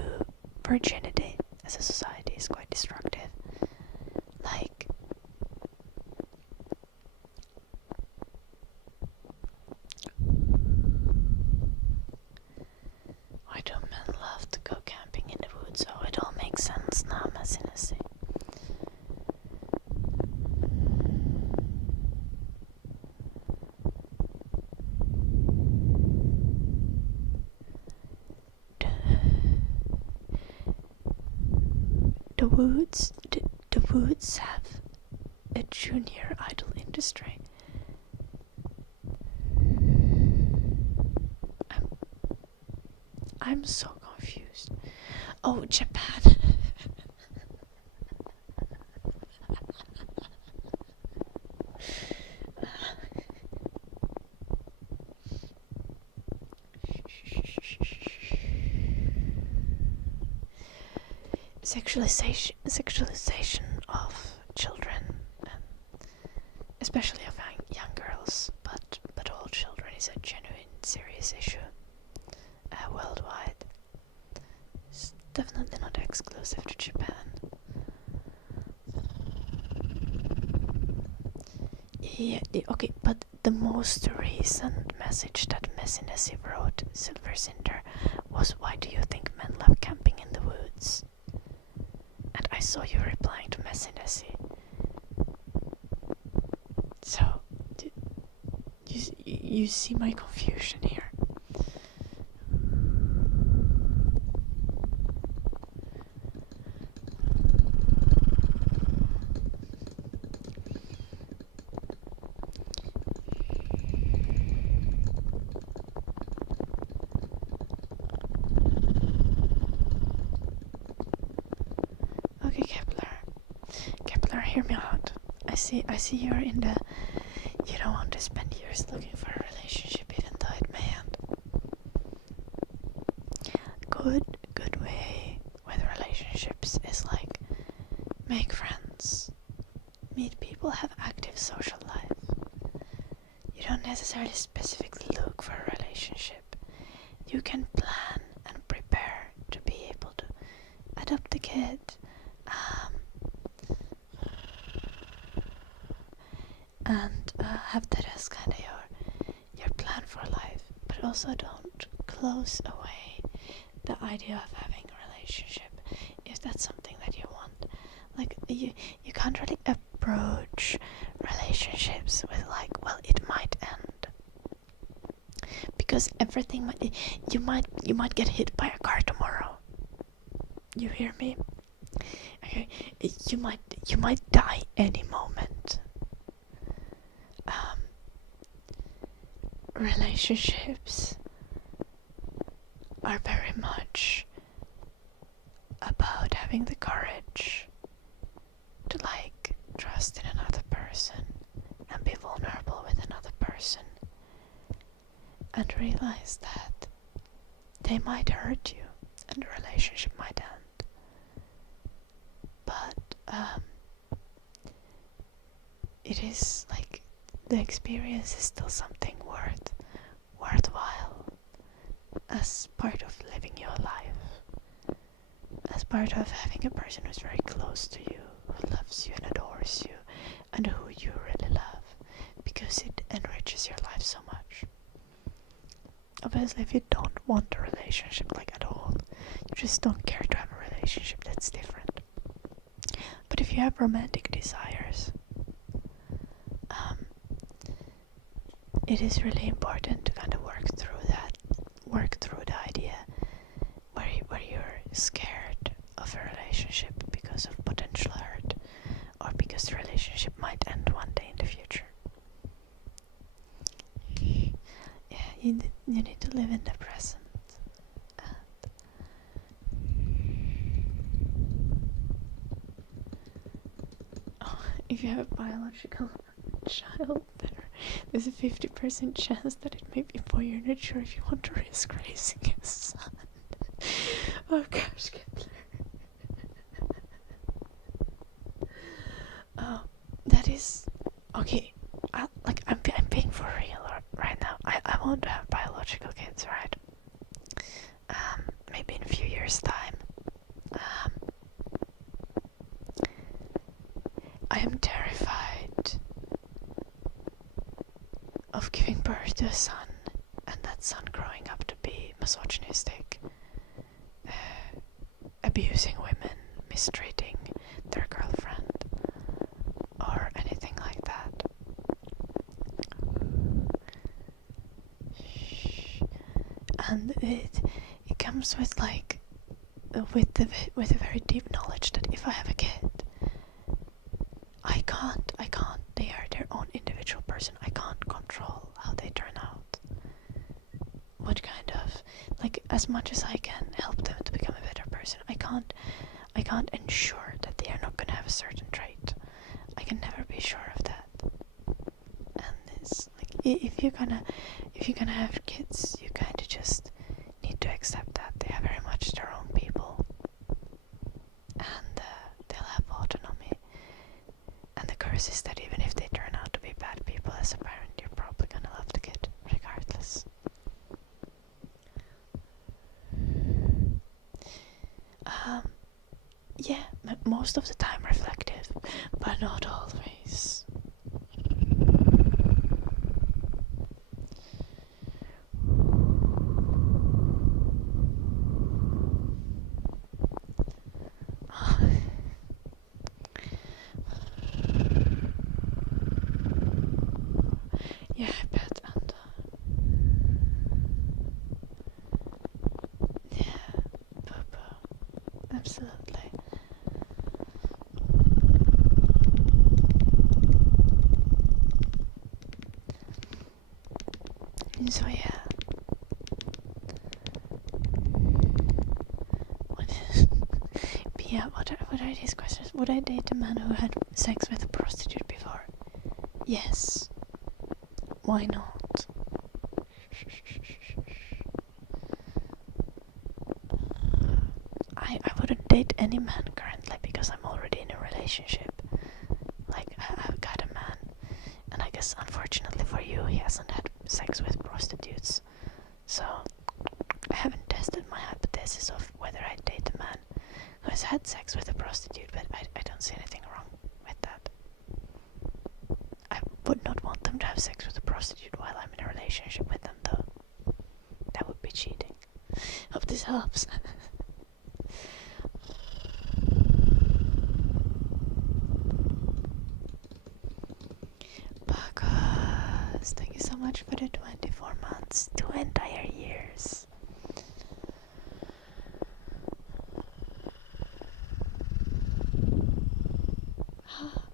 virginity as a society is quite destructive. Like why do men love to go camping in the woods? Oh, it all makes sense now, messiness. The woods have a junior idol industry. I'm so confused. Oh, Japan. Sexualization of children, especially of young girls, but all children, is a genuine, serious issue worldwide. It's definitely not exclusive to Japan. Yeah, okay, but the most recent message that Messinessy wrote, Silver Cinder, was, "Why do you think men love camping in the woods?" And I saw you replying to Messinessy. So, you see my confusion here. Okay, Kepler, hear me out. I see you're in the, you don't want to spend years looking for a relationship even though it may end. Good way with relationships is like make friends, meet people, have active social life. You don't necessarily specifically look for a relationship. You can plan and prepare to be able to adopt a kid, and have that as kind of your plan for life, but also don't close away the idea of having a relationship if that's something that you want. Like you can't really approach relationships with like, well, it might end, because everything you might get hit by a car tomorrow. You hear me? Okay, you might die any moment. Relationships are very much about having the courage to like trust in another person and be vulnerable with another person and realize that they might hurt you and the relationship might end, but it is like the experience is still something worthwhile as part of living your life, as part of having a person who's very close to you, who loves you and adores you, and who you really love, because it enriches your life so much. Obviously, if you don't want a relationship like at all, you just don't care to have a relationship, that's different. But if you have romantic desires, it is really important to kind of work You need to live in the present. If you have a biological child, there's a 50% chance that it may be boy. You're not sure if you want to risk raising a son. Oh gosh, Kepler. That is okay. I'm being for real right now. I want to have biological kids, right? Maybe in a few years' time. I am terrified of giving birth to a son, and that son growing up to be misogynistic, abusing women, mistreating their girlfriend, or anything like that. And it comes with with a very deep knowledge that if I have a kid, I can't. They are their own individual person. I can't control how they turn out. What kind of, as much as I can help them to become a better person, I can't ensure that they are not gonna have a certain trait. I can never be sure of that. And it's if you're gonna have kids, you kinda just need to accept that they are very much their own people, and they'll have autonomy. And the curse is that even if they turn out to be bad people as a parent, you're probably gonna love the kid regardless. Yeah, most of the time reflective, but not always. Yeah, I bet, and yeah, absolutely. So yeah, what are these questions? Would I date a man who had sex with a prostitute before? Yes. Why not? I wouldn't date any man currently because I'm already in a relationship. I've got a man, and I guess unfortunately for you, he hasn't had sex with prostitutes. So I haven't tested my hypothesis of whether I'd date a man who has had sex with a prostitute, but I don't see anything wrong with that. I would not want them to have sex with a prostitute while I'm in a relationship with them, though. That would be cheating. Hope this helps. Bacchus, thank you so much for the 24 months, 2 entire years.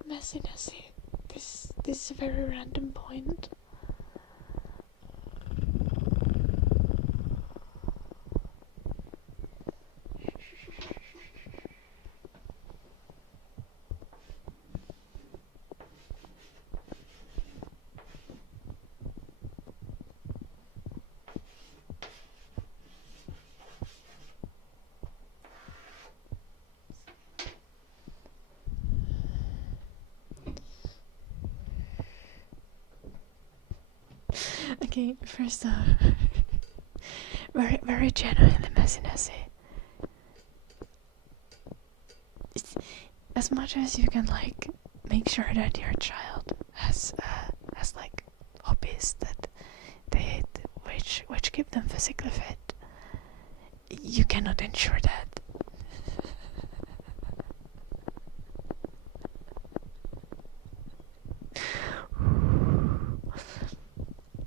Messy. This is a very random point. Okay, first very, very genuinely messiness. It's, as much as you can make sure that your child has hobbies that they which keep them physically fit, you cannot ensure that.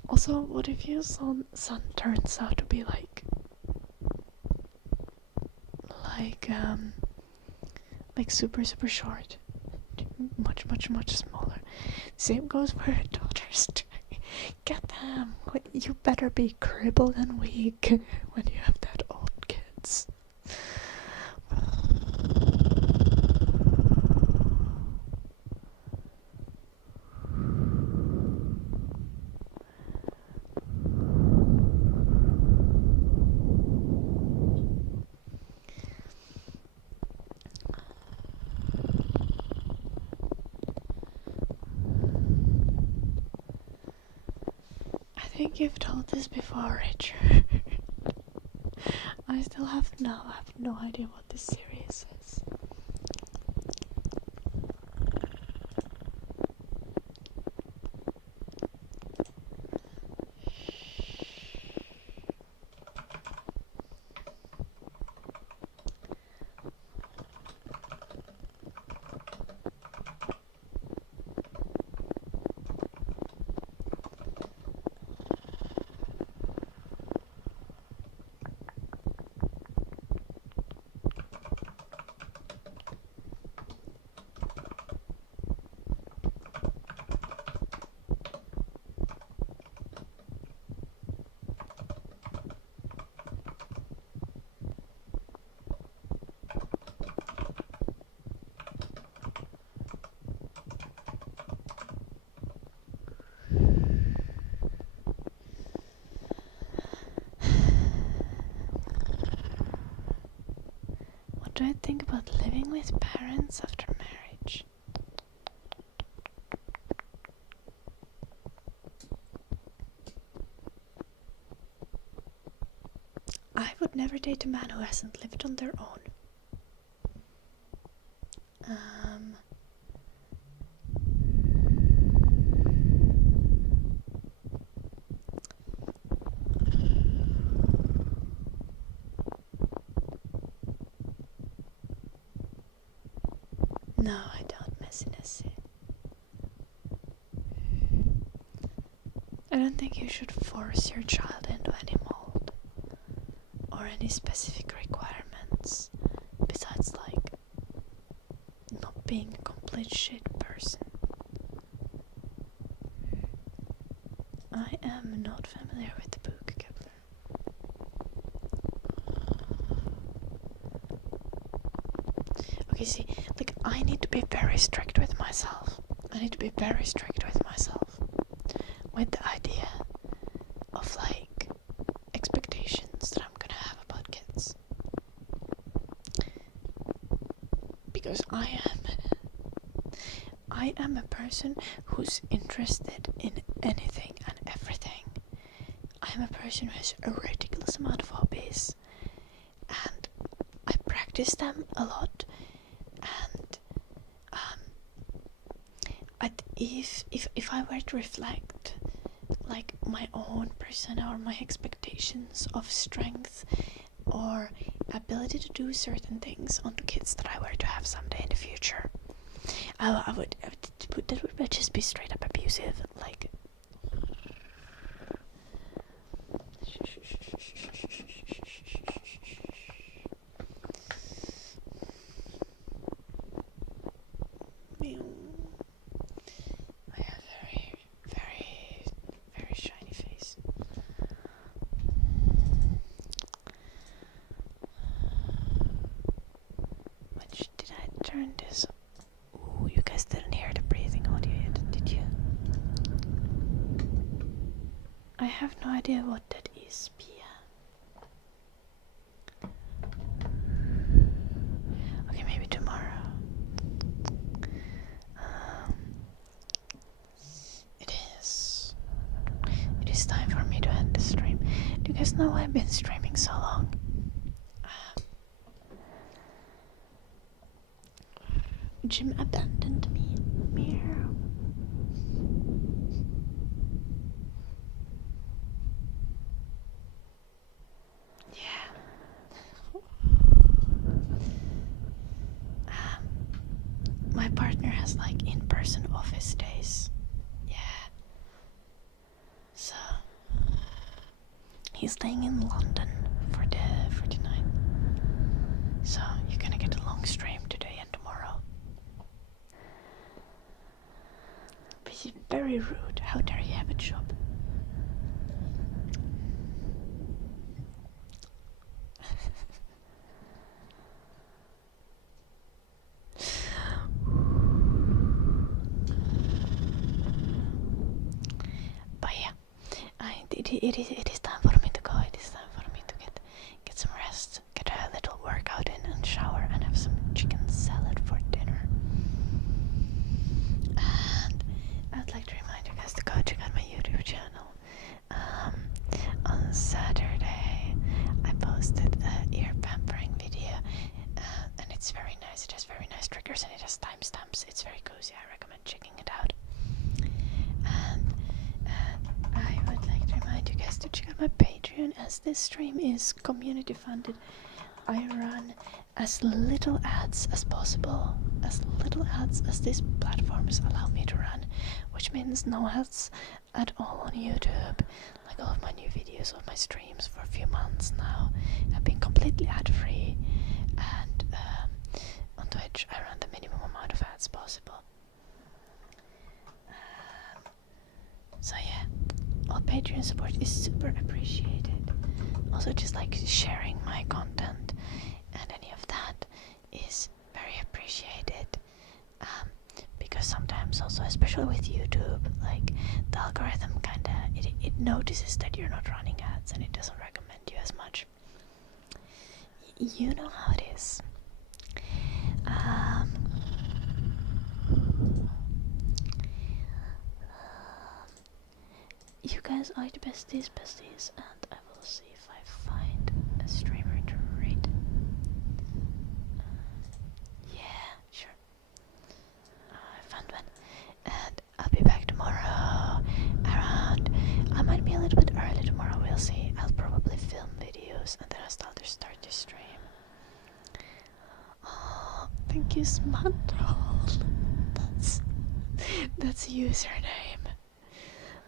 Also, what if your son turns out to be like super short, much smaller? Same goes for daughters. Get them. You better be crippled and weak when you have that old kids. I think you've told this before, Richard. I still have no idea what this series is. What do I think about living with parents after marriage? I would never date a man who hasn't lived on their own. No, I don't, messiness. I don't think you should force your child into any mold or any specific requirements besides like not being a complete shit person. I am not familiar with the book, Kepler. Okay, see, like I need to be very strict with myself. I need to be very strict with myself. With the idea of like expectations that I'm gonna have about kids. Because I am a person who's interested in anything and everything. I am a person who has a ridiculous amount of hobbies and I practice them a lot, and if I were to reflect like my own persona or my expectations of strength or ability to do certain things onto kids that I were to have someday in the future, I would that would just be straight up abusive. Like I have very, very, very shiny face. Which did I turn this? Ooh, you guys didn't hear the breathing audio yet, did you? I have no idea what that is, Pia. Okay, maybe tomorrow. It is time for me to end the stream. Do you guys know why I've been streaming so long? Jim abandoned me. Meow. Yeah. My partner has like in-person office days. Yeah. So he's staying in London for the night. So you're gonna get a long stream today and tomorrow. But he's very rude. How dare you have a job? it is time for me to go. It is time for me to get some rest, get a little workout in, and shower, and have some chicken salad for dinner. And I'd like to remind you guys to go check out my YouTube channel. On Saturday, I posted an ear pampering video, and it's very nice. It has very nice triggers and it has timestamps. It's very cozy. I recommend checking it out. And I would like to remind you guys to check out my Patreon, as this stream is community funded. I run as little ads as possible, as little ads as these platforms allow me to run, which means no ads at all on YouTube. Like all of my new videos of my streams for a few months now have been completely ad-free, and on Twitch I run the minimum amount of ads possible. So yeah, all Patreon support is super appreciated. Also, just like sharing my content and any of that is very appreciated. Because sometimes also, especially with YouTube, like the algorithm kinda it notices that you're not running ads and it doesn't recommend you as much. You know how it is. You guys are the besties, and I will see if I find a streamer to read. Yeah, sure. I found one, and I'll be back tomorrow around. I might be a little bit early tomorrow. We'll see. I'll probably film videos and then I'll start the stream. Oh, thank you, Smart. That's a username.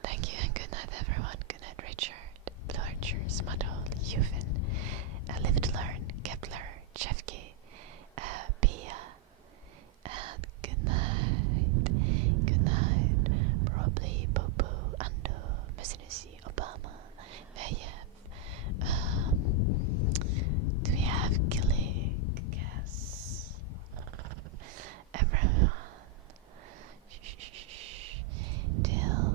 Thank you and good night, everyone. Good night, Richard, Blurcher, Smuddle, Yuvin, Live to Learn, Kepler, Chefke, Pia, and good night. Good night. Probably Popo, Ando, Messinusi, Obama, Veyev. Do we have Gillig? Yes. Everyone. Dill.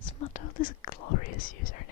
Smuttle is a glorious user.